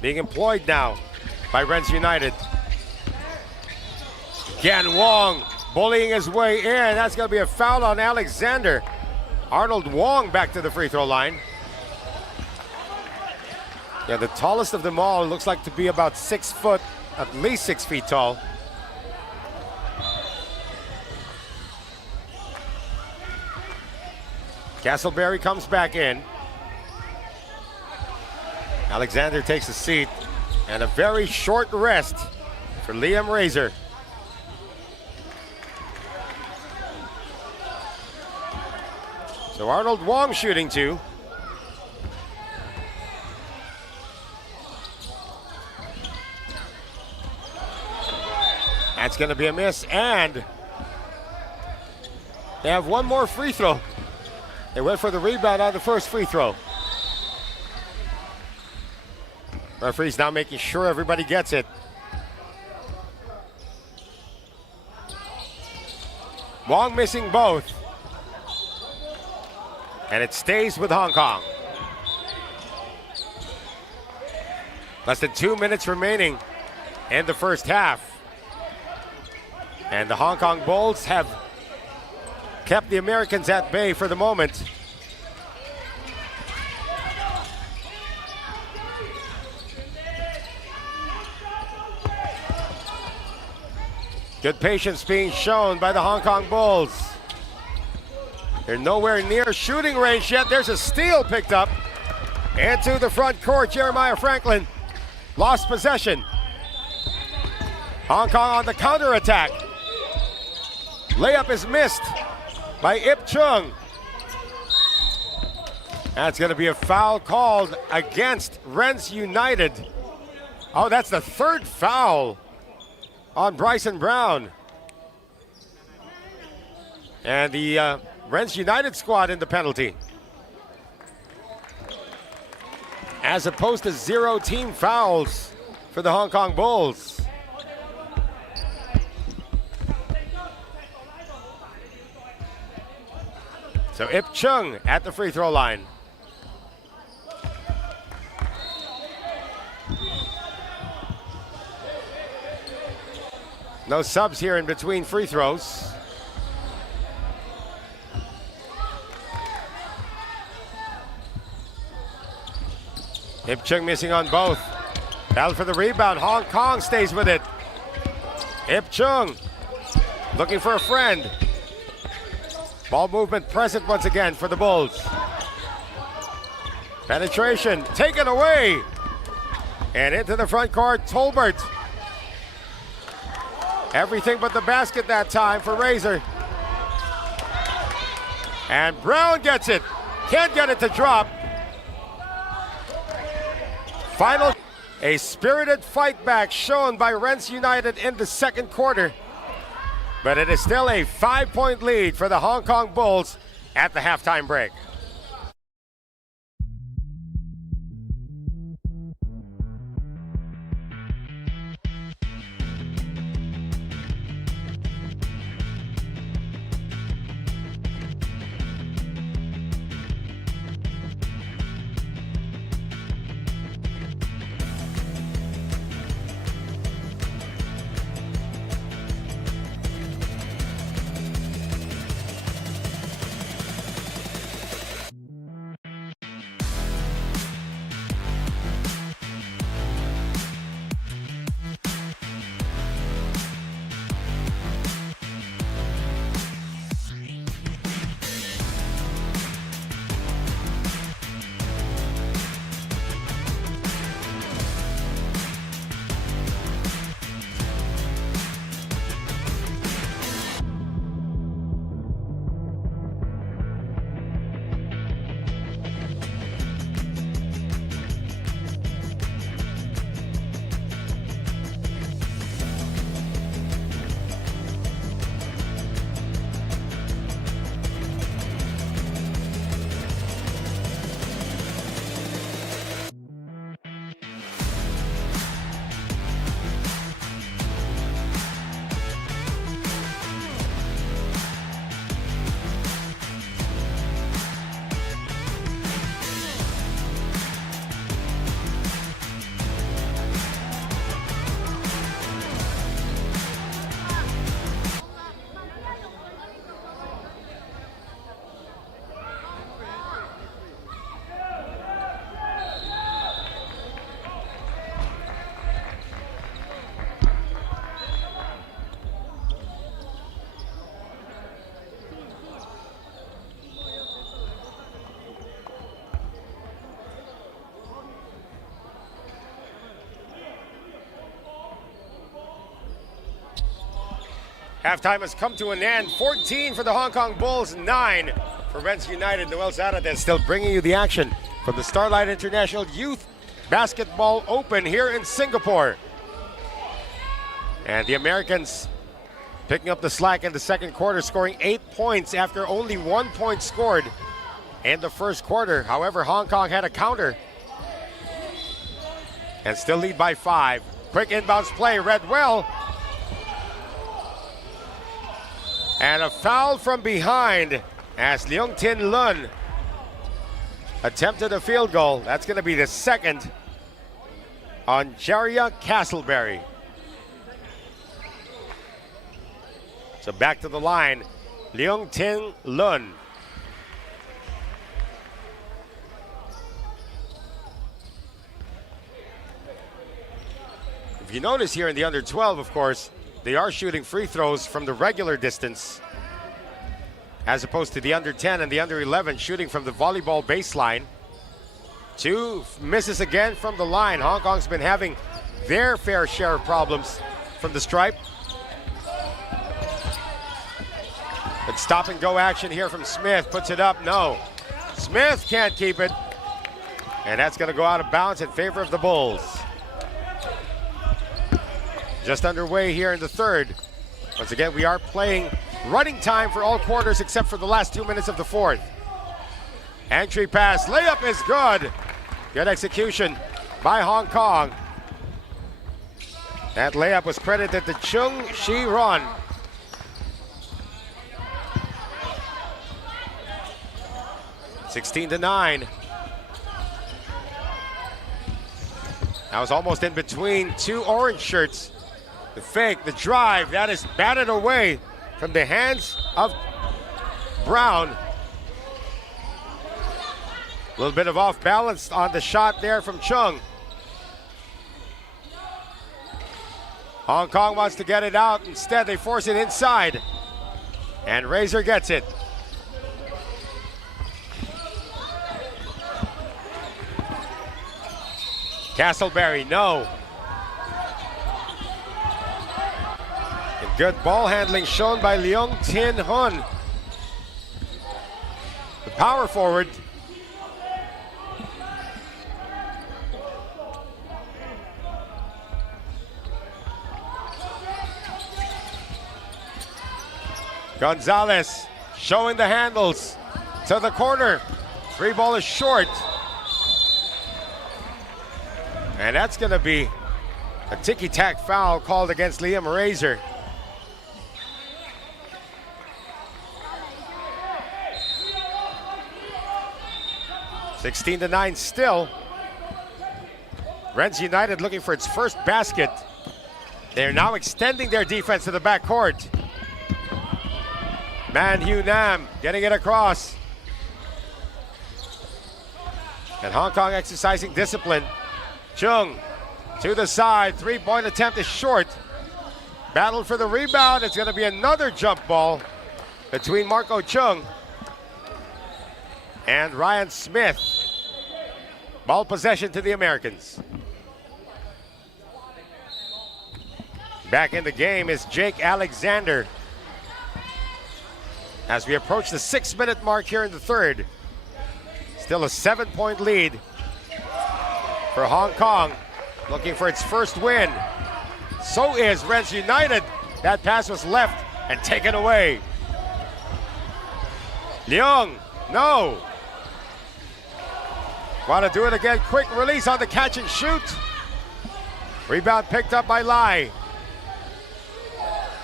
being employed now by Rennes United. Again, Wong bullying his way in. That's going to be a foul on Alexander. Arnold Wong back to the free throw line. Yeah, the tallest of them all looks like to be about 6 foot, at least 6 feet tall. Castleberry comes back in. Alexander takes a seat, and a very short rest for Liam Razor. So Arnold Wong shooting 2. That's going to be a miss, and they have one more free throw. They went for the rebound on the first free throw. Referee's now making sure everybody gets it. Wong missing both. And it stays with Hong Kong. Less than 2 minutes remaining in the first half. And the Hong Kong Bulls have kept the Americans at bay for the moment. Good patience being shown by the Hong Kong Bulls. They're nowhere near shooting range yet. There's a steal picked up into the front court. Jeremiah Franklin lost possession. Hong Kong on the counterattack. Layup is missed by Ip Chung. That's going to be a foul called against Rennes United. Oh, that's the third foul on Bryson Brown. And the Rennes United squad in the penalty. As opposed to 0 team fouls for the Hong Kong Bulls. So Ip Chung at the free throw line. No subs here in between free throws. Ip Chung missing on both. Battle for the rebound. Hong Kong stays with it. Ip Chung looking for a friend. Ball movement present once again for the Bulls. Penetration taken away. And into the front court, Tolbert. Everything but the basket that time for Razor. And Brown gets it. Can't get it to drop. Final, a spirited fight back shown by Rennes United in the second quarter. But it is still a 5-point lead for the Hong Kong Bulls at the halftime break. Halftime has come to an end. 14 for the Hong Kong Bulls, 9 for Rennes United. Noel Zaraden still bringing you the action from the Starlight International Youth Basketball Open here in Singapore. And the Americans picking up the slack in the second quarter, scoring 8 points after only 1 point scored in the first quarter. However, Hong Kong had a counter and still lead by 5. Quick inbounds play, read well. And a foul from behind as Leung Tin Lun attempted a field goal. That's going to be the second on Jaria Castleberry. So back to the line, Leung Tin Lun. If you notice here in the under 12, of course, they are shooting free throws from the regular distance. as opposed to the under 10 and the under 11 shooting from the volleyball baseline. 2 misses again from the line. Hong Kong's been having their fair share of problems from the stripe. But stop and go action here from Smith. Puts it up, no. Smith can't keep it. And that's gonna go out of bounds in favor of the Bulls. Just underway here in the third. Once again, we are playing running time for all quarters except for the last 2 minutes of the fourth. Entry pass, layup is good. Good execution by Hong Kong. That layup was credited to Chung Shi-ron. (16-9). That was almost in between 2 orange shirts. The fake, the drive, that is batted away from the hands of Brown. A little bit of off balance on the shot there from Chung. Hong Kong wants to get it out. Instead, they force it inside. And Razor gets it. Castleberry, no. And good ball handling shown by Leung Tin Hun. The power forward. Gonzalez showing the handles to the corner. 3 ball is short. And that's going to be a ticky-tack foul called against Liam Razor. (16-9) still. Rennes United looking for its first basket. They're now extending their defense to the backcourt. Man Hugh Nam getting it across. And Hong Kong exercising discipline. Chung to the side, 3-point attempt is short. Battle for the rebound, it's gonna be another jump ball between Marco Chung and Ryan Smith. Ball possession to the Americans. Back in the game is Jake Alexander. As we approach the 6-minute mark here in the third. Still a 7-point lead for Hong Kong, looking for its first win. So is Rennes United. That pass was left and taken away. Leung, no. Want to do it again, quick release on the catch and shoot. Rebound picked up by Lai.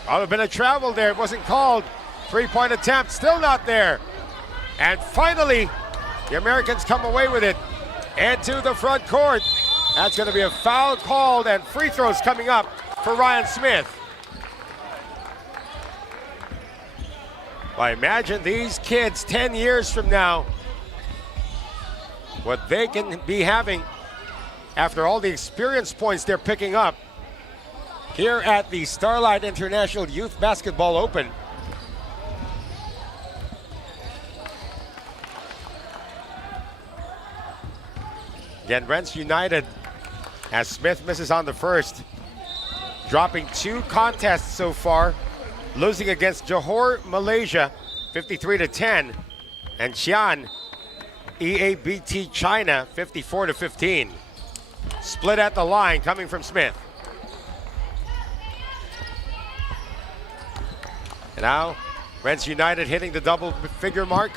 Oh, a bit of travel there, it wasn't called. 3-point attempt, still not there. And finally, the Americans come away with it into the front court. That's going to be a foul called and free throws coming up for Ryan Smith. Well, imagine these kids 10 years from now, what they can be having after all the experience points they're picking up here at the Starlight International Youth Basketball Open. Again, Rennes United, as Smith misses on the first, dropping 2 contests so far, losing against Johor, Malaysia, 53-10, and Xi'an, EABT China, 54-15. Split at the line coming from Smith. And now, Rennes United hitting the double-figure mark.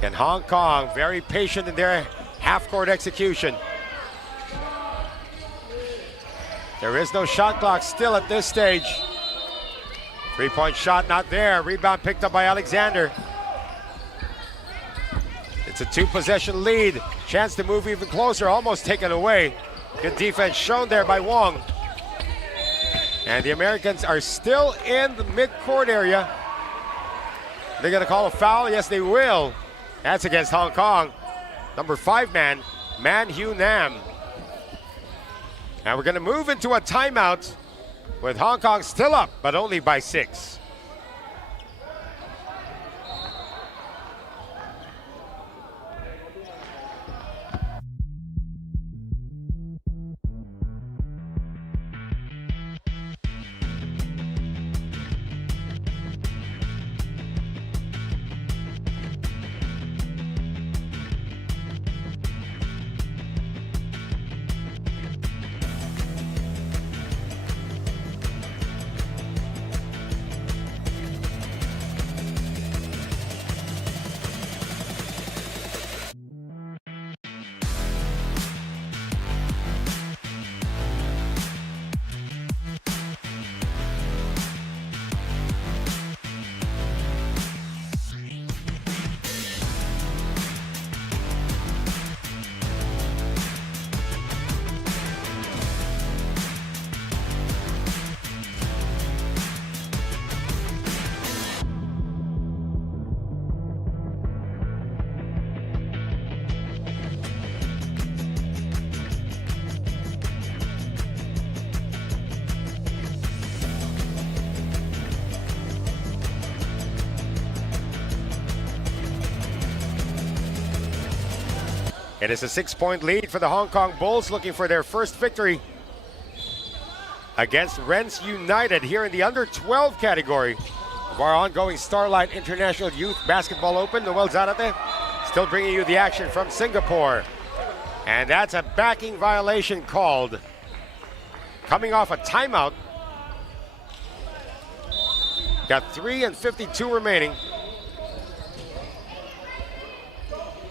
And Hong Kong very patient in their half-court execution. There is no shot clock still at this stage. 3-point shot not there. Rebound picked up by Alexander. It's a 2-possession lead. Chance to move even closer, almost taken away. Good defense shown there by Wong. And the Americans are still in the mid-court area. They're gonna call a foul? Yes, they will. That's against Hong Kong. Number 5 man, Man Hugh Nam. And we're gonna move into a timeout with Hong Kong still up, but only by 6. It is a 6-point lead for the Hong Kong Bulls, looking for their first victory against Rennes United here in the under 12 category of our ongoing Starlight International Youth Basketball Open. Noel Zarate still bringing you the action from Singapore. And that's a backing violation called. Coming off a timeout. Got 3:52 remaining.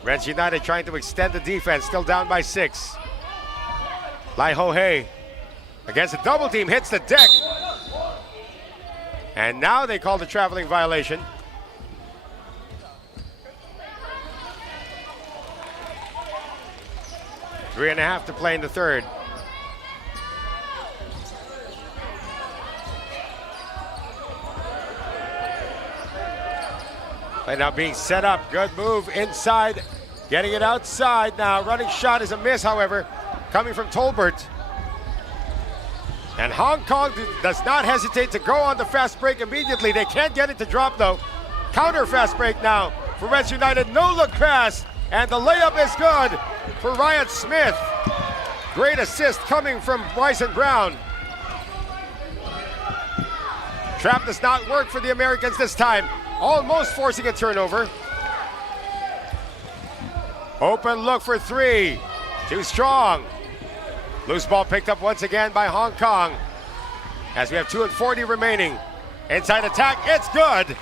Rennes United trying to extend the defense, still down by 6. Lai Ho Hei against a double team, hits the deck. And now they call the traveling violation. Three and a half to play in the third. Play now being set up. Good move inside. Getting it outside now. Running shot is a miss, however, coming from Tolbert. And Hong Kong does not hesitate to go on the fast break immediately. They can't get it to drop, though. Counter fast break now for Rennes United. No look pass. And the layup is good for Ryan Smith. Great assist coming from Bryson Brown. Trap does not work for the Americans this time. Almost forcing a turnover. Open look for three. Too strong. Loose ball picked up once again by Hong Kong. As we have 2:40 remaining. Inside attack, it's good.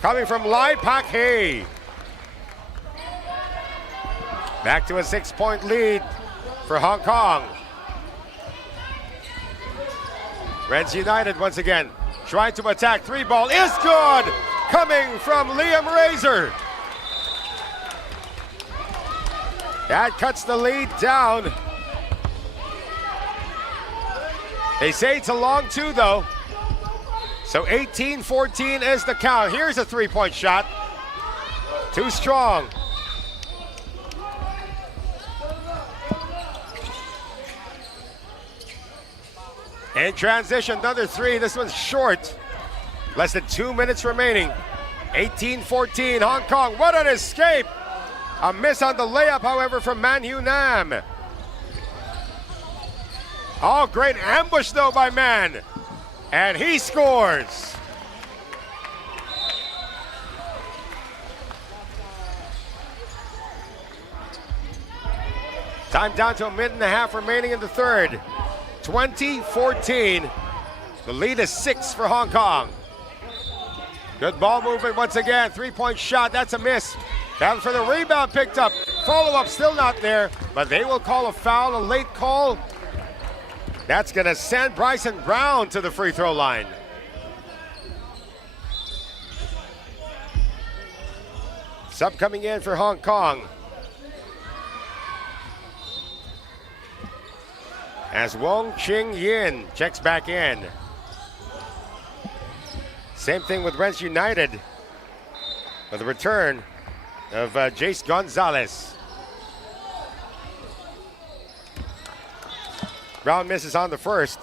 Coming from Lai Pak Hei. Back to a 6-point lead for Hong Kong. Rennes United once again trying to attack. Three ball is good. Coming from Liam Razor. That cuts the lead down. They say it's a long two, though. So 18-14 is the count. Here's a three-point shot. Too strong. In transition, another three. This one's short. Less than 2 minutes remaining. 18-14, Hong Kong. What an escape! A miss on the layup, however, from Man Hu Nam. Oh, great ambush, though, by Man. And he scores. Time down to a minute and a half remaining in the third. 20-14. The lead is 6 for Hong Kong. Good ball movement once again. Three-point shot, that's a miss. Down for the rebound, picked up. Follow-up still not there, but they will call a foul, a late call. That's gonna send Bryson Brown to the free throw line. Sub coming in for Hong Kong. As Wong Ching Yin checks back in. Same thing with Rennes United with the return of Jace Gonzalez. Brown misses on the first.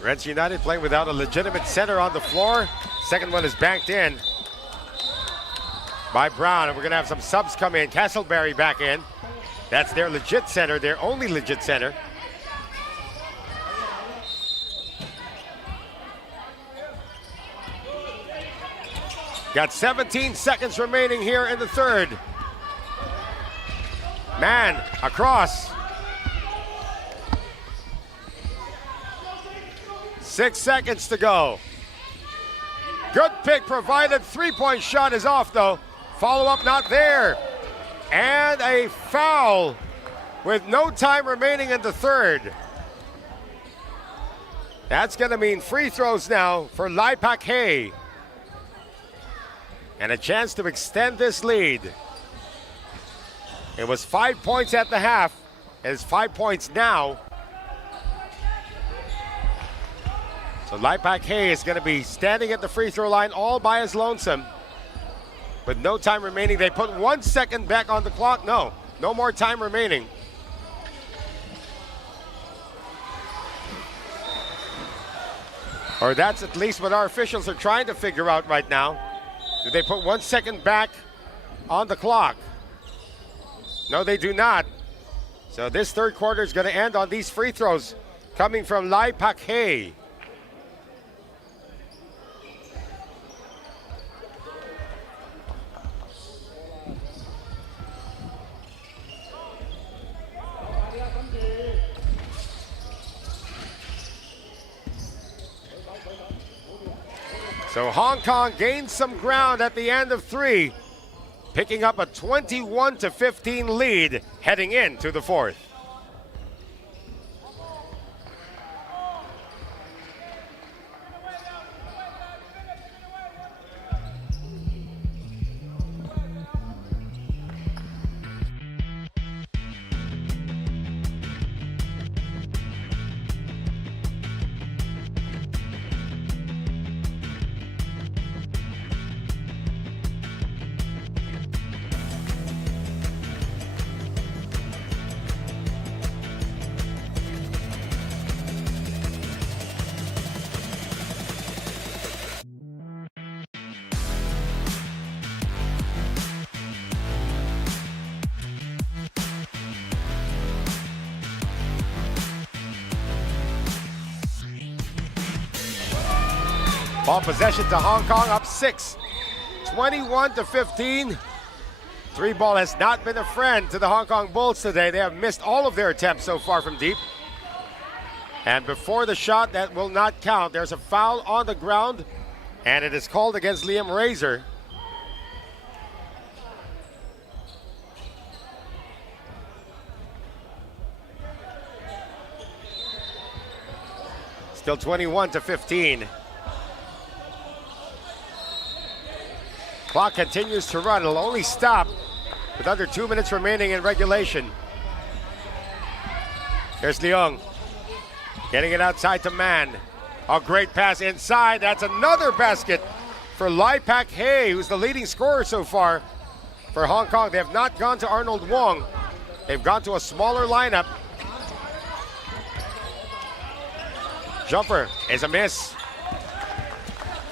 Rennes United playing without a legitimate center on the floor. Second one is banked in by Brown, and we're gonna have some subs come in. Castleberry back in. That's their legit center, their only legit center. Got 17 seconds remaining here in the third. Man, across. 6 seconds to go. Good pick provided. Three-point shot is off, though. Follow-up not there. And a foul with no time remaining in the third. That's going to mean free throws now for Lai Pak Hei. And a chance to extend this lead. It was 5 points at the half. It's 5 points now. So Lai Pak Hei is going to be standing at the free throw line all by his lonesome. With no time remaining, they put 1 second back on the clock. No more time remaining. Or that's at least what our officials are trying to figure out right now. Do they put 1 second back on the clock? No, they do not. So this third quarter is going to end on these free throws coming from Lai Pak Hei. So Hong Kong gains some ground at the end of 3, picking up a 21-15 lead heading into the 4th. Ball possession to Hong Kong, up 6, 21-15. 3-ball has not been a friend to the Hong Kong Bulls today. They have missed all of their attempts so far from deep. And before the shot, that will not count. There's a foul on the ground, and it is called against Liam Razor. Still 21-15. Clock continues to run. It'll only stop with under 2 minutes remaining in regulation. Here's Leung. Getting it outside to Man. A great pass inside. That's another basket for Lai Pak Hei, who's the leading scorer so far for Hong Kong. They have not gone to Arnold Wong. They've gone to a smaller lineup. Jumper is a miss.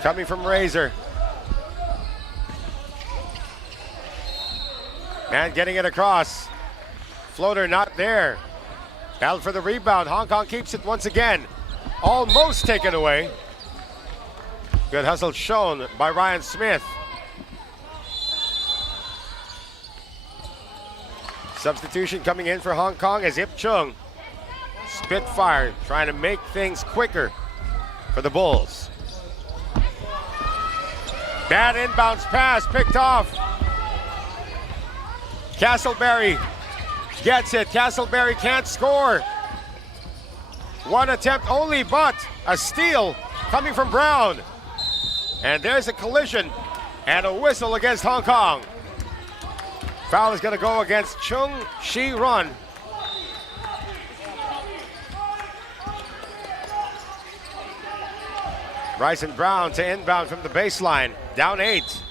Coming from Razor. Man getting it across. Floater not there. Battle for the rebound. Hong Kong keeps it once again. Almost taken away. Good hustle shown by Ryan Smith. Substitution coming in for Hong Kong is Ip Chung. Spitfire trying to make things quicker for the Bulls. Bad inbounds pass picked off. Castleberry gets it. Castleberry can't score. One attempt only, but a steal coming from Brown. And there's a collision and a whistle against Hong Kong. Foul is going to go against Chung Shi-run. Bryson Brown to inbound from the baseline. Down 8.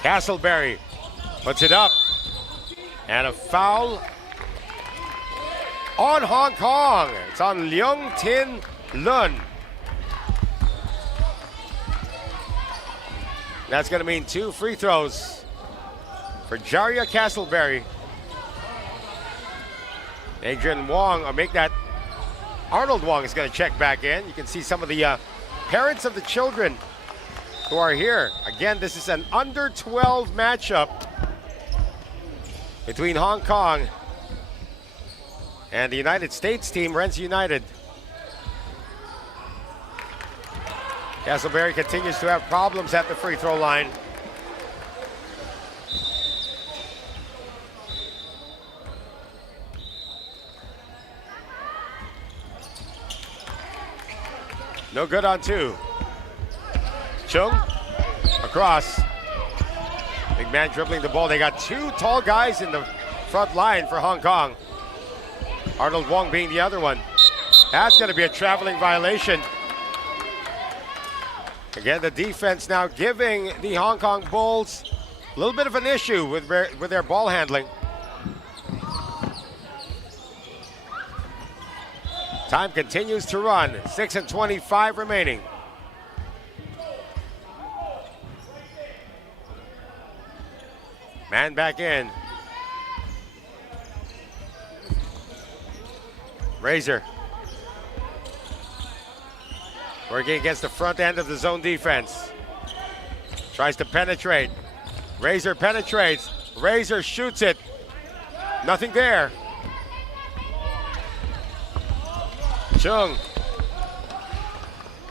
Castleberry puts it up. And a foul on Hong Kong. It's on Leung Tin Lun. That's going to mean 2 free throws for Jaria Castleberry. Adrian Wong, or make that Arnold Wong is going to check back in. You can see some of the parents of the children who are here. Again, this is an under 12 matchup between Hong Kong and the United States team, Rennes United. Castleberry continues to have problems at the free throw line. No good on 2. Chung across. Big man dribbling the ball. They got 2 tall guys in the front line for Hong Kong. Arnold Wong being the other one. That's going to be a traveling violation. Again, the defense now giving the Hong Kong Bulls a little bit of an issue with their ball handling. Time continues to run. 6:25 remaining. Man back in. Razor. Working against the front end of the zone defense. Tries to penetrate. Razor penetrates. Razor shoots it. Nothing there. Chung.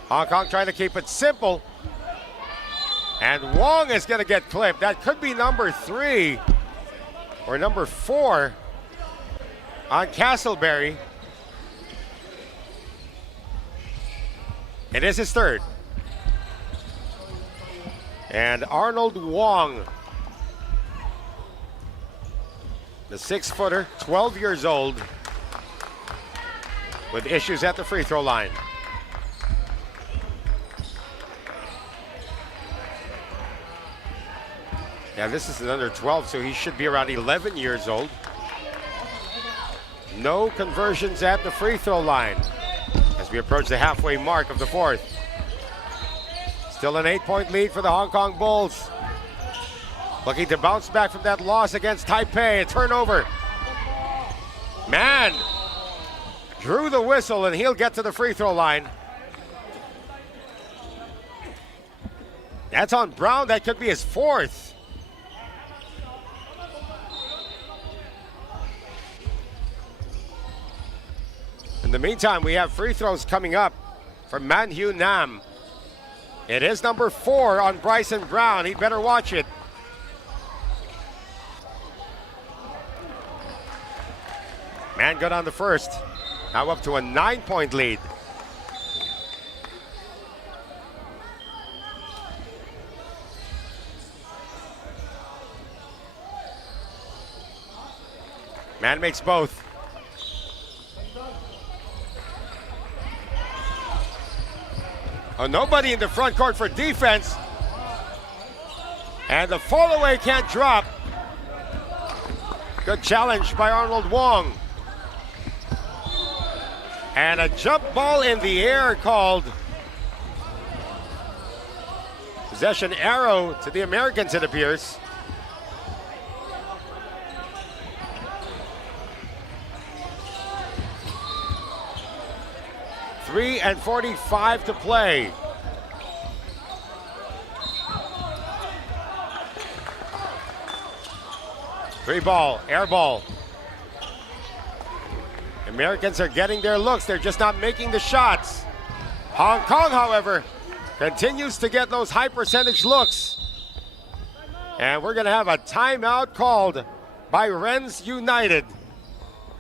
Hong Kong trying to keep it simple. And Wong is going to get clipped. That could be number 3 or number 4 on Castleberry. It is his 3rd. And Arnold Wong, the 6-footer, 12 years old, with issues at the free throw line. Yeah, this is an under 12, so he should be around 11 years old. No conversions at the free throw line as we approach the halfway mark of the 4th. Still an 8-point lead for the Hong Kong Bulls. Looking to bounce back from that loss against Taipei. A turnover. Man drew the whistle and he'll get to the free throw line. That's on Brown. That could be his 4th. In the meantime, we have free throws coming up from Man Hugh Nam. It is number 4 on Bryson Brown. He'd better watch it. Man good on the first. Now up to a 9-point lead. Man makes both. Oh, nobody in the front court for defense. And the fall away can't drop. Good challenge by Arnold Wong. And a jump ball in the air called. Possession arrow to the Americans, it appears. .45 to play. Free ball, air ball. Americans are getting their looks. They're just not making the shots. Hong Kong, however, continues to get those high percentage looks. And we're going to have a timeout called by Rennes United,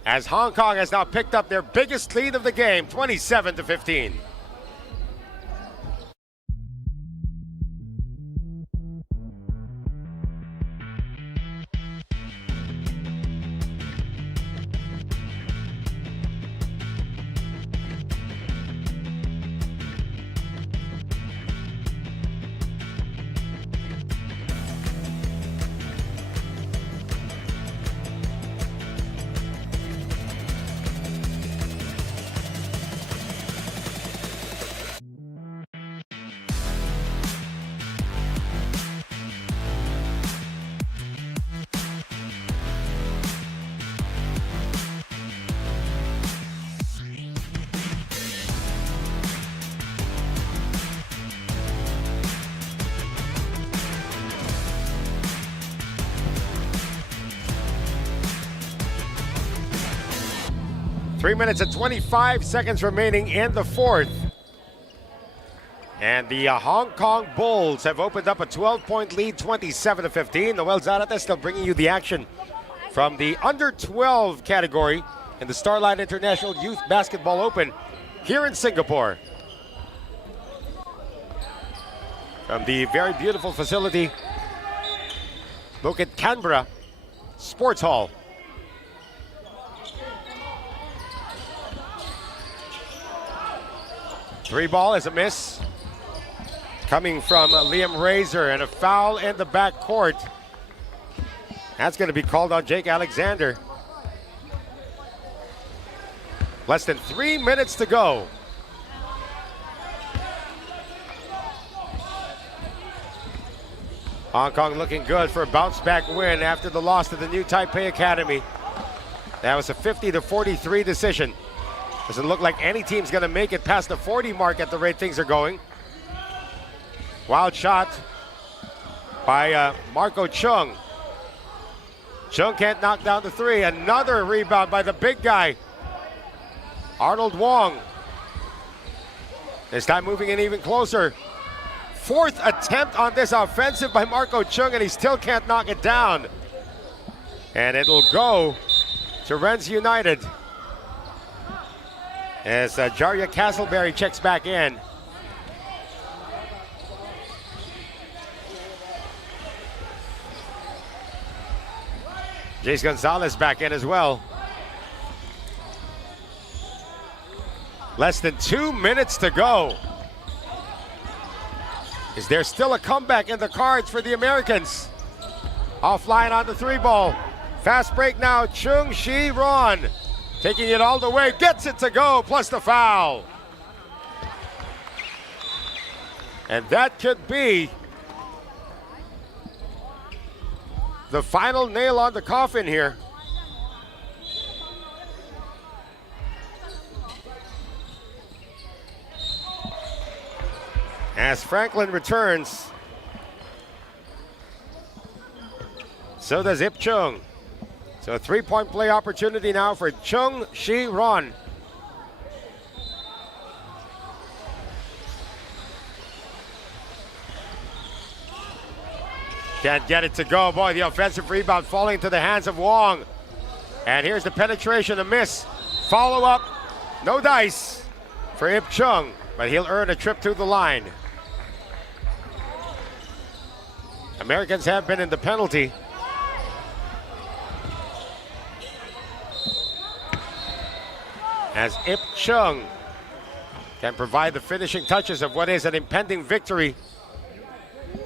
as Hong Kong has now picked up their biggest lead of the game, 27-15. Three minutes and 25 seconds remaining in the 4th. And the Hong Kong Bulls have opened up a 12-point lead, 27-15. Noel Zarate still bringing you the action from the under 12 category in the Starlight International Youth Basketball Open here in Singapore. From the very beautiful facility, Bukit Canberra Sports Hall. Three ball is a miss. Coming from Liam Razor, and a foul in the backcourt. That's going to be called on Jake Alexander. Less than 3 minutes to go. Hong Kong looking good for a bounce-back win after the loss to the New Taipei Academy. That was a 50-43 decision. Doesn't look like any team's going to make it past the 40 mark at the rate things are going. Wild shot by Marco Chung. Chung can't knock down the three. Another rebound by the big guy, Arnold Wong. This time moving in even closer. Fourth attempt on this offensive by Marco Chung, and he still can't knock it down. And it'll go to Rennes United as Jarya Castleberry checks back in. Jace Gonzalez back in as well. Less than 2 minutes to go. Is there still a comeback in the cards for the Americans? Offline on the three ball. Fast break now, Chung Shi-ron. Taking it all the way, gets it to go, plus the foul. And that could be the final nail on the coffin here. As Franklin returns, so does Ip Chung. So a three-point play opportunity now for Chung Shi-ron. Can't get it to go. Boy, the offensive rebound falling into the hands of Wong. And here's the penetration, a miss. Follow-up, no dice for Ip Chung, but he'll earn a trip to the line. Americans have been in the penalty. As Ip Chung can provide the finishing touches of what is an impending victory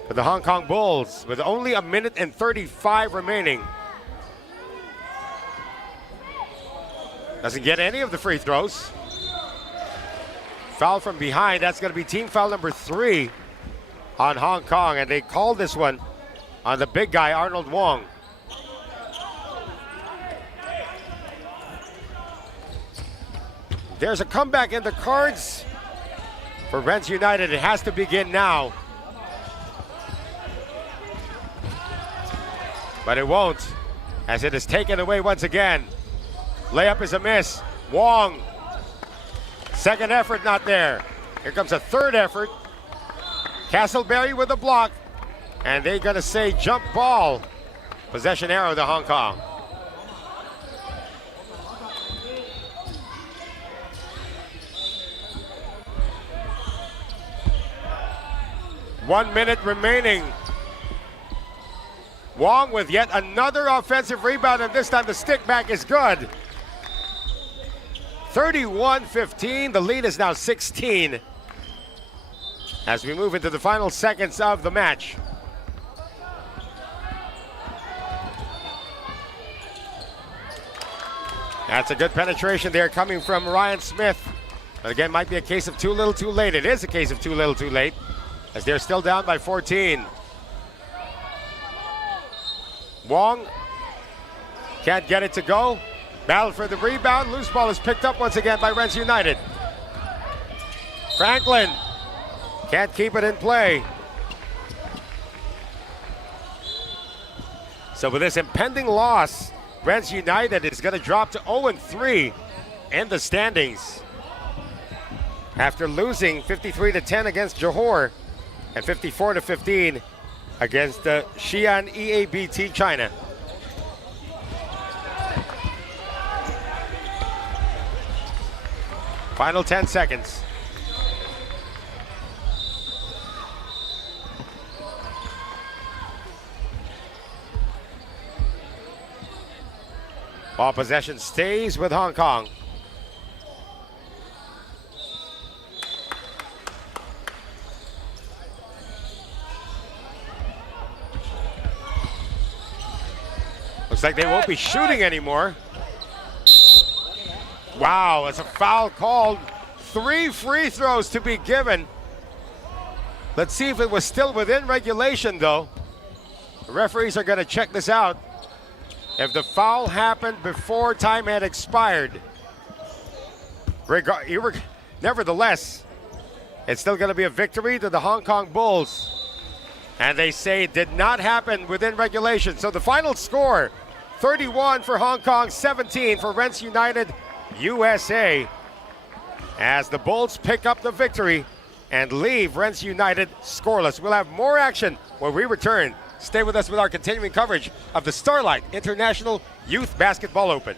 for the Hong Kong Bulls with only 1 minute and 35 remaining. Doesn't get any of the free throws. Foul from behind, that's going to be team foul number 3 on Hong Kong, and they called this one on the big guy, Arnold Wong. There's a comeback in the cards for Rennes United. It has to begin now. But it won't, as it is taken away once again. Layup is a miss. Wong, second effort not there. Here comes a third effort. Castleberry with a block, and they're gonna say jump ball. Possession arrow to Hong Kong. One minute remaining. Wong with yet another offensive rebound, and this time the stick back is good. 31-15, the lead is now 16 as we move into the final seconds of the match. That's a good penetration there coming from Ryan Smith. But again, might be a case of too little too late. It is a case of too little too late, as they're still down by 14. Wong can't get it to go. Battle for the rebound. Loose ball is picked up once again by Rennes United. Franklin can't keep it in play. So with this impending loss, Rennes United is going to drop to 0-3 in the standings after losing 53-10 against Johor and 54-15 against Xi'an EABT China. Final 10 seconds. Ball possession stays with Hong Kong. Looks like they won't be shooting anymore. Wow, it's a foul called. 3 free throws to be given. Let's see if it was still within regulation, though. The referees are going to check this out. If the foul happened before time had expired, nevertheless, it's still going to be a victory to the Hong Kong Bulls. And they say it did not happen within regulation. So the final score, 31 for Hong Kong, 17 for Rents United USA. As the Bulls pick up the victory and leave Rents United scoreless. We'll have more action when we return. Stay with us with our continuing coverage of the Starlight International Youth Basketball Open.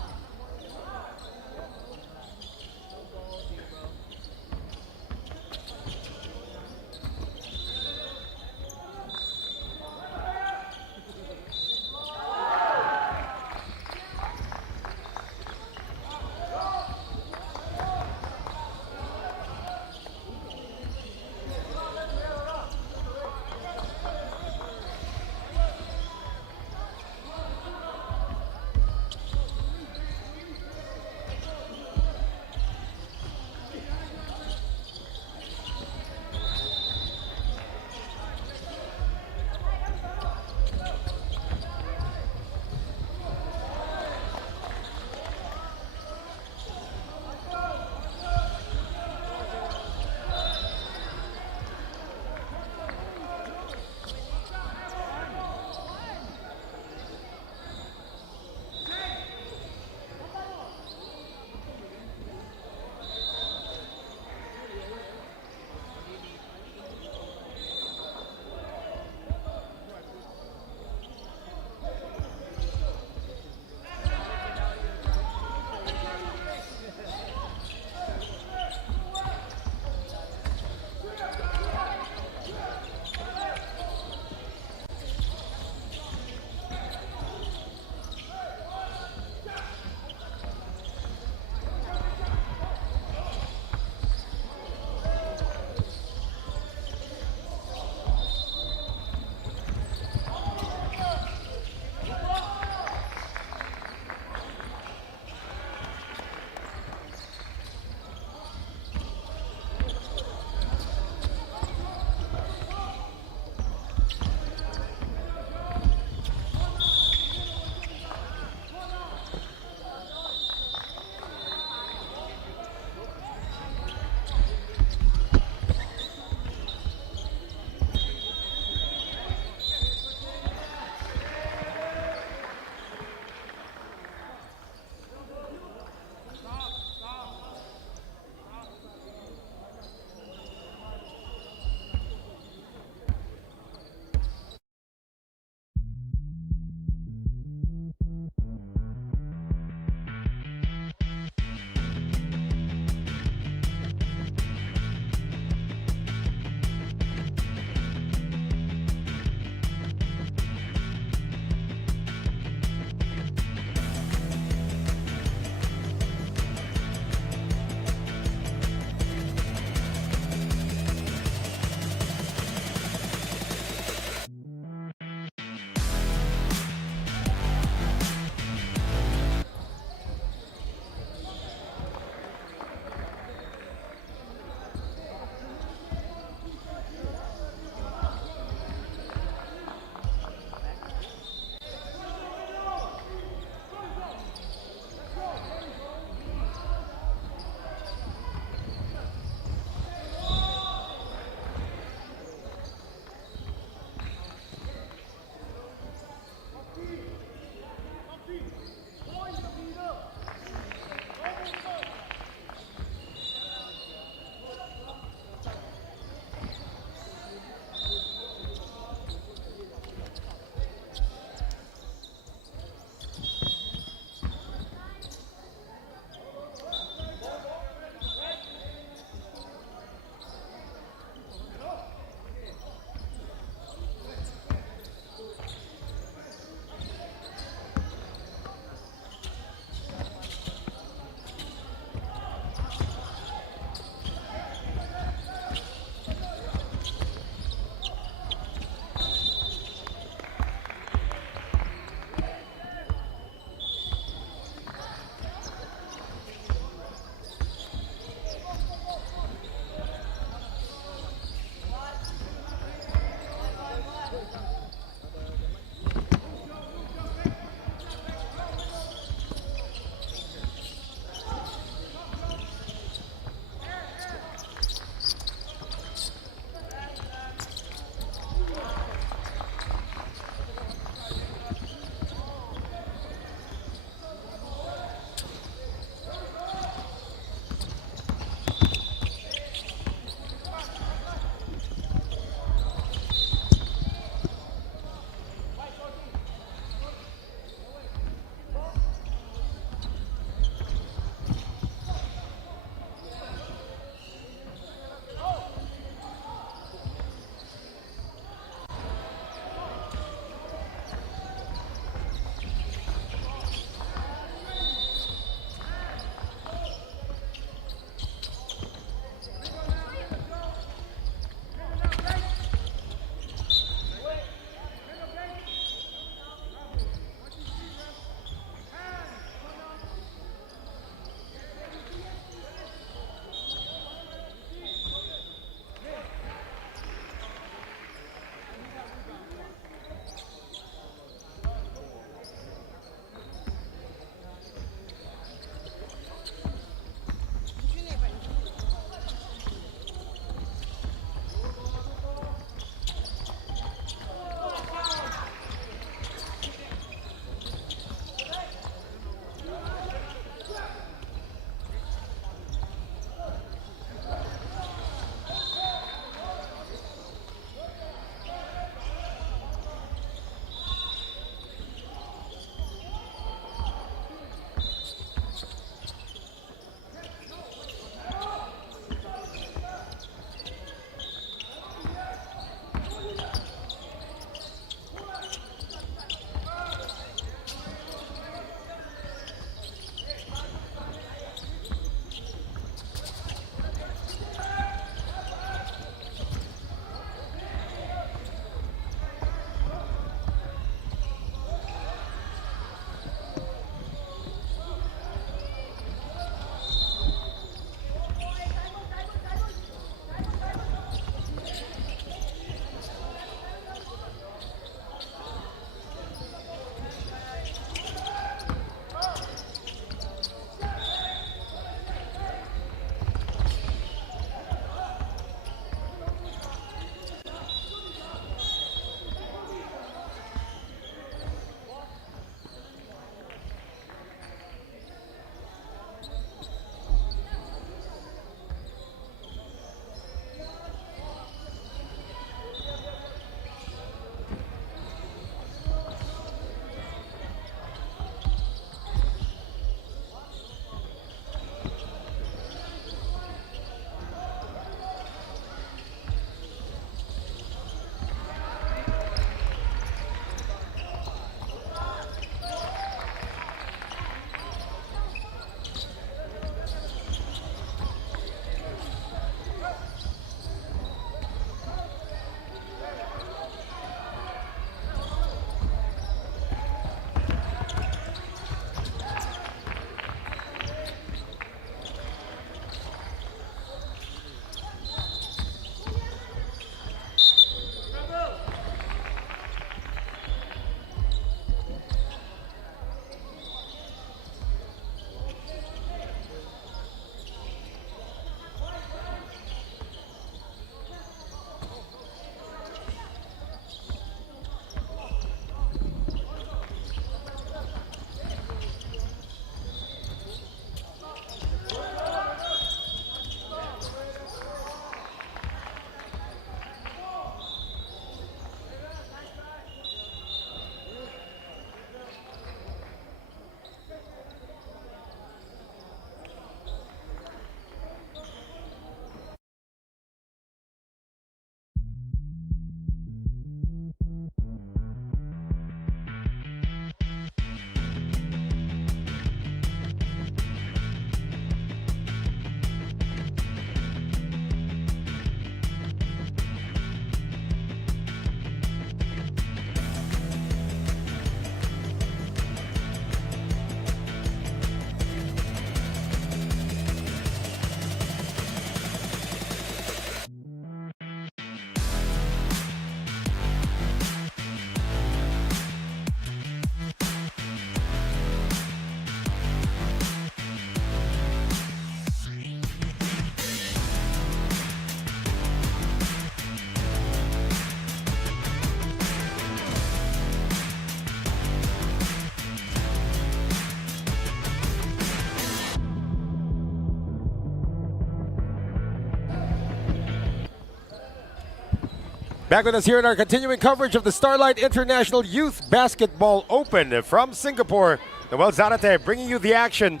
Back with us here in our continuing coverage of the Starlight International Youth Basketball Open from Singapore. Noel Zarate bringing you the action.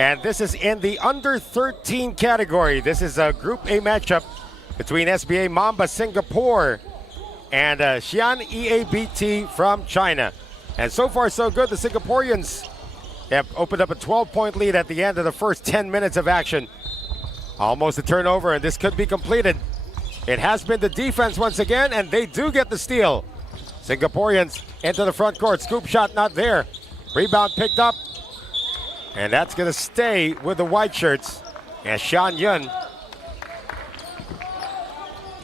And this is in the under 13 category. This is a Group A matchup between SBA Mamba Singapore and Xi'an EABT from China. And so far so good. The Singaporeans have opened up a 12-point lead at the end of the first 10 minutes of action. Almost a turnover, and this could be completed. It has been the defense once again, and they do get the steal. Singaporeans into the front court. Scoop shot not there. Rebound picked up. And that's going to stay with the white shirts. And Shan Yun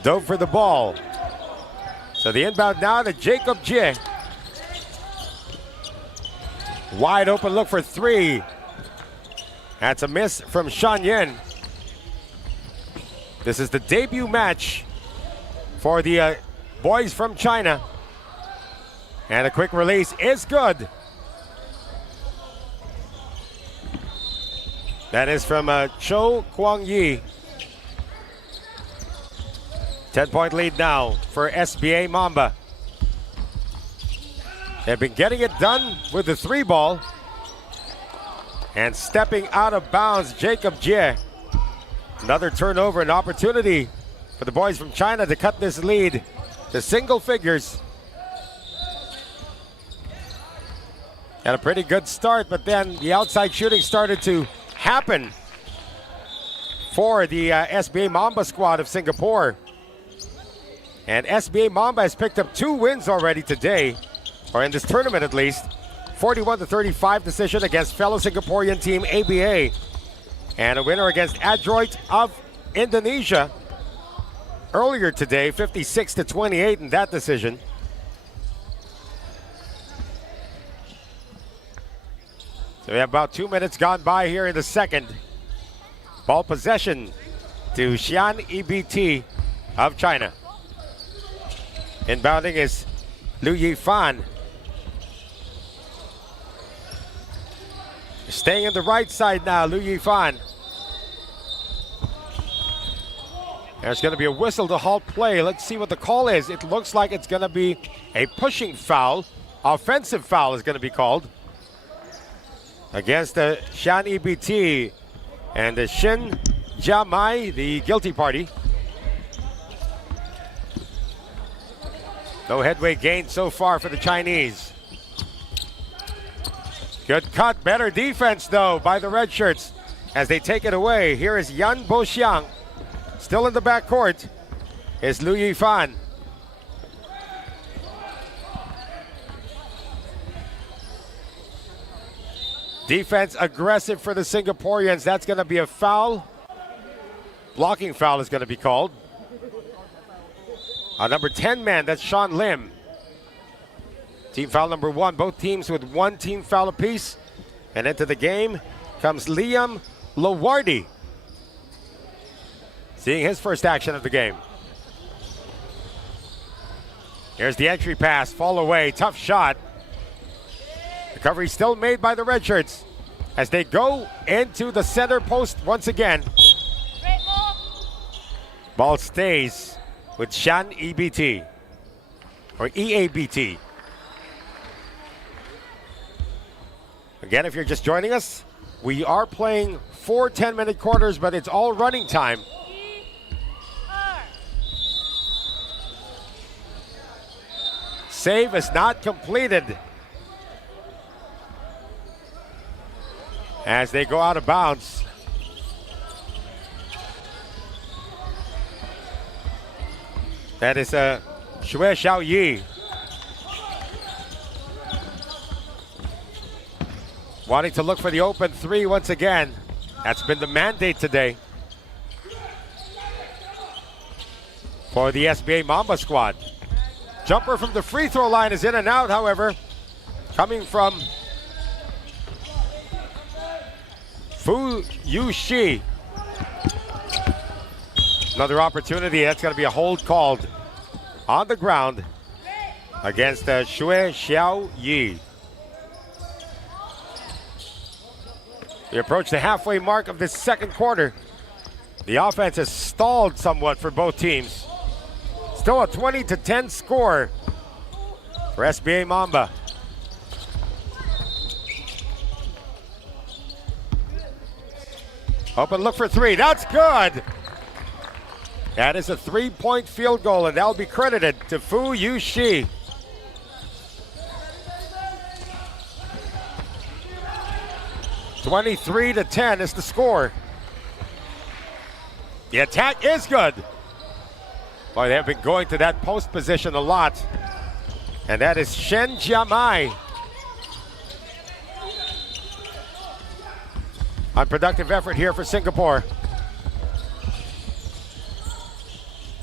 dove for the ball. So the inbound now to Jacob Jie. Wide open look for three. That's a miss from Shan Yun. This is the debut match for the boys from China. And a quick release is good. That is from Cho Kwang Yi. 10-point lead now for SBA Mamba. They've been getting it done with the three ball. And stepping out of bounds, Jacob Jie. Another turnover, an opportunity for the boys from China to cut this lead to single figures. Had a pretty good start, but then the outside shooting started to happen for the SBA Mamba squad of Singapore. And SBA Mamba has picked up 2 wins already today, or in this tournament at least. 41-35 decision against fellow Singaporean team ABA. And a winner against Adroit of Indonesia earlier today, 56-28 in that decision. So we have about 2 minutes gone by here in the second. Ball possession to Xi'an EBT of China. Inbounding is Liu Yifan. Staying on the right side now, Liu Yifan. There's going to be a whistle to halt play. Let's see what the call is. It looks like it's going to be a pushing foul. Offensive foul is going to be called against the Xi'an EBT and the Shin Jiamai, the guilty party. No headway gained so far for the Chinese. Good cut, better defense though by the red shirts as they take it away. Here is Yan Boxiang. Still in the backcourt is Liu Yifan. Defense aggressive for the Singaporeans. That's going to be a foul. Blocking foul is going to be called. Number 10 man, that's Sean Lim. Team foul number 1. Both teams with 1 team foul apiece. And into the game comes Liam Lowardi. Seeing his first action of the game. Here's the entry pass, fall away, tough shot. Recovery still made by the red shirts as they go into the center post once again. Ball stays with Xi'an EBT or EABT. Again, if you're just joining us, we are playing 4 10-minute quarters, but it's all running time. Save is not completed as they go out of bounds. That is Xue Xiaoyi. Wanting to look for the open 3 once again. That's been the mandate today for the SBA Mamba squad. Jumper from the free throw line is in and out, however. Coming from Fu Yushi. Another opportunity. That's going to be a hold called on the ground against Xue Xiaoyi. We approach the halfway mark of this second quarter. The offense has stalled somewhat for both teams. Still a 20-10 score for SBA Mamba. Open look for three. That's good. That is a 3-point field goal, and that will be credited to Fu Yushi. (23-10) is the score. The attack is good. Boy, they have been going to that post position a lot. And that is Shen Jiamai. Unproductive effort here for Singapore.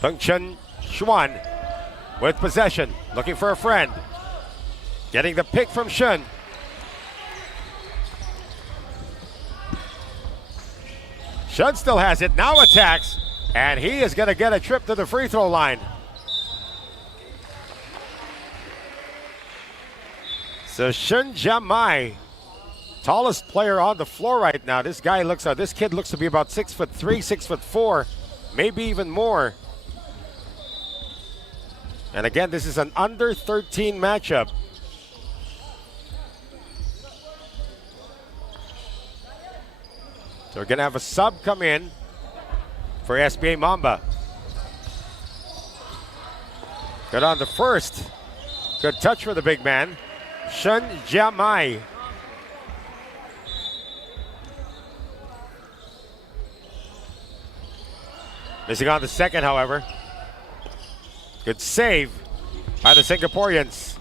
Peng Chen Xuan with possession, looking for a friend. Getting the pick from Shen. Shen still has it, now attacks, and he is going to get a trip to the free throw line. So Shen Jiamai, tallest player on the floor right now. This kid looks to be about 6'3", 6'4", maybe even more. And again, this is an under 13 matchup. So we're gonna have a sub come in for SBA Mamba. Good on the first. Good touch for the big man, Shen Jiamai. Missing on the second, however. Good save by the Singaporeans.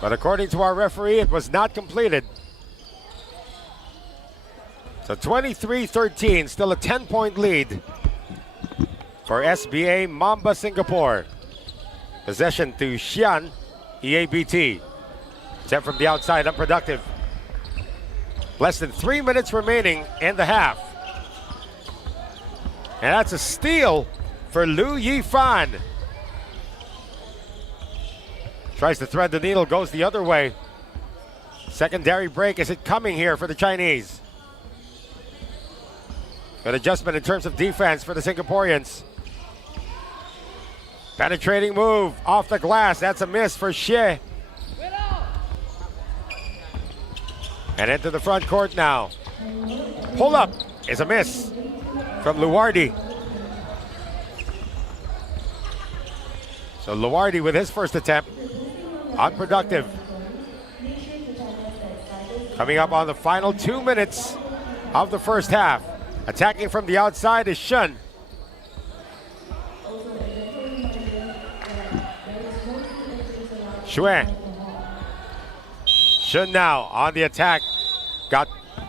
But according to our referee, it was not completed. So 23-13, still a 10-point lead for SBA Mamba Singapore. Possession to Xian, EABT. Attempt from the outside, unproductive. Less than 3 minutes remaining in the half. And that's a steal for Liu Yifan. Tries to thread the needle, goes the other way. Secondary break, is it coming here for the Chinese? Good adjustment in terms of defense for the Singaporeans. Penetrating move off the glass, that's a miss for Xie. And into the front court now. Pull up is a miss from Luardi. So Luardi with his first attempt, unproductive. Coming up on the final 2 minutes of the first half. Attacking from the outside is Shen. Xue. Shen now on the attack. Got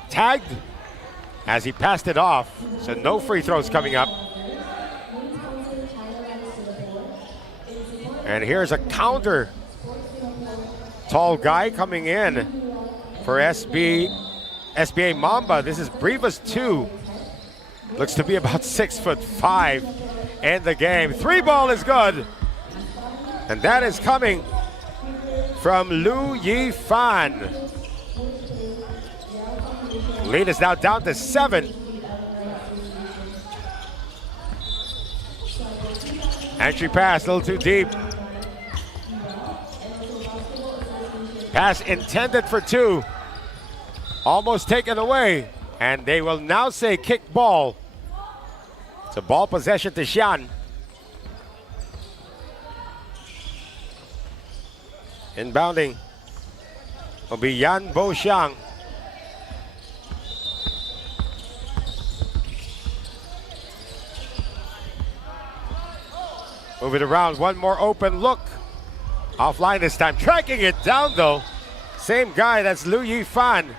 tagged as he passed it off. So no free throws coming up. And here's a counter. Tall guy coming in for SBA Mamba. This is Brivas 2. Looks to be about 6'5" in the game. Three ball is good. And that is coming from Liu Yifan. Lead is now down to 7. Entry pass, a little too deep. Pass intended for 2. Almost taken away. And they will now say kick ball. It's a ball possession to Xian. Inbounding will be Yan Bo Xiang. Move it around, one more open look. Offline this time, tracking it down though. Same guy, that's Liu Yifan.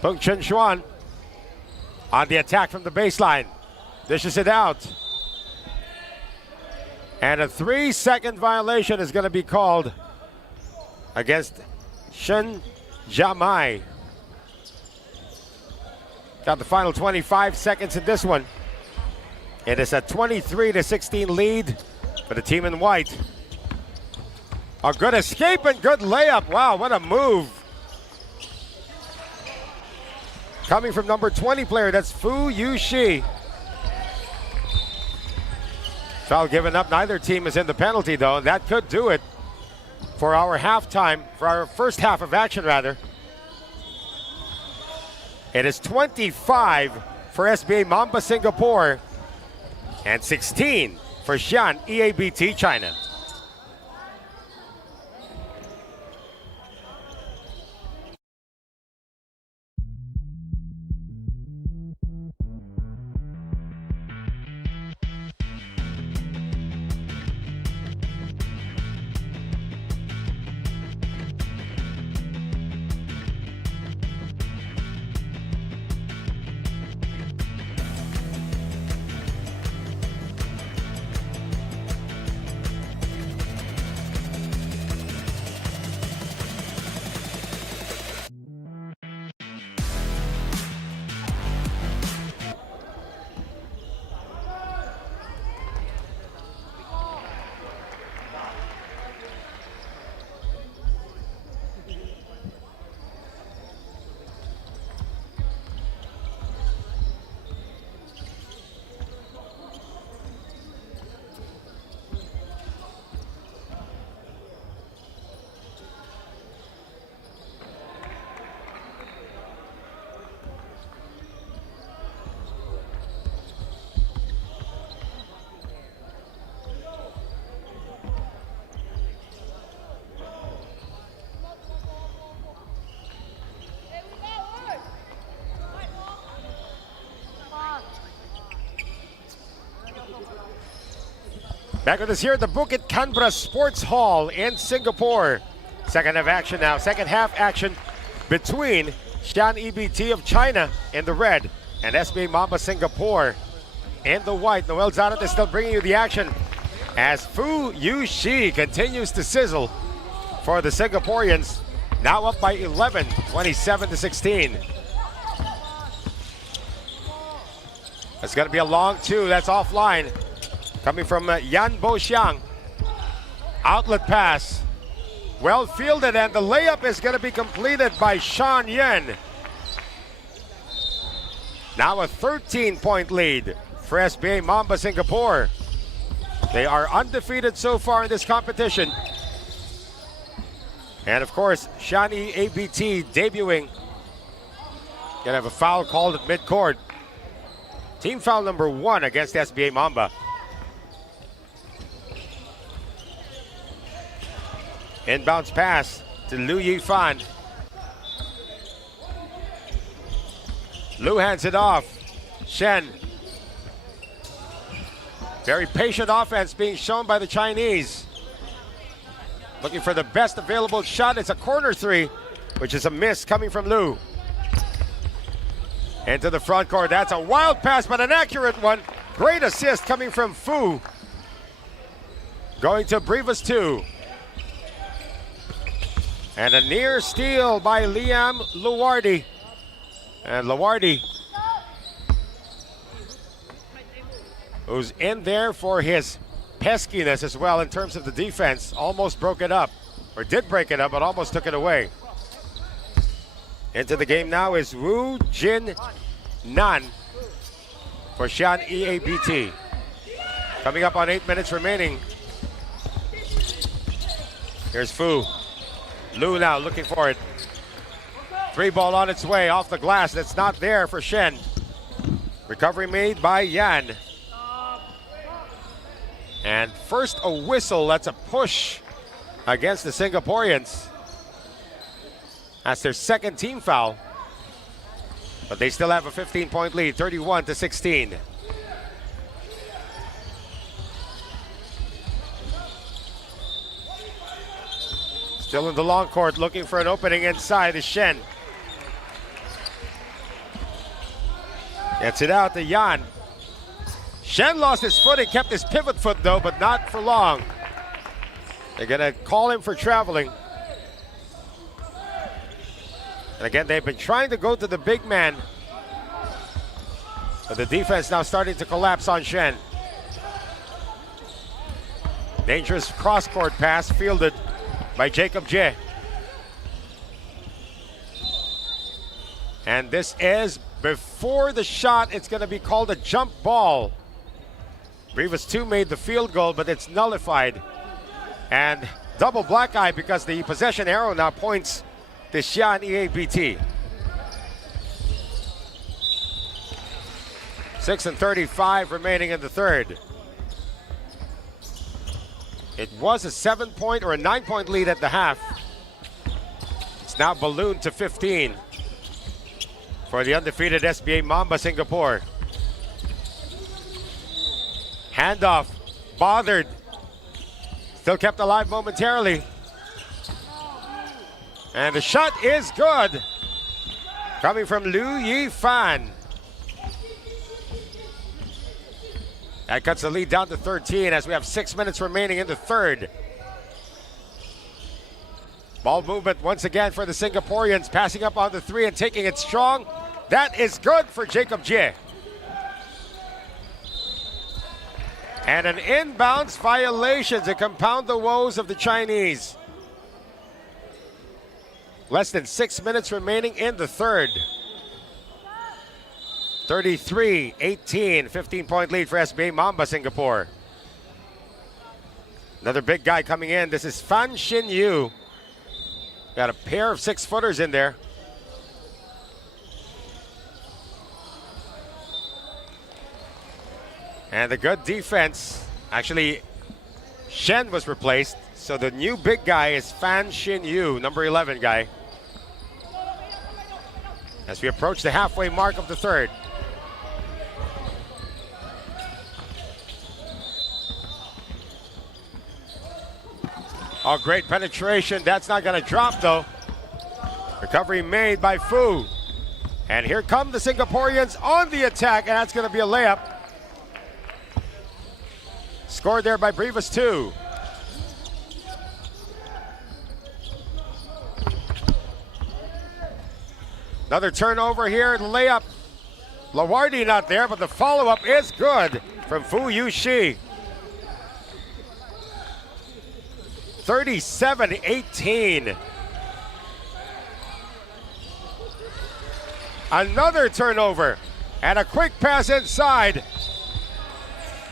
Peng Chen Xuan on the attack from the baseline. Dishes it out. And a 3-second violation is going to be called against Shen Jiamai. Got the final 25 seconds in this one. It is a 23-16 lead for the team in white. A good escape and good layup. Wow, what a move. Coming from number 20 player, that's Fu Yushi. Foul given up. Neither team is in the penalty though, and that could do it for our halftime, for our first half of action rather. It is 25 for SBA Mamba Singapore and 16 for Xi'an EABT China. Back with us here at the Bukit Canberra Sports Hall in Singapore. Second half action between Xi'an EBT of China in the red and SBA Mamba Singapore in the white. Noel Zanat is still bringing you the action as Fu Yushi continues to sizzle for the Singaporeans. Now up by 11, 27-16. It's going to be a long two. That's offline. Coming from Yan Boxiang. Outlet pass. Well fielded, and the layup is going to be completed by Sean Yen. Now a 13-point lead for SBA Mamba Singapore. They are undefeated so far in this competition. And of course, Xi'an EABT debuting. Gonna have a foul called at midcourt. Team foul number 1 against SBA Mamba. Inbounds pass to Liu Yifan. Liu hands it off. Shen. Very patient offense being shown by the Chinese. Looking for the best available shot. It's a corner three, which is a miss coming from Liu. Into the front court. That's a wild pass, but an accurate one. Great assist coming from Fu. Going to Brivas 2. And a near steal by Liam Luardi. And Luardi, who's in there for his peskiness as well in terms of the defense, almost broke it up. Or did break it up, but almost took it away. Into the game now is Wu Jin Nan for Xi'an EABT. Coming up on 8 minutes remaining. Here's Fu. Liu now looking for it. Three ball on its way off the glass. That's not there for Shen. Recovery made by Yan. And first a whistle. That's a push against the Singaporeans. That's their second team foul. But they still have a 15-point lead, 31-16. Still in the long court, looking for an opening inside is Shen. Gets it out to Yan. Shen lost his foot and kept his pivot foot though, but not for long. They're gonna call him for traveling. And again, they've been trying to go to the big man. But the defense now starting to collapse on Shen. Dangerous cross-court pass fielded by Jacob Jie. And this is before the shot. It's going to be called a jump ball. Rivas 2 made the field goal, but it's nullified. And double black eye because the possession arrow now points to Xi'an EABT. 6:35 remaining in the third. It was a 7-point or a 9-point lead at the half. It's now ballooned to 15 for the undefeated SBA Mamba Singapore. Handoff, bothered, still kept alive momentarily. And the shot is good, coming from Liu Yifan. That cuts the lead down to 13 as we have 6 minutes remaining in the third. Ball movement once again for the Singaporeans, passing up on the three and taking it strong. That is good for Jacob Jie. And an inbounds violation to compound the woes of the Chinese. Less than 6 minutes remaining in the third. 33-18, 15-point lead for SBA Mamba Singapore. Another big guy coming in. This is Fan Shin Yu. Got a pair of 6-footers in there. And the good defense. Actually, Shen was replaced. So the new big guy is Fan Shin Yu, number 11 guy. As we approach the halfway mark of the third. Oh, great penetration. That's not going to drop, though. Recovery made by Fu. And here come the Singaporeans on the attack, and that's going to be a layup. Scored there by Brivas 2. Another turnover here, layup. Lawardi not there, but the follow-up is good from Fu Yushi. 37-18. Another turnover and a quick pass inside.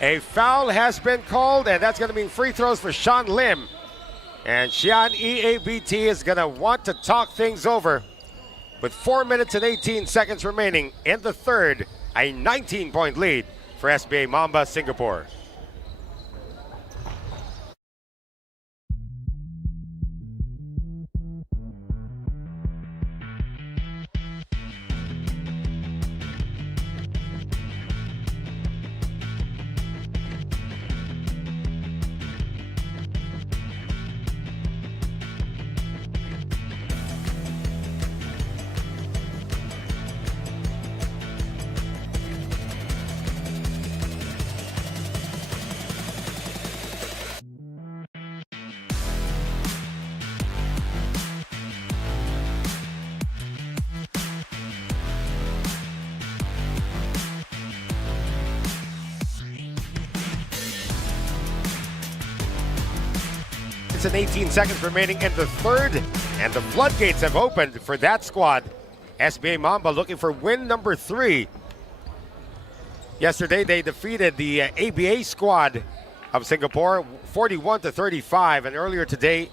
A foul has been called, and that's going to mean free throws for Sean Lim. And Xi'an EABT is going to want to talk things over with 4 minutes and 18 seconds remaining in the third. A 19-point lead for SBA Mamba Singapore. And 18 seconds remaining in the third, and the floodgates have opened for that squad. SBA Mamba looking for win number 3. Yesterday they defeated the ABA squad of Singapore 41-35, and earlier today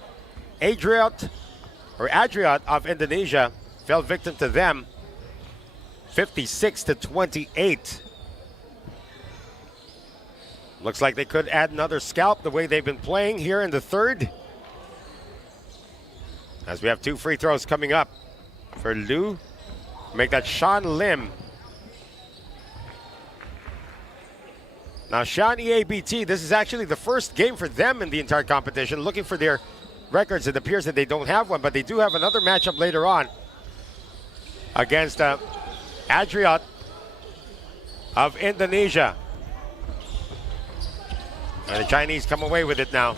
Adriat of Indonesia fell victim to them 56-28. Looks like they could add another scalp the way they've been playing here in the third. As we have 2 free throws coming up for Liu. Make that Sean Lim. Now Xi'an EABT, this is actually the first game for them in the entire competition. Looking for their records, it appears that they don't have one, but they do have another matchup later on against Adriat of Indonesia. And the Chinese come away with it now.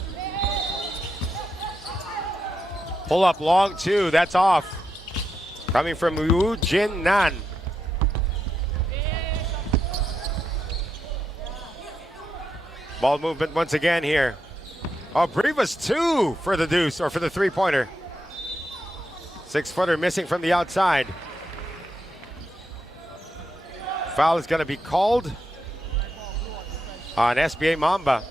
Pull up long 2, that's off. Coming from Wu Jin Nan. Ball movement once again here. Oh, Brivas 2 for the deuce, or for the 3-pointer. 6-footer missing from the outside. Foul is going to be called. on SBA Mamba.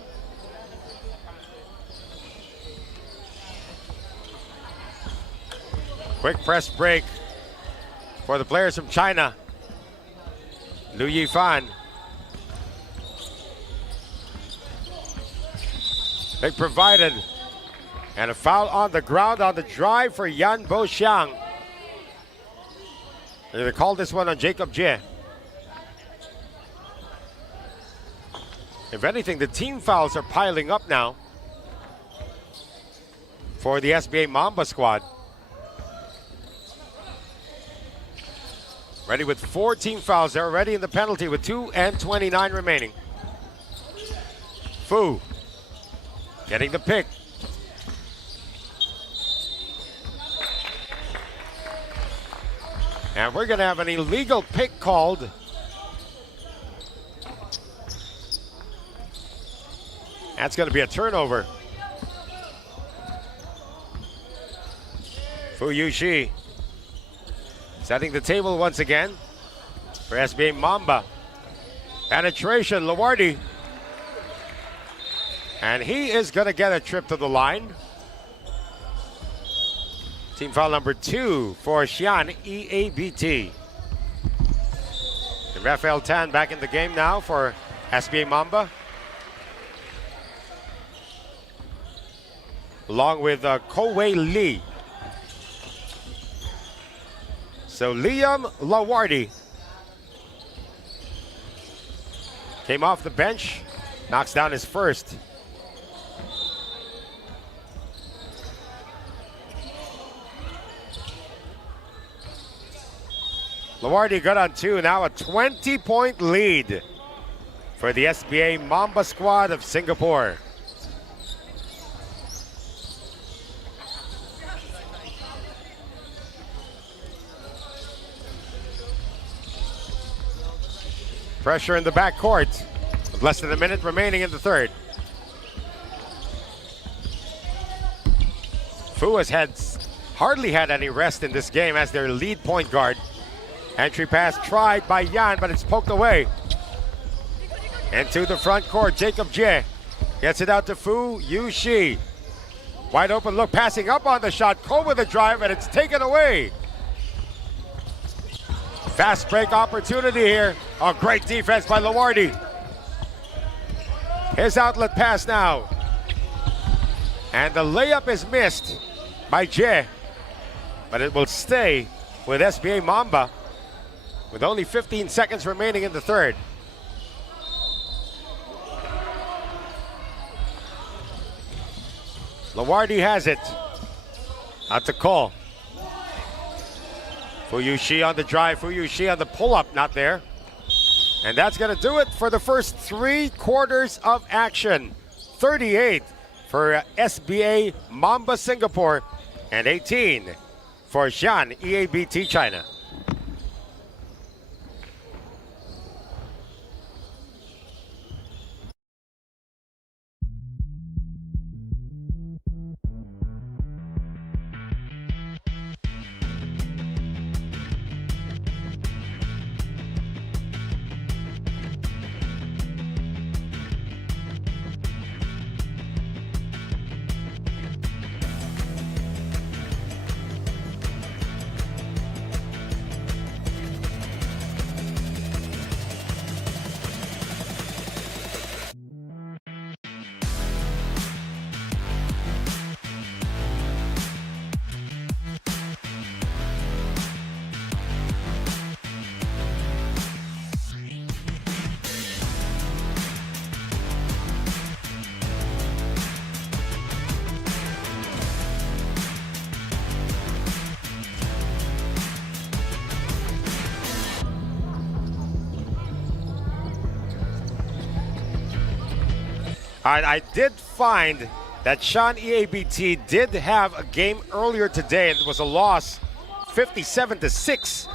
Quick press break for the players from China. Liu Yifan. They provided. And a foul on the ground on the drive for Yan Boxiang. They called this one on Jacob Jie. If anything, the team fouls are piling up now for the SBA Mamba squad. Ready with 4 team fouls. They're already in the penalty with 2:29 remaining. Fu getting the pick. And we're going to have an illegal pick called. That's going to be a turnover. Fu Yushi setting the table once again for SBA Mamba. Penetration, Lawardi. And he is going to get a trip to the line. Team foul number 2 for Xi'an EABT. And Rafael Tan back in the game now for SBA Mamba. Along with Kowei Lee. So Liam Lawardi came off the bench, knocks down his first. Lawardi got on 2, now a 20-point lead for the SBA Mamba squad of Singapore. Pressure in the backcourt with less than a minute remaining in the third. Fu has hardly had any rest in this game as their lead point guard. Entry pass tried by Yan, but it's poked away. Into the front court, Jacob Jie gets it out to Fu Yushi. Wide open look, passing up on the shot. Ko with a drive, and it's taken away. Fast break opportunity here. A great defense by Lawardi. His outlet pass now. And the layup is missed by Jie. But it will stay with SBA Mamba with only 15 seconds remaining in the third. Lawardi has it. Out to Cole. Fu Yushi on the drive, Fu Yushi on the pull-up, not there. And that's going to do it for the first 3 quarters of action. 38 for SBA Mamba Singapore and 18 for Xi'an EABT China. All right, I did find that Xi'an EABT did have a game earlier today. It was a loss 57-6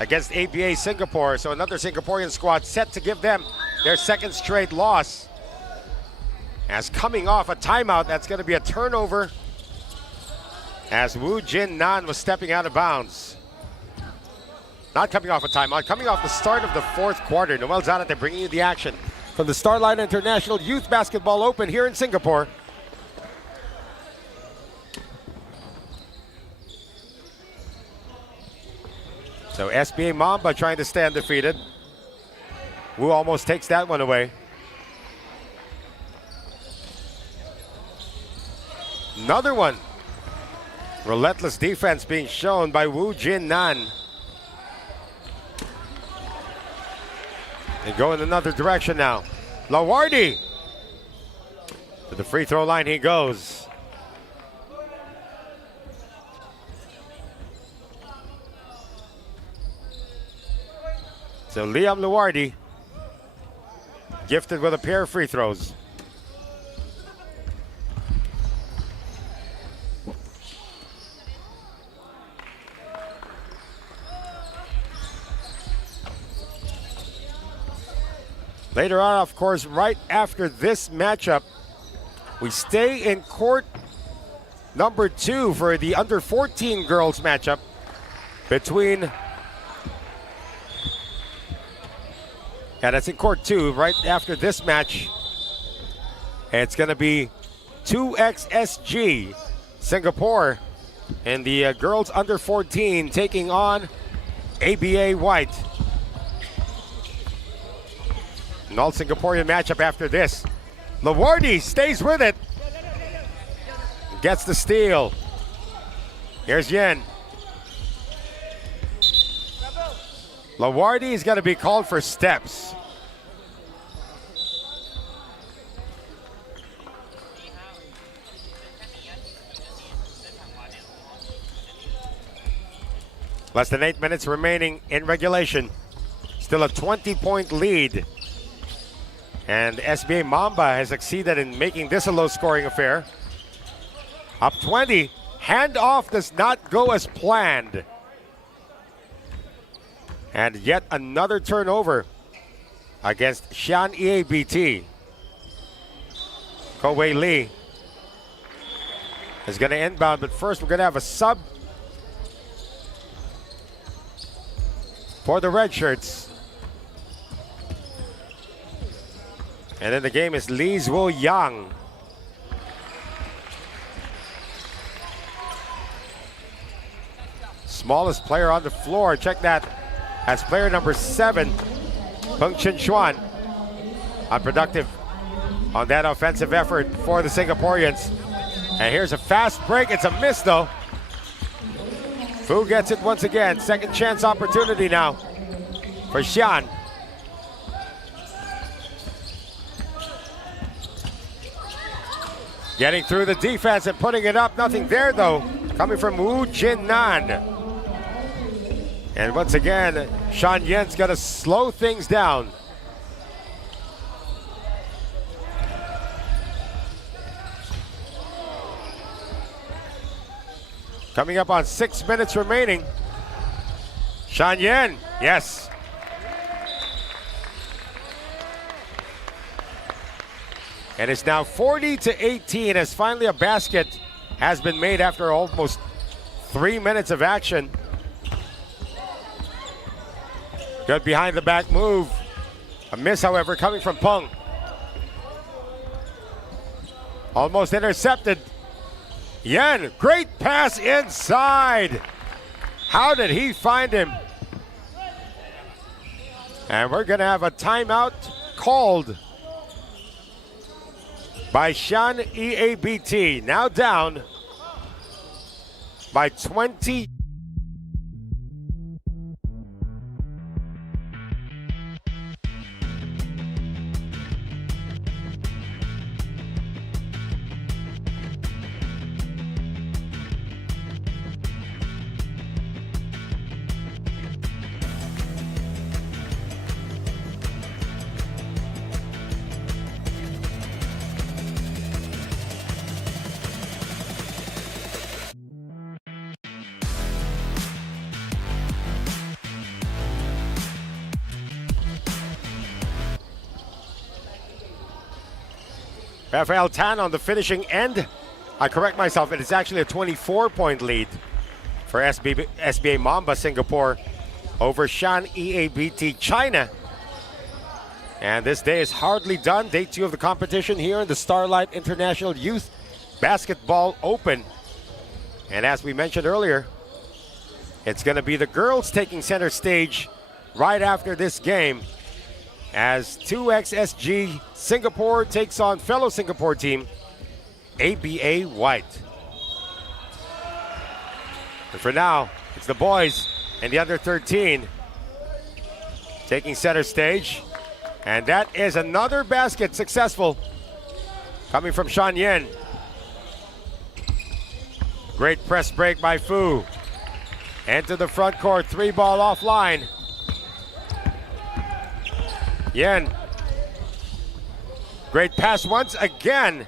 against ABA Singapore. So another Singaporean squad set to give them their second straight loss. As coming off a timeout, that's going to be a turnover as Wu Jin Nan was stepping out of bounds. Not coming off a timeout, coming off the start of the fourth quarter. Noel Zanate bringing you the action from the Starlight International Youth Basketball Open here in Singapore. So SBA Mamba trying to stay undefeated. Wu almost takes that one away. Another one. Relentless defense being shown by Wu Jin Nan. They go in another direction now. Lawardi. To the free throw line he goes. So Liam Lawardi gifted with a pair of free throws. Later on, of course, right after this matchup, we stay in court number 2 for the under 14 girls matchup between, that's in court 2 right after this match. And it's going to be 2XSG Singapore and the girls under 14 taking on ABA White. An all Singaporean matchup after this. Lawardi stays with it. Gets the steal. Here's Yen. Lawardi is going to be called for steps. Less than 8 minutes remaining in regulation. Still a 20-point lead. And SBA Mamba has succeeded in making this a low-scoring affair. Up 20. Handoff does not go as planned. And yet another turnover against Xi'an EABT. Ko Wei Lee is going to inbound, but first we're going to have a sub for the red shirts. And then the game is Lee Zhuo Yang. Smallest player on the floor. Check that. As player number 7, Peng Chin Xuan. Unproductive on that offensive effort for the Singaporeans. And here's a fast break. It's a miss though. Fu gets it once again. Second chance opportunity now for Xi'an. Getting through the defense and putting it up. Nothing there though. Coming from Wu Jin Nan. And once again, Shan Yen's got to slow things down. Coming up on 6 minutes remaining. Shan Yen, yes. And it's now 40-18 as finally a basket has been made after almost 3 minutes of action. Good behind the back move. A miss, however, coming from Peng. Almost intercepted. Yen, great pass inside. How did he find him? And we're gonna have a timeout called by Xi'an EABT. Now down by 20. Rafael Tan on the finishing end. I correct myself, it is actually a 24-point lead for SBA Mamba Singapore over Xi'an EABT China. And this day is hardly done. Day 2 of the competition here in the Starlight International Youth Basketball Open. And as we mentioned earlier, it's going to be the girls taking center stage right after this game as 2XSG Singapore takes on fellow Singapore team ABA White. And for now, it's the boys and the under 13 taking center stage. And that is another basket successful coming from Shan Yen. Great press break by Fu. Into the front court, 3-ball offline. Yen. Great pass once again.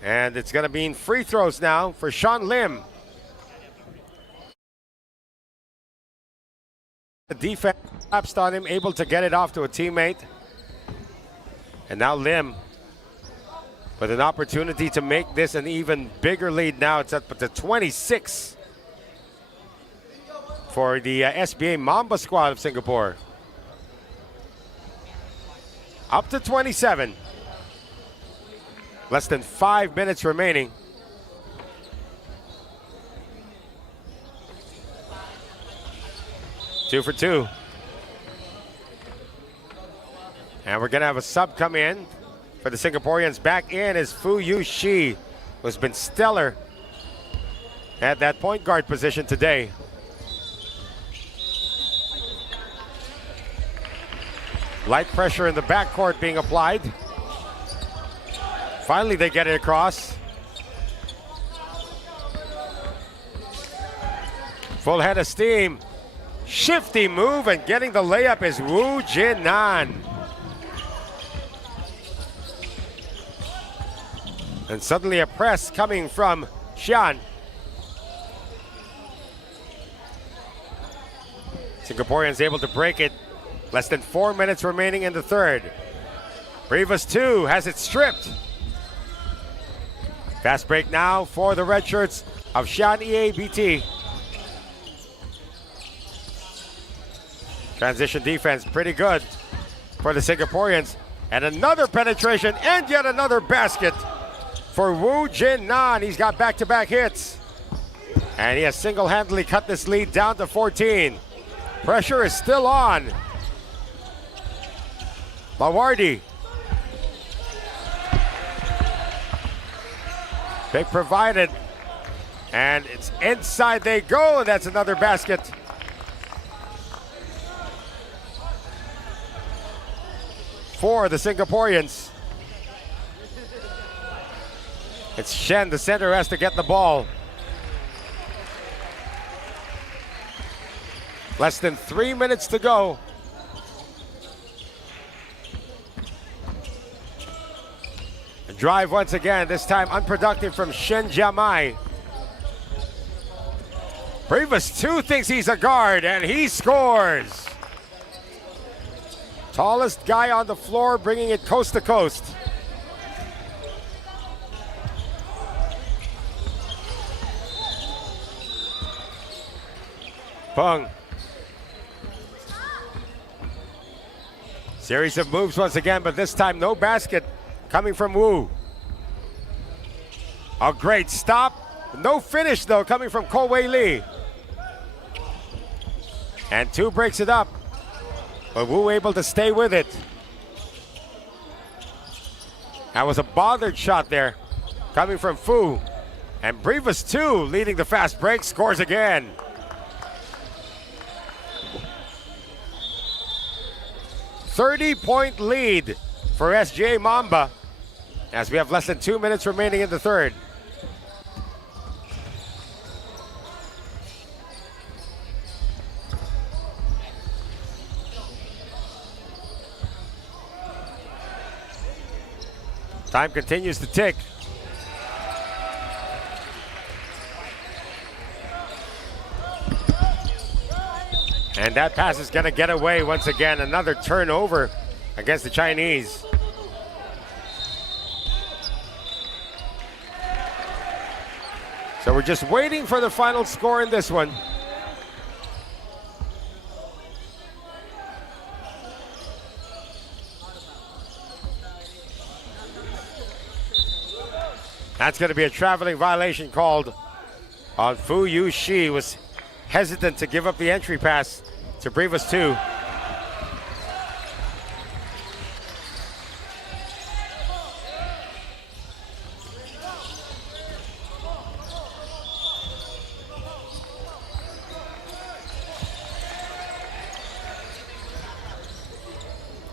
And it's going to be in free throws now for Sean Lim. The defense collapsed on him, able to get it off to a teammate. And now Lim with an opportunity to make this an even bigger lead now. It's up to 26 for the SBA Mamba squad of Singapore. Up to 27. Less than 5 minutes remaining. Two for two. And we're going to have a sub come in for the Singaporeans. Back in is Fu Yu Shi, who's been stellar at that point guard position today. Light pressure in the backcourt being applied. Finally, they get it across. Full head of steam. Shifty move, and getting the layup is Wu Jinan. And suddenly a press coming from Xian. Singaporeans able to break it. Less than 4 minutes remaining in the third. Brivas 2 has it stripped. Fast break now for the red shirts of Xian EABT. Transition defense pretty good for the Singaporeans. And another penetration and yet another basket for Wu Jinan. He's got back-to-back hits. And he has single-handedly cut this lead down to 14. Pressure is still on. Lawardi. Pick provided. And it's inside they go. And that's another basket. For the Singaporeans. It's Shen, the center, has to get the ball. Less than 3 minutes to go. A drive once again, this time unproductive from Shen Jiamai. Brivas 2 thinks he's a guard, and he scores. Tallest guy on the floor, bringing it coast to coast. Peng. Series of moves once again, but this time no basket coming from Wu. A great stop. No finish though coming from Ko Wei Lee. And 2 breaks it up. But Wu able to stay with it. That was a bothered shot there coming from Fu. And Brivas 2 leading the fast break, scores again. .30-point lead for SJ Mamba as we have less than 2 minutes remaining in the third. Time continues to tick. And that pass is going to get away once again. Another turnover against the Chinese. So we're just waiting for the final score in this one. That's going to be a traveling violation called on Fu Yu Shi. Was hesitant to give up the entry pass to Brivas 2.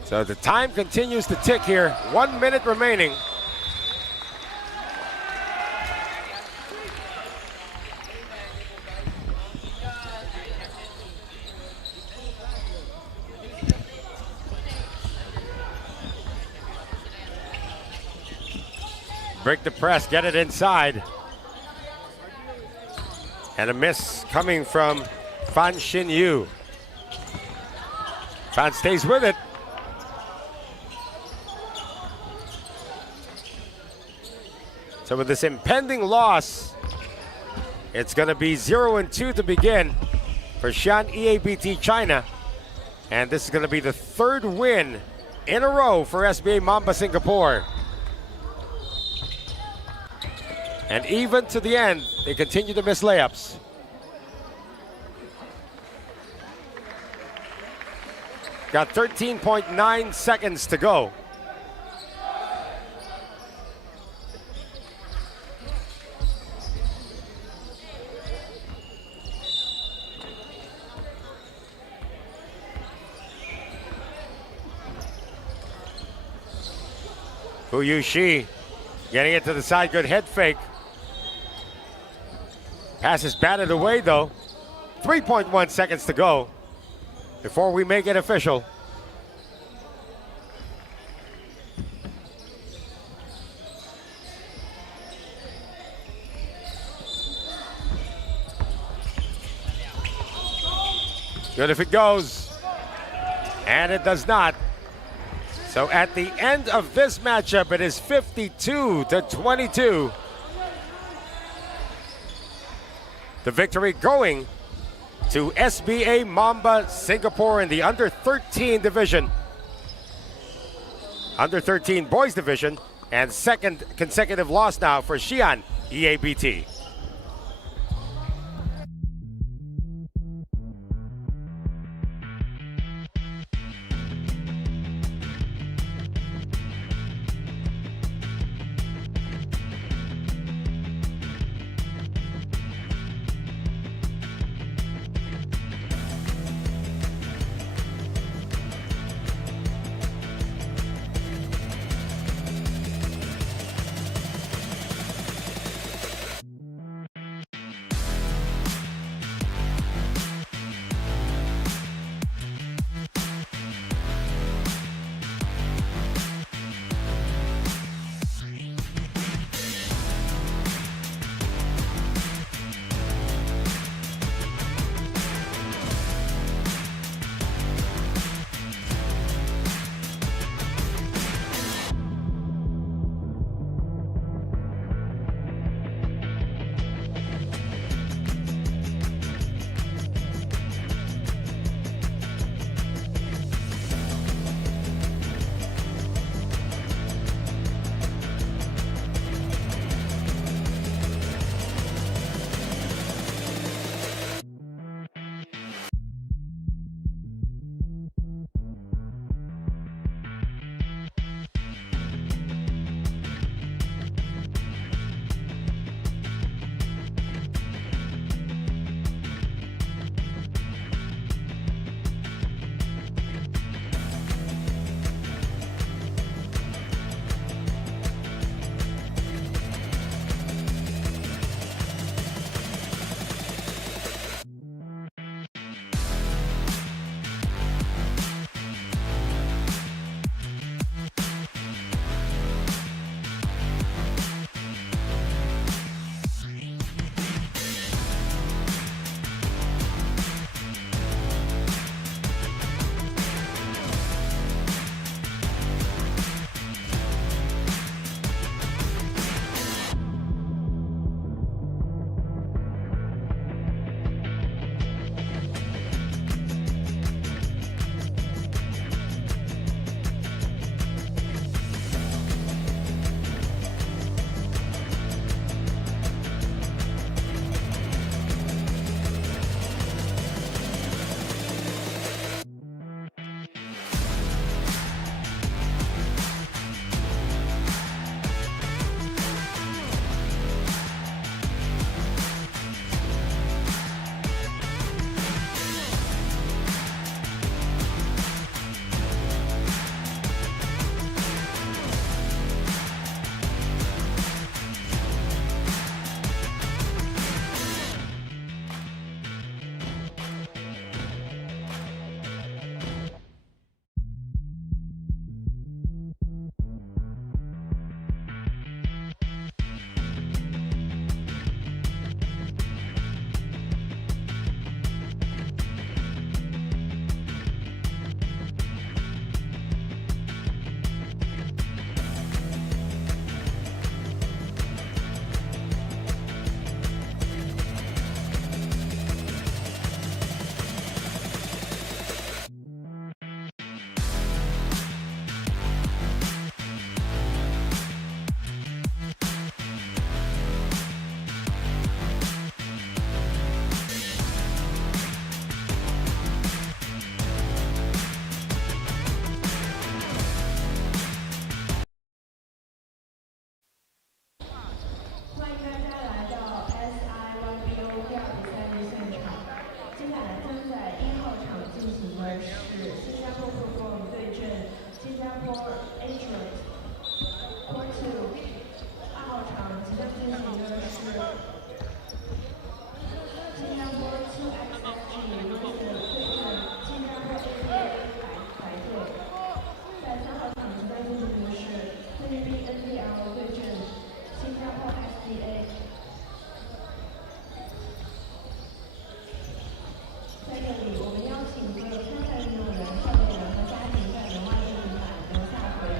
So the time continues to tick here. 1 minute remaining. Break the press, get it inside. And a miss coming from Fan Xin Yu. Fan stays with it. So with this impending loss, it's going to be 0-2 to begin for Xi'an EABT China. And this is going to be the third win in a row for SBA Mamba Singapore. And even to the end, they continue to miss layups. Got 13.9 seconds to go. Fu Yu Shi getting it to the side, good head fake. Pass is batted away though. 3.1 seconds to go before we make it official. Good if it goes, and it does not. So at the end of this matchup, it is 52-22. The victory going to SBA Mamba Singapore in the under 13 division. Under 13 boys division, and second consecutive loss now for Xi'an EABT. 是新加坡富翁对阵新加坡 Agent Court 2号场即将进行的是新加坡 2XFG 对阵新加坡 APA 白队。在3号场即将进行的是菲律宾 NPL 对阵新加坡 SDA。在这里，我们邀请各参赛运动员、教练员和家庭在门外背景板留下合影。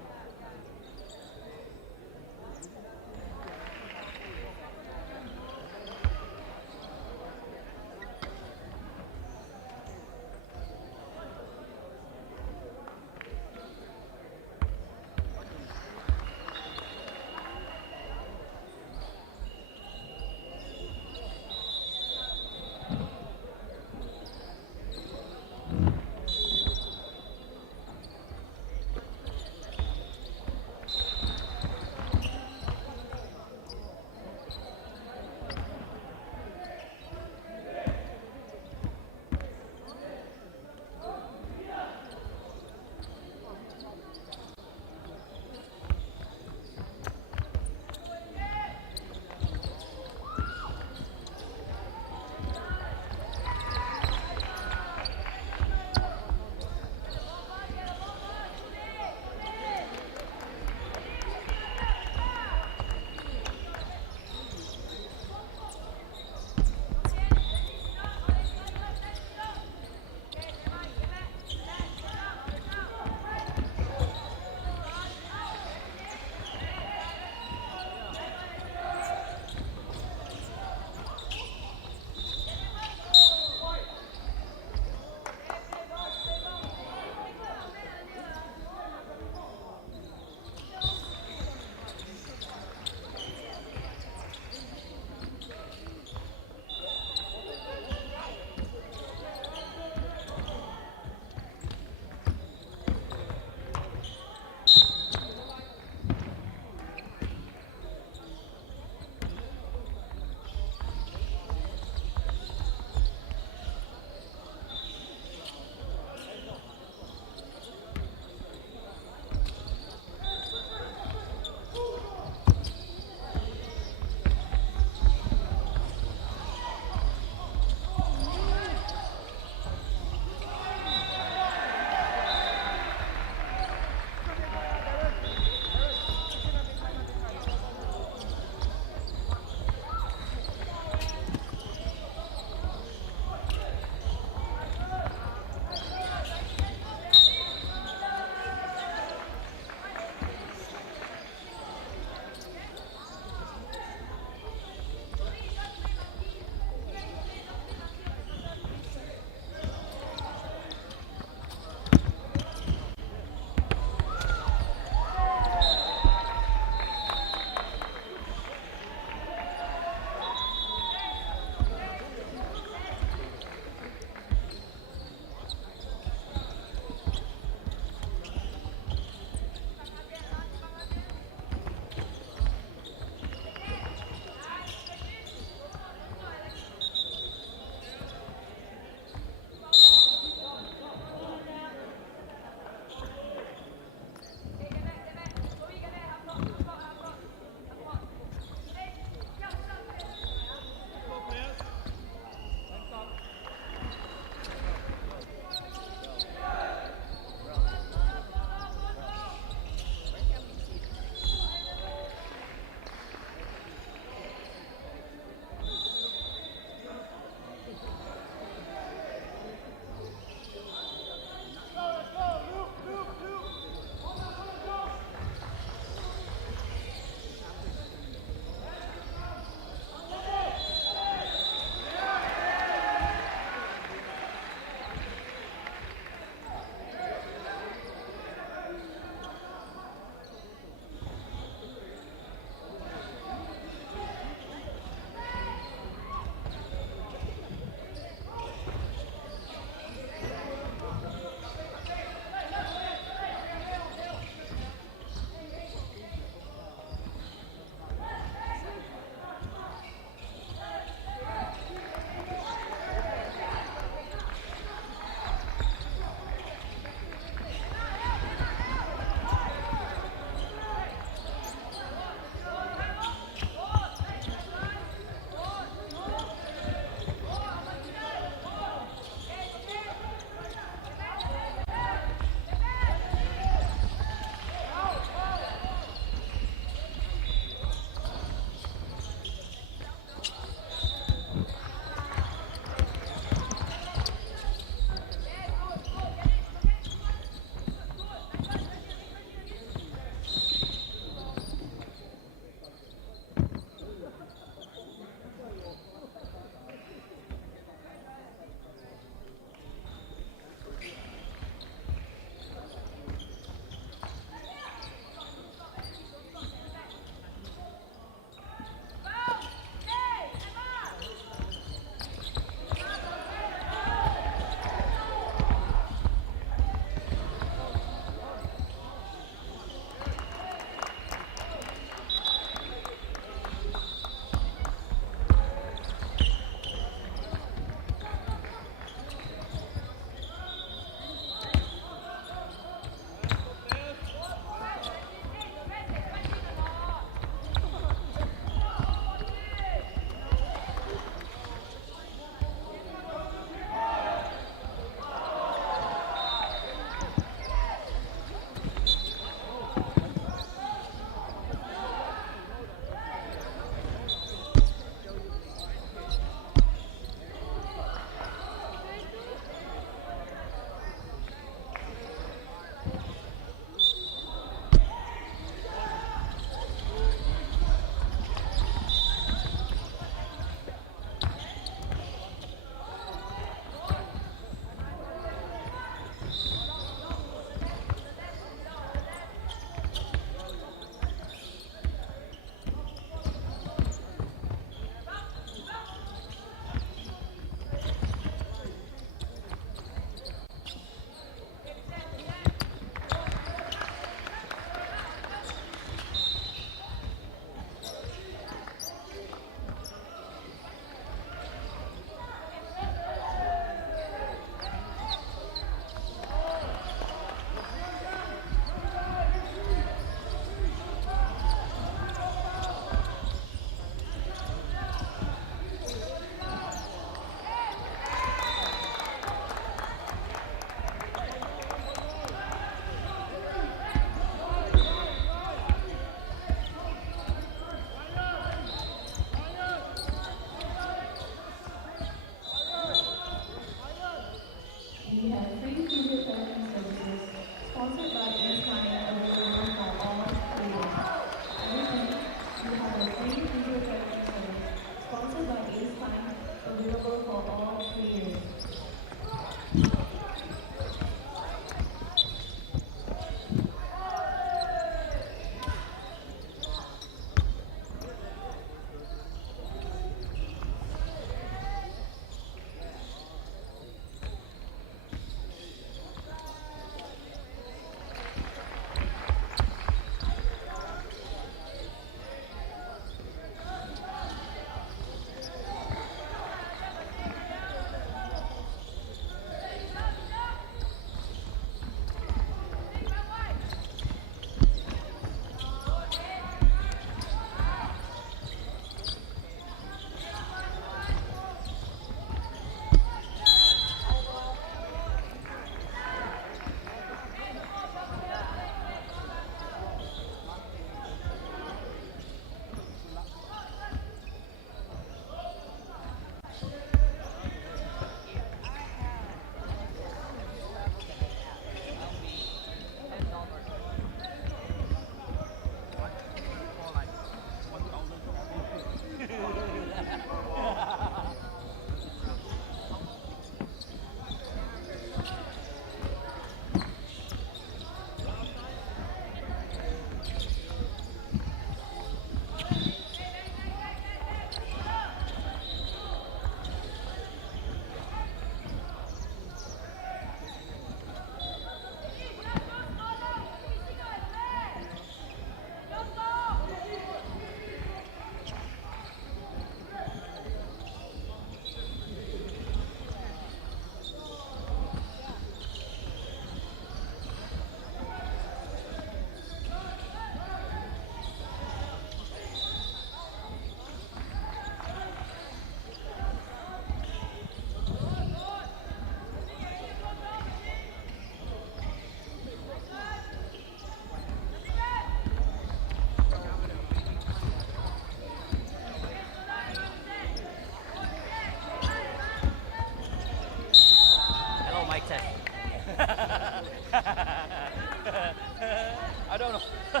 don't know.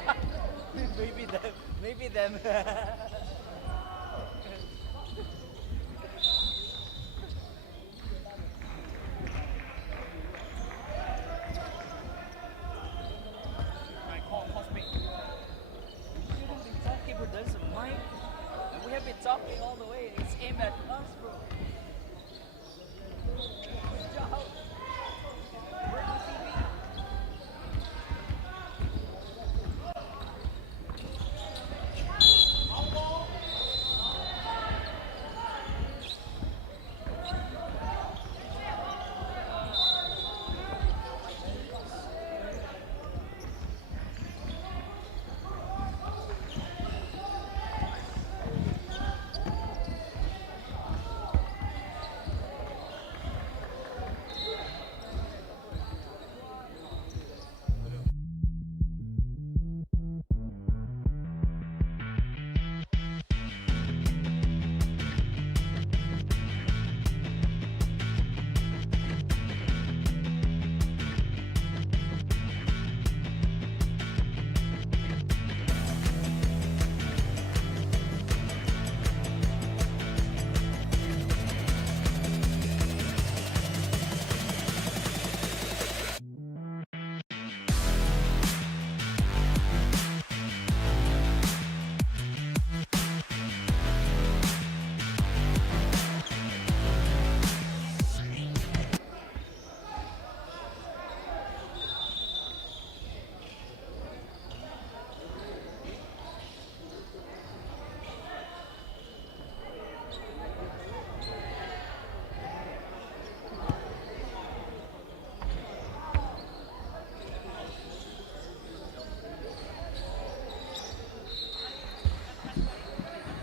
Maybe them. Maybe them. Shouldn't be talking, but there's a mic. And we have been talking all the way. It's aimed at us, bro. Good job. We're on TV.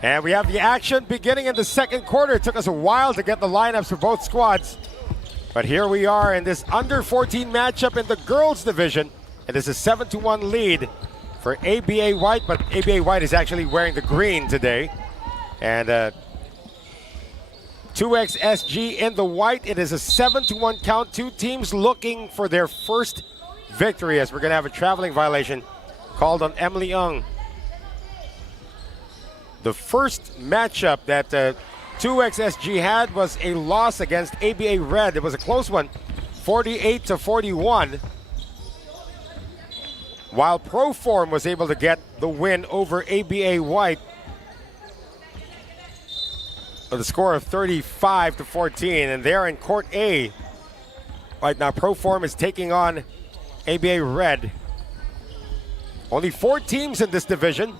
And we have the action beginning in the second quarter. It took us a while to get the lineups for both squads. But here we are in this under 14 matchup in the girls division. It is a 7-1 lead for ABA White, but ABA White is actually wearing the green today. And 2XSG in the white. It is a 7-1 count. Two teams looking for their first victory, as we're going to have a traveling violation called on Emily Ung. The first matchup that 2XSG had was a loss against ABA Red. It was a close one, 48-41. While Proform was able to get the win over ABA White with a score of 35-14. And they're in Court A. Right now, Proform is taking on ABA Red. Only 4 teams in this division.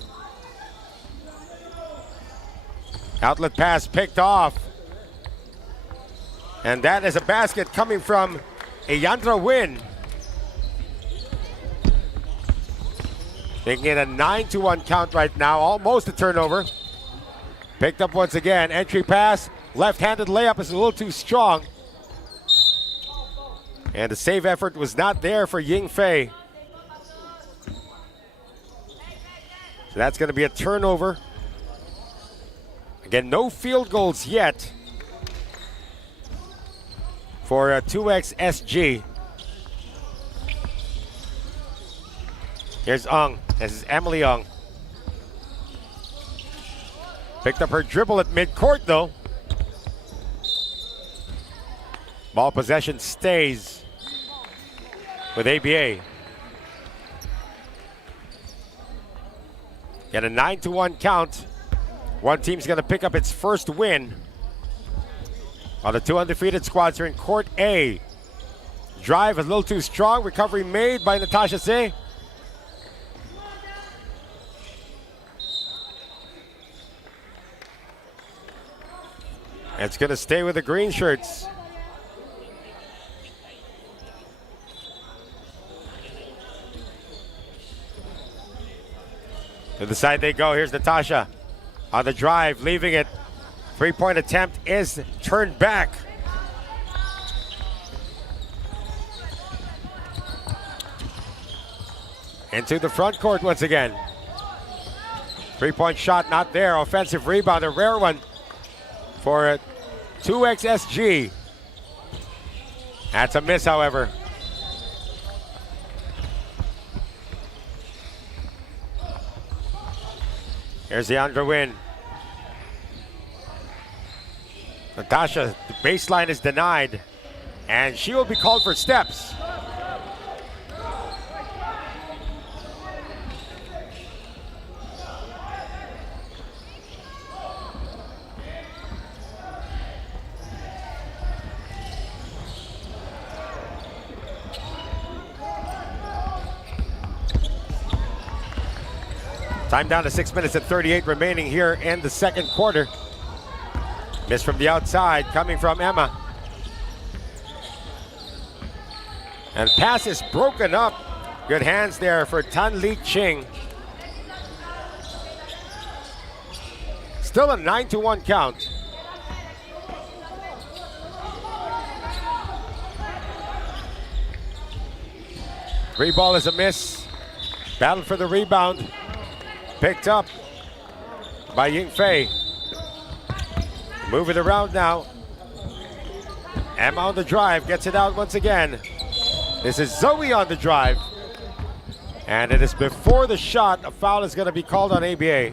Outlet pass picked off. And that is a basket coming from a Yandra win. Making it a 9-1 count right now, almost a turnover. Picked up once again, entry pass, left-handed layup is a little too strong. And the save effort was not there for Ying Fei. So that's going to be a turnover. Again, no field goals yet for 2XSG. Here's Ung. This is Emily Ung. Picked up her dribble at midcourt though. Ball possession stays with ABA. Get a 9-1 count. One team's going to pick up its first win. While the 2 undefeated squads are in Court A. Drive a little too strong. Recovery made by Natasha Se. It's going to stay with the green shirts. To the side they go. Here's Natasha on the drive, leaving it. 3-point attempt is turned back. Into the front court once again. 3-point shot not there. Offensive rebound, a rare one for 2XSG. That's a miss, however. Here's the Win. Natasha, the baseline is denied, and she will be called for steps. Time down to 6 minutes and 38 remaining here in the second quarter. Miss from the outside, coming from Emma. And pass is broken up. Good hands there for Tan Li Ching. Still a 9-1 count. Three ball is a miss. Battle for the rebound. Picked up by Ying Fei. Move it around now. Emma on the drive, gets it out once again. This is Zoe on the drive. And it is before the shot. A foul is going to be called on ABA.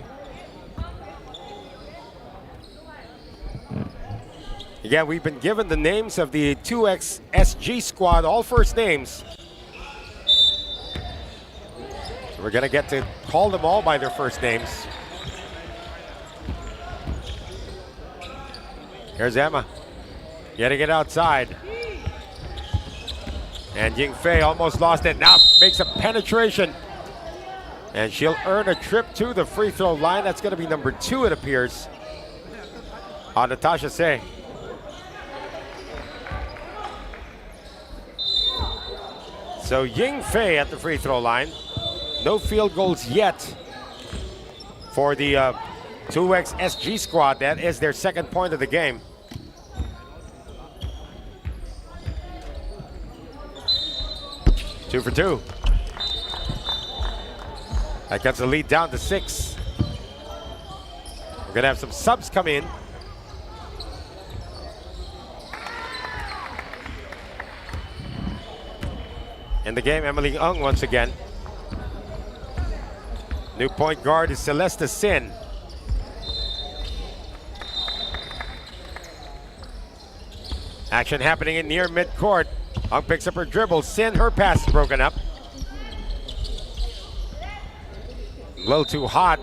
Again, we've been given the names of the 2X SG squad, all first names. We're going to get to call them all by their first names. Here's Emma, getting it outside. And Ying Fei almost lost it, now makes a penetration. And she'll earn a trip to the free throw line. That's going to be number 2, it appears, on Natasha Say. So Ying Fei at the free throw line. No field goals yet for the 2X SG squad. That is their second point of the game. Two for two. That cuts the lead down to 6. We're gonna have some subs come in. In the game, Emily Ung once again. New point guard is Celeste Sin. Action happening in near midcourt. Ung picks up her dribble. Sin, her pass is broken up. A little too hot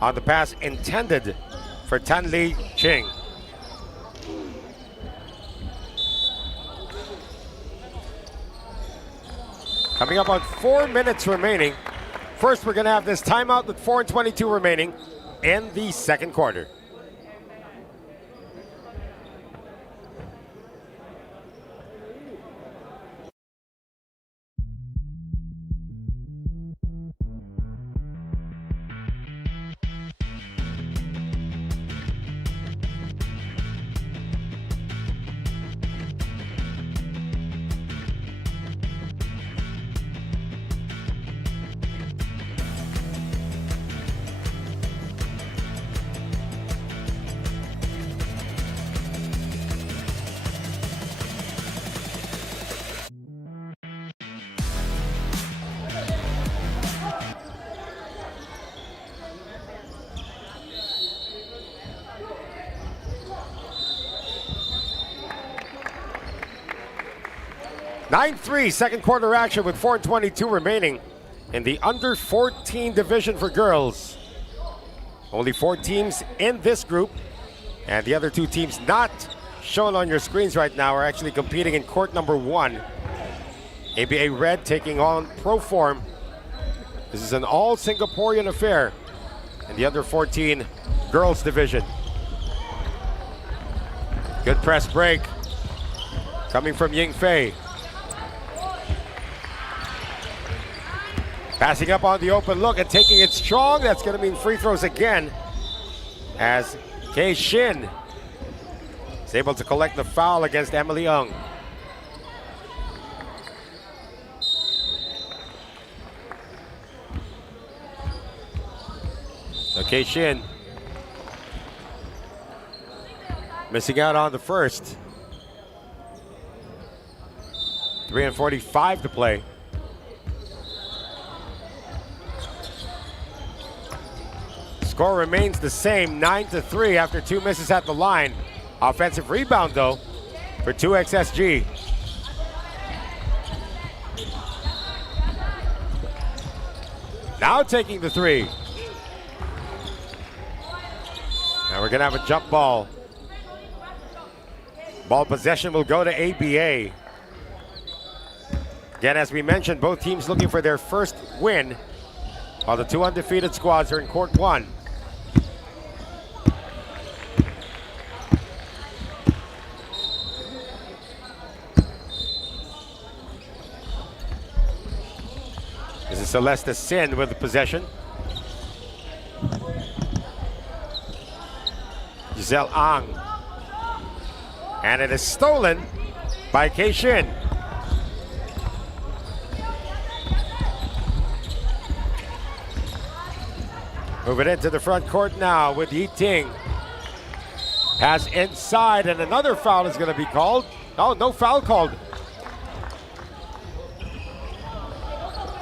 on the pass intended for Tan Li Ching. Coming up on 4 minutes remaining. First, we're going to have this timeout with 4:22 remaining in the second quarter. (9-3) second quarter action with 4:22 remaining in the under 14 division for girls. Only 4 teams in this group, and the other 2 teams not shown on your screens right now are actually competing in court number 1. ABA Red taking on Proform. This is an all Singaporean affair in the under 14 girls division. Good press break coming from Ying Fei. Passing up on the open look and taking it strong. That's going to mean free throws again, as Kei Shin is able to collect the foul against Emily Ung. So Kei Shin missing out on the first. 3:45 to play. Score remains the same, 9-3 after 2 misses at the line. Offensive rebound though for 2XSG. Now taking the 3. Now we're gonna have a jump ball. Ball possession will go to ABA. Again, as we mentioned, both teams looking for their first win, while the 2 undefeated squads are in court 1. This is Celeste Sin with the possession. Giselle Ang. And it is stolen by Kei Shin. Move it into the front court now with Yi Ting. Pass inside, and another foul is going to be called. No foul called.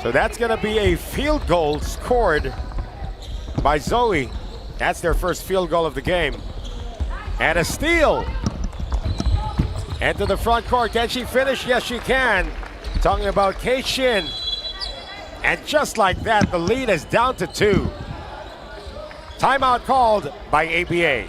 So that's going to be a field goal scored by Zoe. That's their first field goal of the game. And a steal. Into the front court. Can she finish? Yes, she can. Talking about Kei Shin. And just like that, the lead is down to 2. Timeout called by ABA.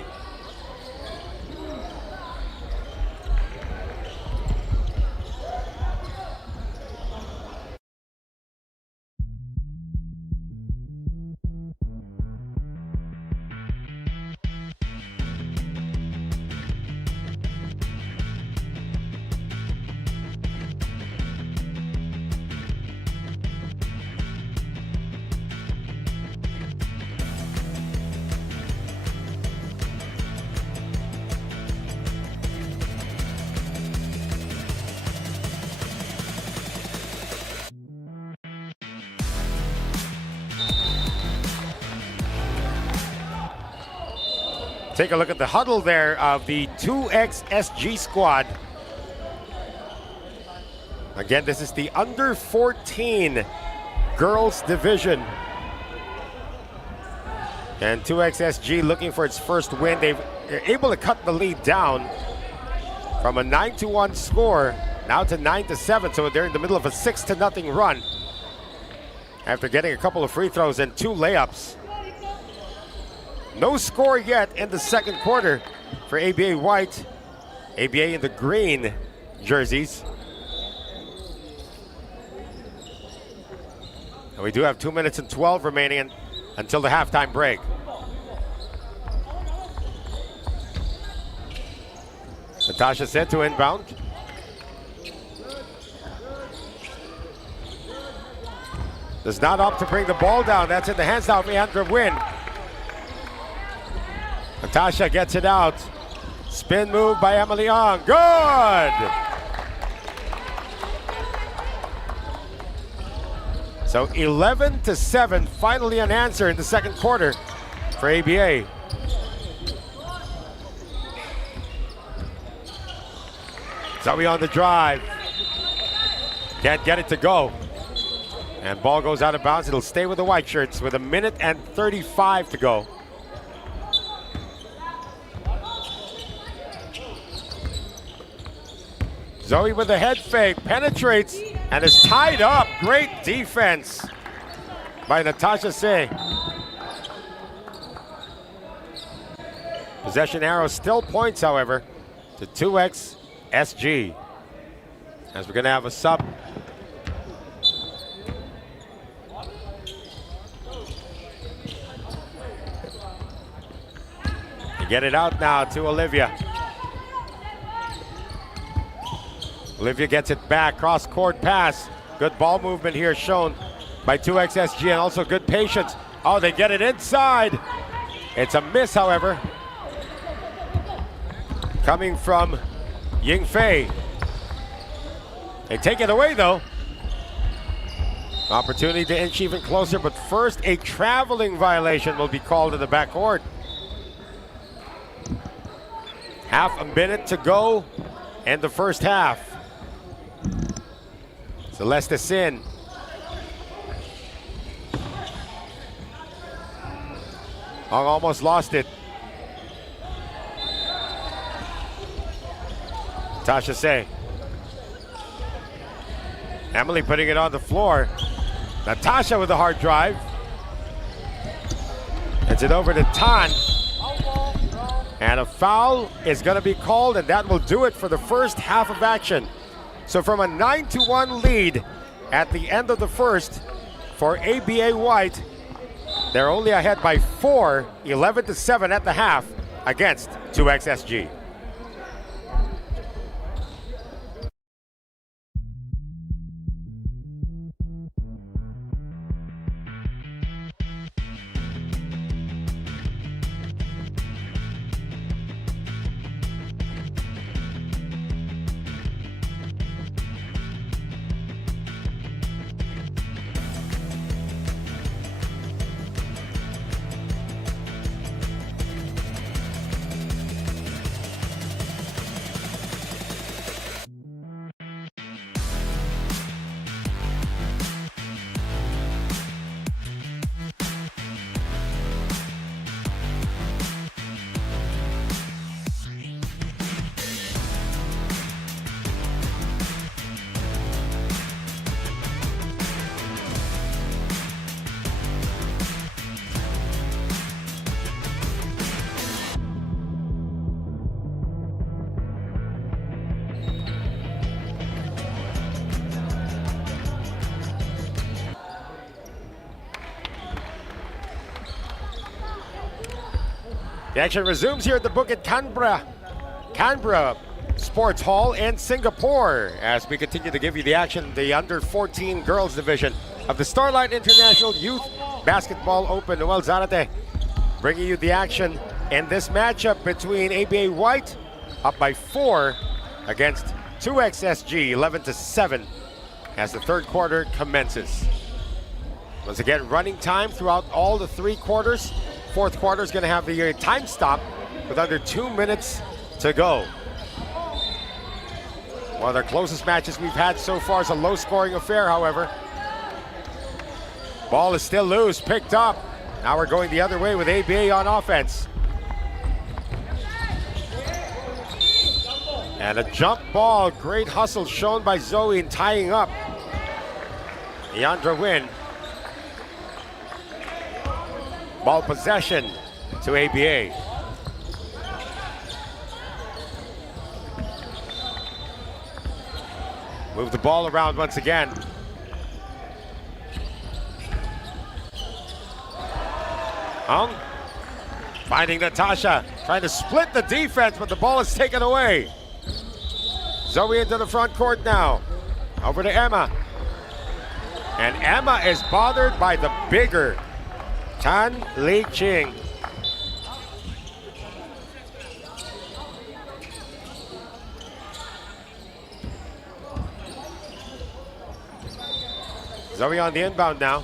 Take a look at the huddle there of the 2XSG squad. Again, this is the under 14 girls division. And 2XSG looking for its first win. They're able to cut the lead down from a 9-1 score now to 9-7. So they're in the middle of a 6-0 run after getting a couple of free throws and 2 layups. No score yet in the second quarter for ABA White. ABA in the green jerseys. And we do have 2 minutes and 12 remaining until the halftime break. Natasha set to inbound. Does not opt to bring the ball down. That's in the hands now of Leandra Wynn. Natasha gets it out. Spin move by Emily Ong. Good! So 11-7, finally an answer in the second quarter for ABA. Zoe on the drive. Can't get it to go. And ball goes out of bounds. It'll stay with the white shirts with 1:35 to go. Zoe with a head fake, penetrates, and is tied up. Great defense by Natasha Se. Possession arrow still points, however, to 2XSG. As we're going to have a sub. You get it out now to Olivia. Olivia gets it back, cross-court pass. Good ball movement here shown by 2XSG and also good patience. Oh, they get it inside. It's a miss, however. Coming from Ying Fei. They take it away, though. Opportunity to inch even closer, but first a traveling violation will be called in the backcourt. Half a minute to go in the first half. Celeste Sin. Ong almost lost it. Tasha Say. Emily putting it on the floor. Natasha with a hard drive. Gets it over to Tan. And a foul is going to be called, and that will do it for the first half of action. So from a 9-1 lead at the end of the first for ABA White, they're only ahead by 4, 11-7 at the half against 2XSG. The action resumes here at the Bukit Canberra Sports Hall in Singapore as we continue to give you the action, the under 14 girls division of the Starlight International Youth Basketball Open. Noel Zarate bringing you the action in this matchup between ABA White up by 4 against 2XSG 11-7 as the third quarter commences. Once again, running time throughout all the 3 quarters. Fourth quarter is going to have the time stop with under 2 minutes to go. One of the closest matches we've had so far is a low-scoring affair, however. Ball is still loose, picked up. Now we're going the other way with ABA on offense. And a jump ball, great hustle shown by Zoe in tying up Leandra Wynn. Ball possession to ABA. Move the ball around once again. Hung finding Natasha, trying to split the defense, but the ball is taken away. Zoe into the front court now. Over to Emma. And Emma is bothered by the bigger Tan Li Ching. Zoe on the inbound now.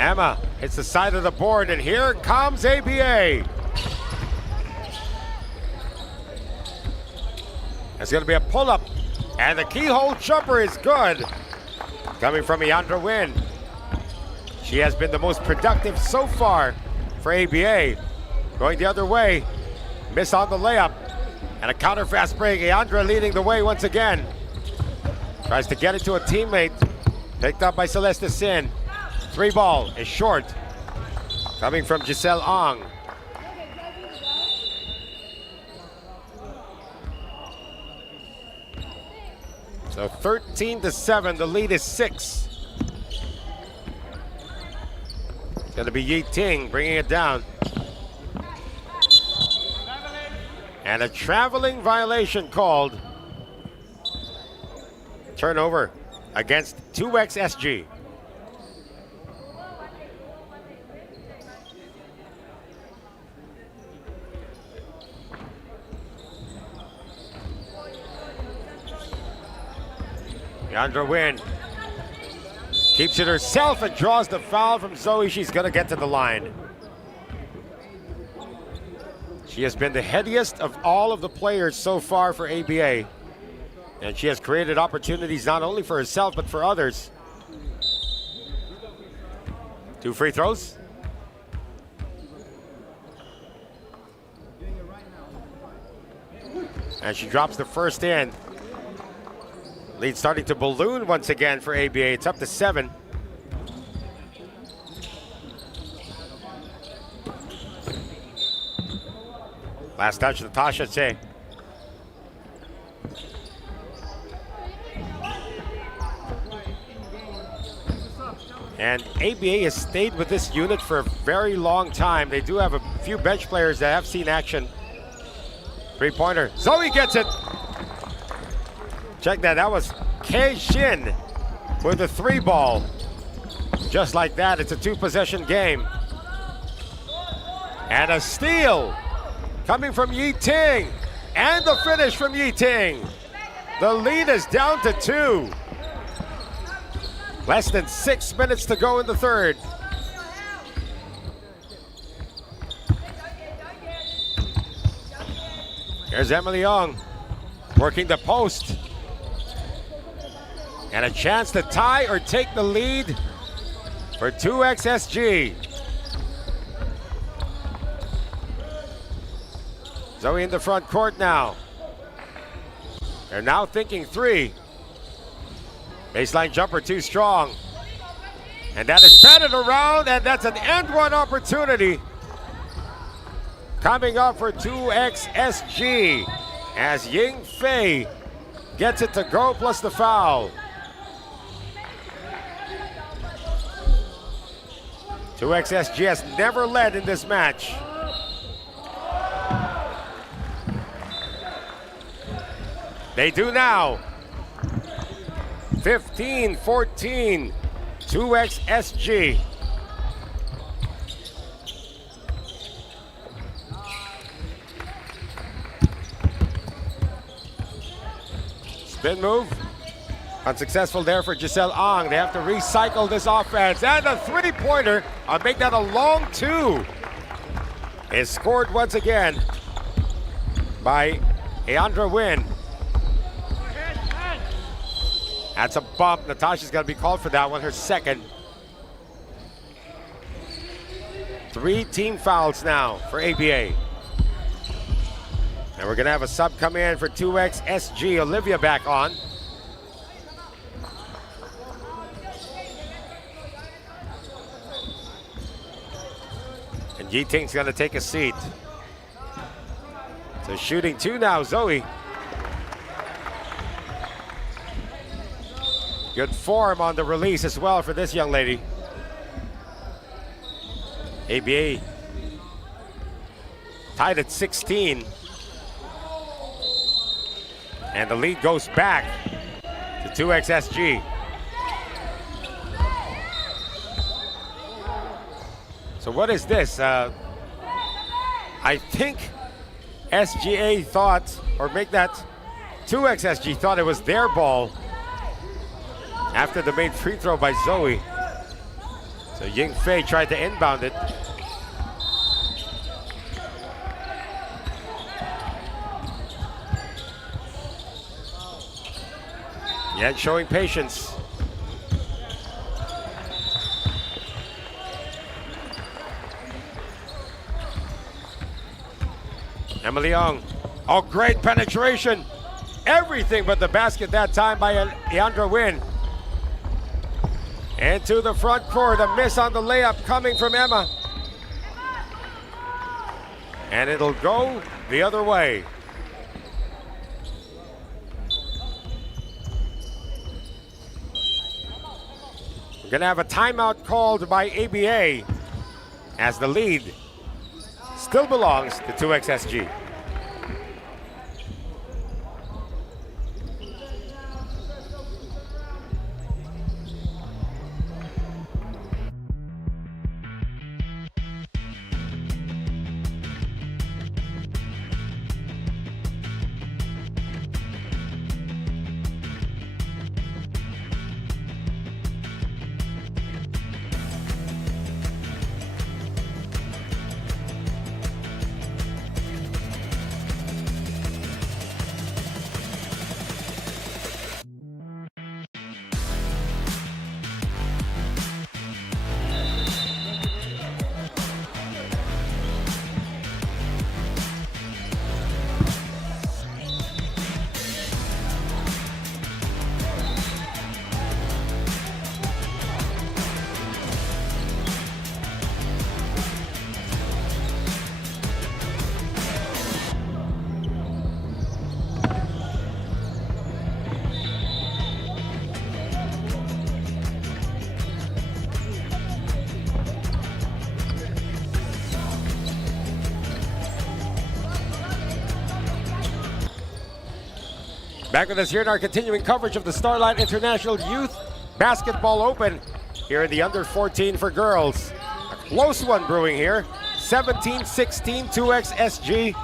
Emma hits the side of the board, and here comes ABA. It's going to be a pull-up, and the keyhole jumper is good. Coming from Leandra Wynn. She has been the most productive so far for ABA. Going the other way, miss on the layup, and a counter fast break. Leandra leading the way once again. Tries to get it to a teammate. Picked up by Celeste Sin. 3 ball is short. Coming from Giselle Ong. So 13-7, the lead is 6. It's going to be Yi Ting bringing it down. And a traveling violation called. Turnover against 2XSG. Leandra Wynn keeps it herself and draws the foul from Zoe. She's going to get to the line. She has been the headiest of all of the players so far for ABA. And she has created opportunities not only for herself but for others. 2 free throws. And she drops the first in. Lead starting to balloon once again for ABA. It's up to 7. Last touch, Natasha Che. And ABA has stayed with this unit for a very long time. They do have a few bench players that have seen action. 3-pointer. Zoe gets it. Check that. That was Kei Shin with the 3 ball. Just like that, it's a 2-possession game. And a steal coming from Yi Ting. And the finish from Yi Ting. The lead is down to 2. Less than 6 minutes to go in the third. Here's Emily Young working the post. And a chance to tie or take the lead for 2XSG. Zoe in the front court now. They're now thinking 3. Baseline jumper too strong. And that is batted around, and that's an end one opportunity coming up for 2XSG as Ying Fei gets it to go plus the foul. 2XSG has never led in this match. They do now. 15-14, 2XSG. Spin move. Unsuccessful there for Giselle Ang. They have to recycle this offense. And a 3-pointer. I'll make that a long 2. Is scored once again by Ayandra Wynn. That's a bump. Natasha's got to be called for that one, her second. 3 team fouls now for ABA. And we're going to have a sub come in for 2XSG. Olivia back on. And Yi Ting's going to take a seat. So shooting 2 now, Zoe. Good form on the release as well for this young lady. ABA tied at 16. And the lead goes back to 2XSG. So what is this? I think SGA thought, or make that 2XSG thought it was their ball after the made free throw by Zoe. So Ying Fei tried to inbound it. Yet showing patience. Emily Young. Oh, great penetration. Everything but the basket that time by Ayandra Wynn. Into the front court, a miss on the layup coming from Emma. And it'll go the other way. We're gonna have a timeout called by ABA as the lead still belongs to 2XSG. Back with us here in our continuing coverage of the Starlight International Youth Basketball Open here in the under 14 for girls. A close one brewing here. 17-16 2X SG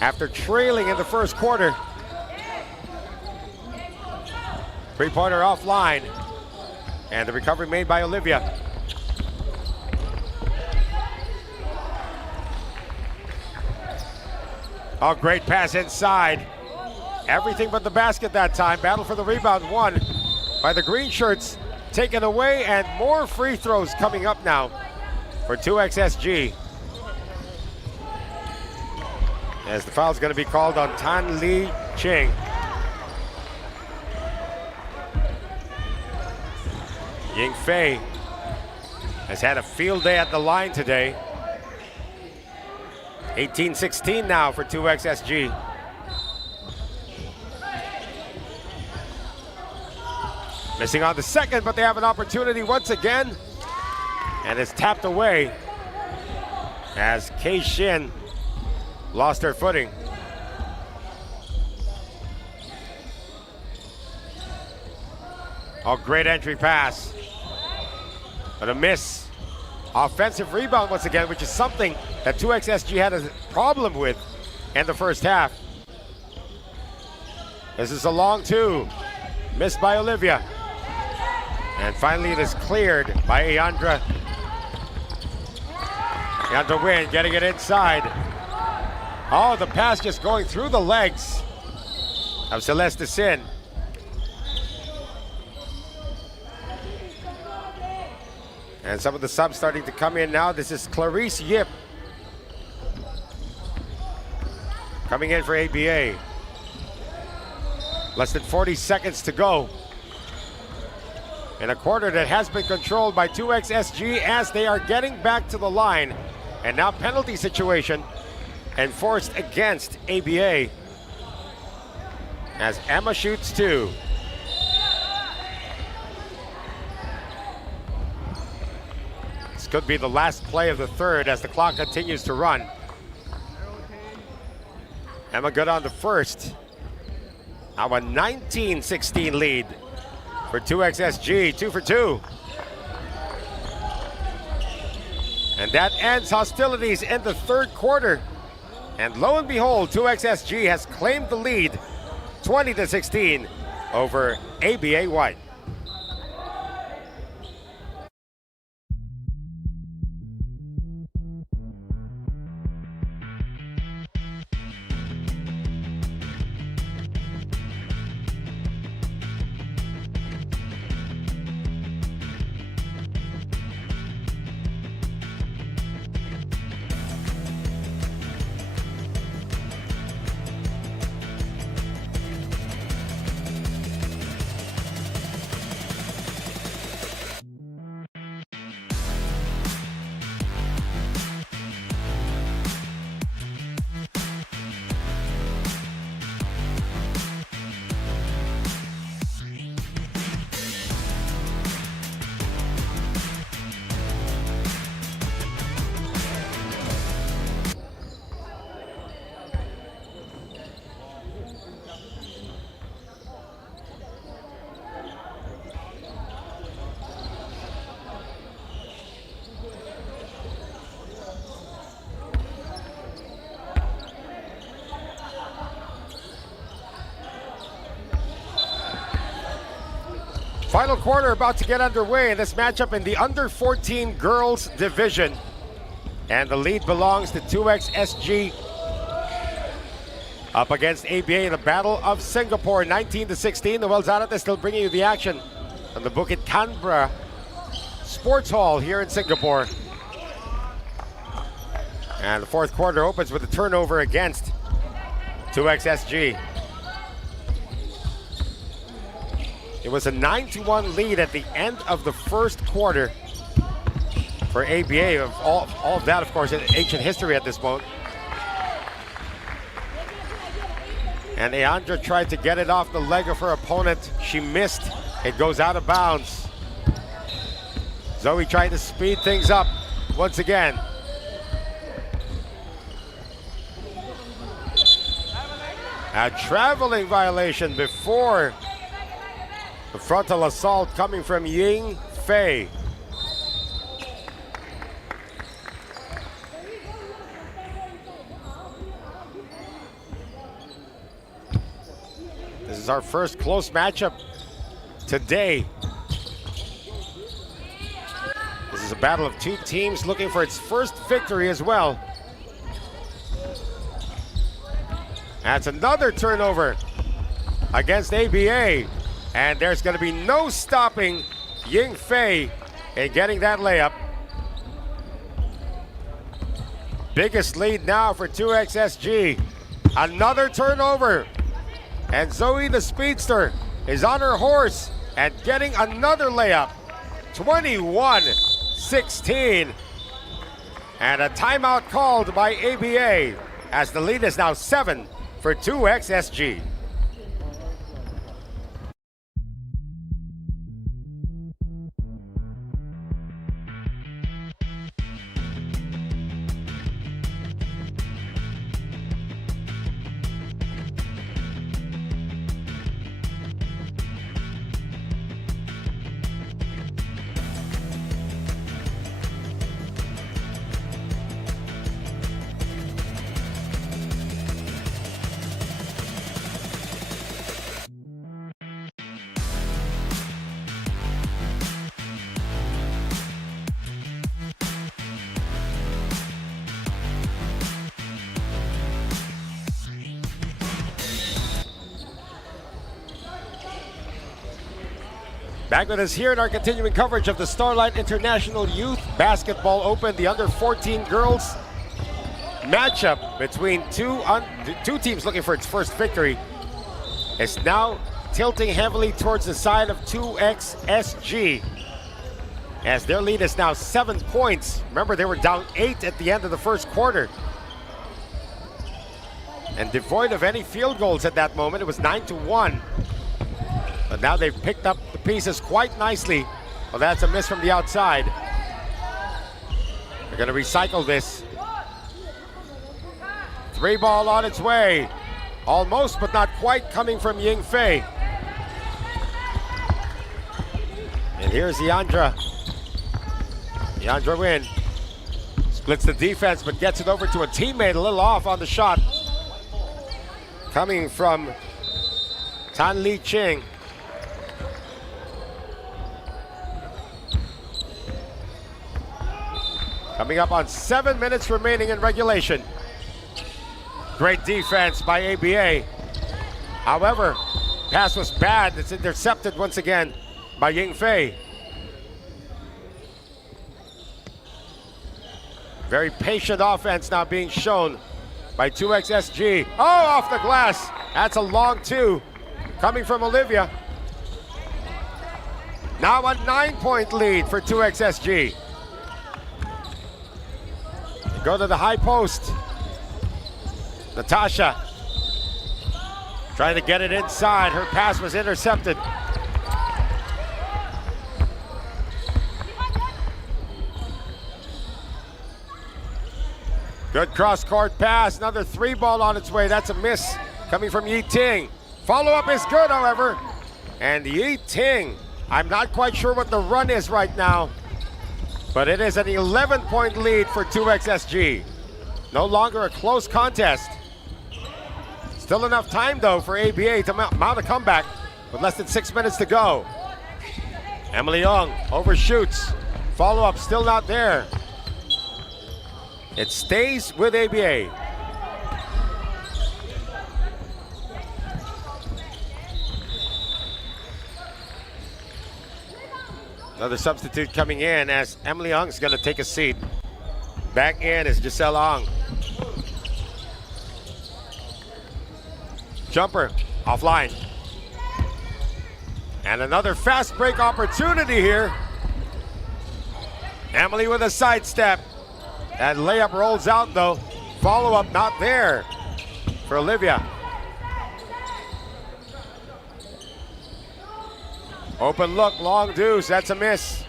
after trailing in the first quarter. Three-pointer offline. And the recovery made by Olivia. Oh, great pass inside. Everything but the basket that time. Battle for the rebound won by the green shirts. Taken away, and more free throws coming up now for 2XSG. As the foul's going to be called on Tan Li Ching. Ying Fei has had a field day at the line today. 18-16 now for 2XSG. Missing on the second, but they have an opportunity once again. And it's tapped away as Kei Shin lost her footing. Oh, great entry pass. But a miss. Offensive rebound once again, which is something that 2XSG had a problem with in the first half. This is a long two. Missed by Olivia. And finally it is cleared by Iandra. Iandra Wynn getting it inside. Oh, the pass just going through the legs of Celeste Sin. And some of the subs starting to come in now. This is Clarice Yip coming in for ABA. Less than 40 seconds to go in a quarter that has been controlled by 2XSG as they are getting back to the line. And now penalty situation enforced against ABA as Emma shoots two. This could be the last play of the third as the clock continues to run. Emma good on the first. Now a 19-16 lead for 2XSG, 2 for 2. And that ends hostilities in the third quarter. And lo and behold, 2XSG has claimed the lead, 20-16 over ABA White. Final quarter about to get underway in this matchup in the under 14 girls division. And the lead belongs to 2XSG up against ABA in the Battle of Singapore, 19-16. Noel Zarate still bringing you the action from the Bukit Canberra Sports Hall here in Singapore. And the fourth quarter opens with a turnover against 2XSG. It was a 9-1 lead at the end of the first quarter for ABA. Of all of that, of course, in ancient history at this point. And Iandra tried to get it off the leg of her opponent. She missed. It goes out of bounds. Zoe trying to speed things up once again. A traveling violation before the frontal assault coming from Ying Fei. This is our first close matchup today. This is a battle of two teams looking for its first victory as well. That's another turnover against ABA. And there's going to be no stopping Ying Fei in getting that layup. Biggest lead now for 2XSG. Another turnover. And Zoe the Speedster is on her horse and getting another layup. 21-16. And a timeout called by ABA as the lead is now 7 for 2XSG. Back with us here in our continuing coverage of the Starlight International Youth Basketball Open, the under-14 girls matchup between two teams looking for its first victory. It's now tilting heavily towards the side of 2XSG as their lead is now 7 points. Remember, they were down 8 at the end of the first quarter. And devoid of any field goals at that moment, it was 9-1. But now they've picked up the pieces quite nicely. Well, that's a miss from the outside. They're going to recycle this. 3 ball on its way. Almost, but not quite, coming from Ying Fei. And here's Yandra. Yandra Win. Splits the defense, but gets it over to a teammate, a little off on the shot. Coming from Tan Li Ching. Coming up on 7 minutes remaining in regulation. Great defense by ABA. However, pass was bad. It's intercepted once again by Ying Fei. Very patient offense now being shown by 2XSG. Oh, off the glass. That's a long 2 coming from Olivia. Now a 9-point lead for 2XSG. Go to the high post. Natasha trying to get it inside. Her pass was intercepted. Good cross-court pass. Another 3 ball on its way. That's a miss coming from Yi Ting. Follow-up is good, however. And Yi Ting, I'm not quite sure what the run is right now, but it is an 11-point lead for 2XSG. No longer a close contest. Still enough time, though, for ABA to mount a comeback with less than 6 minutes to go. Emily Young overshoots. Follow-up still not there. It stays with ABA. Another substitute coming in as Emily Young's going to take a seat. Back in is Giselle Ong. Jumper offline. And another fast break opportunity here. Emily with a sidestep. That layup rolls out though. Follow-up not there for Olivia. Open look, long deuce, that's a miss.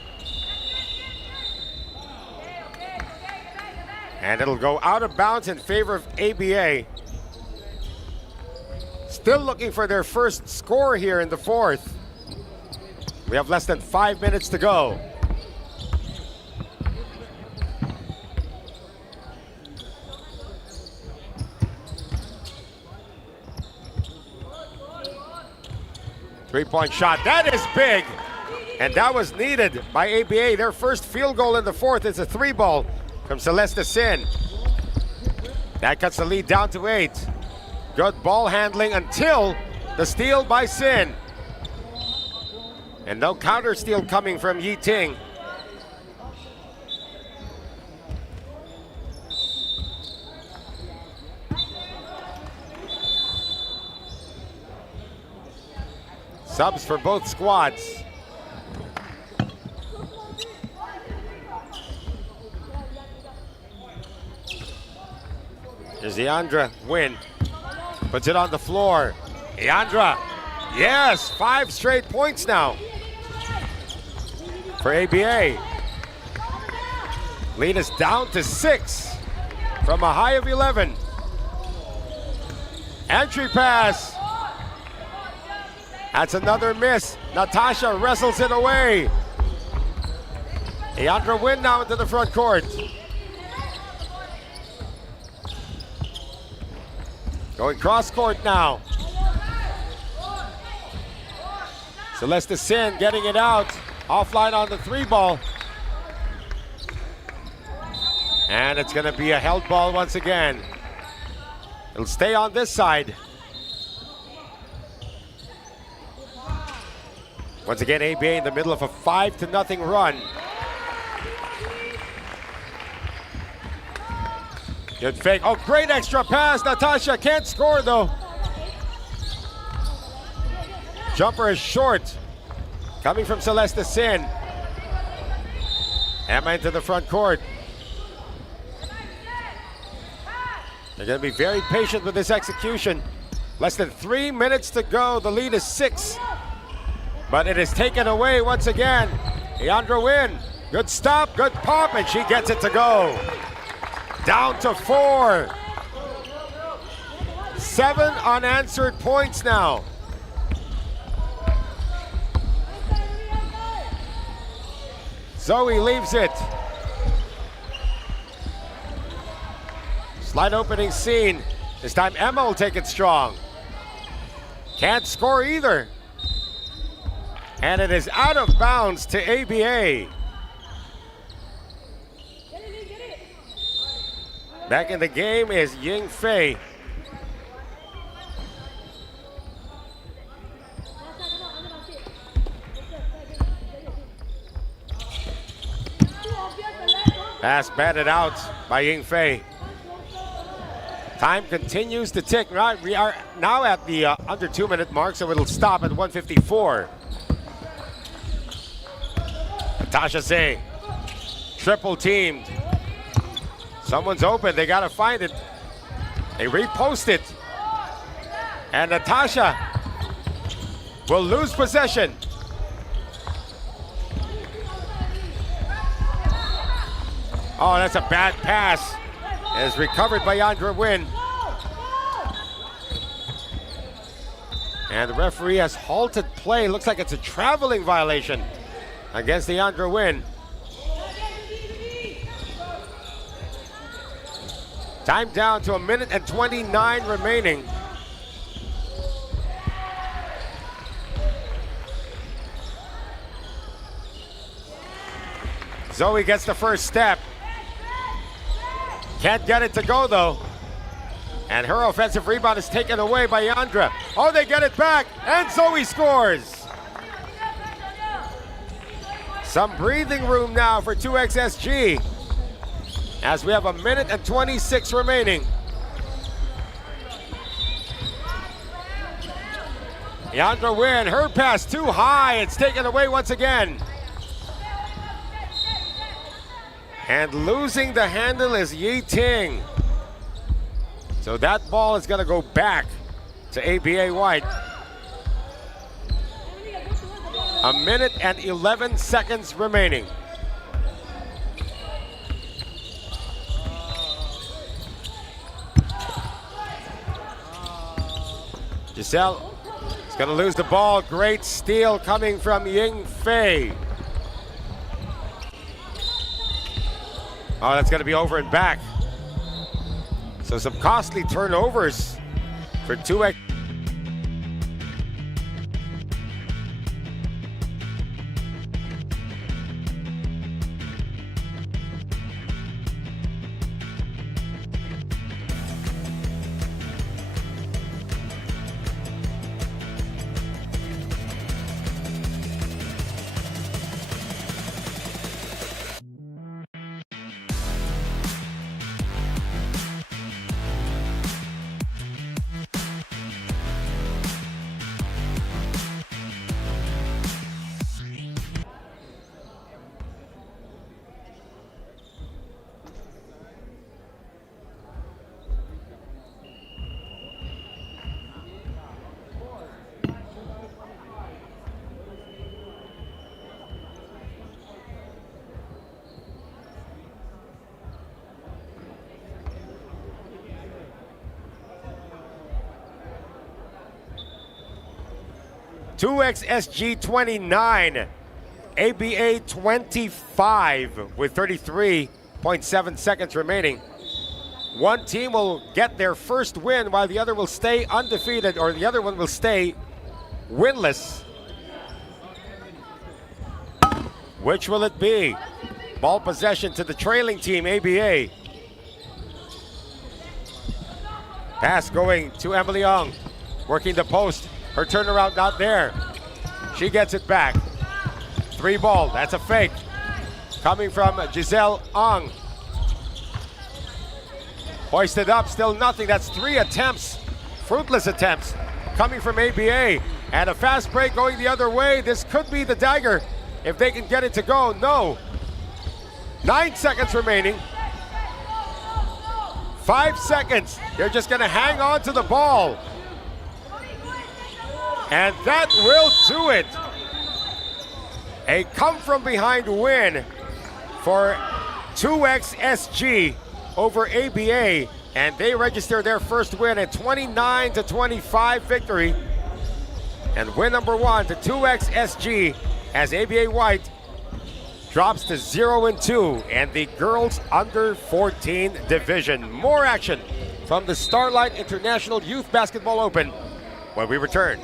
And it'll go out of bounds in favor of ABA. still looking for their first score here in the fourth. We have less than 5 minutes to go. Three-point shot, that is big. And that was needed by ABA. Their first field goal in the fourth is a 3-ball from Celeste Sin. That cuts the lead down to 8. Good ball handling until the steal by Sin. And no counter steal coming from Yi Ting. Subs for both squads. Here's Leandra Wynn. Puts it on the floor. Leandra, yes, 5 straight points now for ABA. Lead is down to 6 from a high of 11. Entry pass. That's another miss. Natasha wrestles it away. Leandra Wynn now into the front court. Going cross court now. Celeste Sin getting it out. Offline on the 3-ball. And it's going to be a held ball once again. It'll stay on this side. Once again, ABA in the middle of a 5-0 run. Good fake. Oh, great extra pass. Natasha can't score though. Jumper is short. Coming from Celeste Sin. Emma into the front court. They're going to be very patient with this execution. Less than 3 minutes to go. The lead is 6. But it is taken away once again. Leandra Wynn. Good stop, good pop, and she gets it to go. Down to 4. 7 unanswered points now. Zoe leaves it. Slight opening scene. This time Emma will take it strong. Can't score either. And it is out of bounds to ABA. Back in the game is Ying Fei. Pass batted out by Ying Fei. Time continues to tick. Right, we are now at the under 2-minute mark, so it'll stop at 1:54. Natasha Say, triple teamed. Someone's open, they gotta find it. They repost it. And Natasha will lose possession. Oh, that's a bad pass. It is recovered by Leandra Wynn. And the referee has halted play. Looks like it's a traveling violation against Leandra Wynn. Time down to 1:29 remaining. Zoe gets the first step. Can't get it to go though. And her offensive rebound is taken away by Leandra. Oh, they get it back, and Zoe scores. Some breathing room now for 2XSG as we have 1:26 remaining. Leandra Wynn, her pass too high. It's taken away once again. And losing the handle is Yi Ting. So that ball is going to go back to ABA White. 1:11 remaining. Giselle is going to lose the ball. Great steal coming from Ying Fei. Oh, that's going to be over and back. So some costly turnovers for 2X. SG 29, ABA 25 with 33.7 seconds remaining. One team will get their first win while the other will stay undefeated, or the other one will stay winless. Which will it be? Ball possession to the trailing team, ABA. Pass going to Emily Ong, working the post. Her turnaround not there. She gets it back. 3 ball, that's a fake. Coming from Giselle Ong. Hoisted up, still nothing. That's 3 attempts, fruitless attempts, coming from ABA. And a fast break going the other way. This could be the dagger if they can get it to go. No. 9 seconds remaining. 5 seconds. They're just gonna hang on to the ball. And that will do it. A come-from-behind win for 2XSG over ABA. And they register their first win, a 29-25 victory. And win number 1 to 2XSG as ABA White drops to 0-2 and the girls under 14 division. More action from the Starlight International Youth Basketball Open when we return.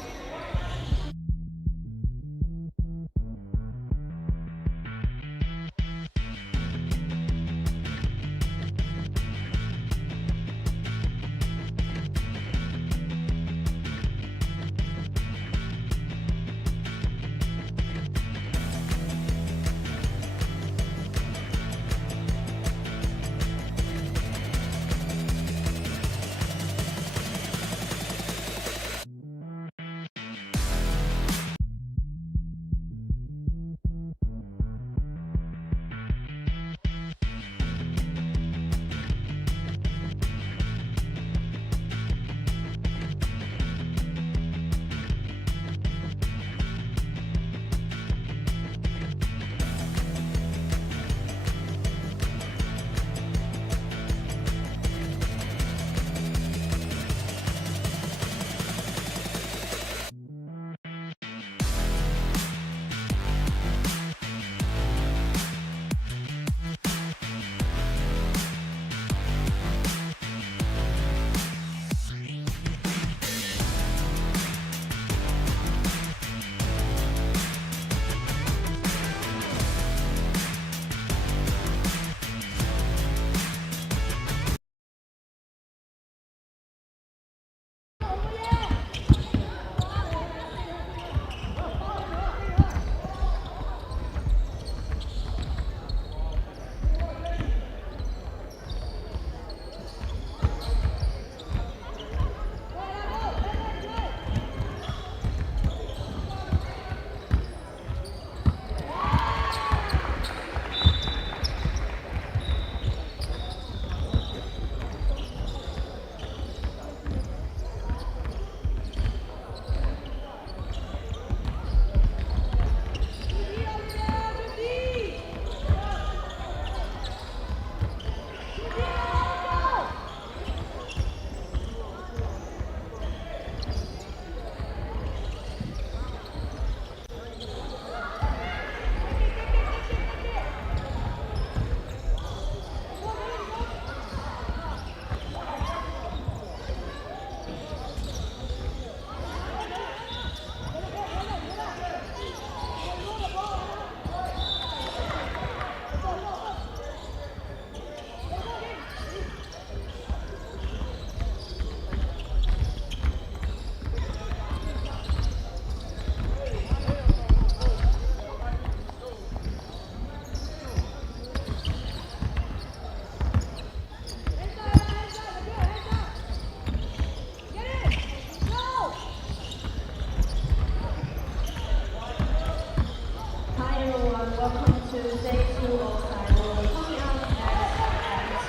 welcome to day 2 of SIYBO. Coming up next at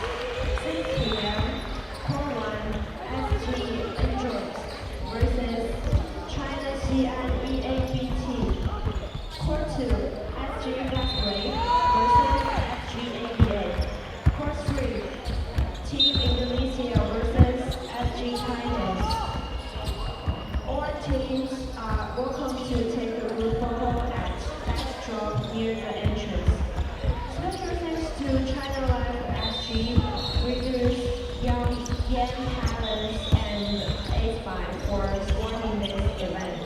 6 p.m. Court 1, SG Androids versus China Xi'an EABT. Court 2, SG Blackblade versus SG ABA. Court 3, Team Indonesia versus SG Thailand. All teams are welcome to take a group photo at backdrop near the entrance. Special thanks to China Life SG, Readers, Yan Palace, and A5 for supporting this event.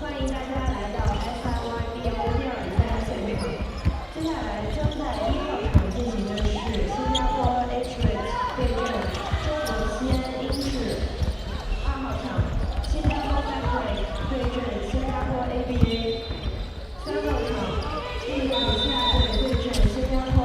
欢迎大家来到 SIYBO 第2比赛现场。接下来将在1号场进行的是新加坡 H-Rate 对阵中国西安英仕。2号场，新加坡 Blackblade 对阵新加坡 ABA。3号场，印度尼西亚队对阵新加坡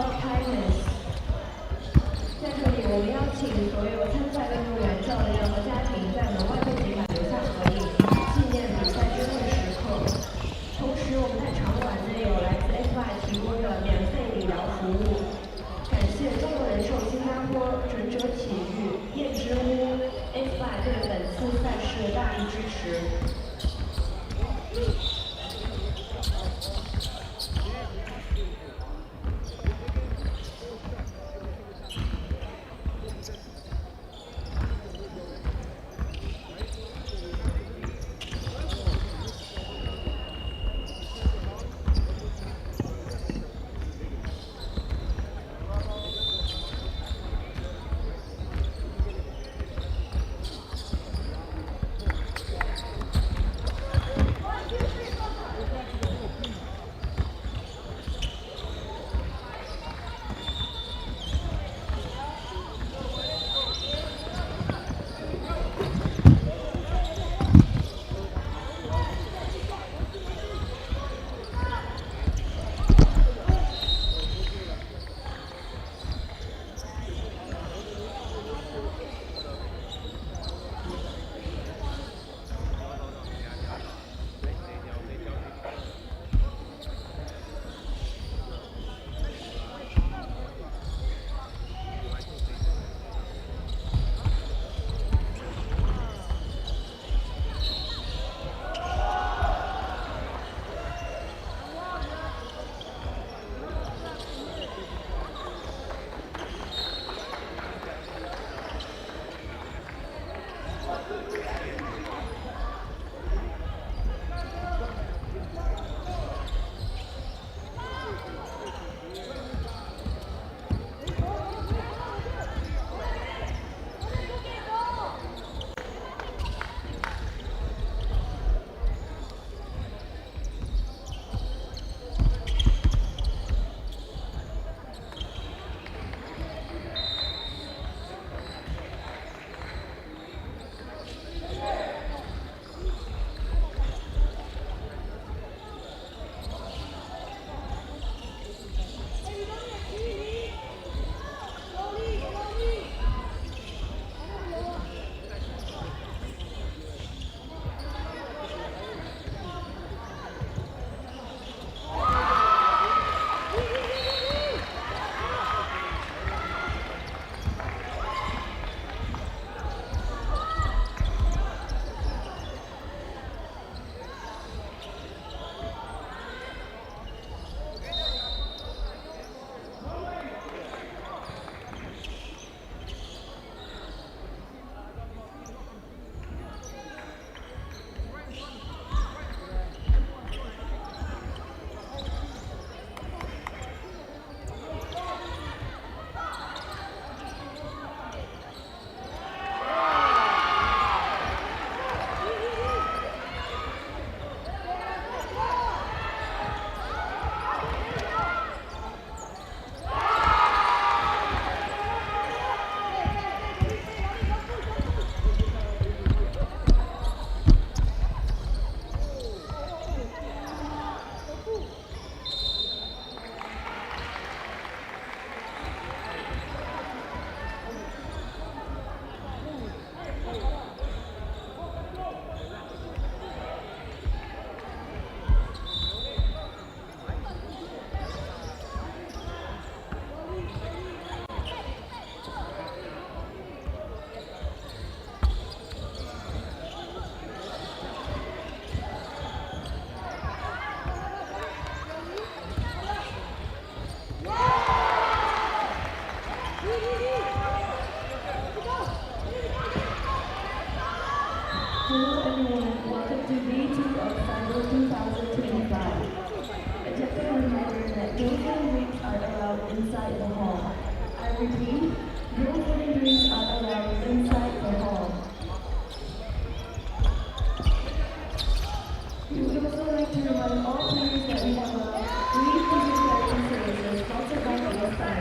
like to remind all players that we have a free physiotherapy services sponsored by ESI.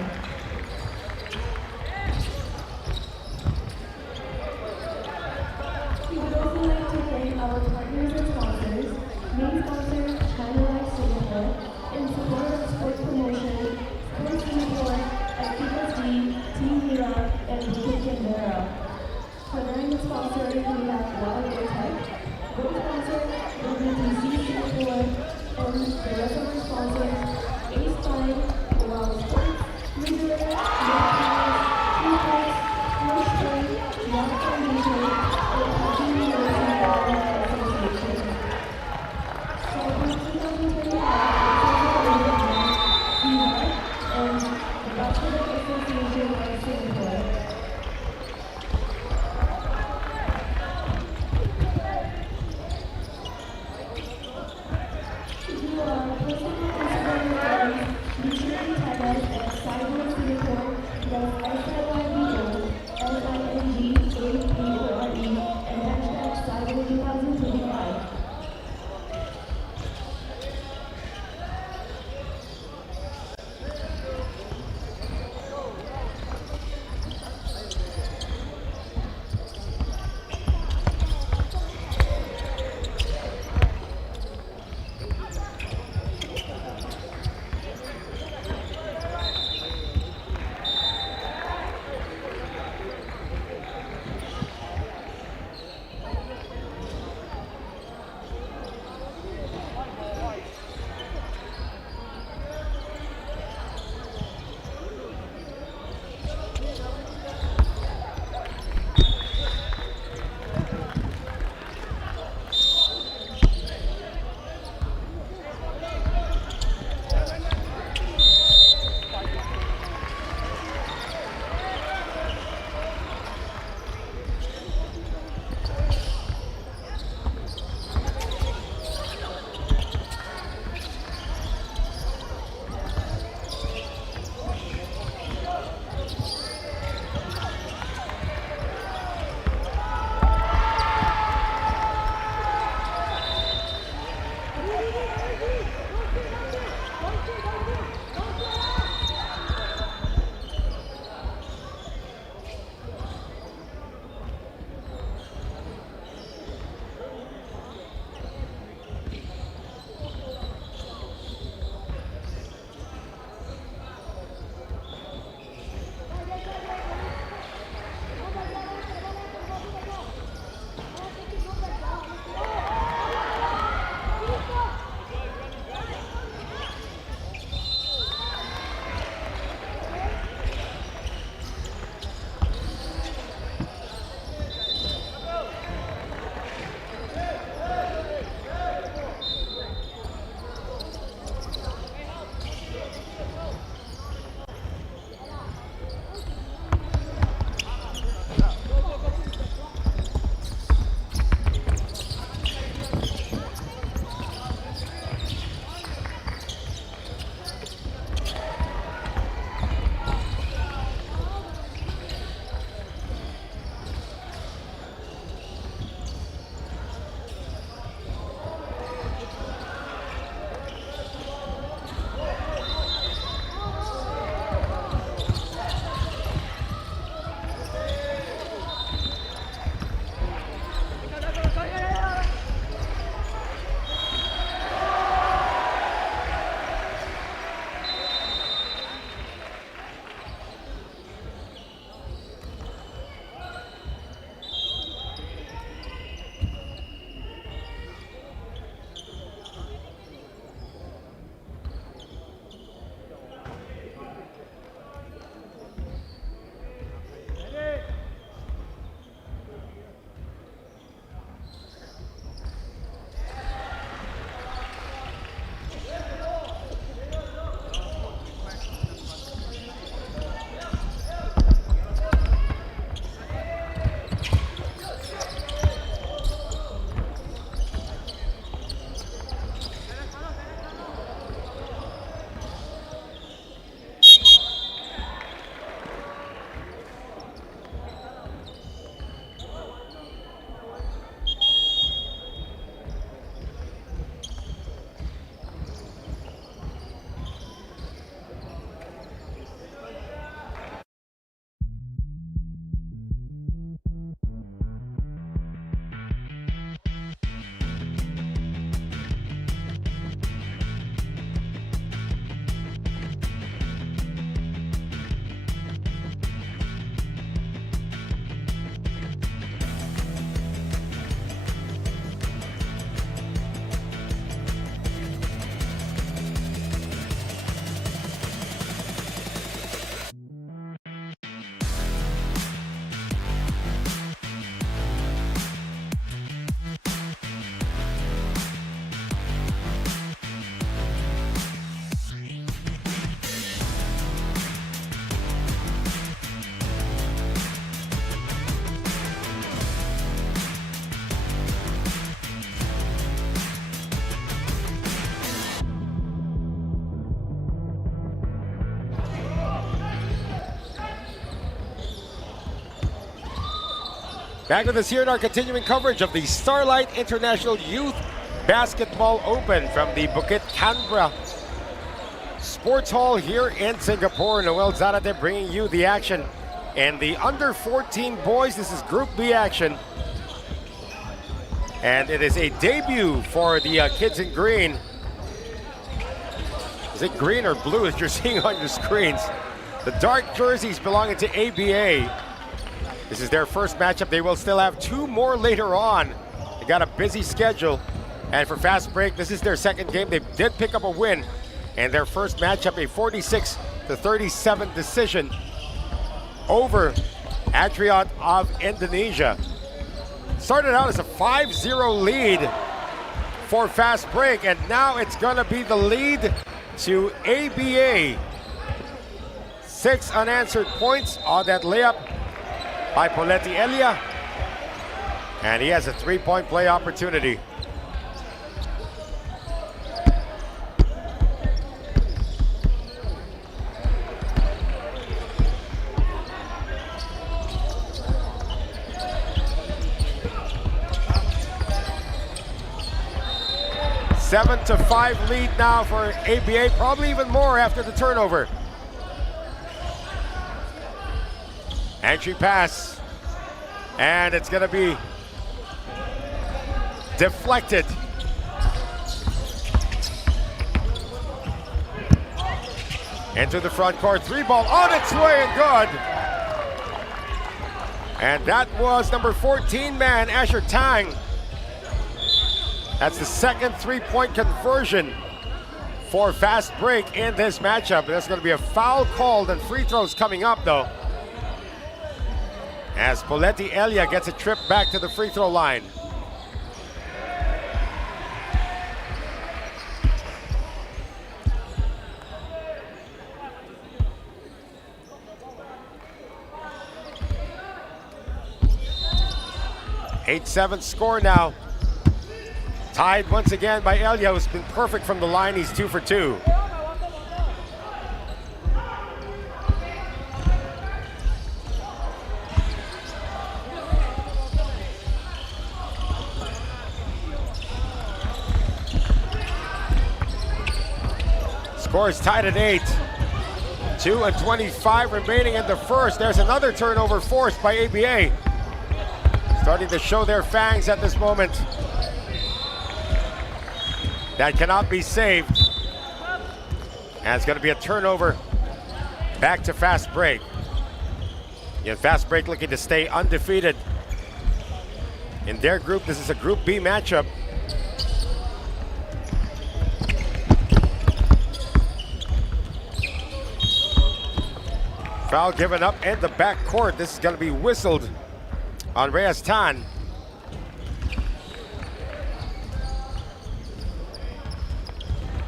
We would also like to thank our partners and sponsors, main sponsor China Life Singapore, in support of sport promotion, Sports Singapore, Activas D, Team Mira, and Bukit Canberra. Partnering sponsor, we have Wild Air Tech. Both sponsors, WTC Singapore, and the rest of our sponsors, Ace Fine, Wild Sports, Leader, Yacht Tennis, Flush Play, Yacht Foundation, and Hockey University Alumni Association. So, for 2025, and the Basketball Association of Singapore. If you are personally considering friends, be sure to tag us at SIYBO Singapore, that's SIYBO, SINGAPORE, and hashtag SIYBO 2025. Back with us here in our continuing coverage of the Starlight International Youth Basketball Open from the Bukit Canberra Sports Hall here in Singapore. Noel Zarate bringing you the action. And the under 14 boys, this is Group B action. And it is a debut for the kids in green. Is it green or blue as you're seeing on your screens? The dark jerseys belonging to ABA. This is their first matchup. They will still have two more later on. They got a busy schedule. And for Fast Break, this is their second game. They did pick up a win. And their first matchup, a 46-37 decision over Adriat of Indonesia. Started out as a 5-0 lead for Fast Break, and now it's gonna be the lead to ABA. 6 unanswered points on that layup by Poletti Elia, and he has a 3-point play opportunity. A 7-5 lead now for ABA, probably even more after the turnover. Entry pass, and it's gonna be deflected. Into the front court, 3-ball on its way and good. And that was number 14 man, Asher Tang. That's the second 3-point conversion for Fast Break in this matchup. There's gonna be a foul called and free throws coming up though, as Poletti Elia gets a trip back to the free throw line. Eight-7 score now. Tied once again by Elia, who's been perfect from the line. He's 2 for 2. Score is tied at 8. 2:25 remaining in the first. There's another turnover forced by ABA. Starting to show their fangs at this moment. That cannot be saved. And it's going to be a turnover back to Fast Break. Fast Break looking to stay undefeated in their group. This is a Group B matchup. Foul given up in the backcourt. This is going to be whistled on Reyes Tan.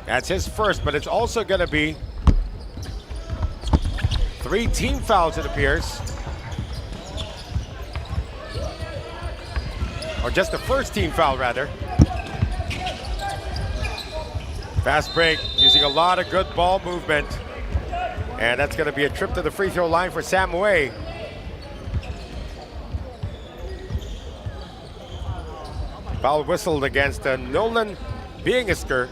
That's his first, but it's also going to be 3 team fouls, it appears. Or just the first team foul, rather. Fast Break using a lot of good ball movement. And that's going to be a trip to the free throw line for Sam Way. Foul whistled against Nolan Biengisker.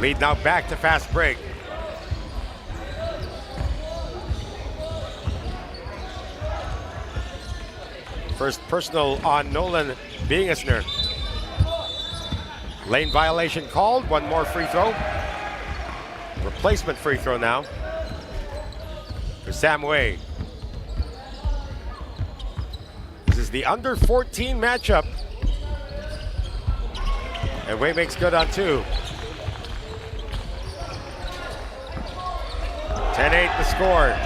Lead now back to Fast Break. First personal on Nolan Biengisker. Lane violation called. One more free throw. Replacement free throw now for Sam Way. This is the under 14 matchup. And Way makes good on 2. 10-8 the score.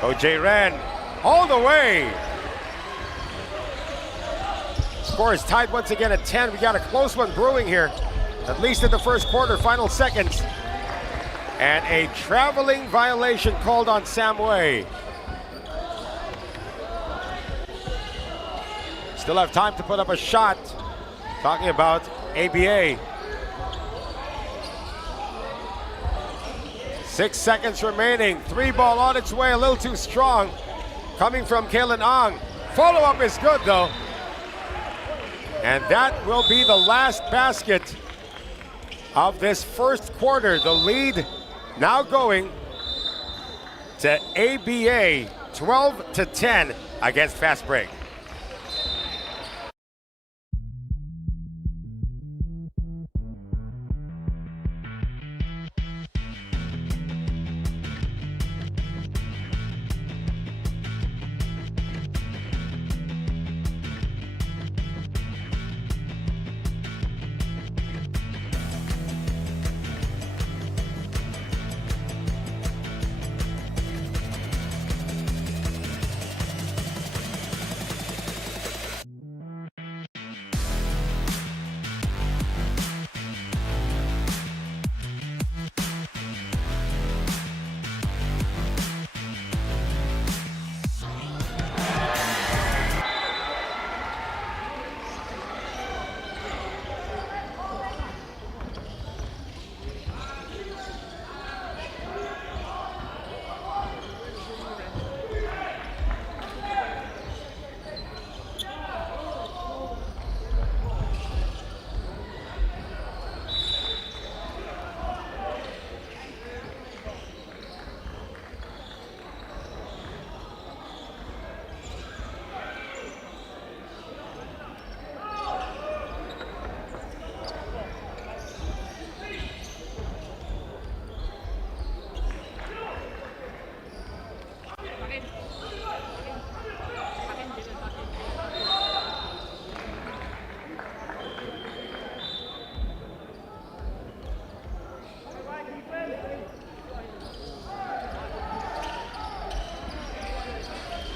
OJ Ren all the way. Score is tied once again at 10. We got a close one brewing here, at least in the first quarter, final seconds. And a traveling violation called on Sam Way. Still have time to put up a shot. Talking about ABA. 6 seconds remaining. 3 ball on its way, a little too strong. Coming from Kalen Ang. Follow-up is good though. And that will be the last basket of this first quarter. The lead now going to ABA, 12-10 against Fast Break.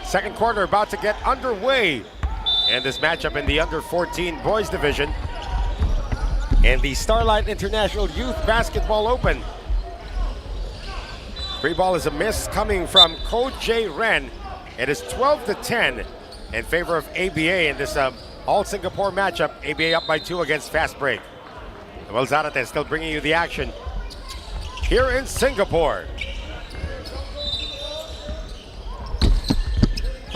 Second quarter about to get underway in this matchup in the under 14 boys division in the Starlight International Youth Basketball Open. Free ball is a miss coming from Ko Jae Ren. It is 12-10 in favor of ABA in this all Singapore matchup. ABA up by 2 against Fast Break. Well, Zarate still bringing you the action here in Singapore.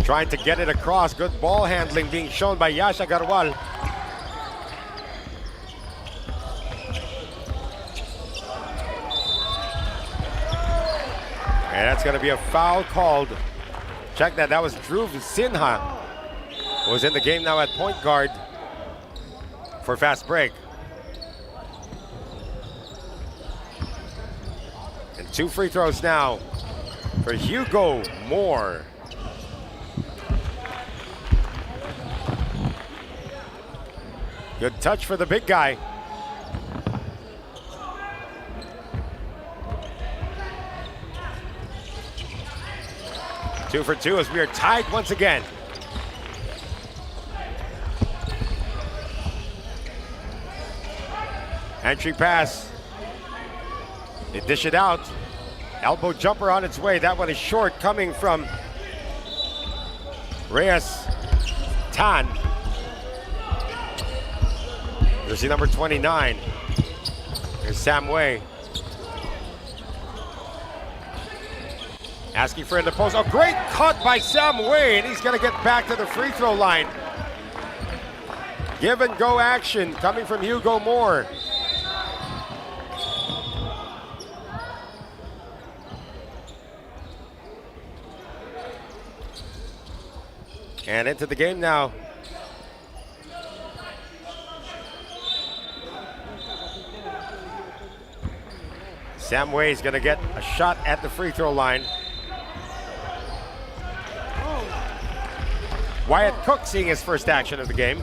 Trying to get it across. Good ball handling being shown by Yash Agarwal. And that's going to be a foul called. Check that. That was Dhruv Sinha, who was in the game now at point guard for Fast Break. And 2 free throws now for Hugo Moore. Good touch for the big guy. Two for two as we are tied once again. Entry pass. They dish it out. Elbow jumper on its way. That one is short, coming from Reyes Tan. Jersey number 29. There's Sam Wei. Asking for it in the post. A great cut by Sam Wei, and he's going to get back to the free throw line. Give and go action coming from Hugo Moore. And into the game now. Sam Wei is going to get a shot at the free throw line. Wyatt Cook seeing his first action of the game.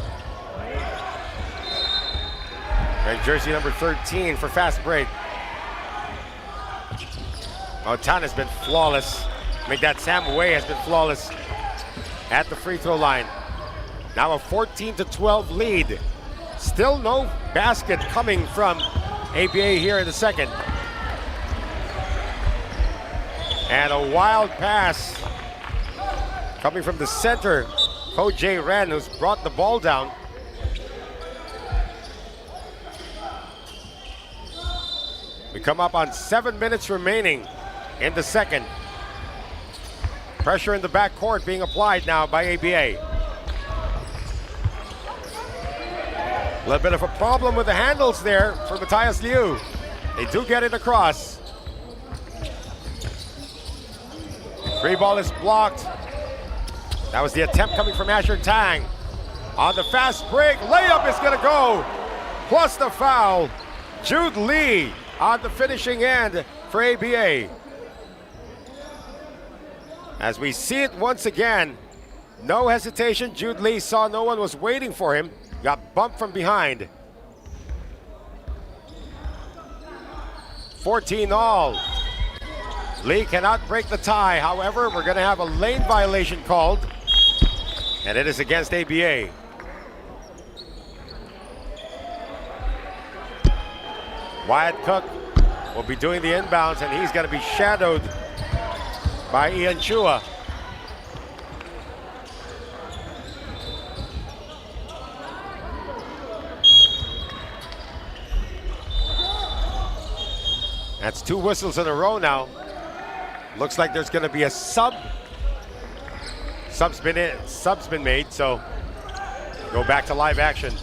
And jersey number 13 for Fast Break. Oh, Tan has been flawless. Sam Wei has been flawless at the free throw line. Now a 14-12 lead. Still no basket coming from ABA here in the second. And a wild pass coming from the center. Ko Jae Ren, who's brought the ball down. We come up on 7 minutes remaining in the second. Pressure in the backcourt being applied now by ABA. A little bit of a problem with the handles there for Matthias Liu. They do get it across. Free ball is blocked. That was the attempt coming from Asher Tang. On the fast break, layup is gonna go. Plus the foul. Jude Lee on the finishing end for ABA. As we see it once again, no hesitation. Jude Lee saw no one was waiting for him. Got bumped from behind. 14 all. Lee cannot break the tie. However, we're going to have a lane violation called, and it is against ABA. Wyatt Cook will be doing the inbounds, and he's going to be shadowed by Ian Chua. That's 2 whistles in a row now. Looks like there's going to be a sub. Sub's been made, so go back to live action.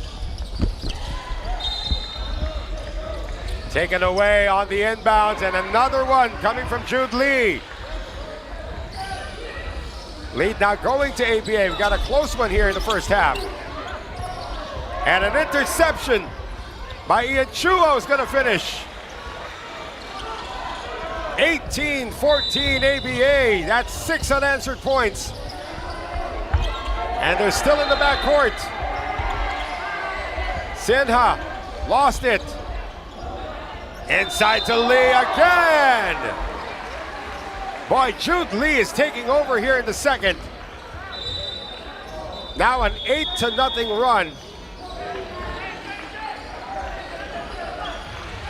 Taken away on the inbounds, and another one coming from Jude Lee. Lead now going to ABA. We've got a close one here in the first half. And an interception by Ian Chua is going to finish. 18-14 ABA. That's 6 unanswered points. And they're still in the backcourt. Sinha lost it. Inside to Lee again. Boy, Jude Lee is taking over here in the second. Now an 8-0 run.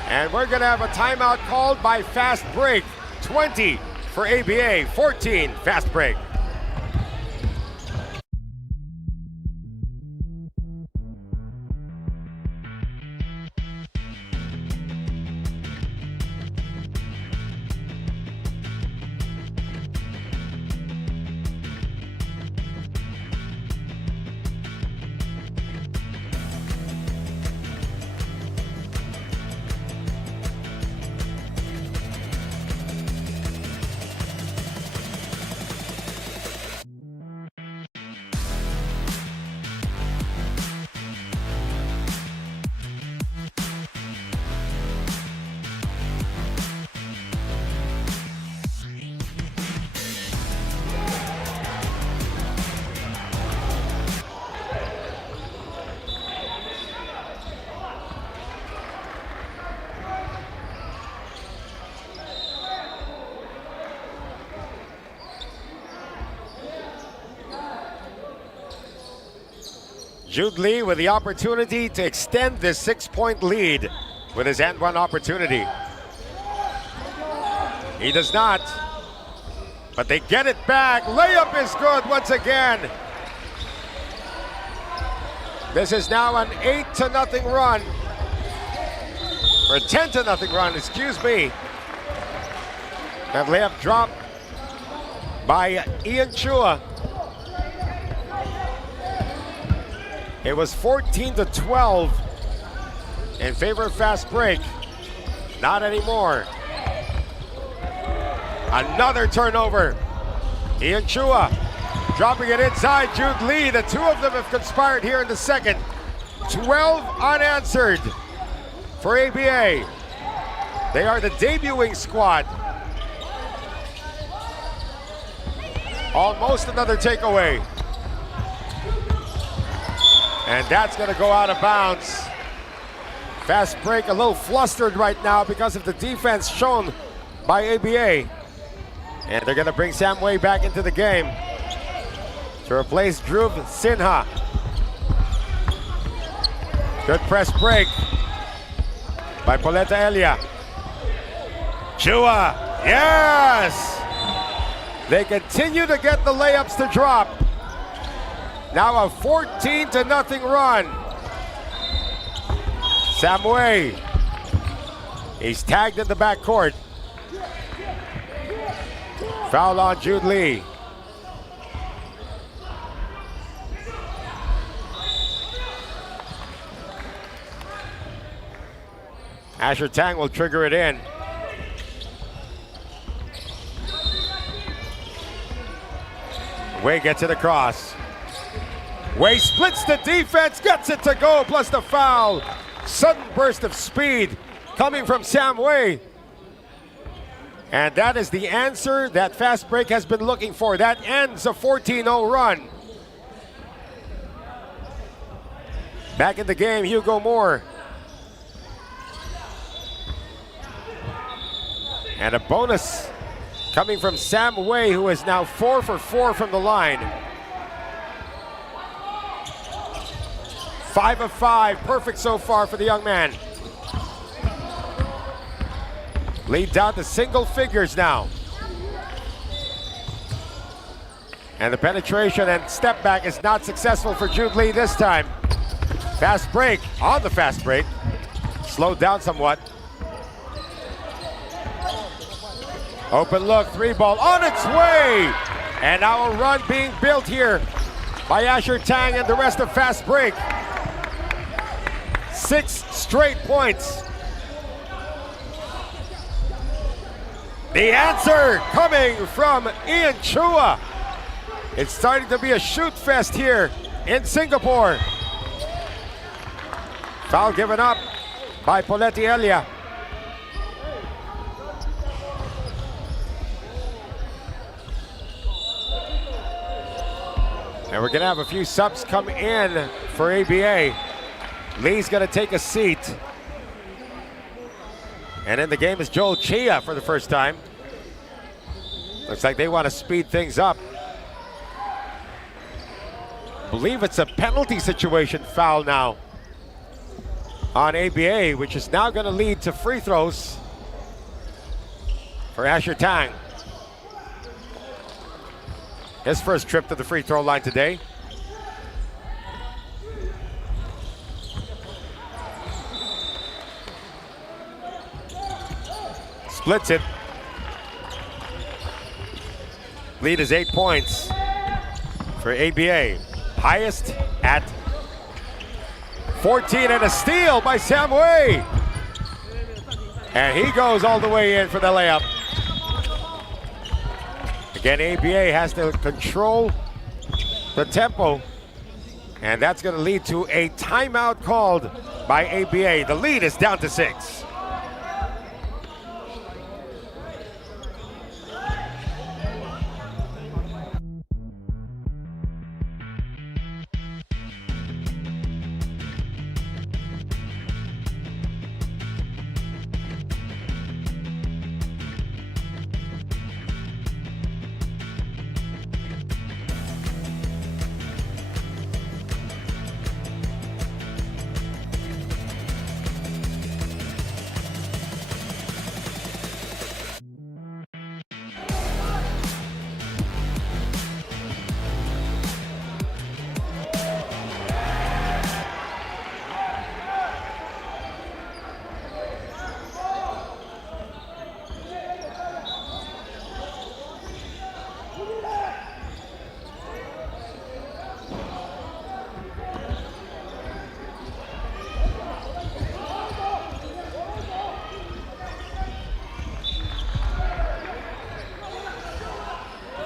And we're going to have a timeout called by fast break. 20 for ABA, 14 fast break. Jude Lee with the opportunity to extend this 6-point lead with his and one opportunity. He does not, but they get it back. Layup is good once again. This is now an 8-0 run, or 10-0 run, excuse me. That layup dropped by Ian Chua. It was 14-12 in favor of fast break. Not anymore. Another turnover. Ian Chua dropping it inside Jude Lee. The two of them have conspired here in the second. 12 unanswered for ABA. They are the debuting squad. Almost another takeaway. And that's going to go out of bounds. Fast break a little flustered right now because of the defense shown by ABA. And they're going to bring Sam Way back into the game to replace Dhruv Sinha. Good press break by Poleta Elia. Chua, yes! They continue to get the layups to drop. Now a 14-0 run. Samway He's tagged in the backcourt. Foul on Jude Lee. Asher Tang will trigger it in. Wei gets it across. Wei splits the defense, gets it to go, plus the foul. Sudden burst of speed coming from Sam Wei. And that is the answer that Fast Break has been looking for. That ends a 14-0 run. Back in the game, Hugo Moore. And a bonus coming from Sam Wei, who is now 4 for 4 from the line. 5 of 5, perfect so far for the young man. Lead down to single figures now. And the penetration and step back is not successful for Jude Lee this time. Fast break, on the fast break. Slowed down somewhat. Open look, 3-ball on its way. And now a run being built here by Asher Tang and the rest of Fast Break. 6 straight points. The answer coming from Ian Chua. It's starting to be a shoot fest here in Singapore. Foul given up by Poletti Elia. And we're going to have a few subs come in for ABA. Lee's going to take a seat. And in the game is Joel Chia for the first time. Looks like they want to speed things up. Believe it's a penalty situation foul now on ABA, which is now going to lead to free throws for Asher Tang. His first trip to the free throw line today. Splits it. Lead is 8 points for ABA. Highest at 14, and a steal by Sam Wei. And he goes all the way in for the layup. Again, ABA has to control the tempo, and that's going to lead to a timeout called by ABA. The lead is down to 6.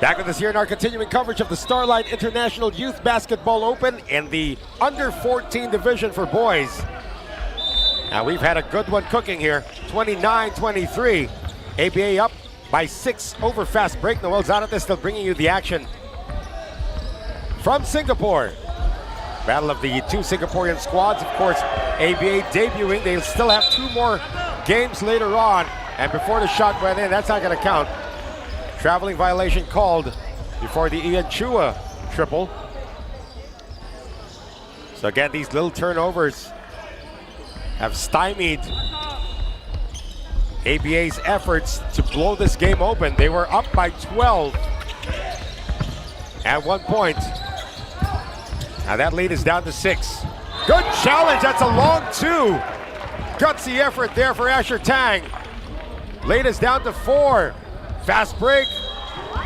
Back with us here in our continuing coverage of the Starlight International Youth Basketball Open in the under 14 division for boys. Now we've had a good one cooking here, 29-23. ABA up by 6 over Fast Break. Noel Zanates still bringing you the action from Singapore. Battle of the 2 Singaporean squads. Of course, ABA debuting. They'll still have 2 more games later on. And before the shot went in, that's not going to count. Traveling violation called before the Ian Chua triple. So again, these little turnovers have stymied ABA's efforts to blow this game open. They were up by 12 at 1 point. Now that lead is down to 6. Good challenge, that's a long 2. gutsy effort there for Asher Tang. Latest down to 4. Fast break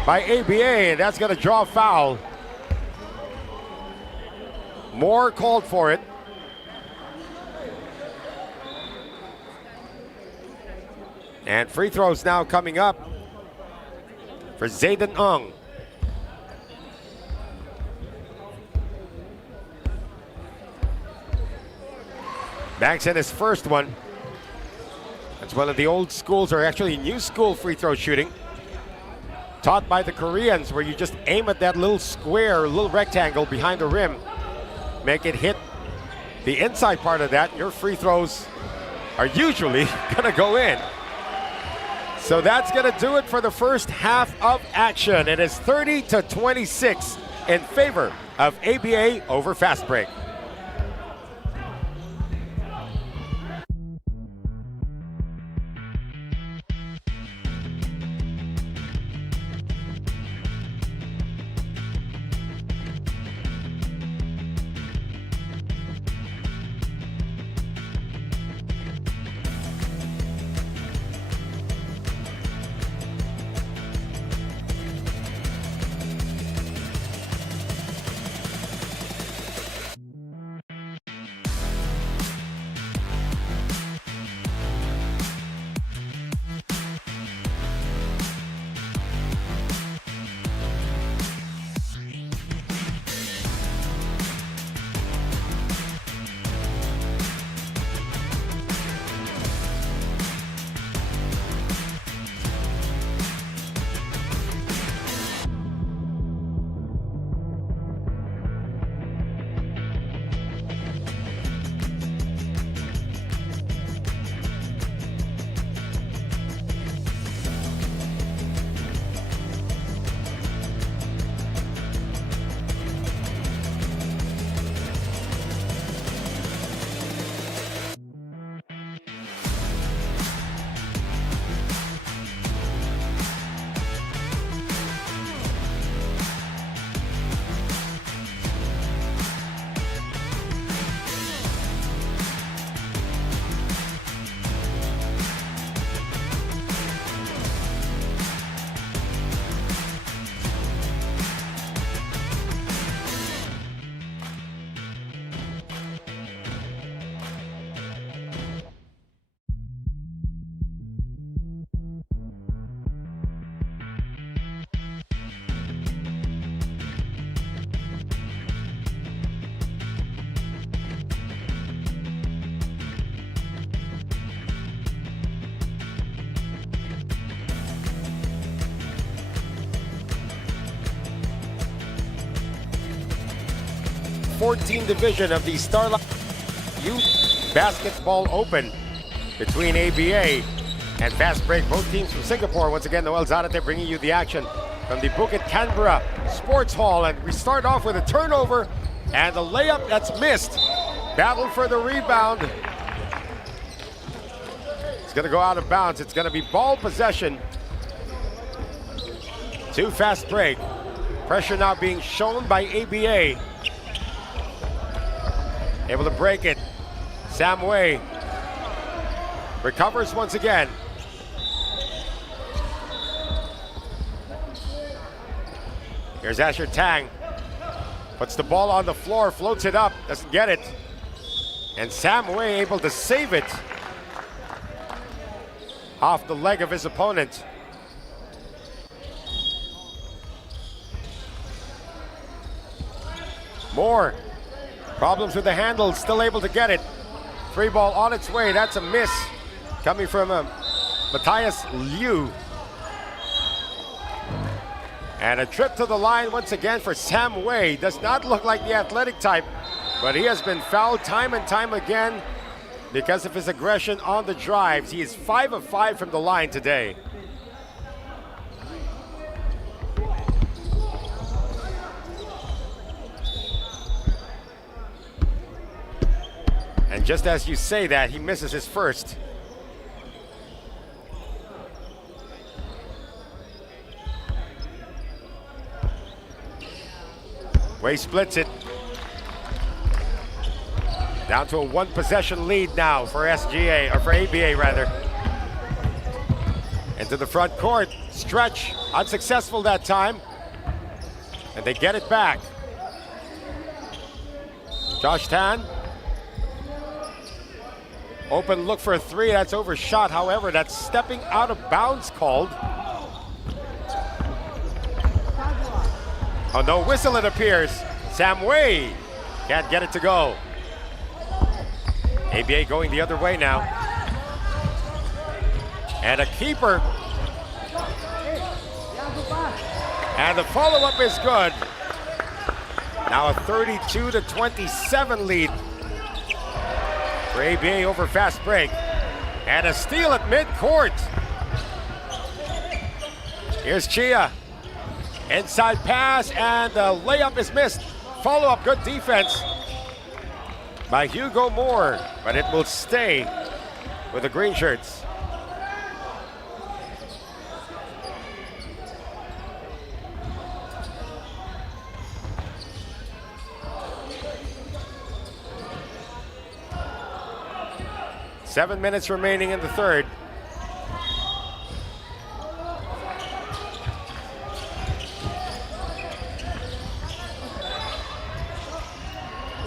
by ABA, and that's going to draw a foul. Moore called for it. And free throws now coming up for Zayden Ung. Banks in his first one. That's one of the old schools, or actually new school free throw shooting. Taught by the Koreans, where you just aim at that little square, little rectangle behind the rim. Make it hit the inside part of that. Your free throws are usually gonna go in. So that's gonna do it for the first half of action. It is 30-26 in favor of ABA over fast break. '14 division of the Starlight Youth Basketball Open between ABA and Fast Break. Both teams from Singapore. Once again, Noel Zarate bringing you the action from the Bukit Canberra Sports Hall. And we start off with a turnover and a layup that's missed. Battle for the rebound. It's going to go out of bounds. It's going to be ball possession to Fast Break. Pressure now being shown by ABA. Able to break it. Sam Wei recovers once again. Here's Asher Tang. Puts the ball on the floor, floats it up, doesn't get it. And Sam Wei able to save it off the leg of his opponent. Moore. Problems with the handle, still able to get it. Three ball on its way, that's a miss. Coming from Matthias Liu. And a trip to the line once again for Sam Wei. Does not look like the athletic type, but he has been fouled time and time again because of his aggression on the drives. He is 5 of 5 from the line today. And just as you say that, he misses his first. Wei splits it. Down to a one possession lead now for SGA, or for ABA rather. Into the front court, stretch, unsuccessful that time. And they get it back. Josh Tan. Open look for a three, that's overshot. However, that's stepping out of bounds called. Oh, no whistle it appears. Sam Wei can't get it to go. ABA going the other way now. And a keeper. And the follow-up is good. Now a 32-27 lead for ABA over fast break. And a steal at midcourt. Here's Chia. Inside pass, and the layup is missed. Follow-up, good defense by Hugo Moore, but it will stay with the green shirts. Seven minutes remaining in the third.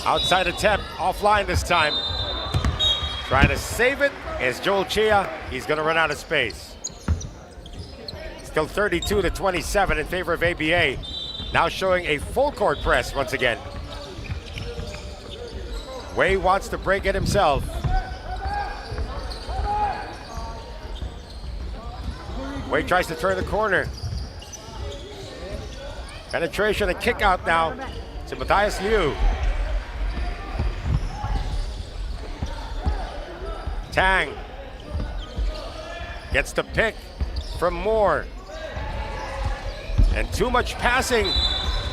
Outside attempt, offline this time. Trying to save it is Joel Chia. He's going to run out of space. Still 32-27 in favor of ABA. Now showing a full court press once again. Wei wants to break it himself. Wei tries to turn the corner. Penetration and kick out now to Matthias Liu. Tang gets the pick from Moore. And too much passing,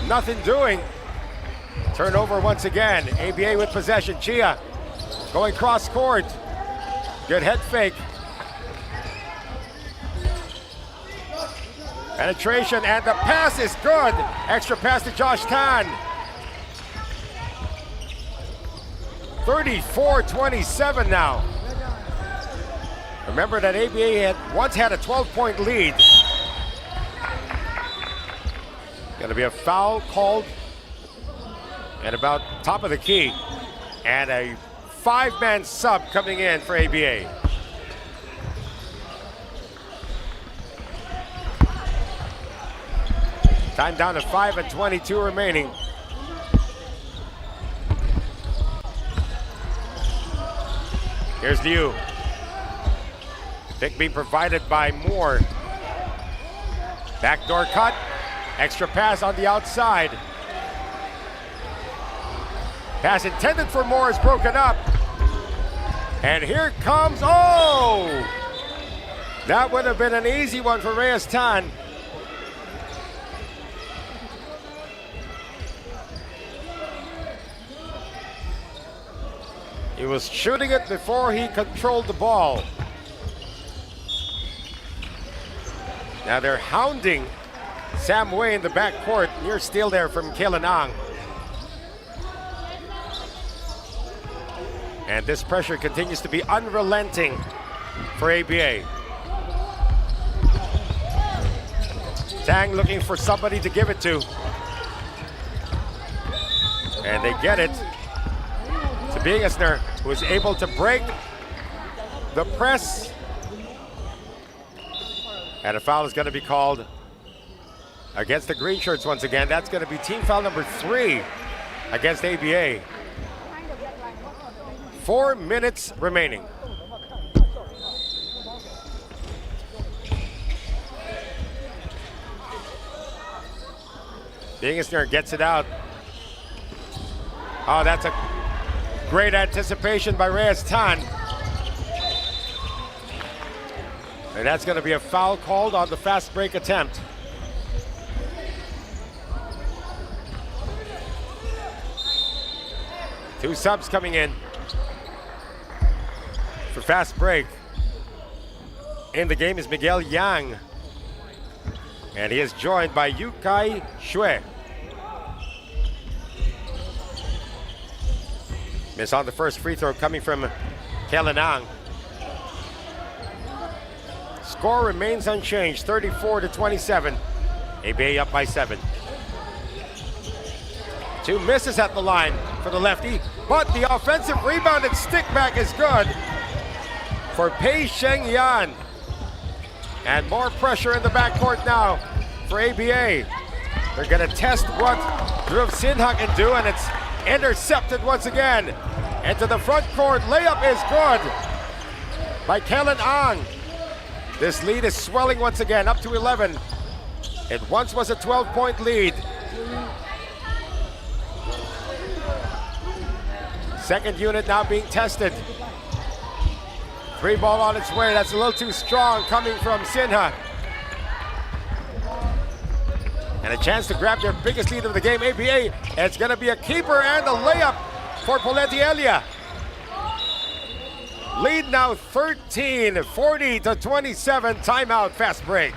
nothing doing. Turnover once again. ABA with possession. Chia going cross court. Good head fake. Penetration and the pass is good. Extra pass to Josh Tan. 34-27 now. Remember that ABA had once had a 12-point lead. Going to be a foul called at about top of the key. And a five-man sub coming in for ABA. Time down to 5:22 remaining. Here's Liu. Pick being provided by Moore. Backdoor cut. Extra pass on the outside. Pass intended for Moore is broken up. And here comes, oh! That would have been an easy one for Reyes Tan. He was shooting it before he controlled the ball. Now they're hounding Sam Wei in the backcourt. Near steal there from Kailan Ang. And this pressure continues to be unrelenting for ABA. Tang looking for somebody to give it to. And they get it to Bingesner, who is able to break the press. And a foul is going to be called against the green shirts once again. That's going to be team foul number 3 against ABA. 4 minutes remaining. Bingesner gets it out. Oh, that's a great anticipation by Reyes Tan. And that's going to be a foul called on the fast break attempt. Two subs coming in for fast break. In the game is Miguel Yang. And he is joined by Yukai Xue. Miss on the first free throw coming from Kellen Ang. Score remains unchanged, 34-27. ABA up by 7. 2 misses at the line for the lefty, but the offensive rebound and stick back is good for Pei Sheng Yan. And more pressure in the backcourt now for ABA. They're gonna test what Dhruv Sinha can do, and it's intercepted once again. Into the front court, layup is good by Kellen Ang. This lead is swelling once again, up to 11. It once was a 12-point lead. Second unit now being tested. 3 ball on its way, that's a little too strong coming from Sinha. And a chance to grab their biggest lead of the game, ABA. It's gonna be a keeper and a layup for Poleti Elia. Lead now 13, 40-27, timeout, fast break.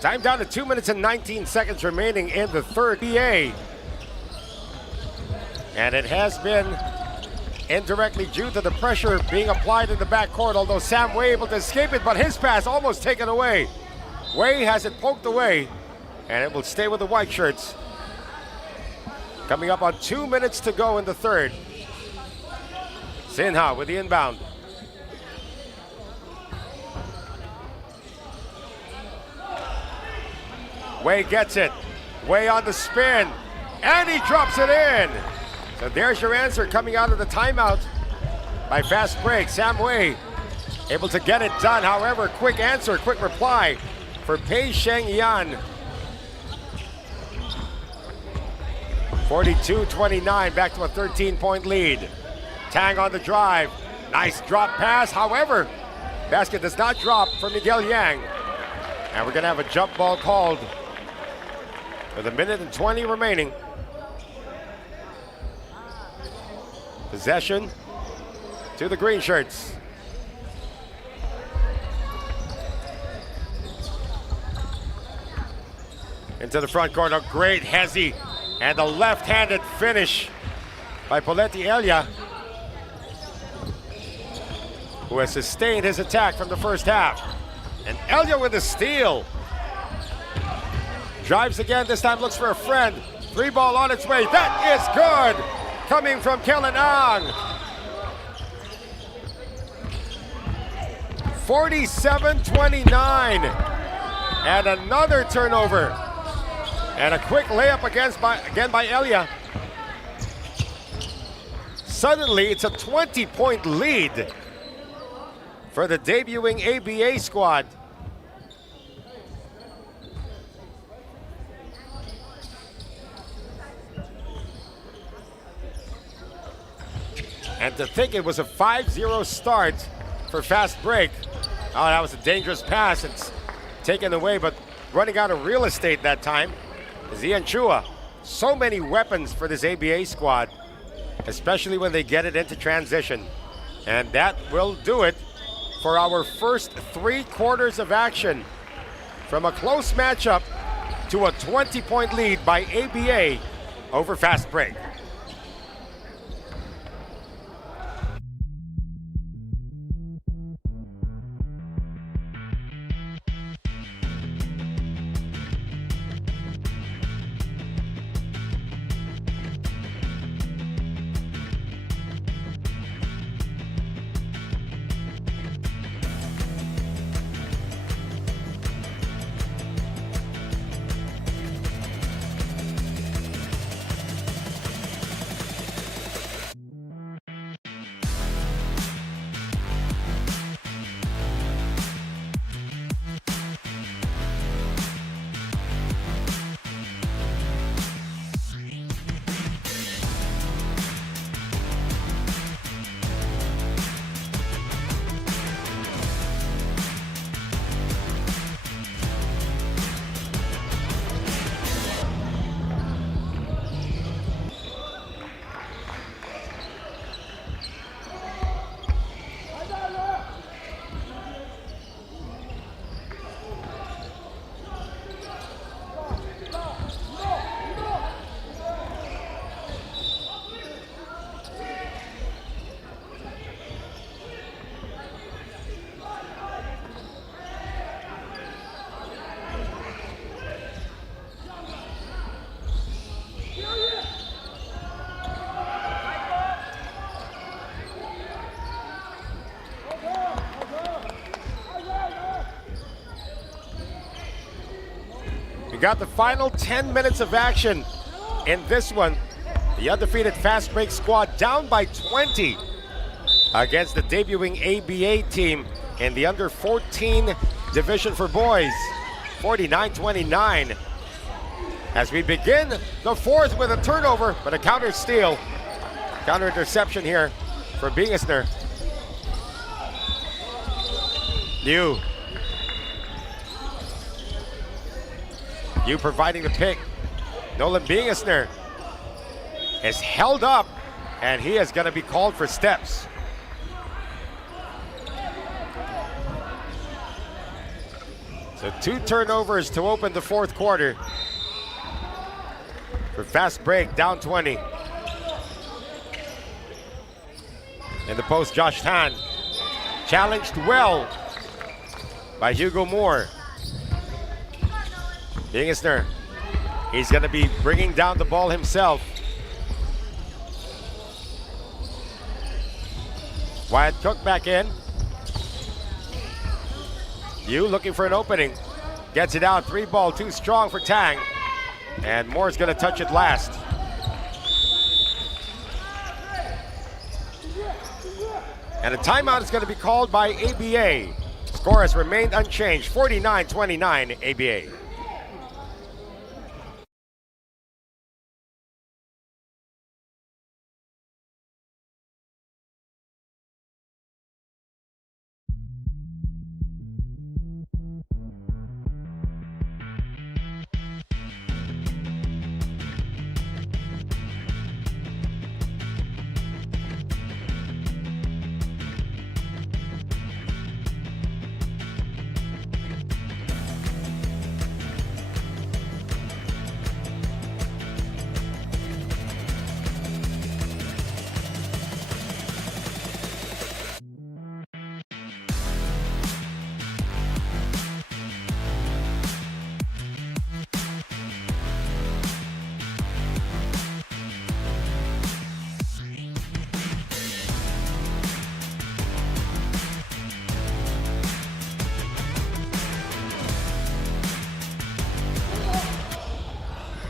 Time down to 2 minutes and 19 seconds remaining in the third BA. And it has been indirectly due to the pressure being applied in the backcourt, although Sam Wei able to escape it, but his pass almost taken away. Wei has it poked away, and it will stay with the white shirts. Coming up on 2 minutes to go in the third. Sinha with the inbound. Wei gets it. Wei on the spin. And he drops it in. So there's your answer coming out of the timeout by fast break. Sam Wei able to get it done. However, quick answer, quick reply for Pei Sheng Yan. 42-29, back to a 13-point lead. Tang on the drive. Nice drop pass. However, basket does not drop for Miguel Yang. And we're going to have a jump ball called with 1 minute and 20 remaining. Possession to the green shirts. Into the front court, a great Hezi. And the left-handed finish by Poleti Elia, who has sustained his attack from the first half. And Elia with the steal. Drives again, this time looks for a friend. 3 ball on its way, that is good! Coming from Kellen Ang. 47-29. And another turnover. And a quick layup again by Elia. Suddenly, it's a 20-point lead for the debuting ABA squad. And to think it was a 5-0 start for fast break. Oh, that was a dangerous pass. It's taken away, but running out of real estate that time. Zian Chua, so many weapons for this ABA squad, especially when they get it into transition. And that will do it for our first 3 quarters of action. From a close matchup to a 20-point lead by ABA over Fast Break. We got the final 10 minutes of action in this one. The undefeated Fast Break squad down by 20 against the debuting ABA team in the under 14 division for boys, 49-29. As we begin the fourth with a turnover, but a counter steal. Counter interception here for Bingisner. Liu providing the pick. Nolan Bingisner is held up, and he is going to be called for steps. So 2 turnovers to open the fourth quarter for Fast Break, down 20. In the post, Josh Tan challenged well by Hugo Moore. Bingisner, he's going to be bringing down the ball himself. Wyatt Cook back in. Yu looking for an opening. Gets it out, 3 ball, too strong for Tang. And Moore's going to touch it last. And a timeout is going to be called by ABA. Score has remained unchanged, 49-29 ABA.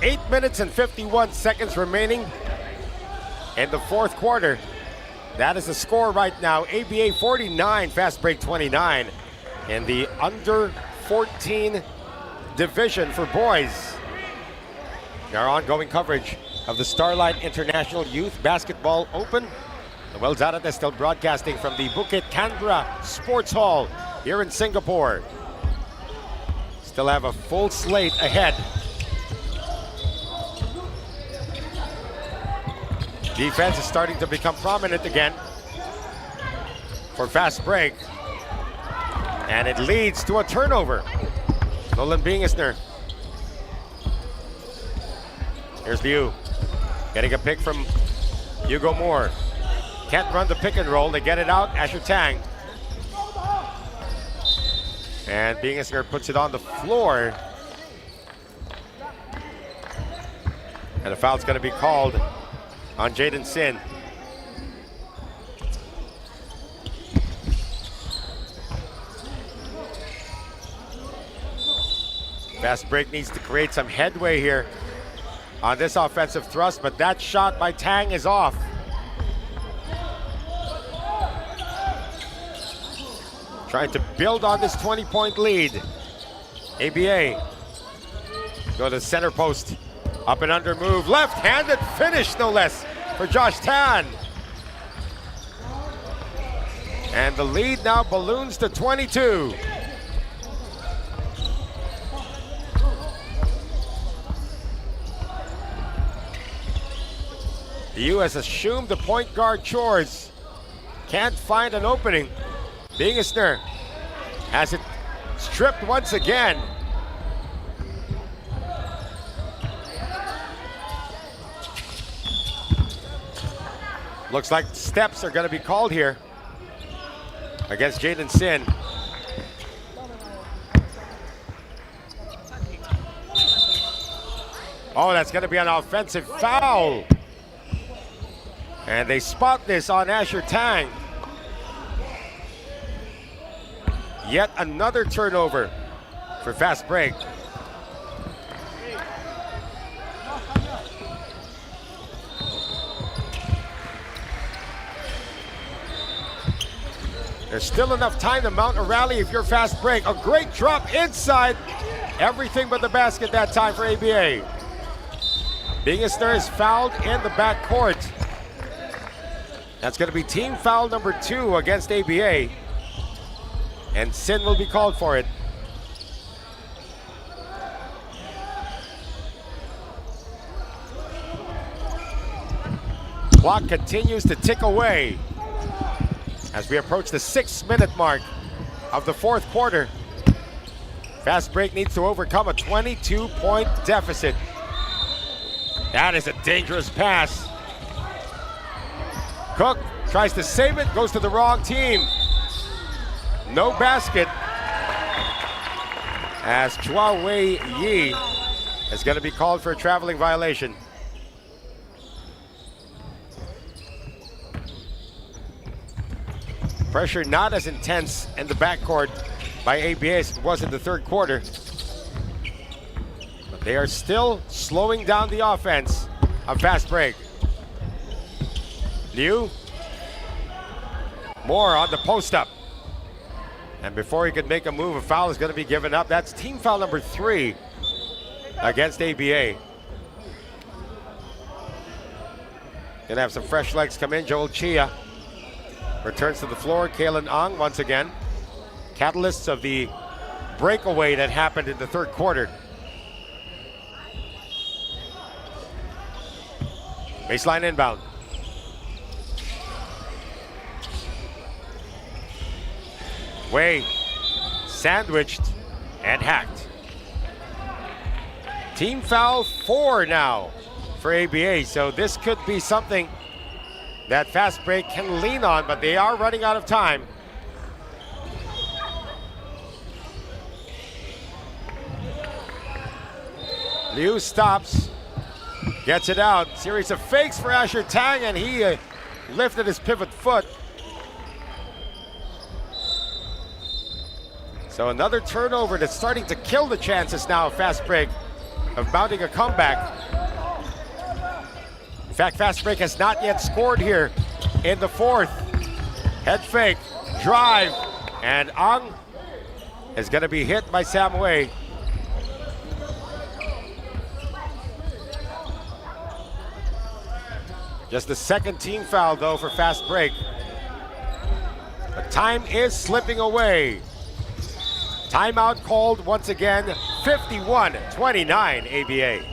Eight minutes and 51 seconds remaining in the fourth quarter. That is the score right now. ABA 49, Fast Break 29 in the under 14 division for boys. Our ongoing coverage of the Starlight International Youth Basketball Open. The Well Zara is still broadcasting from the Bukit Canberra Sports Hall here in Singapore. Still have a full slate ahead. Defense is starting to become prominent again. for fast break. And it leads to a turnover. Nolan Bingisner. Here's Liu. Getting a pick from Hugo Moore. Can't run the pick and roll. They get it out. Asher Tang. And Bingisner puts it on the floor. And a foul's going to be called on Jaden Sin. Fast break needs to create some headway here on this offensive thrust, but that shot by Tang is off. Trying to build on this 20-point lead. ABA go to center post. Up and under move. Left-handed finish, no less, for Josh Tan. And the lead now balloons to 22. The U has assumed the point guard chores. Can't find an opening. Bingisner has it stripped once again. Looks like steps are going to be called here against Jaden Sin. Oh, that's going to be an offensive foul. And they spot this on Asher Tang. Yet another turnover for fast break. There's still enough time to mount a rally if you're fast break. A great drop inside. Everything but the basket that time for ABA. Bingisner is fouled in the backcourt. That's going to be team foul number 2 against ABA. And Sin will be called for it. Clock continues to tick away as we approach the 6-minute mark of the 4th quarter. Fast break needs to overcome a 22-point deficit. That is a dangerous pass. Cook tries to save it, goes to the wrong team. No basket, as Chua Wei Yi is going to be called for a traveling violation. Pressure not as intense in the backcourt by ABA as it was in the 3rd quarter. But they are still slowing down the offense on fast break. Liu. Moore on the post up. And before he can make a move, a foul is going to be given up. That's team foul number 3 against ABA. Gonna have some fresh legs come in. Joel Chia returns to the floor. Kalen Ang once again. Catalysts of the breakaway that happened in the 3rd quarter. Baseline inbound. Wei sandwiched and hacked. Team foul 4 now for ABA, so this could be something that fast break can lean on, but they are running out of time. Liu stops, gets it out. Series of fakes for Asher Tang, and he lifted his pivot foot. So another turnover that's starting to kill the chances now of fast break of mounting a comeback. In fact, fast break has not yet scored here in the 4th. Head fake, drive, and Ang is going to be hit by Sam Wei. Just the 2nd team foul though for fast break. But time is slipping away. Timeout called once again, 51-29 ABA.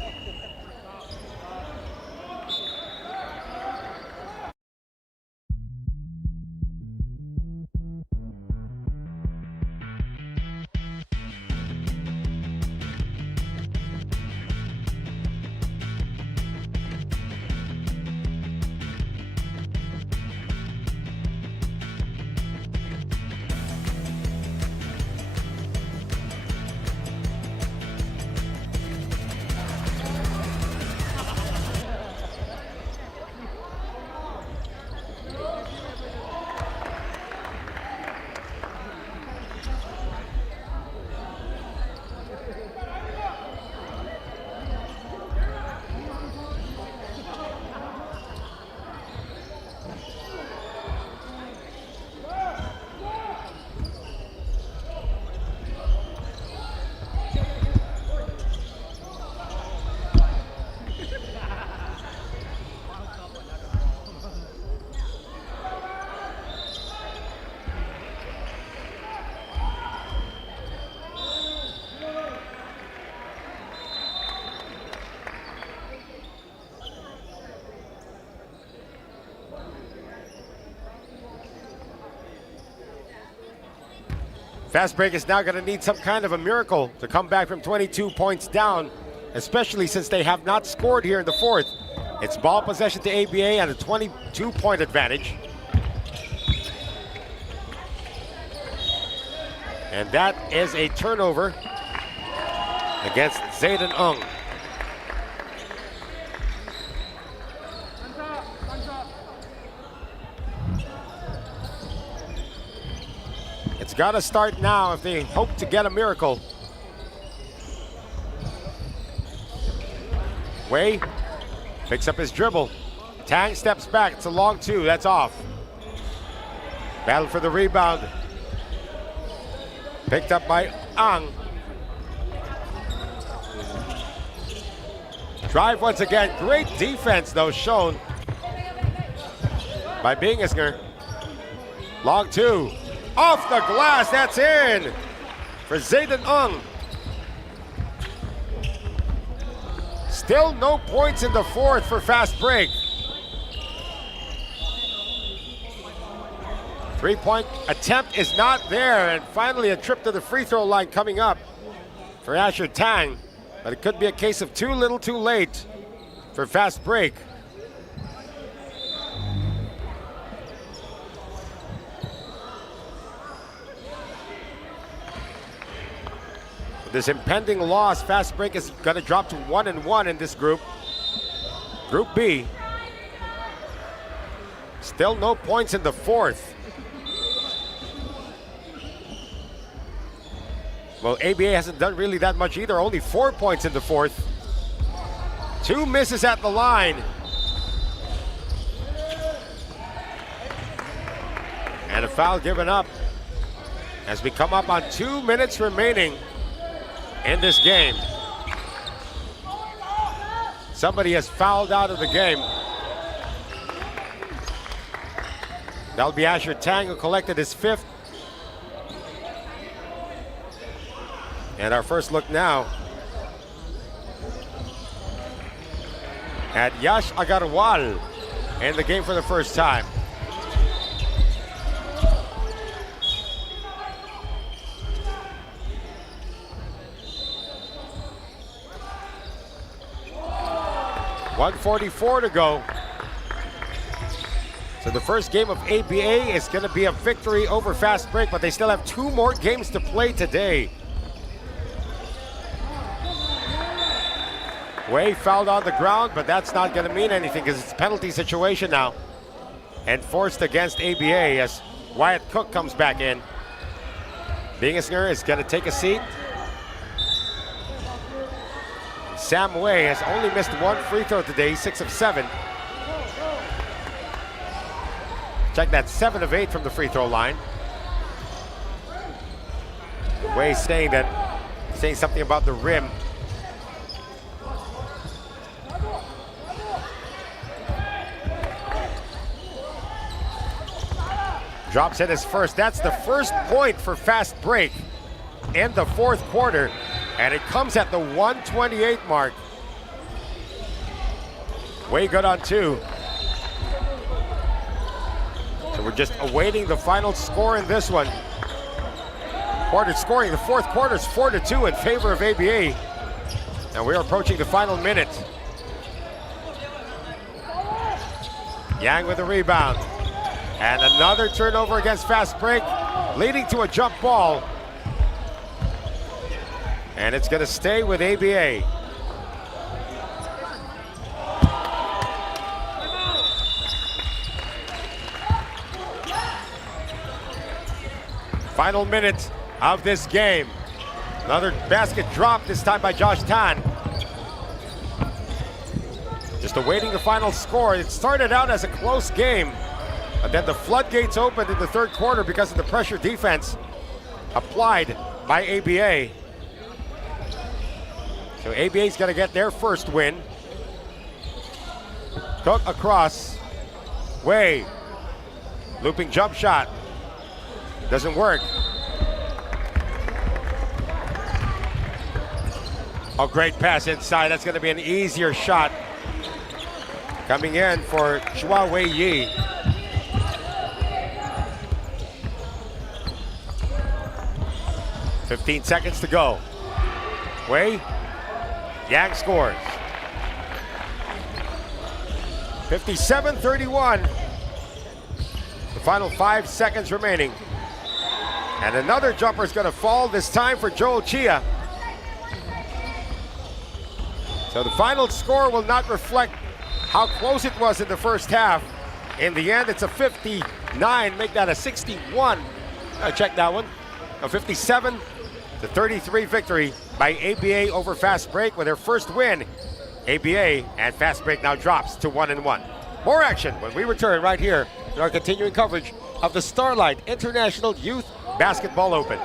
Fast break is now going to need some kind of a miracle to come back from 22 points down, especially since they have not scored here in the fourth. It's ball possession to ABA and a 22-point advantage. And that is a turnover against Zayden Ung. It's got to start now if they hope to get a miracle. Wei picks up his dribble. Tang steps back. It's a long two. That's off. Battle for the rebound. Picked up by Ang. Drive once again. Great defense, though, shown by Bingisnger. Long two. Off the glass. That's in for Zayden Ung. Still no points in the fourth for fast break. 3-point attempt is not there, and finally a trip to the free throw line coming up for Asher Tang. But it could be a case of too little too late for fast break. With this impending loss, fast break is going to drop to 1-1 in this group. Group B. Still no points in the fourth. Well, ABA hasn't done really that much either. Only 4 points in the fourth. 2 misses at the line. And a foul given up as we come up on 2 minutes remaining in this game. Somebody has fouled out of the game. That'll be Asher Tang, who collected his 5th. And our first look now at Yash Agarwal in the game for the first time. .144 to go. So the first game of ABA is going to be a victory over fast break, but they still have 2 more games to play today. Wei fouled on the ground, but that's not going to mean anything because it's a penalty situation now. Enforced against ABA as Wyatt Cook comes back in. Bingisnger is going to take a seat. Sam Wei has only missed 1 free throw today, 6 of 7. Check that, 7 of 8 from the free throw line. Wei saying something about the rim. Drops in his first. That's the first point for fast break in the fourth quarter. And it comes at the 128 mark. Way good on 2. So we're just awaiting the final score in this one. Quarter scoring, the fourth quarter is 4-2 in favor of ABA. And we are approaching the final minute. Yang with a rebound. And another turnover against fast break, leading to a jump ball. And it's going to stay with ABA. Final minute of this game. Another basket drop, this time by Josh Tan. Just awaiting the final score. It started out as a close game, but then the floodgates opened in the third quarter because of the pressure defense applied by ABA. So ABA's got to get their first win. Cook across. Wei. Looping jump shot. Doesn't work. Oh, great pass inside. That's going to be an easier shot. Coming in for Chua Wei Yi. 15 seconds to go. Wei, Yang scores. 57-31. The final 5 seconds remaining. And another jumper is going to fall, this time for Joel Chia. So the final score will not reflect how close it was in the first half. In the end, it's a 59, make that a 61. Check that one. A 57-33 victory by ABA over Fast Break with their first win. ABA and Fast Break now drops to 1-1. More action when we return right here in our continuing coverage of the Starlight International Youth Basketball Open.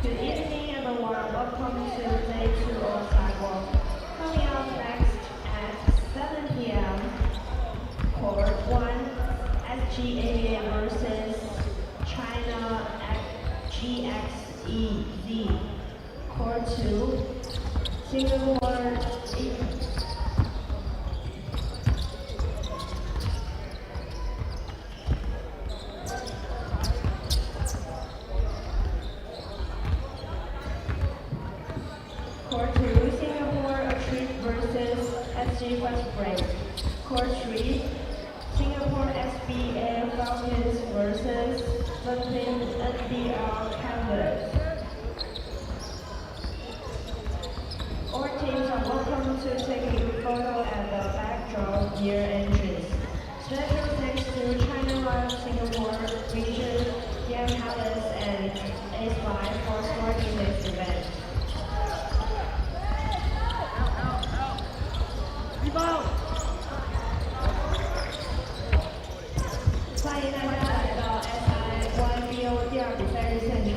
Good evening, everyone. Welcome to day 2 of SIYBO. Coming up next at 7 p.m. Court 1, SGAA versus China GXEZ. Court 2, Singapore. Court 2, Singapore versus SG Fast Break. Court 3, Singapore SBA Falcons versus Philippines SBR Canvas. All teams are welcome to take a group photo at the backdrop near entrance. Special thanks to China Royal Singapore Region, Yang Palace, and A5 for supporting this event. Rebound! 欢迎大家来到 SIYBO 第二比赛日现场。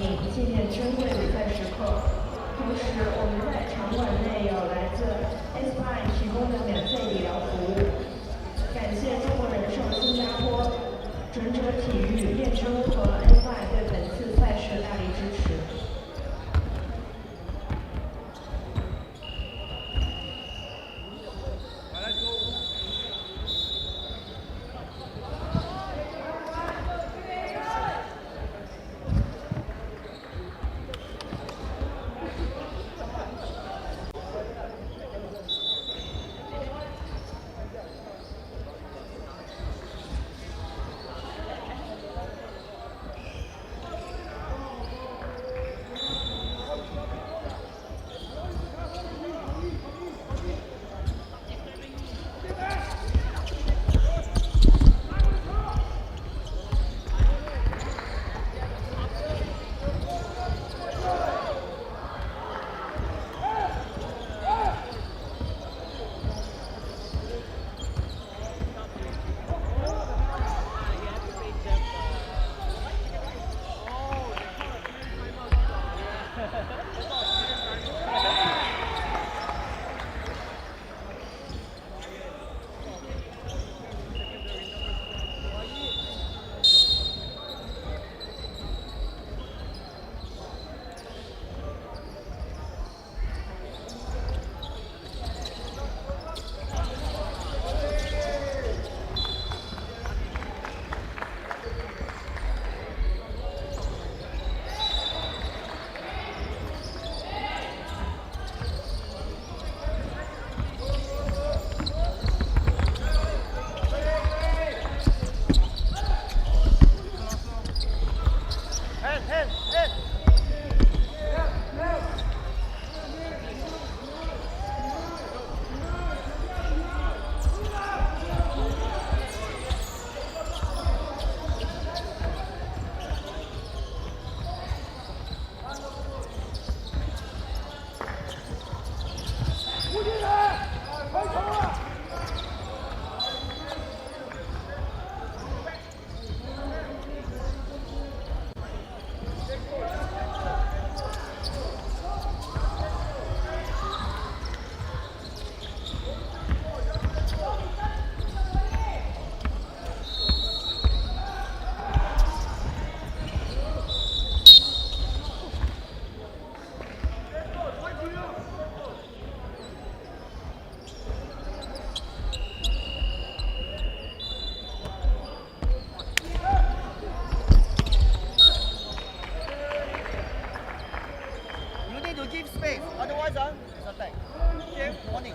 影，纪念珍贵比赛时刻。同时，我们在场馆内有来自 SIYBO 提供的免费理疗服务。感谢中国人寿新加坡、准者体育、燕州和 SIYBO 对本次赛事大力支持。Give space, otherwise it's attack. Okay, warning.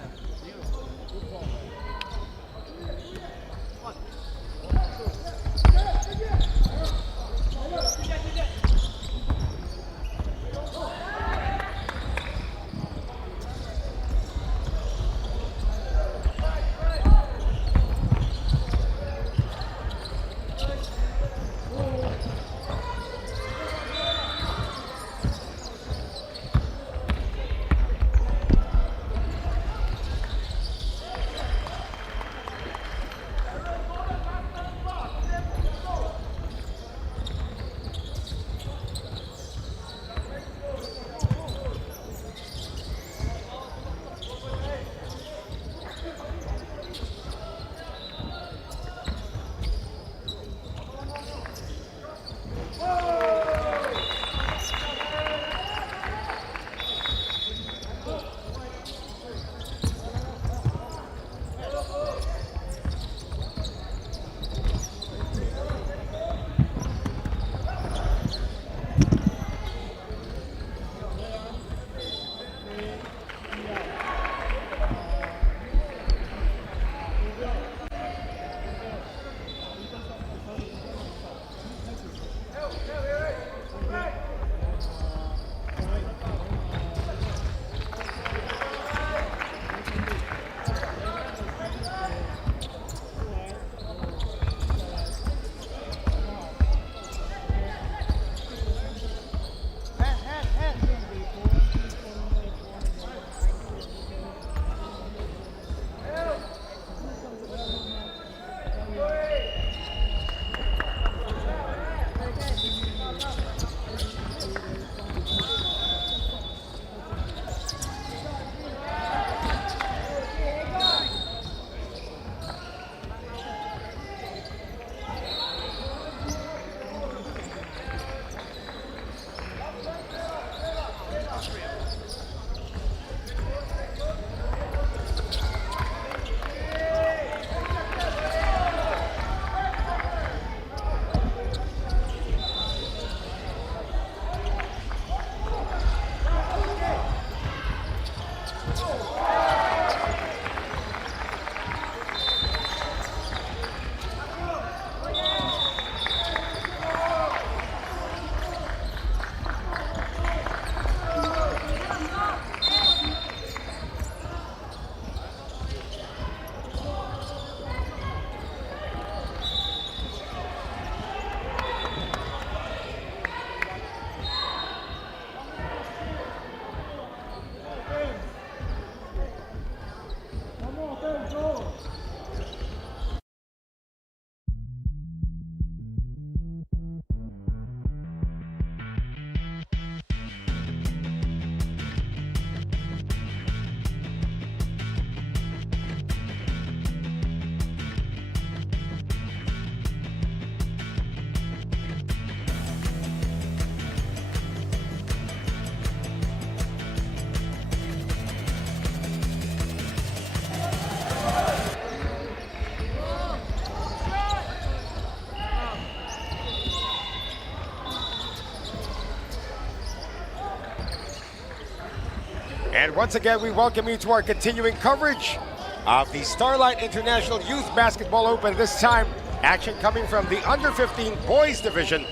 And once again, we welcome you to our continuing coverage of the Starlight International Youth Basketball Open. This time, action coming from the under-15 boys division.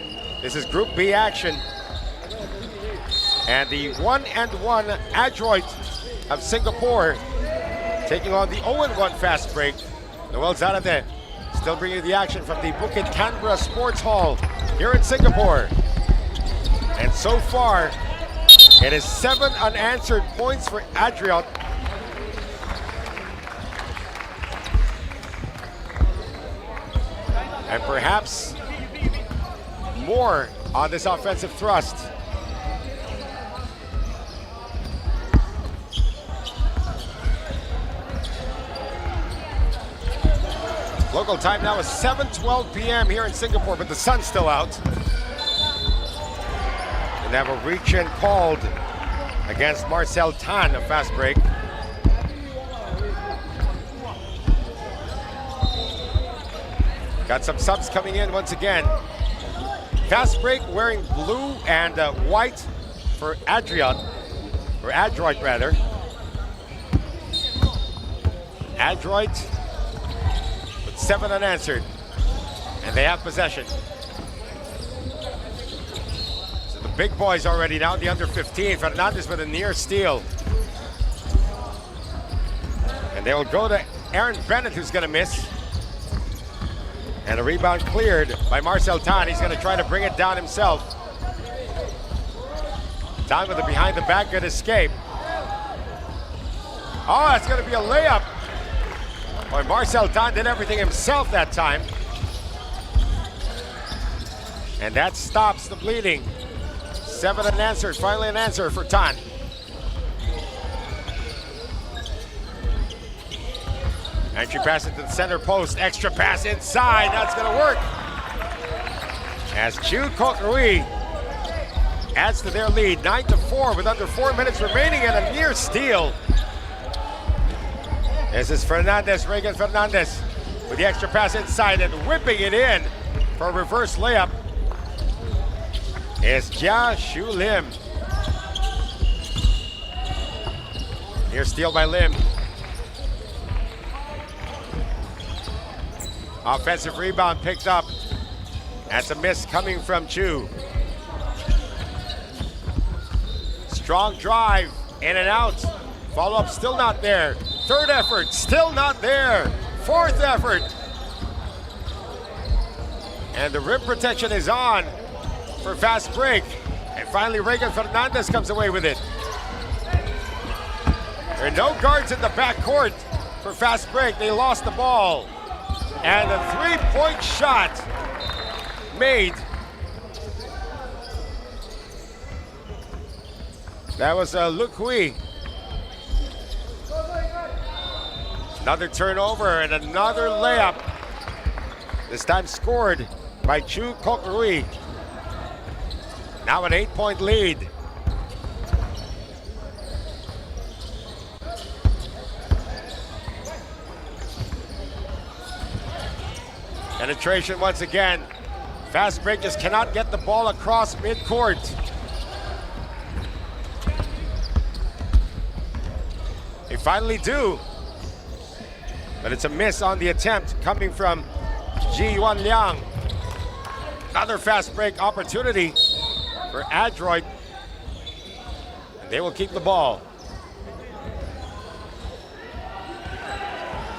This is Group B action. And the 1-1 Adroit of Singapore taking on the 0-1 Fast Break. Noel Zarate still bringing you the action from the Bukit Canberra Sports Hall here in Singapore. And so far, it is 7 unanswered points for Adriot. And perhaps more on this offensive thrust. Local time now is 7:12 p.m. here in Singapore, but the sun's still out. And they have a reach-in called against Marcel Tan, a fast break. Got some subs coming in once again. Fast break wearing blue and white for Adriot, or Adroit rather. Adroit with 7 unanswered, and they have possession. So the big boys already now, the under 15. Fernandez with a near steal. And they will go to Aaron Bennett, who's gonna miss. And a rebound cleared by Marcel Tan. He's going to try to bring it down himself. Tan with a behind the back, good escape. Oh, that's going to be a layup. Boy, Marcel Tan did everything himself that time. And that stops the bleeding. 7 unanswered, finally an answer for Tan. Entry pass into the center post, extra pass inside, that's gonna work. As Chu Kok Rui adds to their lead, 9-4 with under 4 minutes remaining and a near steal. This is Fernandez, Reagan Fernandez with the extra pass inside and whipping it in for a reverse layup. It's Jia Shu Lim. Near steal by Lim. Offensive rebound picked up. That's a miss coming from Chu. Strong drive, in and out. Follow-up still not there. Third effort, still not there. Fourth effort. And the rim protection is on for fast break. And finally, Reagan Fernandez comes away with it. There are no guards in the backcourt for fast break. They lost the ball. And a three-point shot made. That was Luke Hui. Another turnover and another layup. This time scored by Chu Kok Rui. Now an 8-point lead. Penetration once again. Fast break just cannot get the ball across midcourt. They finally do. But it's a miss on the attempt coming from Ji Yuan Liang. Another fast break opportunity for Adroit. And they will keep the ball.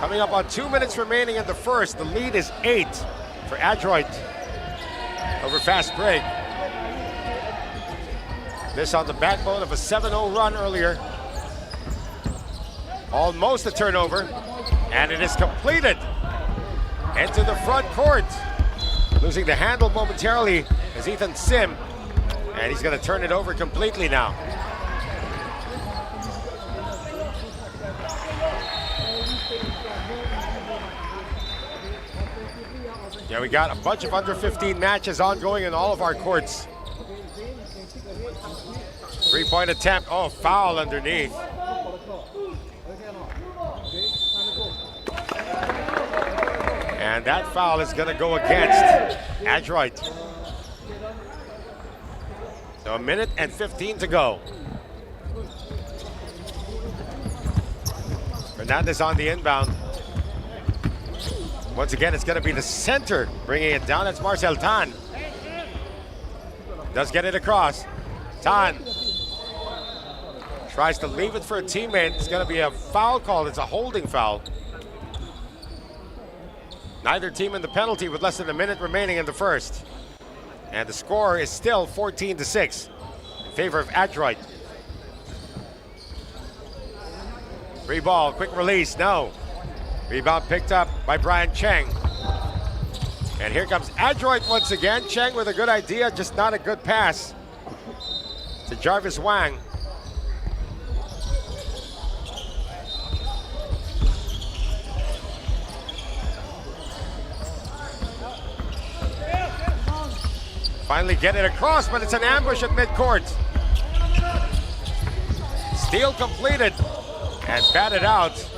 Coming up on 2 minutes remaining in the first. The lead is 8 for Adroit over fast break. This on the backbone of a 7-0 run earlier. Almost a turnover, and it is completed into the front court. Losing the handle momentarily is Ethan Sim, and he's going to turn it over completely now. Yeah, we got a bunch of under 15 matches ongoing in all of our courts. 3-point attempt, oh, foul underneath. And that foul is gonna go against Adroit. So 1 minute and 15 to go. Hernandez on the inbound. Once again, it's going to be the center bringing it down. That's Marcel Tan. Does get it across. Tan tries to leave it for a teammate. It's going to be a foul call. It's a holding foul. Neither team in the penalty with less than a minute remaining in the first. And the score is still 14-6 in favor of Adroit. Free ball, quick release, no. Rebound picked up by Brian Cheng. And here comes Adroit once again. Cheng with a good idea, just not a good pass to Jarvis Wang. Finally get it across, but it's an ambush at midcourt. Steal completed and batted out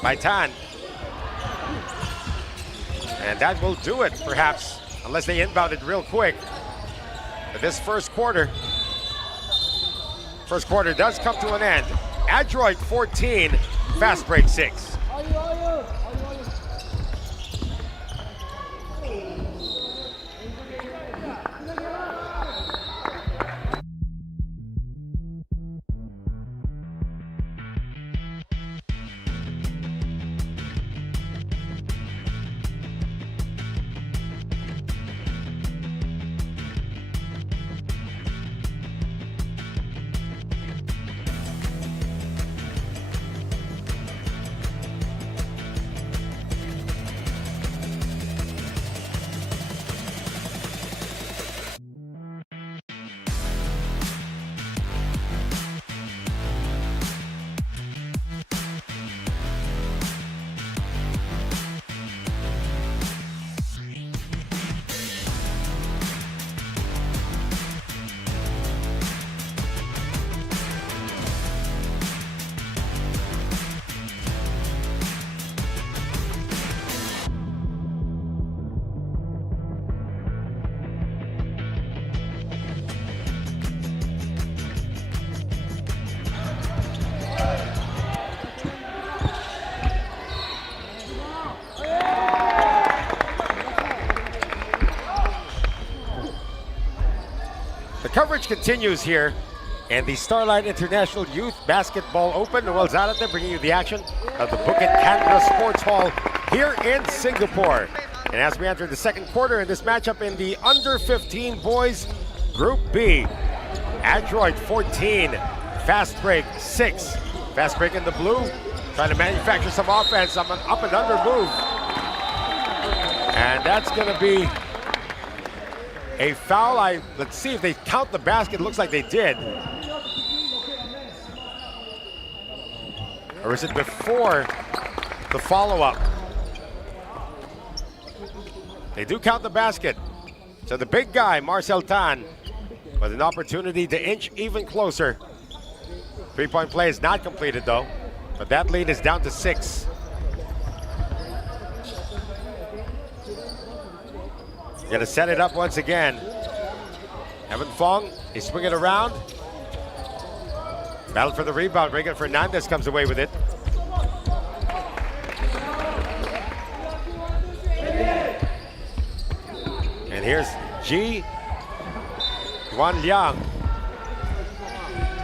by Tan. And that will do it, perhaps, unless they inbound it real quick. But this first quarter does come to an end. Adroit 14, fast break 6. Coverage continues here, and the Starlight International Youth Basketball Open. Noel Zarate bringing you the action of the Bukit Canberra Sports Hall here in Singapore. And as we enter the second quarter in this matchup in the under-15 boys Group B, Adroit 14, fast break 6. Fast break in the blue, trying to manufacture some offense on an up and under move. And that's going to be a foul. Let's see if they count the basket. Looks like they did. Or is it before the follow-up? They do count the basket. So the big guy, Marcel Tan, with an opportunity to inch even closer. Three-point play is not completed though, but that lead is down to 6. Gonna set it up once again. Evan Fong, he's swinging around. Battle for the rebound. Regan Fernandez comes away with it. And here's Juan Liang.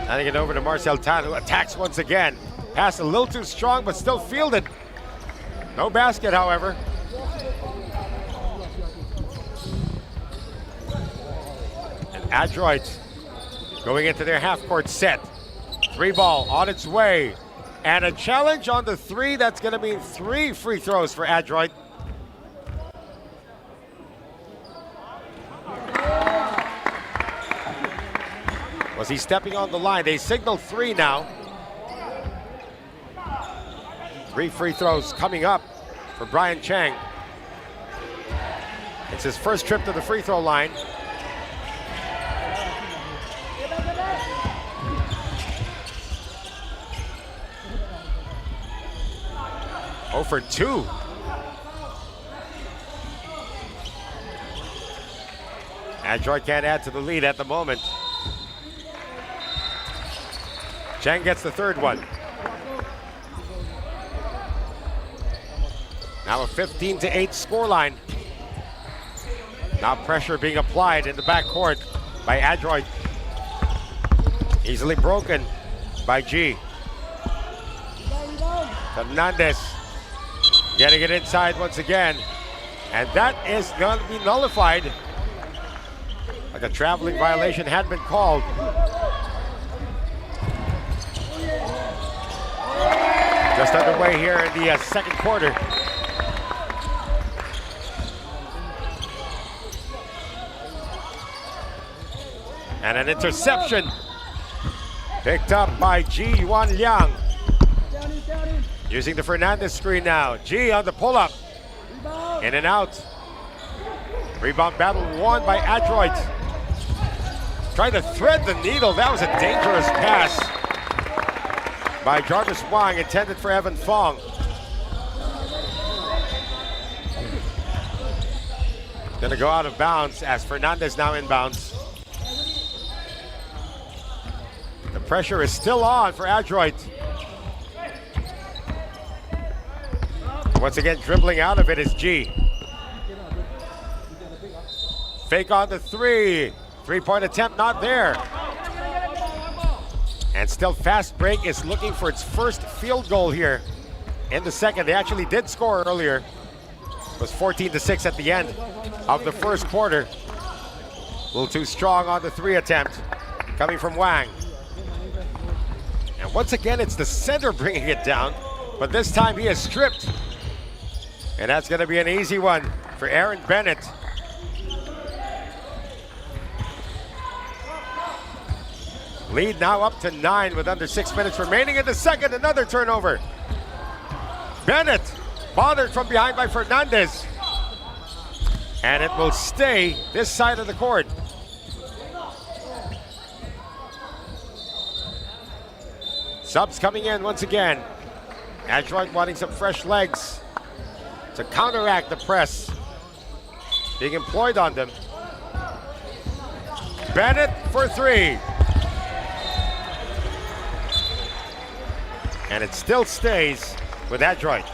Handing it over to Marcel Tan, who attacks once again. Pass a little too strong, but still fielded. No basket, however. Adroit going into their half-court set. 3-ball on its way. And a challenge on the 3. That's going to mean 3 free throws for Adroit. Was he stepping on the line? They signal 3 now. 3 free throws coming up for Brian Cheng. It's his first trip to the free throw line. Oh for 2. Adroit can't add to the lead at the moment. Cheng gets the third one. Now a 15-8 scoreline. Now pressure being applied in the backcourt by Adroit. Easily broken by G. Fernandez getting it inside once again. And that is going to be nullified. Like a traveling violation had been called. Just underway here in the second quarter. And an interception picked up by Ji Yuan Liang. Using the Fernandez screen now. G on the pull-up. In and out. Rebound battle won by Adroit. Trying to thread the needle. That was a dangerous pass by Jarvis Wang, intended for Evan Fong. Gonna go out of bounds as Fernandez now inbounds. The pressure is still on for Adroit. Once again, dribbling out of it is G. Fake on the three. Three-point attempt not there. And still fast break is looking for its first field goal here in the second. They actually did score earlier. It was 14-6 at the end of the first quarter. A little too strong on the three attempt coming from Wang. And once again, it's the center bringing it down, but this time he is stripped. And that's going to be an easy one for Aaron Bennett. Lead now up to 9 with under 6 minutes remaining in the second. Another turnover. Bennett bothered from behind by Fernandez. And it will stay this side of the court. Subs coming in once again. Adroit wanting some fresh legs to counteract the press being employed on them. Bennett for three. And it still stays with Adroit.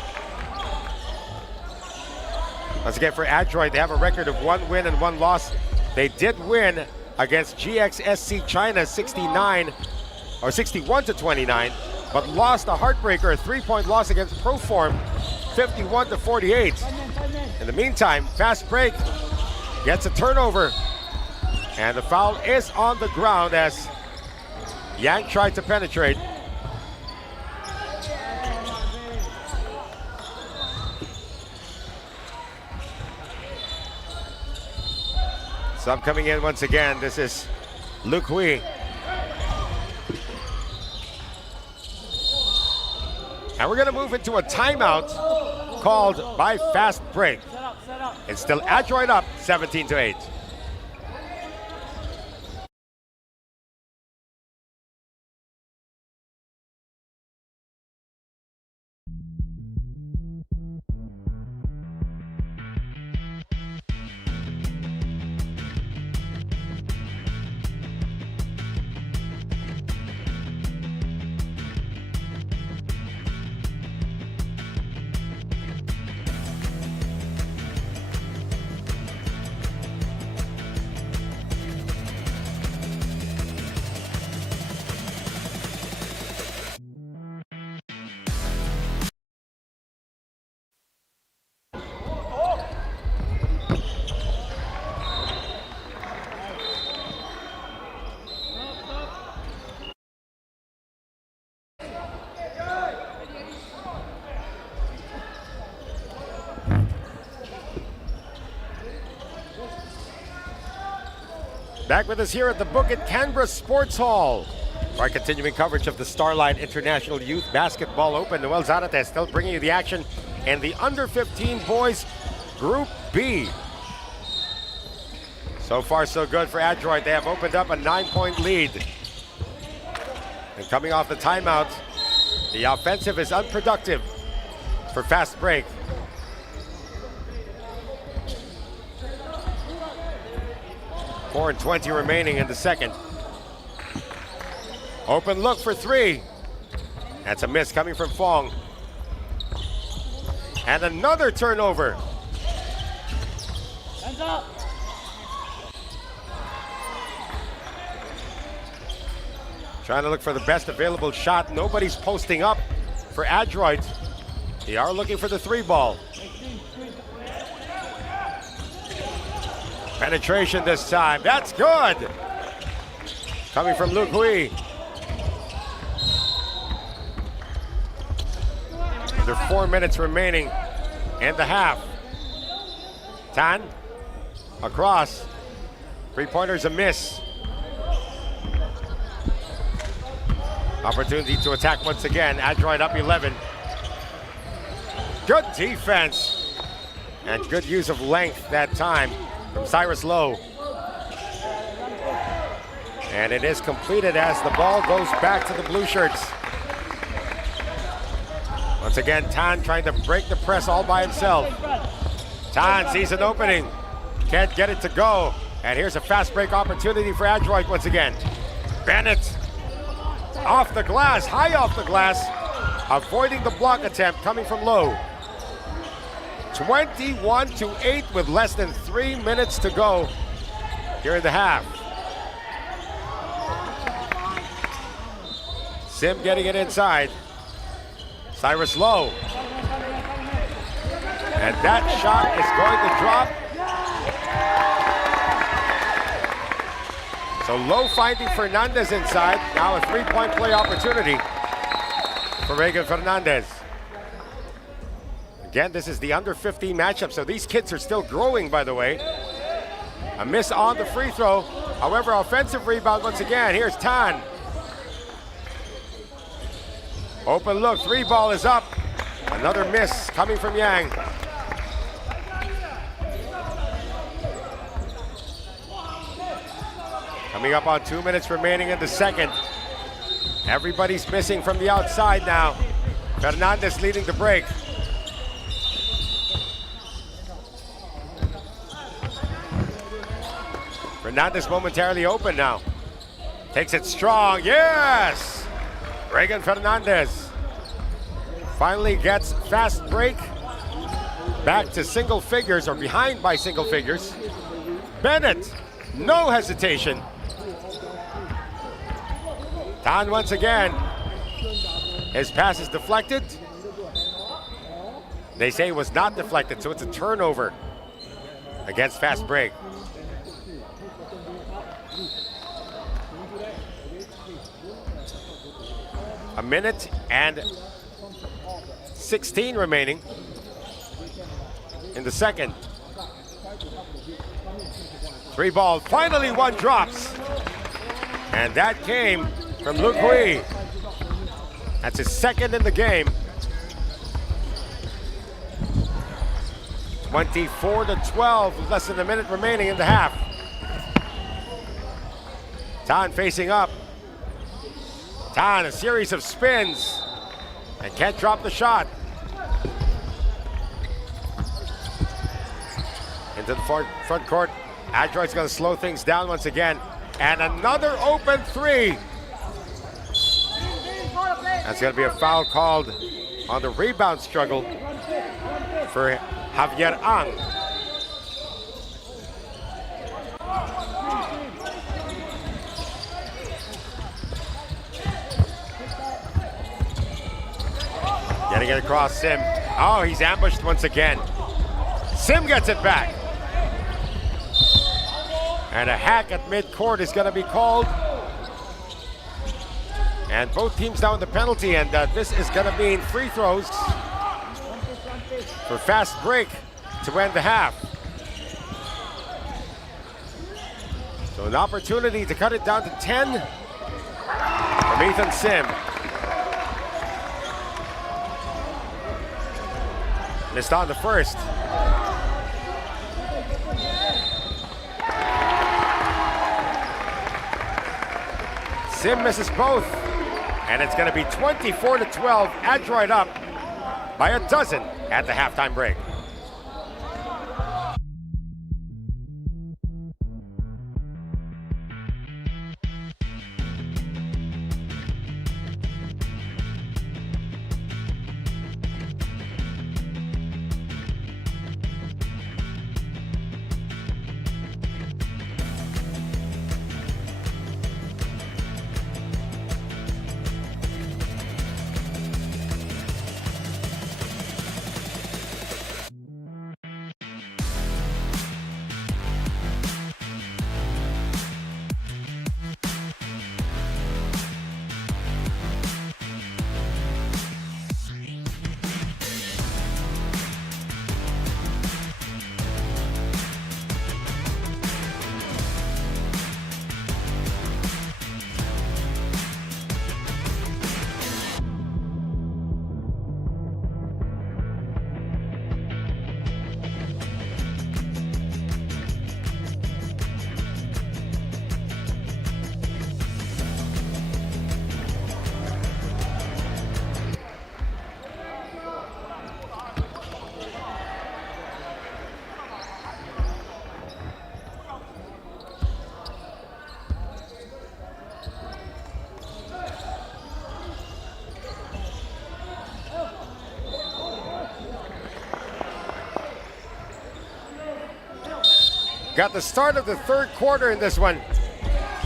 Once again, for Adroit, they have a record of 1 win and 1 loss. They did win against GXSC China 61-29, but lost a heartbreaker, a 3-point loss against Proform 51-48. In the meantime, fast break gets a turnover, and the foul is on the ground as Yang tried to penetrate. Sub coming in once again. This is Luke Hui. And we're going to move into a timeout called by fast break. It's still Adroit up 17-8. Back with us here at the Bukit Canberra Sports Hall. Our continuing coverage of the Starlight International Youth Basketball Open. Noel Zarate still bringing you the action in the under-15 boys Group B. So far, so good for Adroit. They have opened up a 9-point lead. And coming off the timeout, the offensive is unproductive for fast break. Four and 20 remaining in the second. Open look for three. That's a miss coming from Fong. And another turnover. Hands up. Trying to look for the best available shot. Nobody's posting up for Adroit. They are looking for the 3-ball. Penetration this time. That's good. Coming from Luke Hui. There are 4 minutes remaining in the half. Tan across. 3-pointer's a miss. Opportunity to attack once again. Adroit up 11. Good defense and good use of length that time from Cyrus Lowe. And it is completed as the ball goes back to the blue shirts. Once again, Tan trying to break the press all by himself. Tan sees an opening, can't get it to go. And here's a fast break opportunity for Adroit once again. Bennett off the glass, high off the glass, avoiding the block attempt coming from Lowe. 21-8 with less than 3 minutes to go here in the half. Sim getting it inside. Cyrus Lowe. And that shot is going to drop. So Lowe finding Fernandez inside. Now a 3-point play opportunity for Regan Fernandez. Again, this is the under 15 matchup, so these kids are still growing, by the way. A miss on the free throw. However, offensive rebound once again. Here's Tan. Open look, 3-ball is up. Another miss coming from Yang. Coming up on 2 minutes remaining in the second. Everybody's missing from the outside now. Fernandez leading the break. Fernandez momentarily open now. Takes it strong, yes! Regan Fernandez finally gets fast break. Back to single figures, or behind by single figures. Bennett, no hesitation. Tan once again. His pass is deflected. They say it was not deflected, so it's a turnover against fast break. A minute and 16 remaining in the second. 3-ball, finally one drops. And that came from Luke Hui. That's his second in the game. 24-12 with less than a minute remaining in the half. Tan facing up. Tan, a series of spins and can't drop the shot. Into the front court. Adroit's going to slow things down once again. And another open 3. That's going to be a foul called on the rebound struggle for Javier Ang. Getting it across, Sim. Oh, he's ambushed once again. Sim gets it back. And a hack at midcourt is going to be called. And both teams down the penalty, and this is going to mean free throws for fast break to end the half. So an opportunity to cut it down to 10 from Ethan Sim. Missed on the first. Sim misses both. And it's going to be 24-12, Adroit up by a dozen at the halftime break. got the start of the third quarter in this one.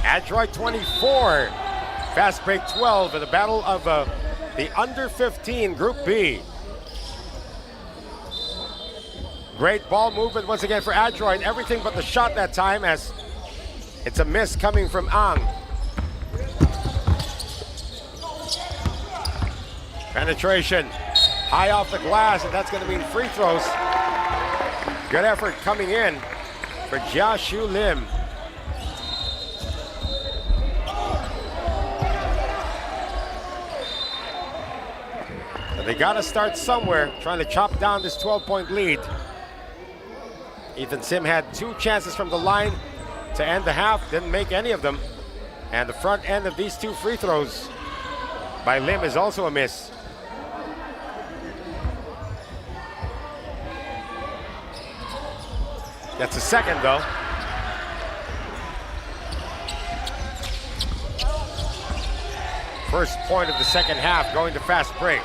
Adroit 24, fast break 12 in the battle of the under 15 Group B. Great ball movement once again for Adroit. Everything but the shot that time, as it's a miss coming from Ang. Penetration high off the glass, and that's going to mean free throws. Good effort coming in for Jia Shu Lim. And they got to start somewhere, trying to chop down this 12-point lead. Ethan Sim had 2 chances from the line to end the half, didn't make any of them. And the front end of these 2 free throws by Lim is also a miss. That's a second, though. First point of the second half, going to fast break.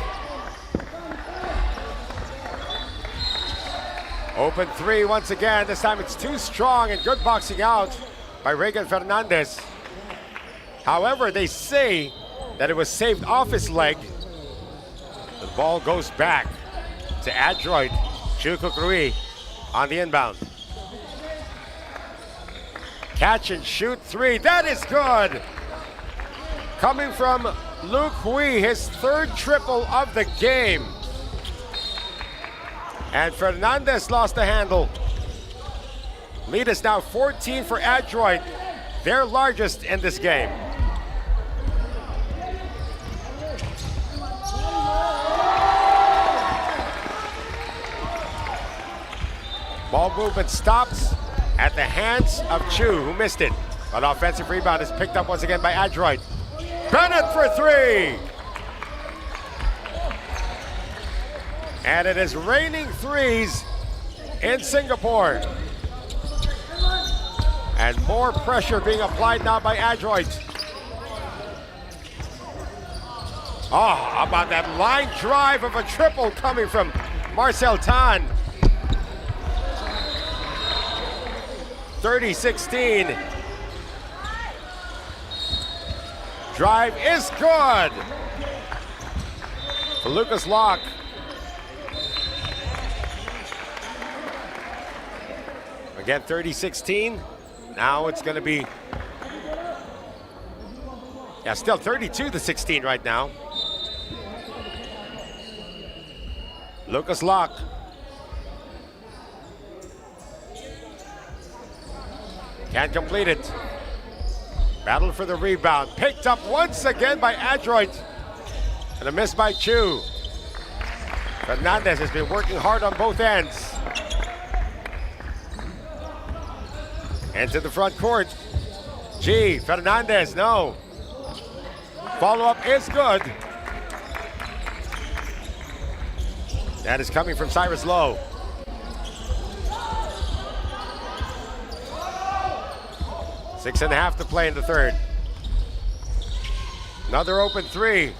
Open 3 once again. This time it's too strong, and good boxing out by Regan Fernandez. However, they say that it was saved off his leg. The ball goes back to Adroit Chukuk Rui on the inbound. Catch and shoot 3. That is good. Coming from Luke Hui, his 3rd triple of the game. And Fernandez lost the handle. Lead is now 14 for Adroit, their largest in this game. Ball movement stops at the hands of Chu, who missed it. An offensive rebound is picked up once again by Adroit. Bennett for 3. And it is raining threes in Singapore. And more pressure being applied now by Adroit. Oh, how about that line drive of a triple coming from Marcel Tan. 30-16. Drive is good for Lucas Locke. Again, 30-16. Now it's going to be, still 32-16 right now. Lucas Locke. Can't complete it. Battle for the rebound. Picked up once again by Adroit. And a miss by Chu. Fernandez has been working hard on both ends. Into the front court. Fernandez, no. Follow-up is good. That is coming from Cyrus Lowe. Six and a half to play in the third. Another open 3.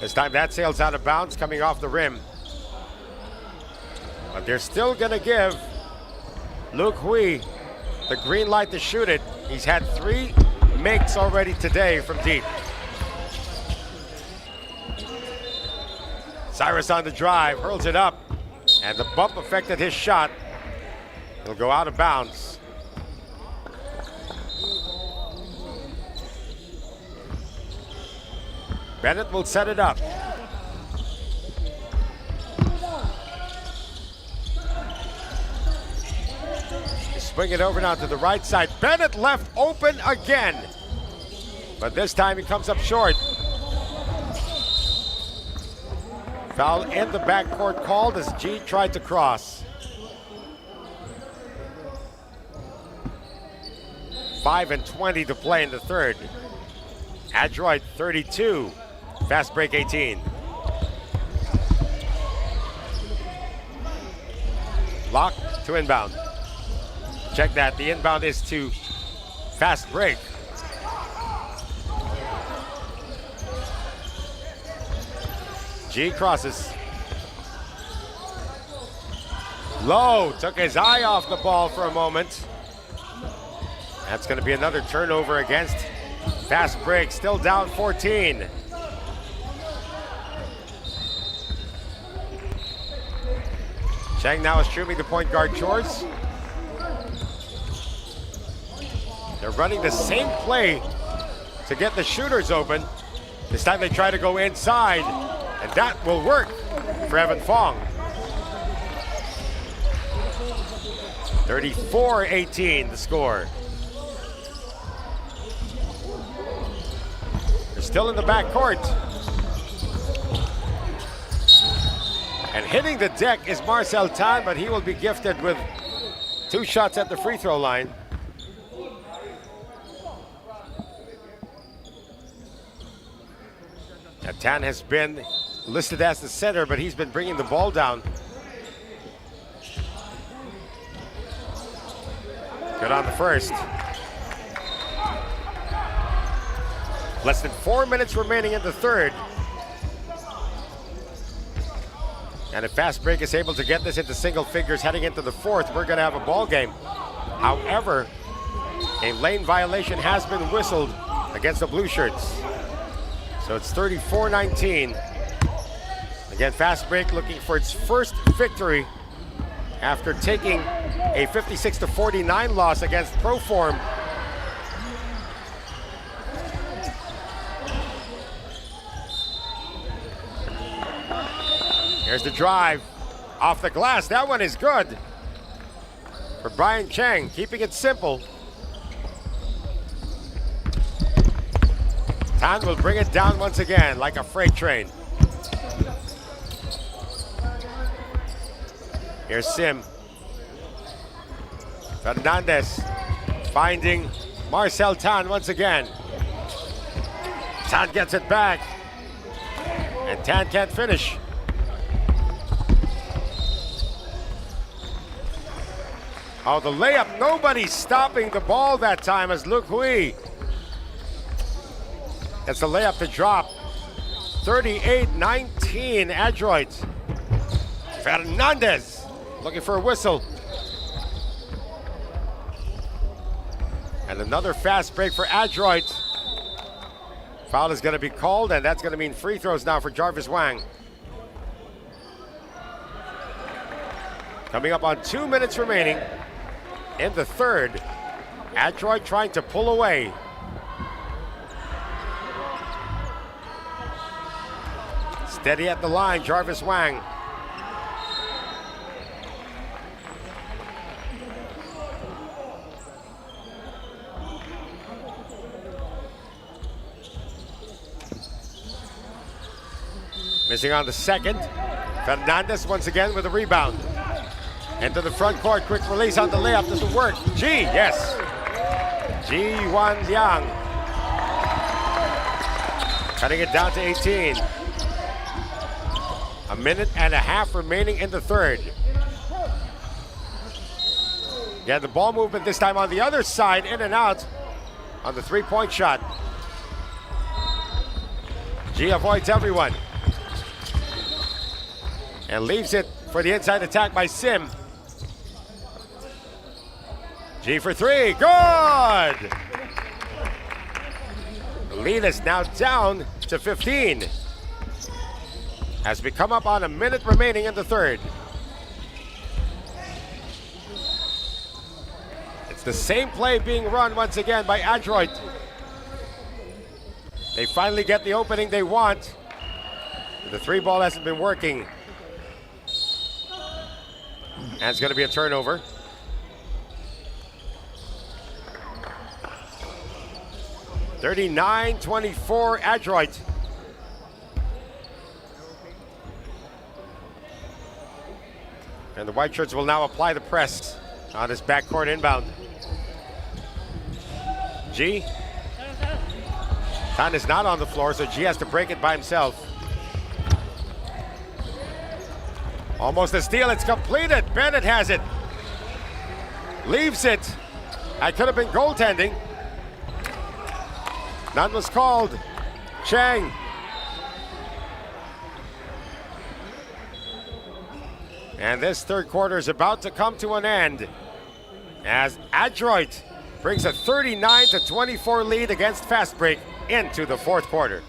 This time that sails out of bounds, coming off the rim. But they're still gonna give Luke Hui the green light to shoot it. He's had 3 makes already today from deep. Cyrus on the drive, hurls it up, and the bump affected his shot. It'll go out of bounds. Bennett will set it up. Swing it over now to the right side. Bennett left open again. But this time he comes up short. Foul in the backcourt called as G tried to cross. 5:20 to play in the third. Adroit 32, fast break 18. Lock to inbound. Check that, the inbound is to fast break. G crosses. Low took his eye off the ball for a moment. That's going to be another turnover against Fast Break, still down 14. Cheng now is streaming the point guard chores. They're running the same play to get the shooters open. This time they try to go inside, and that will work for Evan Fong. 34-18 the score. They're still in the backcourt. And hitting the deck is Marcel Tan, but he will be gifted with 2 shots at the free throw line. Now, Tan has been listed as the center, but he's been bringing the ball down. Good on the first. Less than 4 minutes remaining in the third. And if Fast Break is able to get this into single figures heading into the fourth, we're going to have a ball game. However, a lane violation has been whistled against the Blue Shirts. So it's 34-19. Again, Fast Break looking for its first victory after taking a 56-49 loss against Proform. Here's the drive off the glass. That one is good for Brian Cheng, keeping it simple. Tan will bring it down once again like a freight train. Here's Sim. Fernandez finding Marcel Tan once again. Tan gets it back, and Tan can't finish. Oh, the layup, nobody's stopping the ball that time as Luke Hui. It's the layup to drop. 38-19, Adroit. Fernandez looking for a whistle. And another fast break for Adroit. Foul is going to be called, and that's going to mean free throws now for Jarvis Wang. Coming up on 2 minutes remaining in the third. Adroit trying to pull away. Steady at the line, Jarvis Wang. Missing on the second. Fernandez once again with a rebound. Into the front court, quick release on the layup, doesn't work. G, yes. Ji-Wan Liang. Cutting it down to 18. A minute and a half remaining in the third. Yeah, the ball movement this time on the other side, in and out on the three-point shot. G avoids everyone. And leaves it for the inside attack by Sim. G for three, good! The lead is now down to 15. As we come up on a minute remaining in the third. It's the same play being run once again by Adroit. They finally get the opening they want. The three ball hasn't been working. And it's going to be a turnover. (39-24) Adroit. And the White Shirts will now apply the press on his backcourt inbound. G. Tan is not on the floor, so G has to break it by himself. Almost a steal, it's completed. Bennett has it. Leaves it. That could have been goaltending. None was called. Chang. And this third quarter is about to come to an end as Adroit brings a 39-24 lead against Fast Break into the fourth quarter.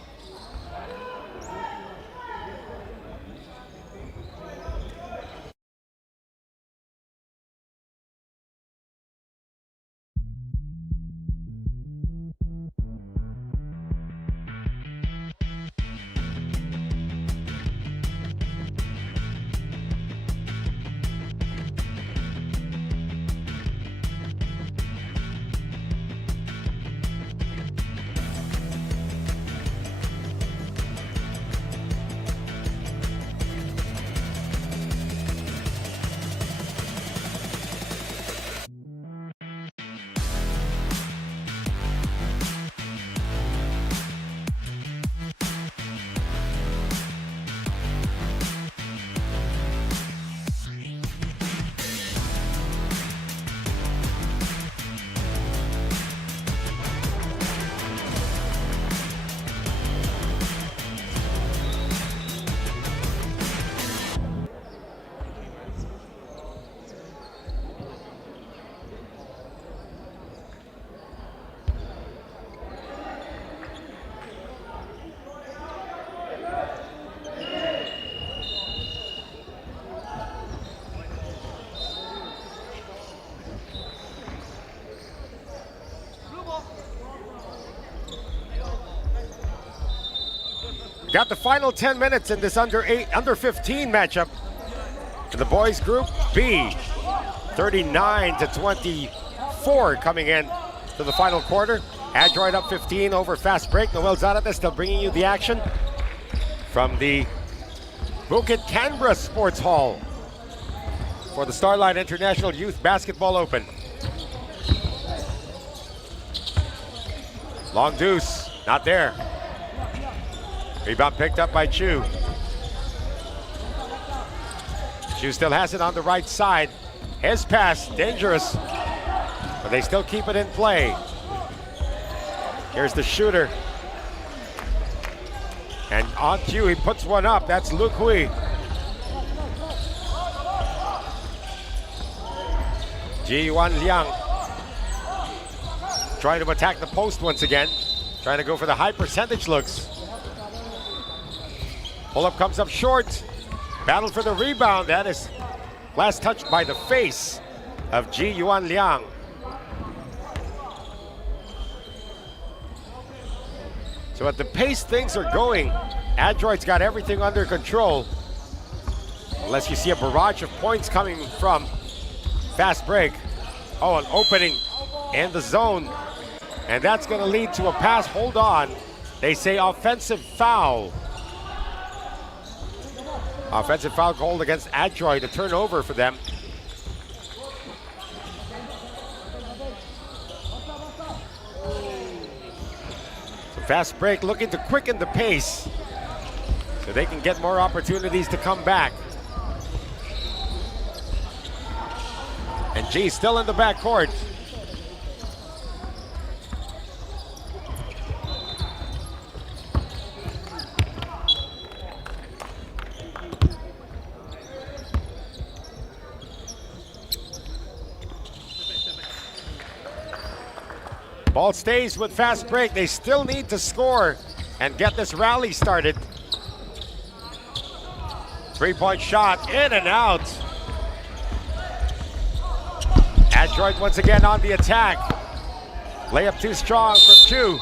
Got the final 10 minutes in this under 15 matchup. In the boys group B, 39-24 coming in to the final quarter. Adroit up 15 over Fast Break. Noel Zarate still bringing you the action from the Bukit Canberra Sports Hall for the Starlight International Youth Basketball Open. Long deuce, not there. Rebound picked up by Chu. Chu still has it on the right side. His pass, dangerous, but they still keep it in play. Here's the shooter. And on cue, he puts one up. That's Luke Hui. Ji-Yuan Liang trying to attack the post once again. Trying to go for the high percentage looks. Pull-up comes up short. Battle for the rebound. That is last touched by the face of Ji-Yuan Liang. So at the pace things are going, Adroit's got everything under control. Unless you see a barrage of points coming from Fast Break. Oh, an opening in the zone. And that's going to lead to a pass. Hold on. They say offensive foul. Offensive foul called against Adroit, a turnover for them. So Fast Break looking to quicken the pace so they can get more opportunities to come back. And G still in the backcourt. Ball stays with Fast Break. They still need to score and get this rally started. Three-point shot, in and out. Adroit once again on the attack. Layup too strong from Chu.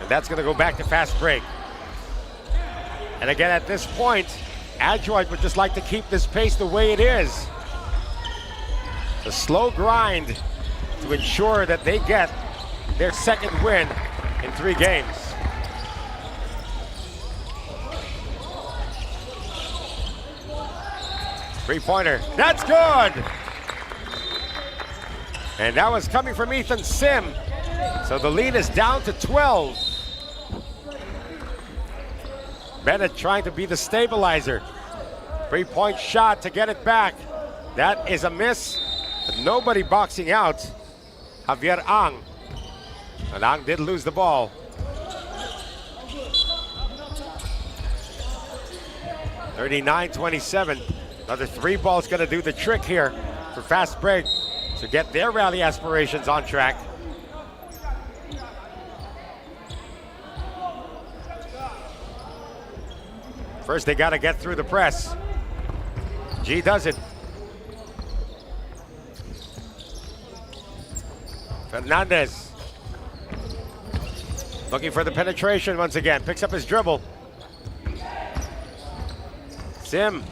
And that's gonna go back to Fast Break. And again at this point, Adroit would just like to keep this pace the way it is. A slow grind to ensure that they get their second win in 3 games. Three-pointer, that's good! And that was coming from Ethan Sim. So the lead is down to 12. Bennett trying to be the stabilizer. Three-point shot to get it back. That is a miss. But nobody boxing out Javier Ang. And Ang did lose the ball. 39-27. Another 3 ball's gonna do the trick here for Fast Break to get their rally aspirations on track. First, they gotta get through the press. G does it. Fernandez looking for the penetration once again. Picks up his dribble. Sim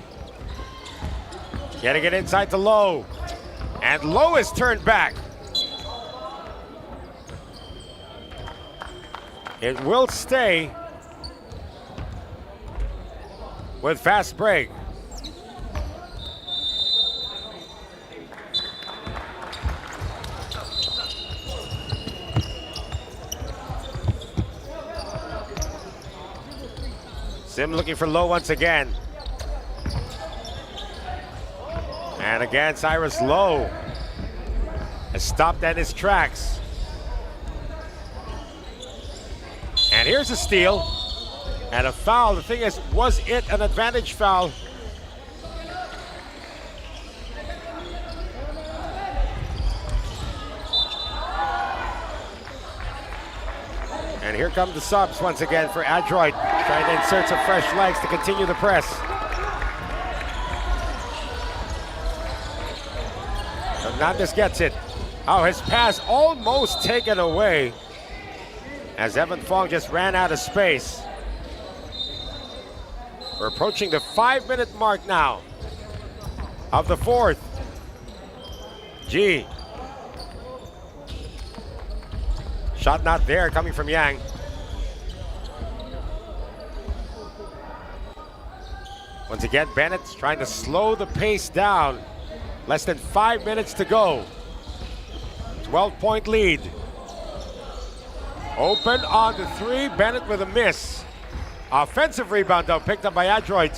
getting it inside to Lowe. And Lowe is turned back. It will stay with Fast Break. Sim looking for Lowe once again. And again, Cyrus Lowe has stopped at his tracks. And here's a steal and a foul. The thing is, was it an advantage foul? And here come the subs once again for Adroit, trying to insert some fresh legs to continue the press. Fernandez gets it. Oh, his pass almost taken away as Evan Fong just ran out of space. We're approaching the 5-minute mark now of the 4th. G. Shot not there, coming from Yang. Once again, Bennett's trying to slow the pace down. Less than 5 minutes to go. 12-point lead. Open on the 3, Bennett with a miss. Offensive rebound though, picked up by Adroit.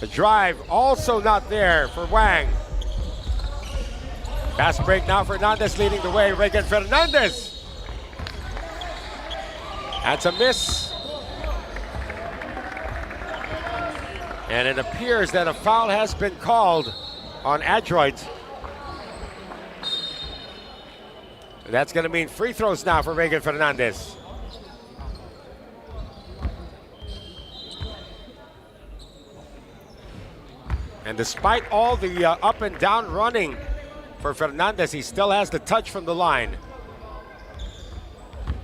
The drive also not there for Wang. Fast break now, Fernandez leading the way. Reagan Fernandez. That's a miss. And it appears that a foul has been called on Adroit. That's going to mean free throws now for Reagan Fernandez. And despite all the up and down running for Fernandez, he still has the touch from the line.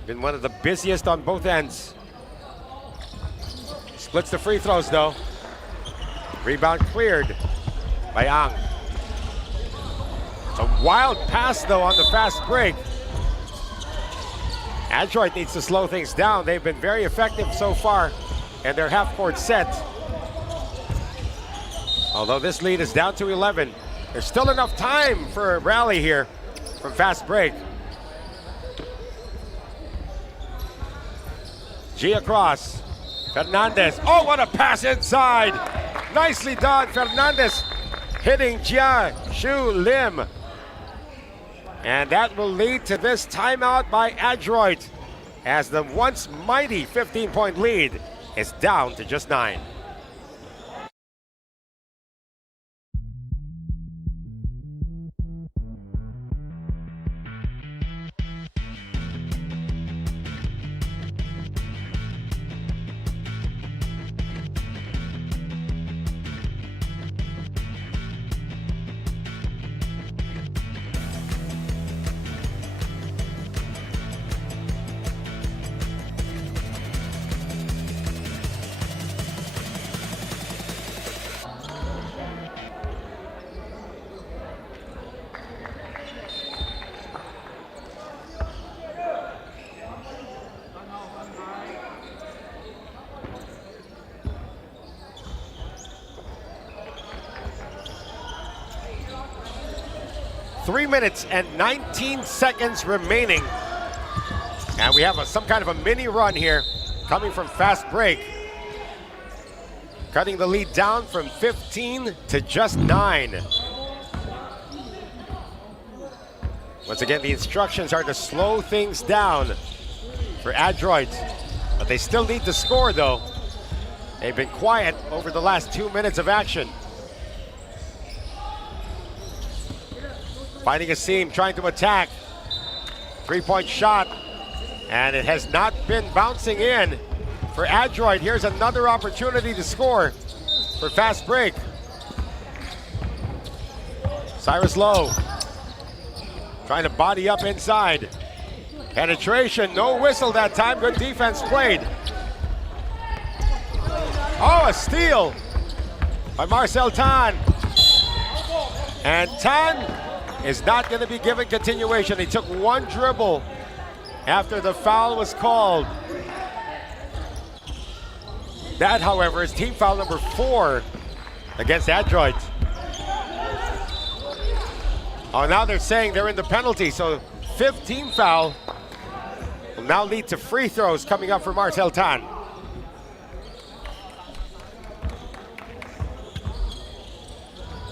Been one of the busiest on both ends. Splits the free throws though. Rebound cleared by Ang. A wild pass though on the fast break. Adroit needs to slow things down. They've been very effective so far in their half-court set. Although this lead is down to 11, there's still enough time for a rally here from fast break. G across. Fernandez. Oh, what a pass inside. Nicely done. Fernandez hitting Jia Shu Lim. And that will lead to this timeout by Adroit as the once mighty 15-point lead is down to just 9. Three minutes and 19 seconds remaining. And we have some kind of a mini run here coming from fast break. Cutting the lead down from 15 to just 9. Once again, the instructions are to slow things down for Adroit. But they still need to score though. They've been quiet over the last 2 minutes of action. Finding a seam, trying to attack. 3-point shot, and it has not been bouncing in for Adroit. Here's another opportunity to score for fast break. Cyrus Lowe trying to body up inside. Penetration, no whistle that time. Good defense played. Oh, a steal by Marcel Tan. And Tan is not going to be given continuation. He took one dribble after the foul was called. That, however, is team foul number 4 against Adroit. Oh, now they're saying they're in the penalty, so 5th team foul will now lead to free throws coming up for Marcel Tan.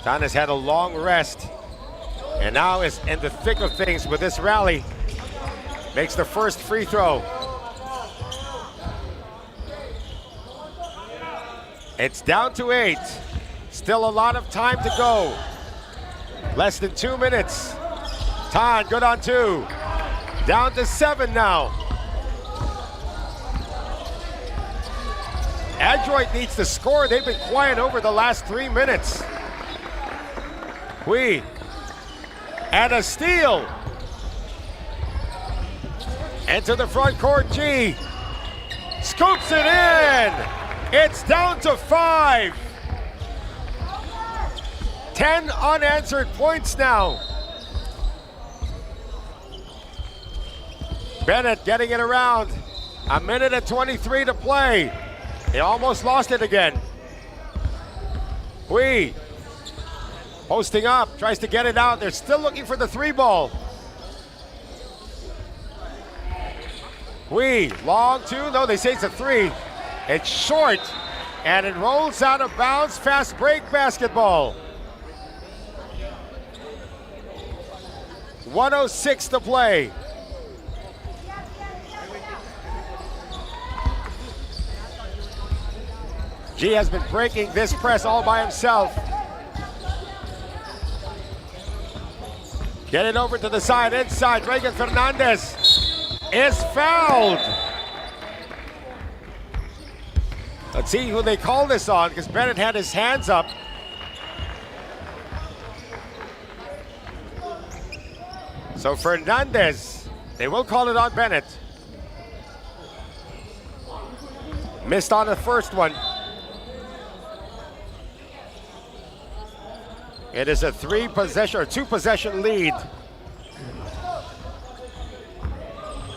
Tan has had a long rest and now is in the thick of things with this rally. Makes the first free throw. It's down to 8. Still a lot of time to go. Less than 2 minutes. Tan good on 2. Down to 7 now. Adroit needs to score. They've been quiet over the last 3 minutes. Hui. And a steal. Into the front court, G. Scoops it in. It's down to 5. 10 unanswered points now. Bennett getting it around. 1:23 to play. They almost lost it again. Hui. Posting up, tries to get it out. They're still looking for the 3 ball. Hui, long 2. No, they say it's a 3. It's short, and it rolls out of bounds. Fast break basketball. 1:06 to play. G has been breaking this press all by himself. Get it over to the side, inside. Reagan Fernandez is fouled. Let's see who they call this on, because Bennett had his hands up. So Fernandez, they will call it on Bennett. Missed on the first one. It is a 2-possession lead.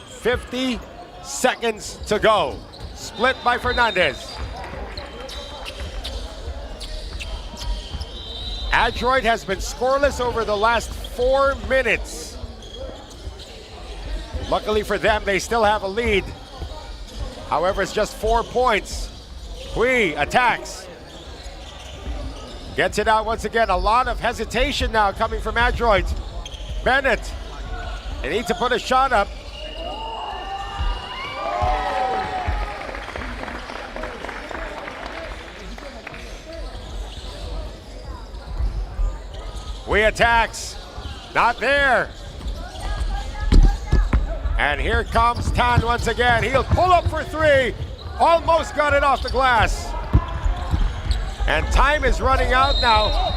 50 seconds to go. Split by Fernandez. Adroit has been scoreless over the last 4 minutes. Luckily for them, they still have a lead. However, it's just 4 points. Hui attacks. Gets it out once again. A lot of hesitation now coming from Adroit. Bennett, they need to put a shot up. Hui attacks. Not there. And here comes Tan once again. He'll pull up for 3. Almost got it off the glass. And time is running out now.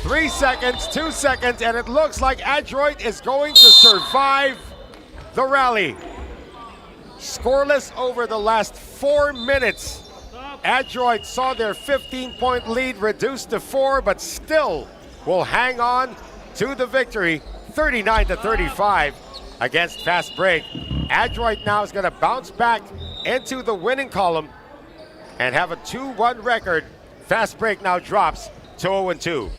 3 seconds, 2 seconds, and it looks like Adroit is going to survive the rally. Scoreless over the last 4 minutes. Adroit saw their 15-point lead reduced to 4, but still will hang on to the victory, 39-35 against Fast Break. Adroit now is going to bounce back into the winning column and have a 2-1 record. Fast Break now drops to 0-2.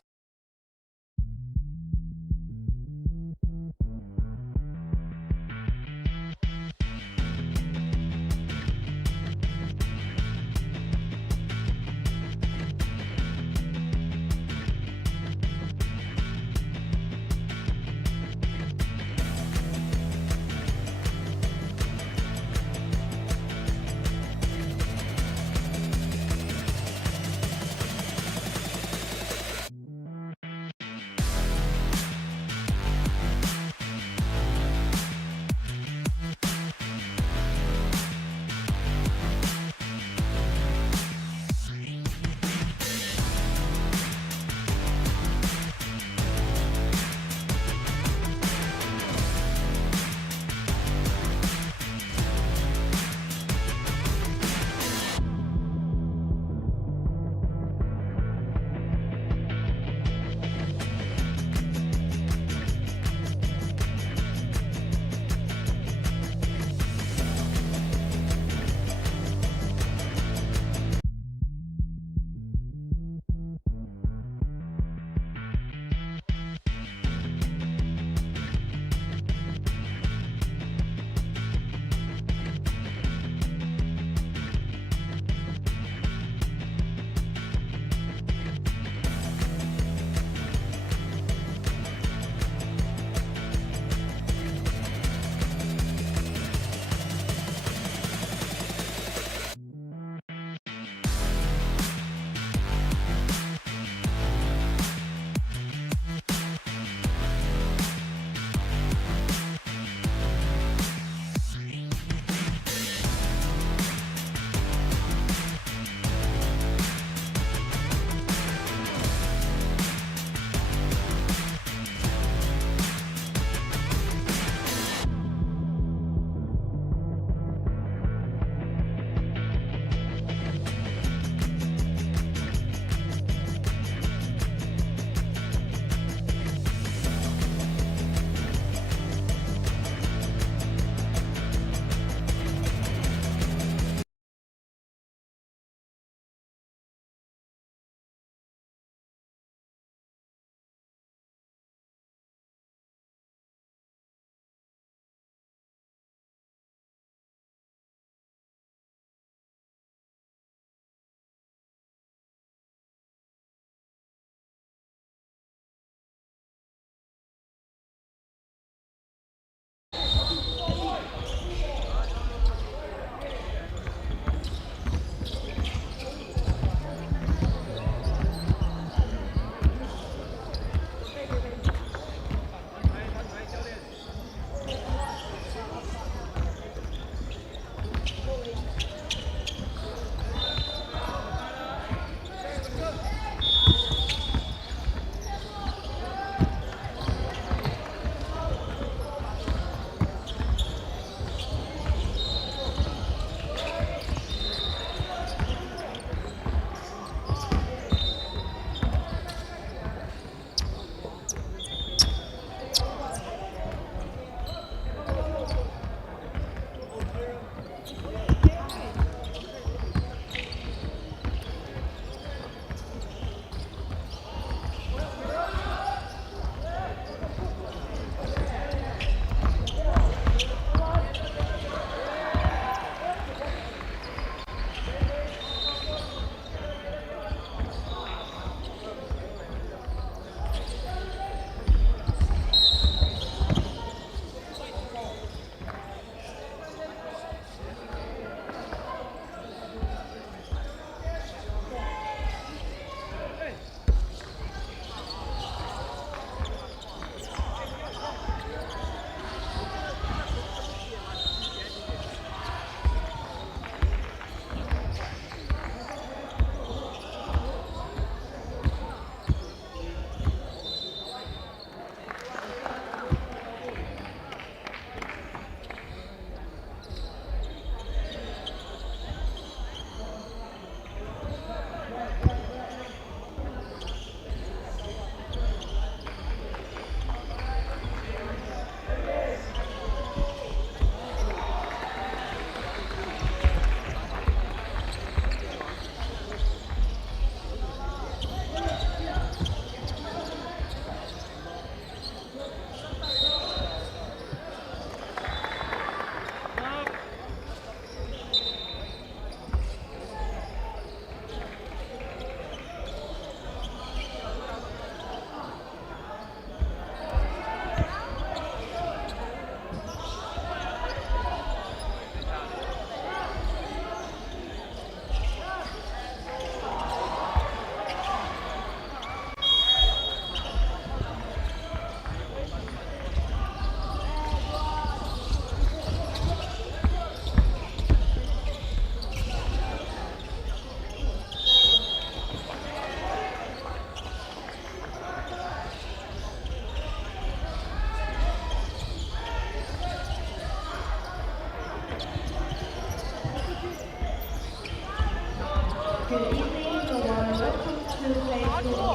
SIYBO.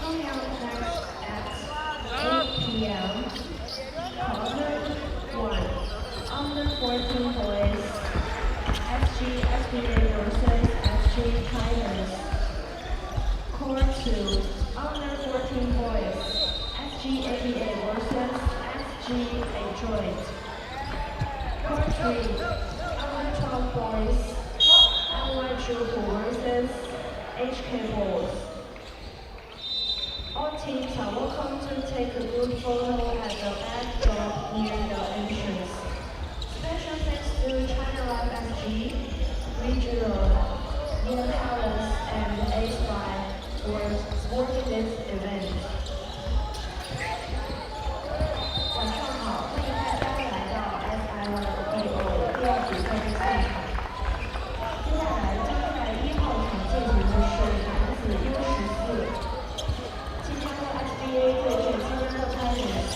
Coming up next at 8 p.m. Quarter 1. Under 14 boys. SIYBO versus SG Tigers. Court 2. Under 14 boys. SIYBO versus SG Adroit. Court 3. Under 12 boys. SIYBO versus HK Bulls. All teams are welcome to take a group photo at the backdrop near the entrance. Special thanks to China Life SG, Regional, Ian Palace, and A-Spy for supporting this event. 晚上好，欢迎大家来到 SIYBO 第二比赛的现场。接下来将在1号场进行的是男子 U14。新加坡 SBA 对阵新加坡 Tigers。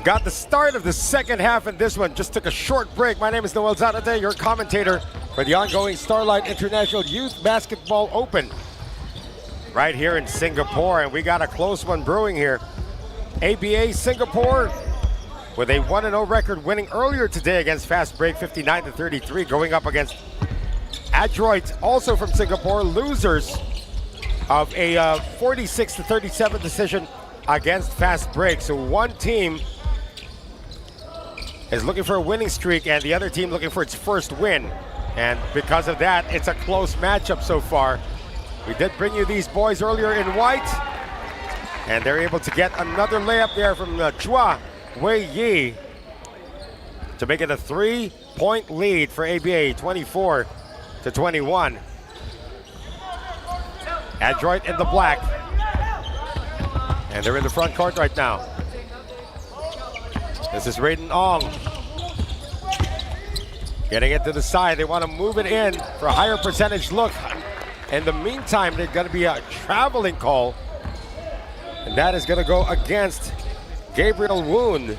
We got the start of the second half in this one. Just took a short break. My name is Noel Zarate, your commentator for the ongoing Starlight International Youth Basketball Open right here in Singapore. And we got a close one brewing here. ABA Singapore with a 1-0 record, winning earlier today against Fast Break 59-33, going up against Adroit, also from Singapore, losers of a 46-37 decision against Fast Break. So one team is looking for a winning streak and the other team looking for its first win. And because of that, it's a close matchup so far. We did bring you these boys earlier in white, and they're able to get another layup there from Chua Wei Yi to make it a 3-point lead for ABA, 24-21. Adroit in the black, and they're in the front court right now. This is Raiden Ong. Getting it to the side. They want to move it in for a higher percentage look. In the meantime, there's going to be a traveling call, and that is going to go against Gabriel Woon.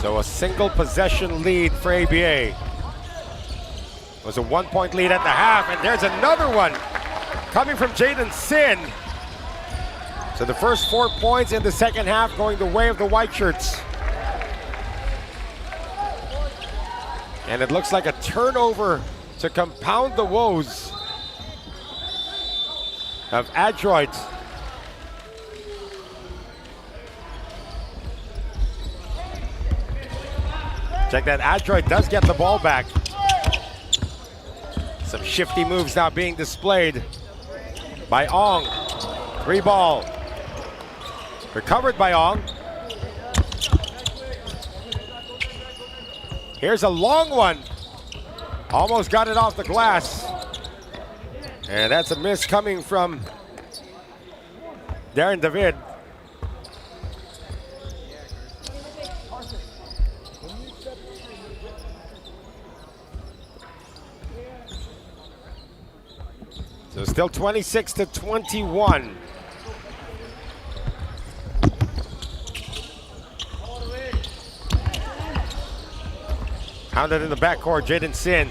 So a single possession lead for ABA. It was a 1-point lead at the half, and there's another one coming from Jaden Sin. So the first 4 points in the second half going the way of the white shirts. And it looks like a turnover to compound the woes of Adroit. Check that, Adroit does get the ball back. Some shifty moves now being displayed by Ong. 3-ball. Recovered by Ong. Here's a long one. Almost got it off the glass. And that's a miss coming from Darren David. So still 26-21. Hounded in the backcourt, Jaden Sin.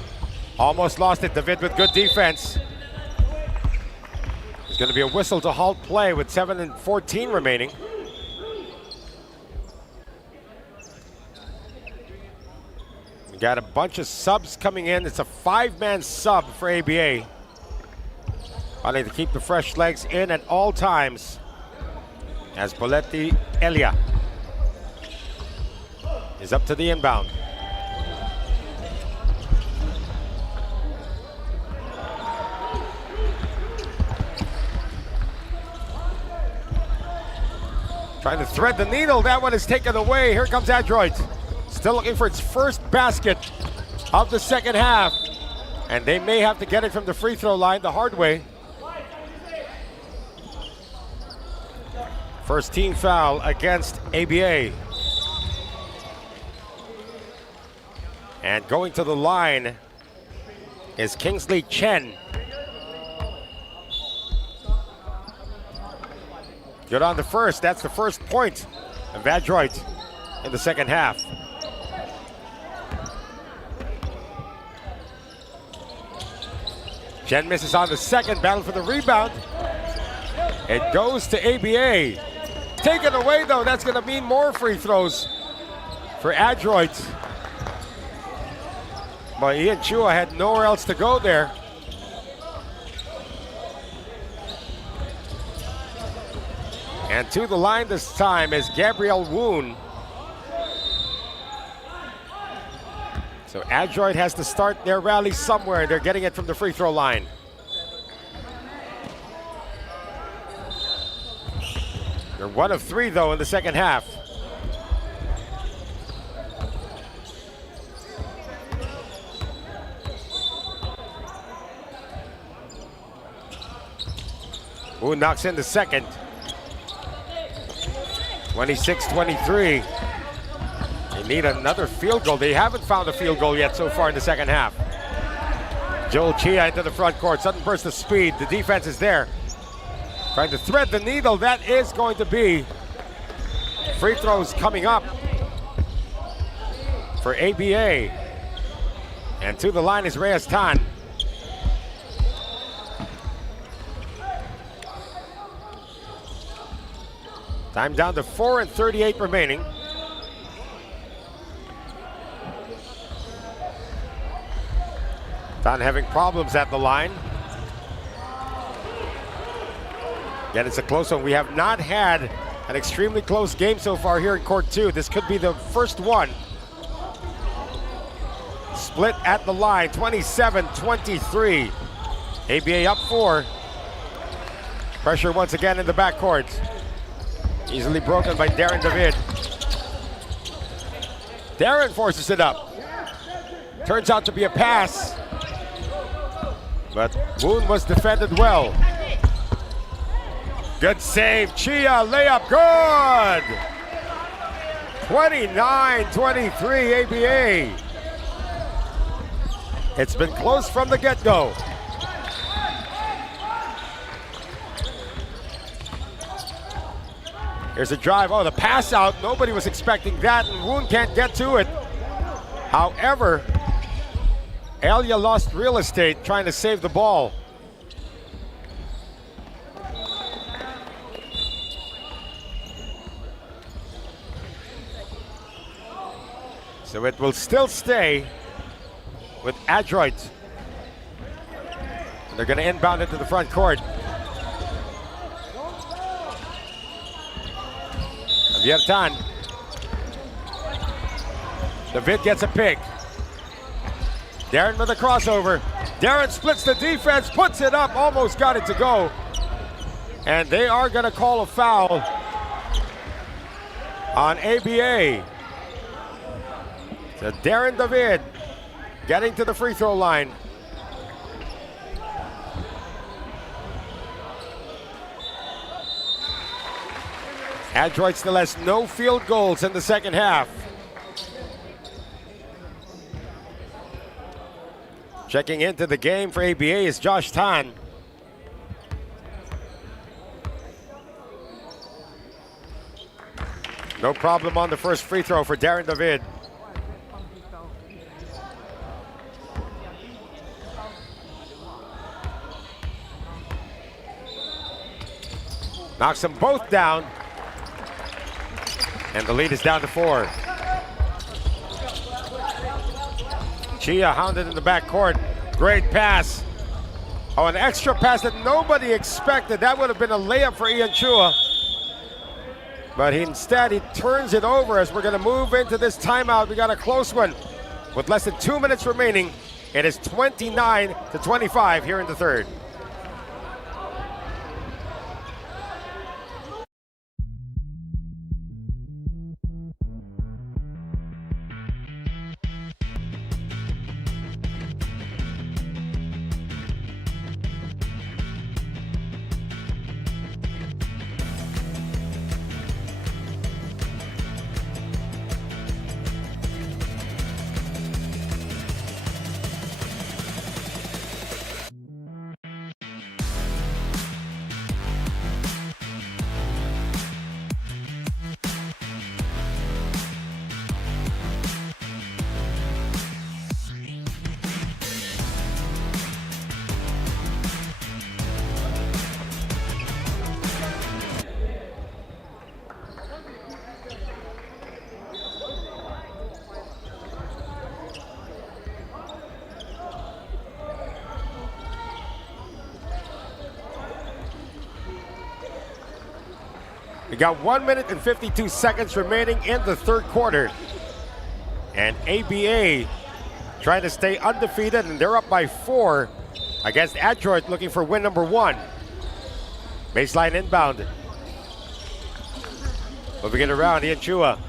Almost lost it, David with good defense. There's going to be a whistle to halt play with 7:14 remaining. We got a bunch of subs coming in. It's a 5-man sub for ABA. Wanting to keep the fresh legs in at all times as Poletti Elia is up to the inbound. Trying to thread the needle. That one is taken away. Here comes Adroit. Still looking for its first basket of the second half. And they may have to get it from the free throw line the hard way. First team foul against ABA. And going to the line is Kingsley Chen. Good on the first. That's the first point of Adroit in the second half. Chen misses on the second. Battle for the rebound. It goes to ABA. Taken away though. That's going to mean more free throws for Adroit. But Ian Chua had nowhere else to go there. And to the line this time is Gabriel Woon. So Adroit has to start their rally somewhere. They're getting it from the free throw line. They're 1 of 3 though in the second half. Woon knocks in the second. 26-23. They need another field goal. They haven't found a field goal yet so far in the second half. Joel Chia into the front court. Sudden burst of speed. The defense is there. Trying to thread the needle. That is going to be free throws coming up for ABA. And to the line is Reyes Tan. Time down to 4:38 remaining. Tan having problems at the line. Yet it's a close one. We have not had an extremely close game so far here in court 2. This could be the first one. Split at the line, 27-23. ABA up 4. Pressure once again in the backcourt. Easily broken by Darren David. Darren forces it up. Turns out to be a pass. But Woon was defended well. Good save, Chia, layup, good! 29-23 ABA. It's been close from the get-go. Here's a drive, oh, the pass out, nobody was expecting that, and Woon can't get to it. However, Elia lost real estate trying to save the ball. So it will still stay with Adroit. And they're going to inbound into the front court. Viertan. David gets a pick. Darren with a crossover. Darren splits the defense, puts it up, almost got it to go. And they are going to call a foul on ABA. So Darren David getting to the free throw line. Adroit still has no field goals in the second half. Checking into the game for ABA is Josh Tan. No problem on the first free throw for Darren David. Knocks them both down. And the lead is down to 4. Chia hounded in the backcourt. Great pass. Oh, an extra pass that nobody expected. That would have been a layup for Ian Chua. But instead, he turns it over as we're going to move into this timeout. We got a close one. With less than 2 minutes remaining, it is 29-25 here in the third. We got 1 minute and 52 seconds remaining in the third quarter. And ABA trying to stay undefeated, and they're up by 4 against Adroit, looking for win number 1. Baseline inbound. Moving it around, Ian Chua.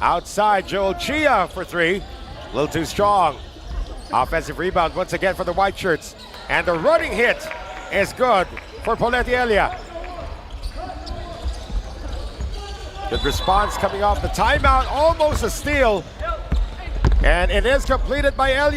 Outside, Joel Chia for 3. A little too strong. Offensive rebound once again for the white shirts. And the running hit is good for Poletti Elia. Good response coming off the timeout, almost a steal. And it is completed by Elia.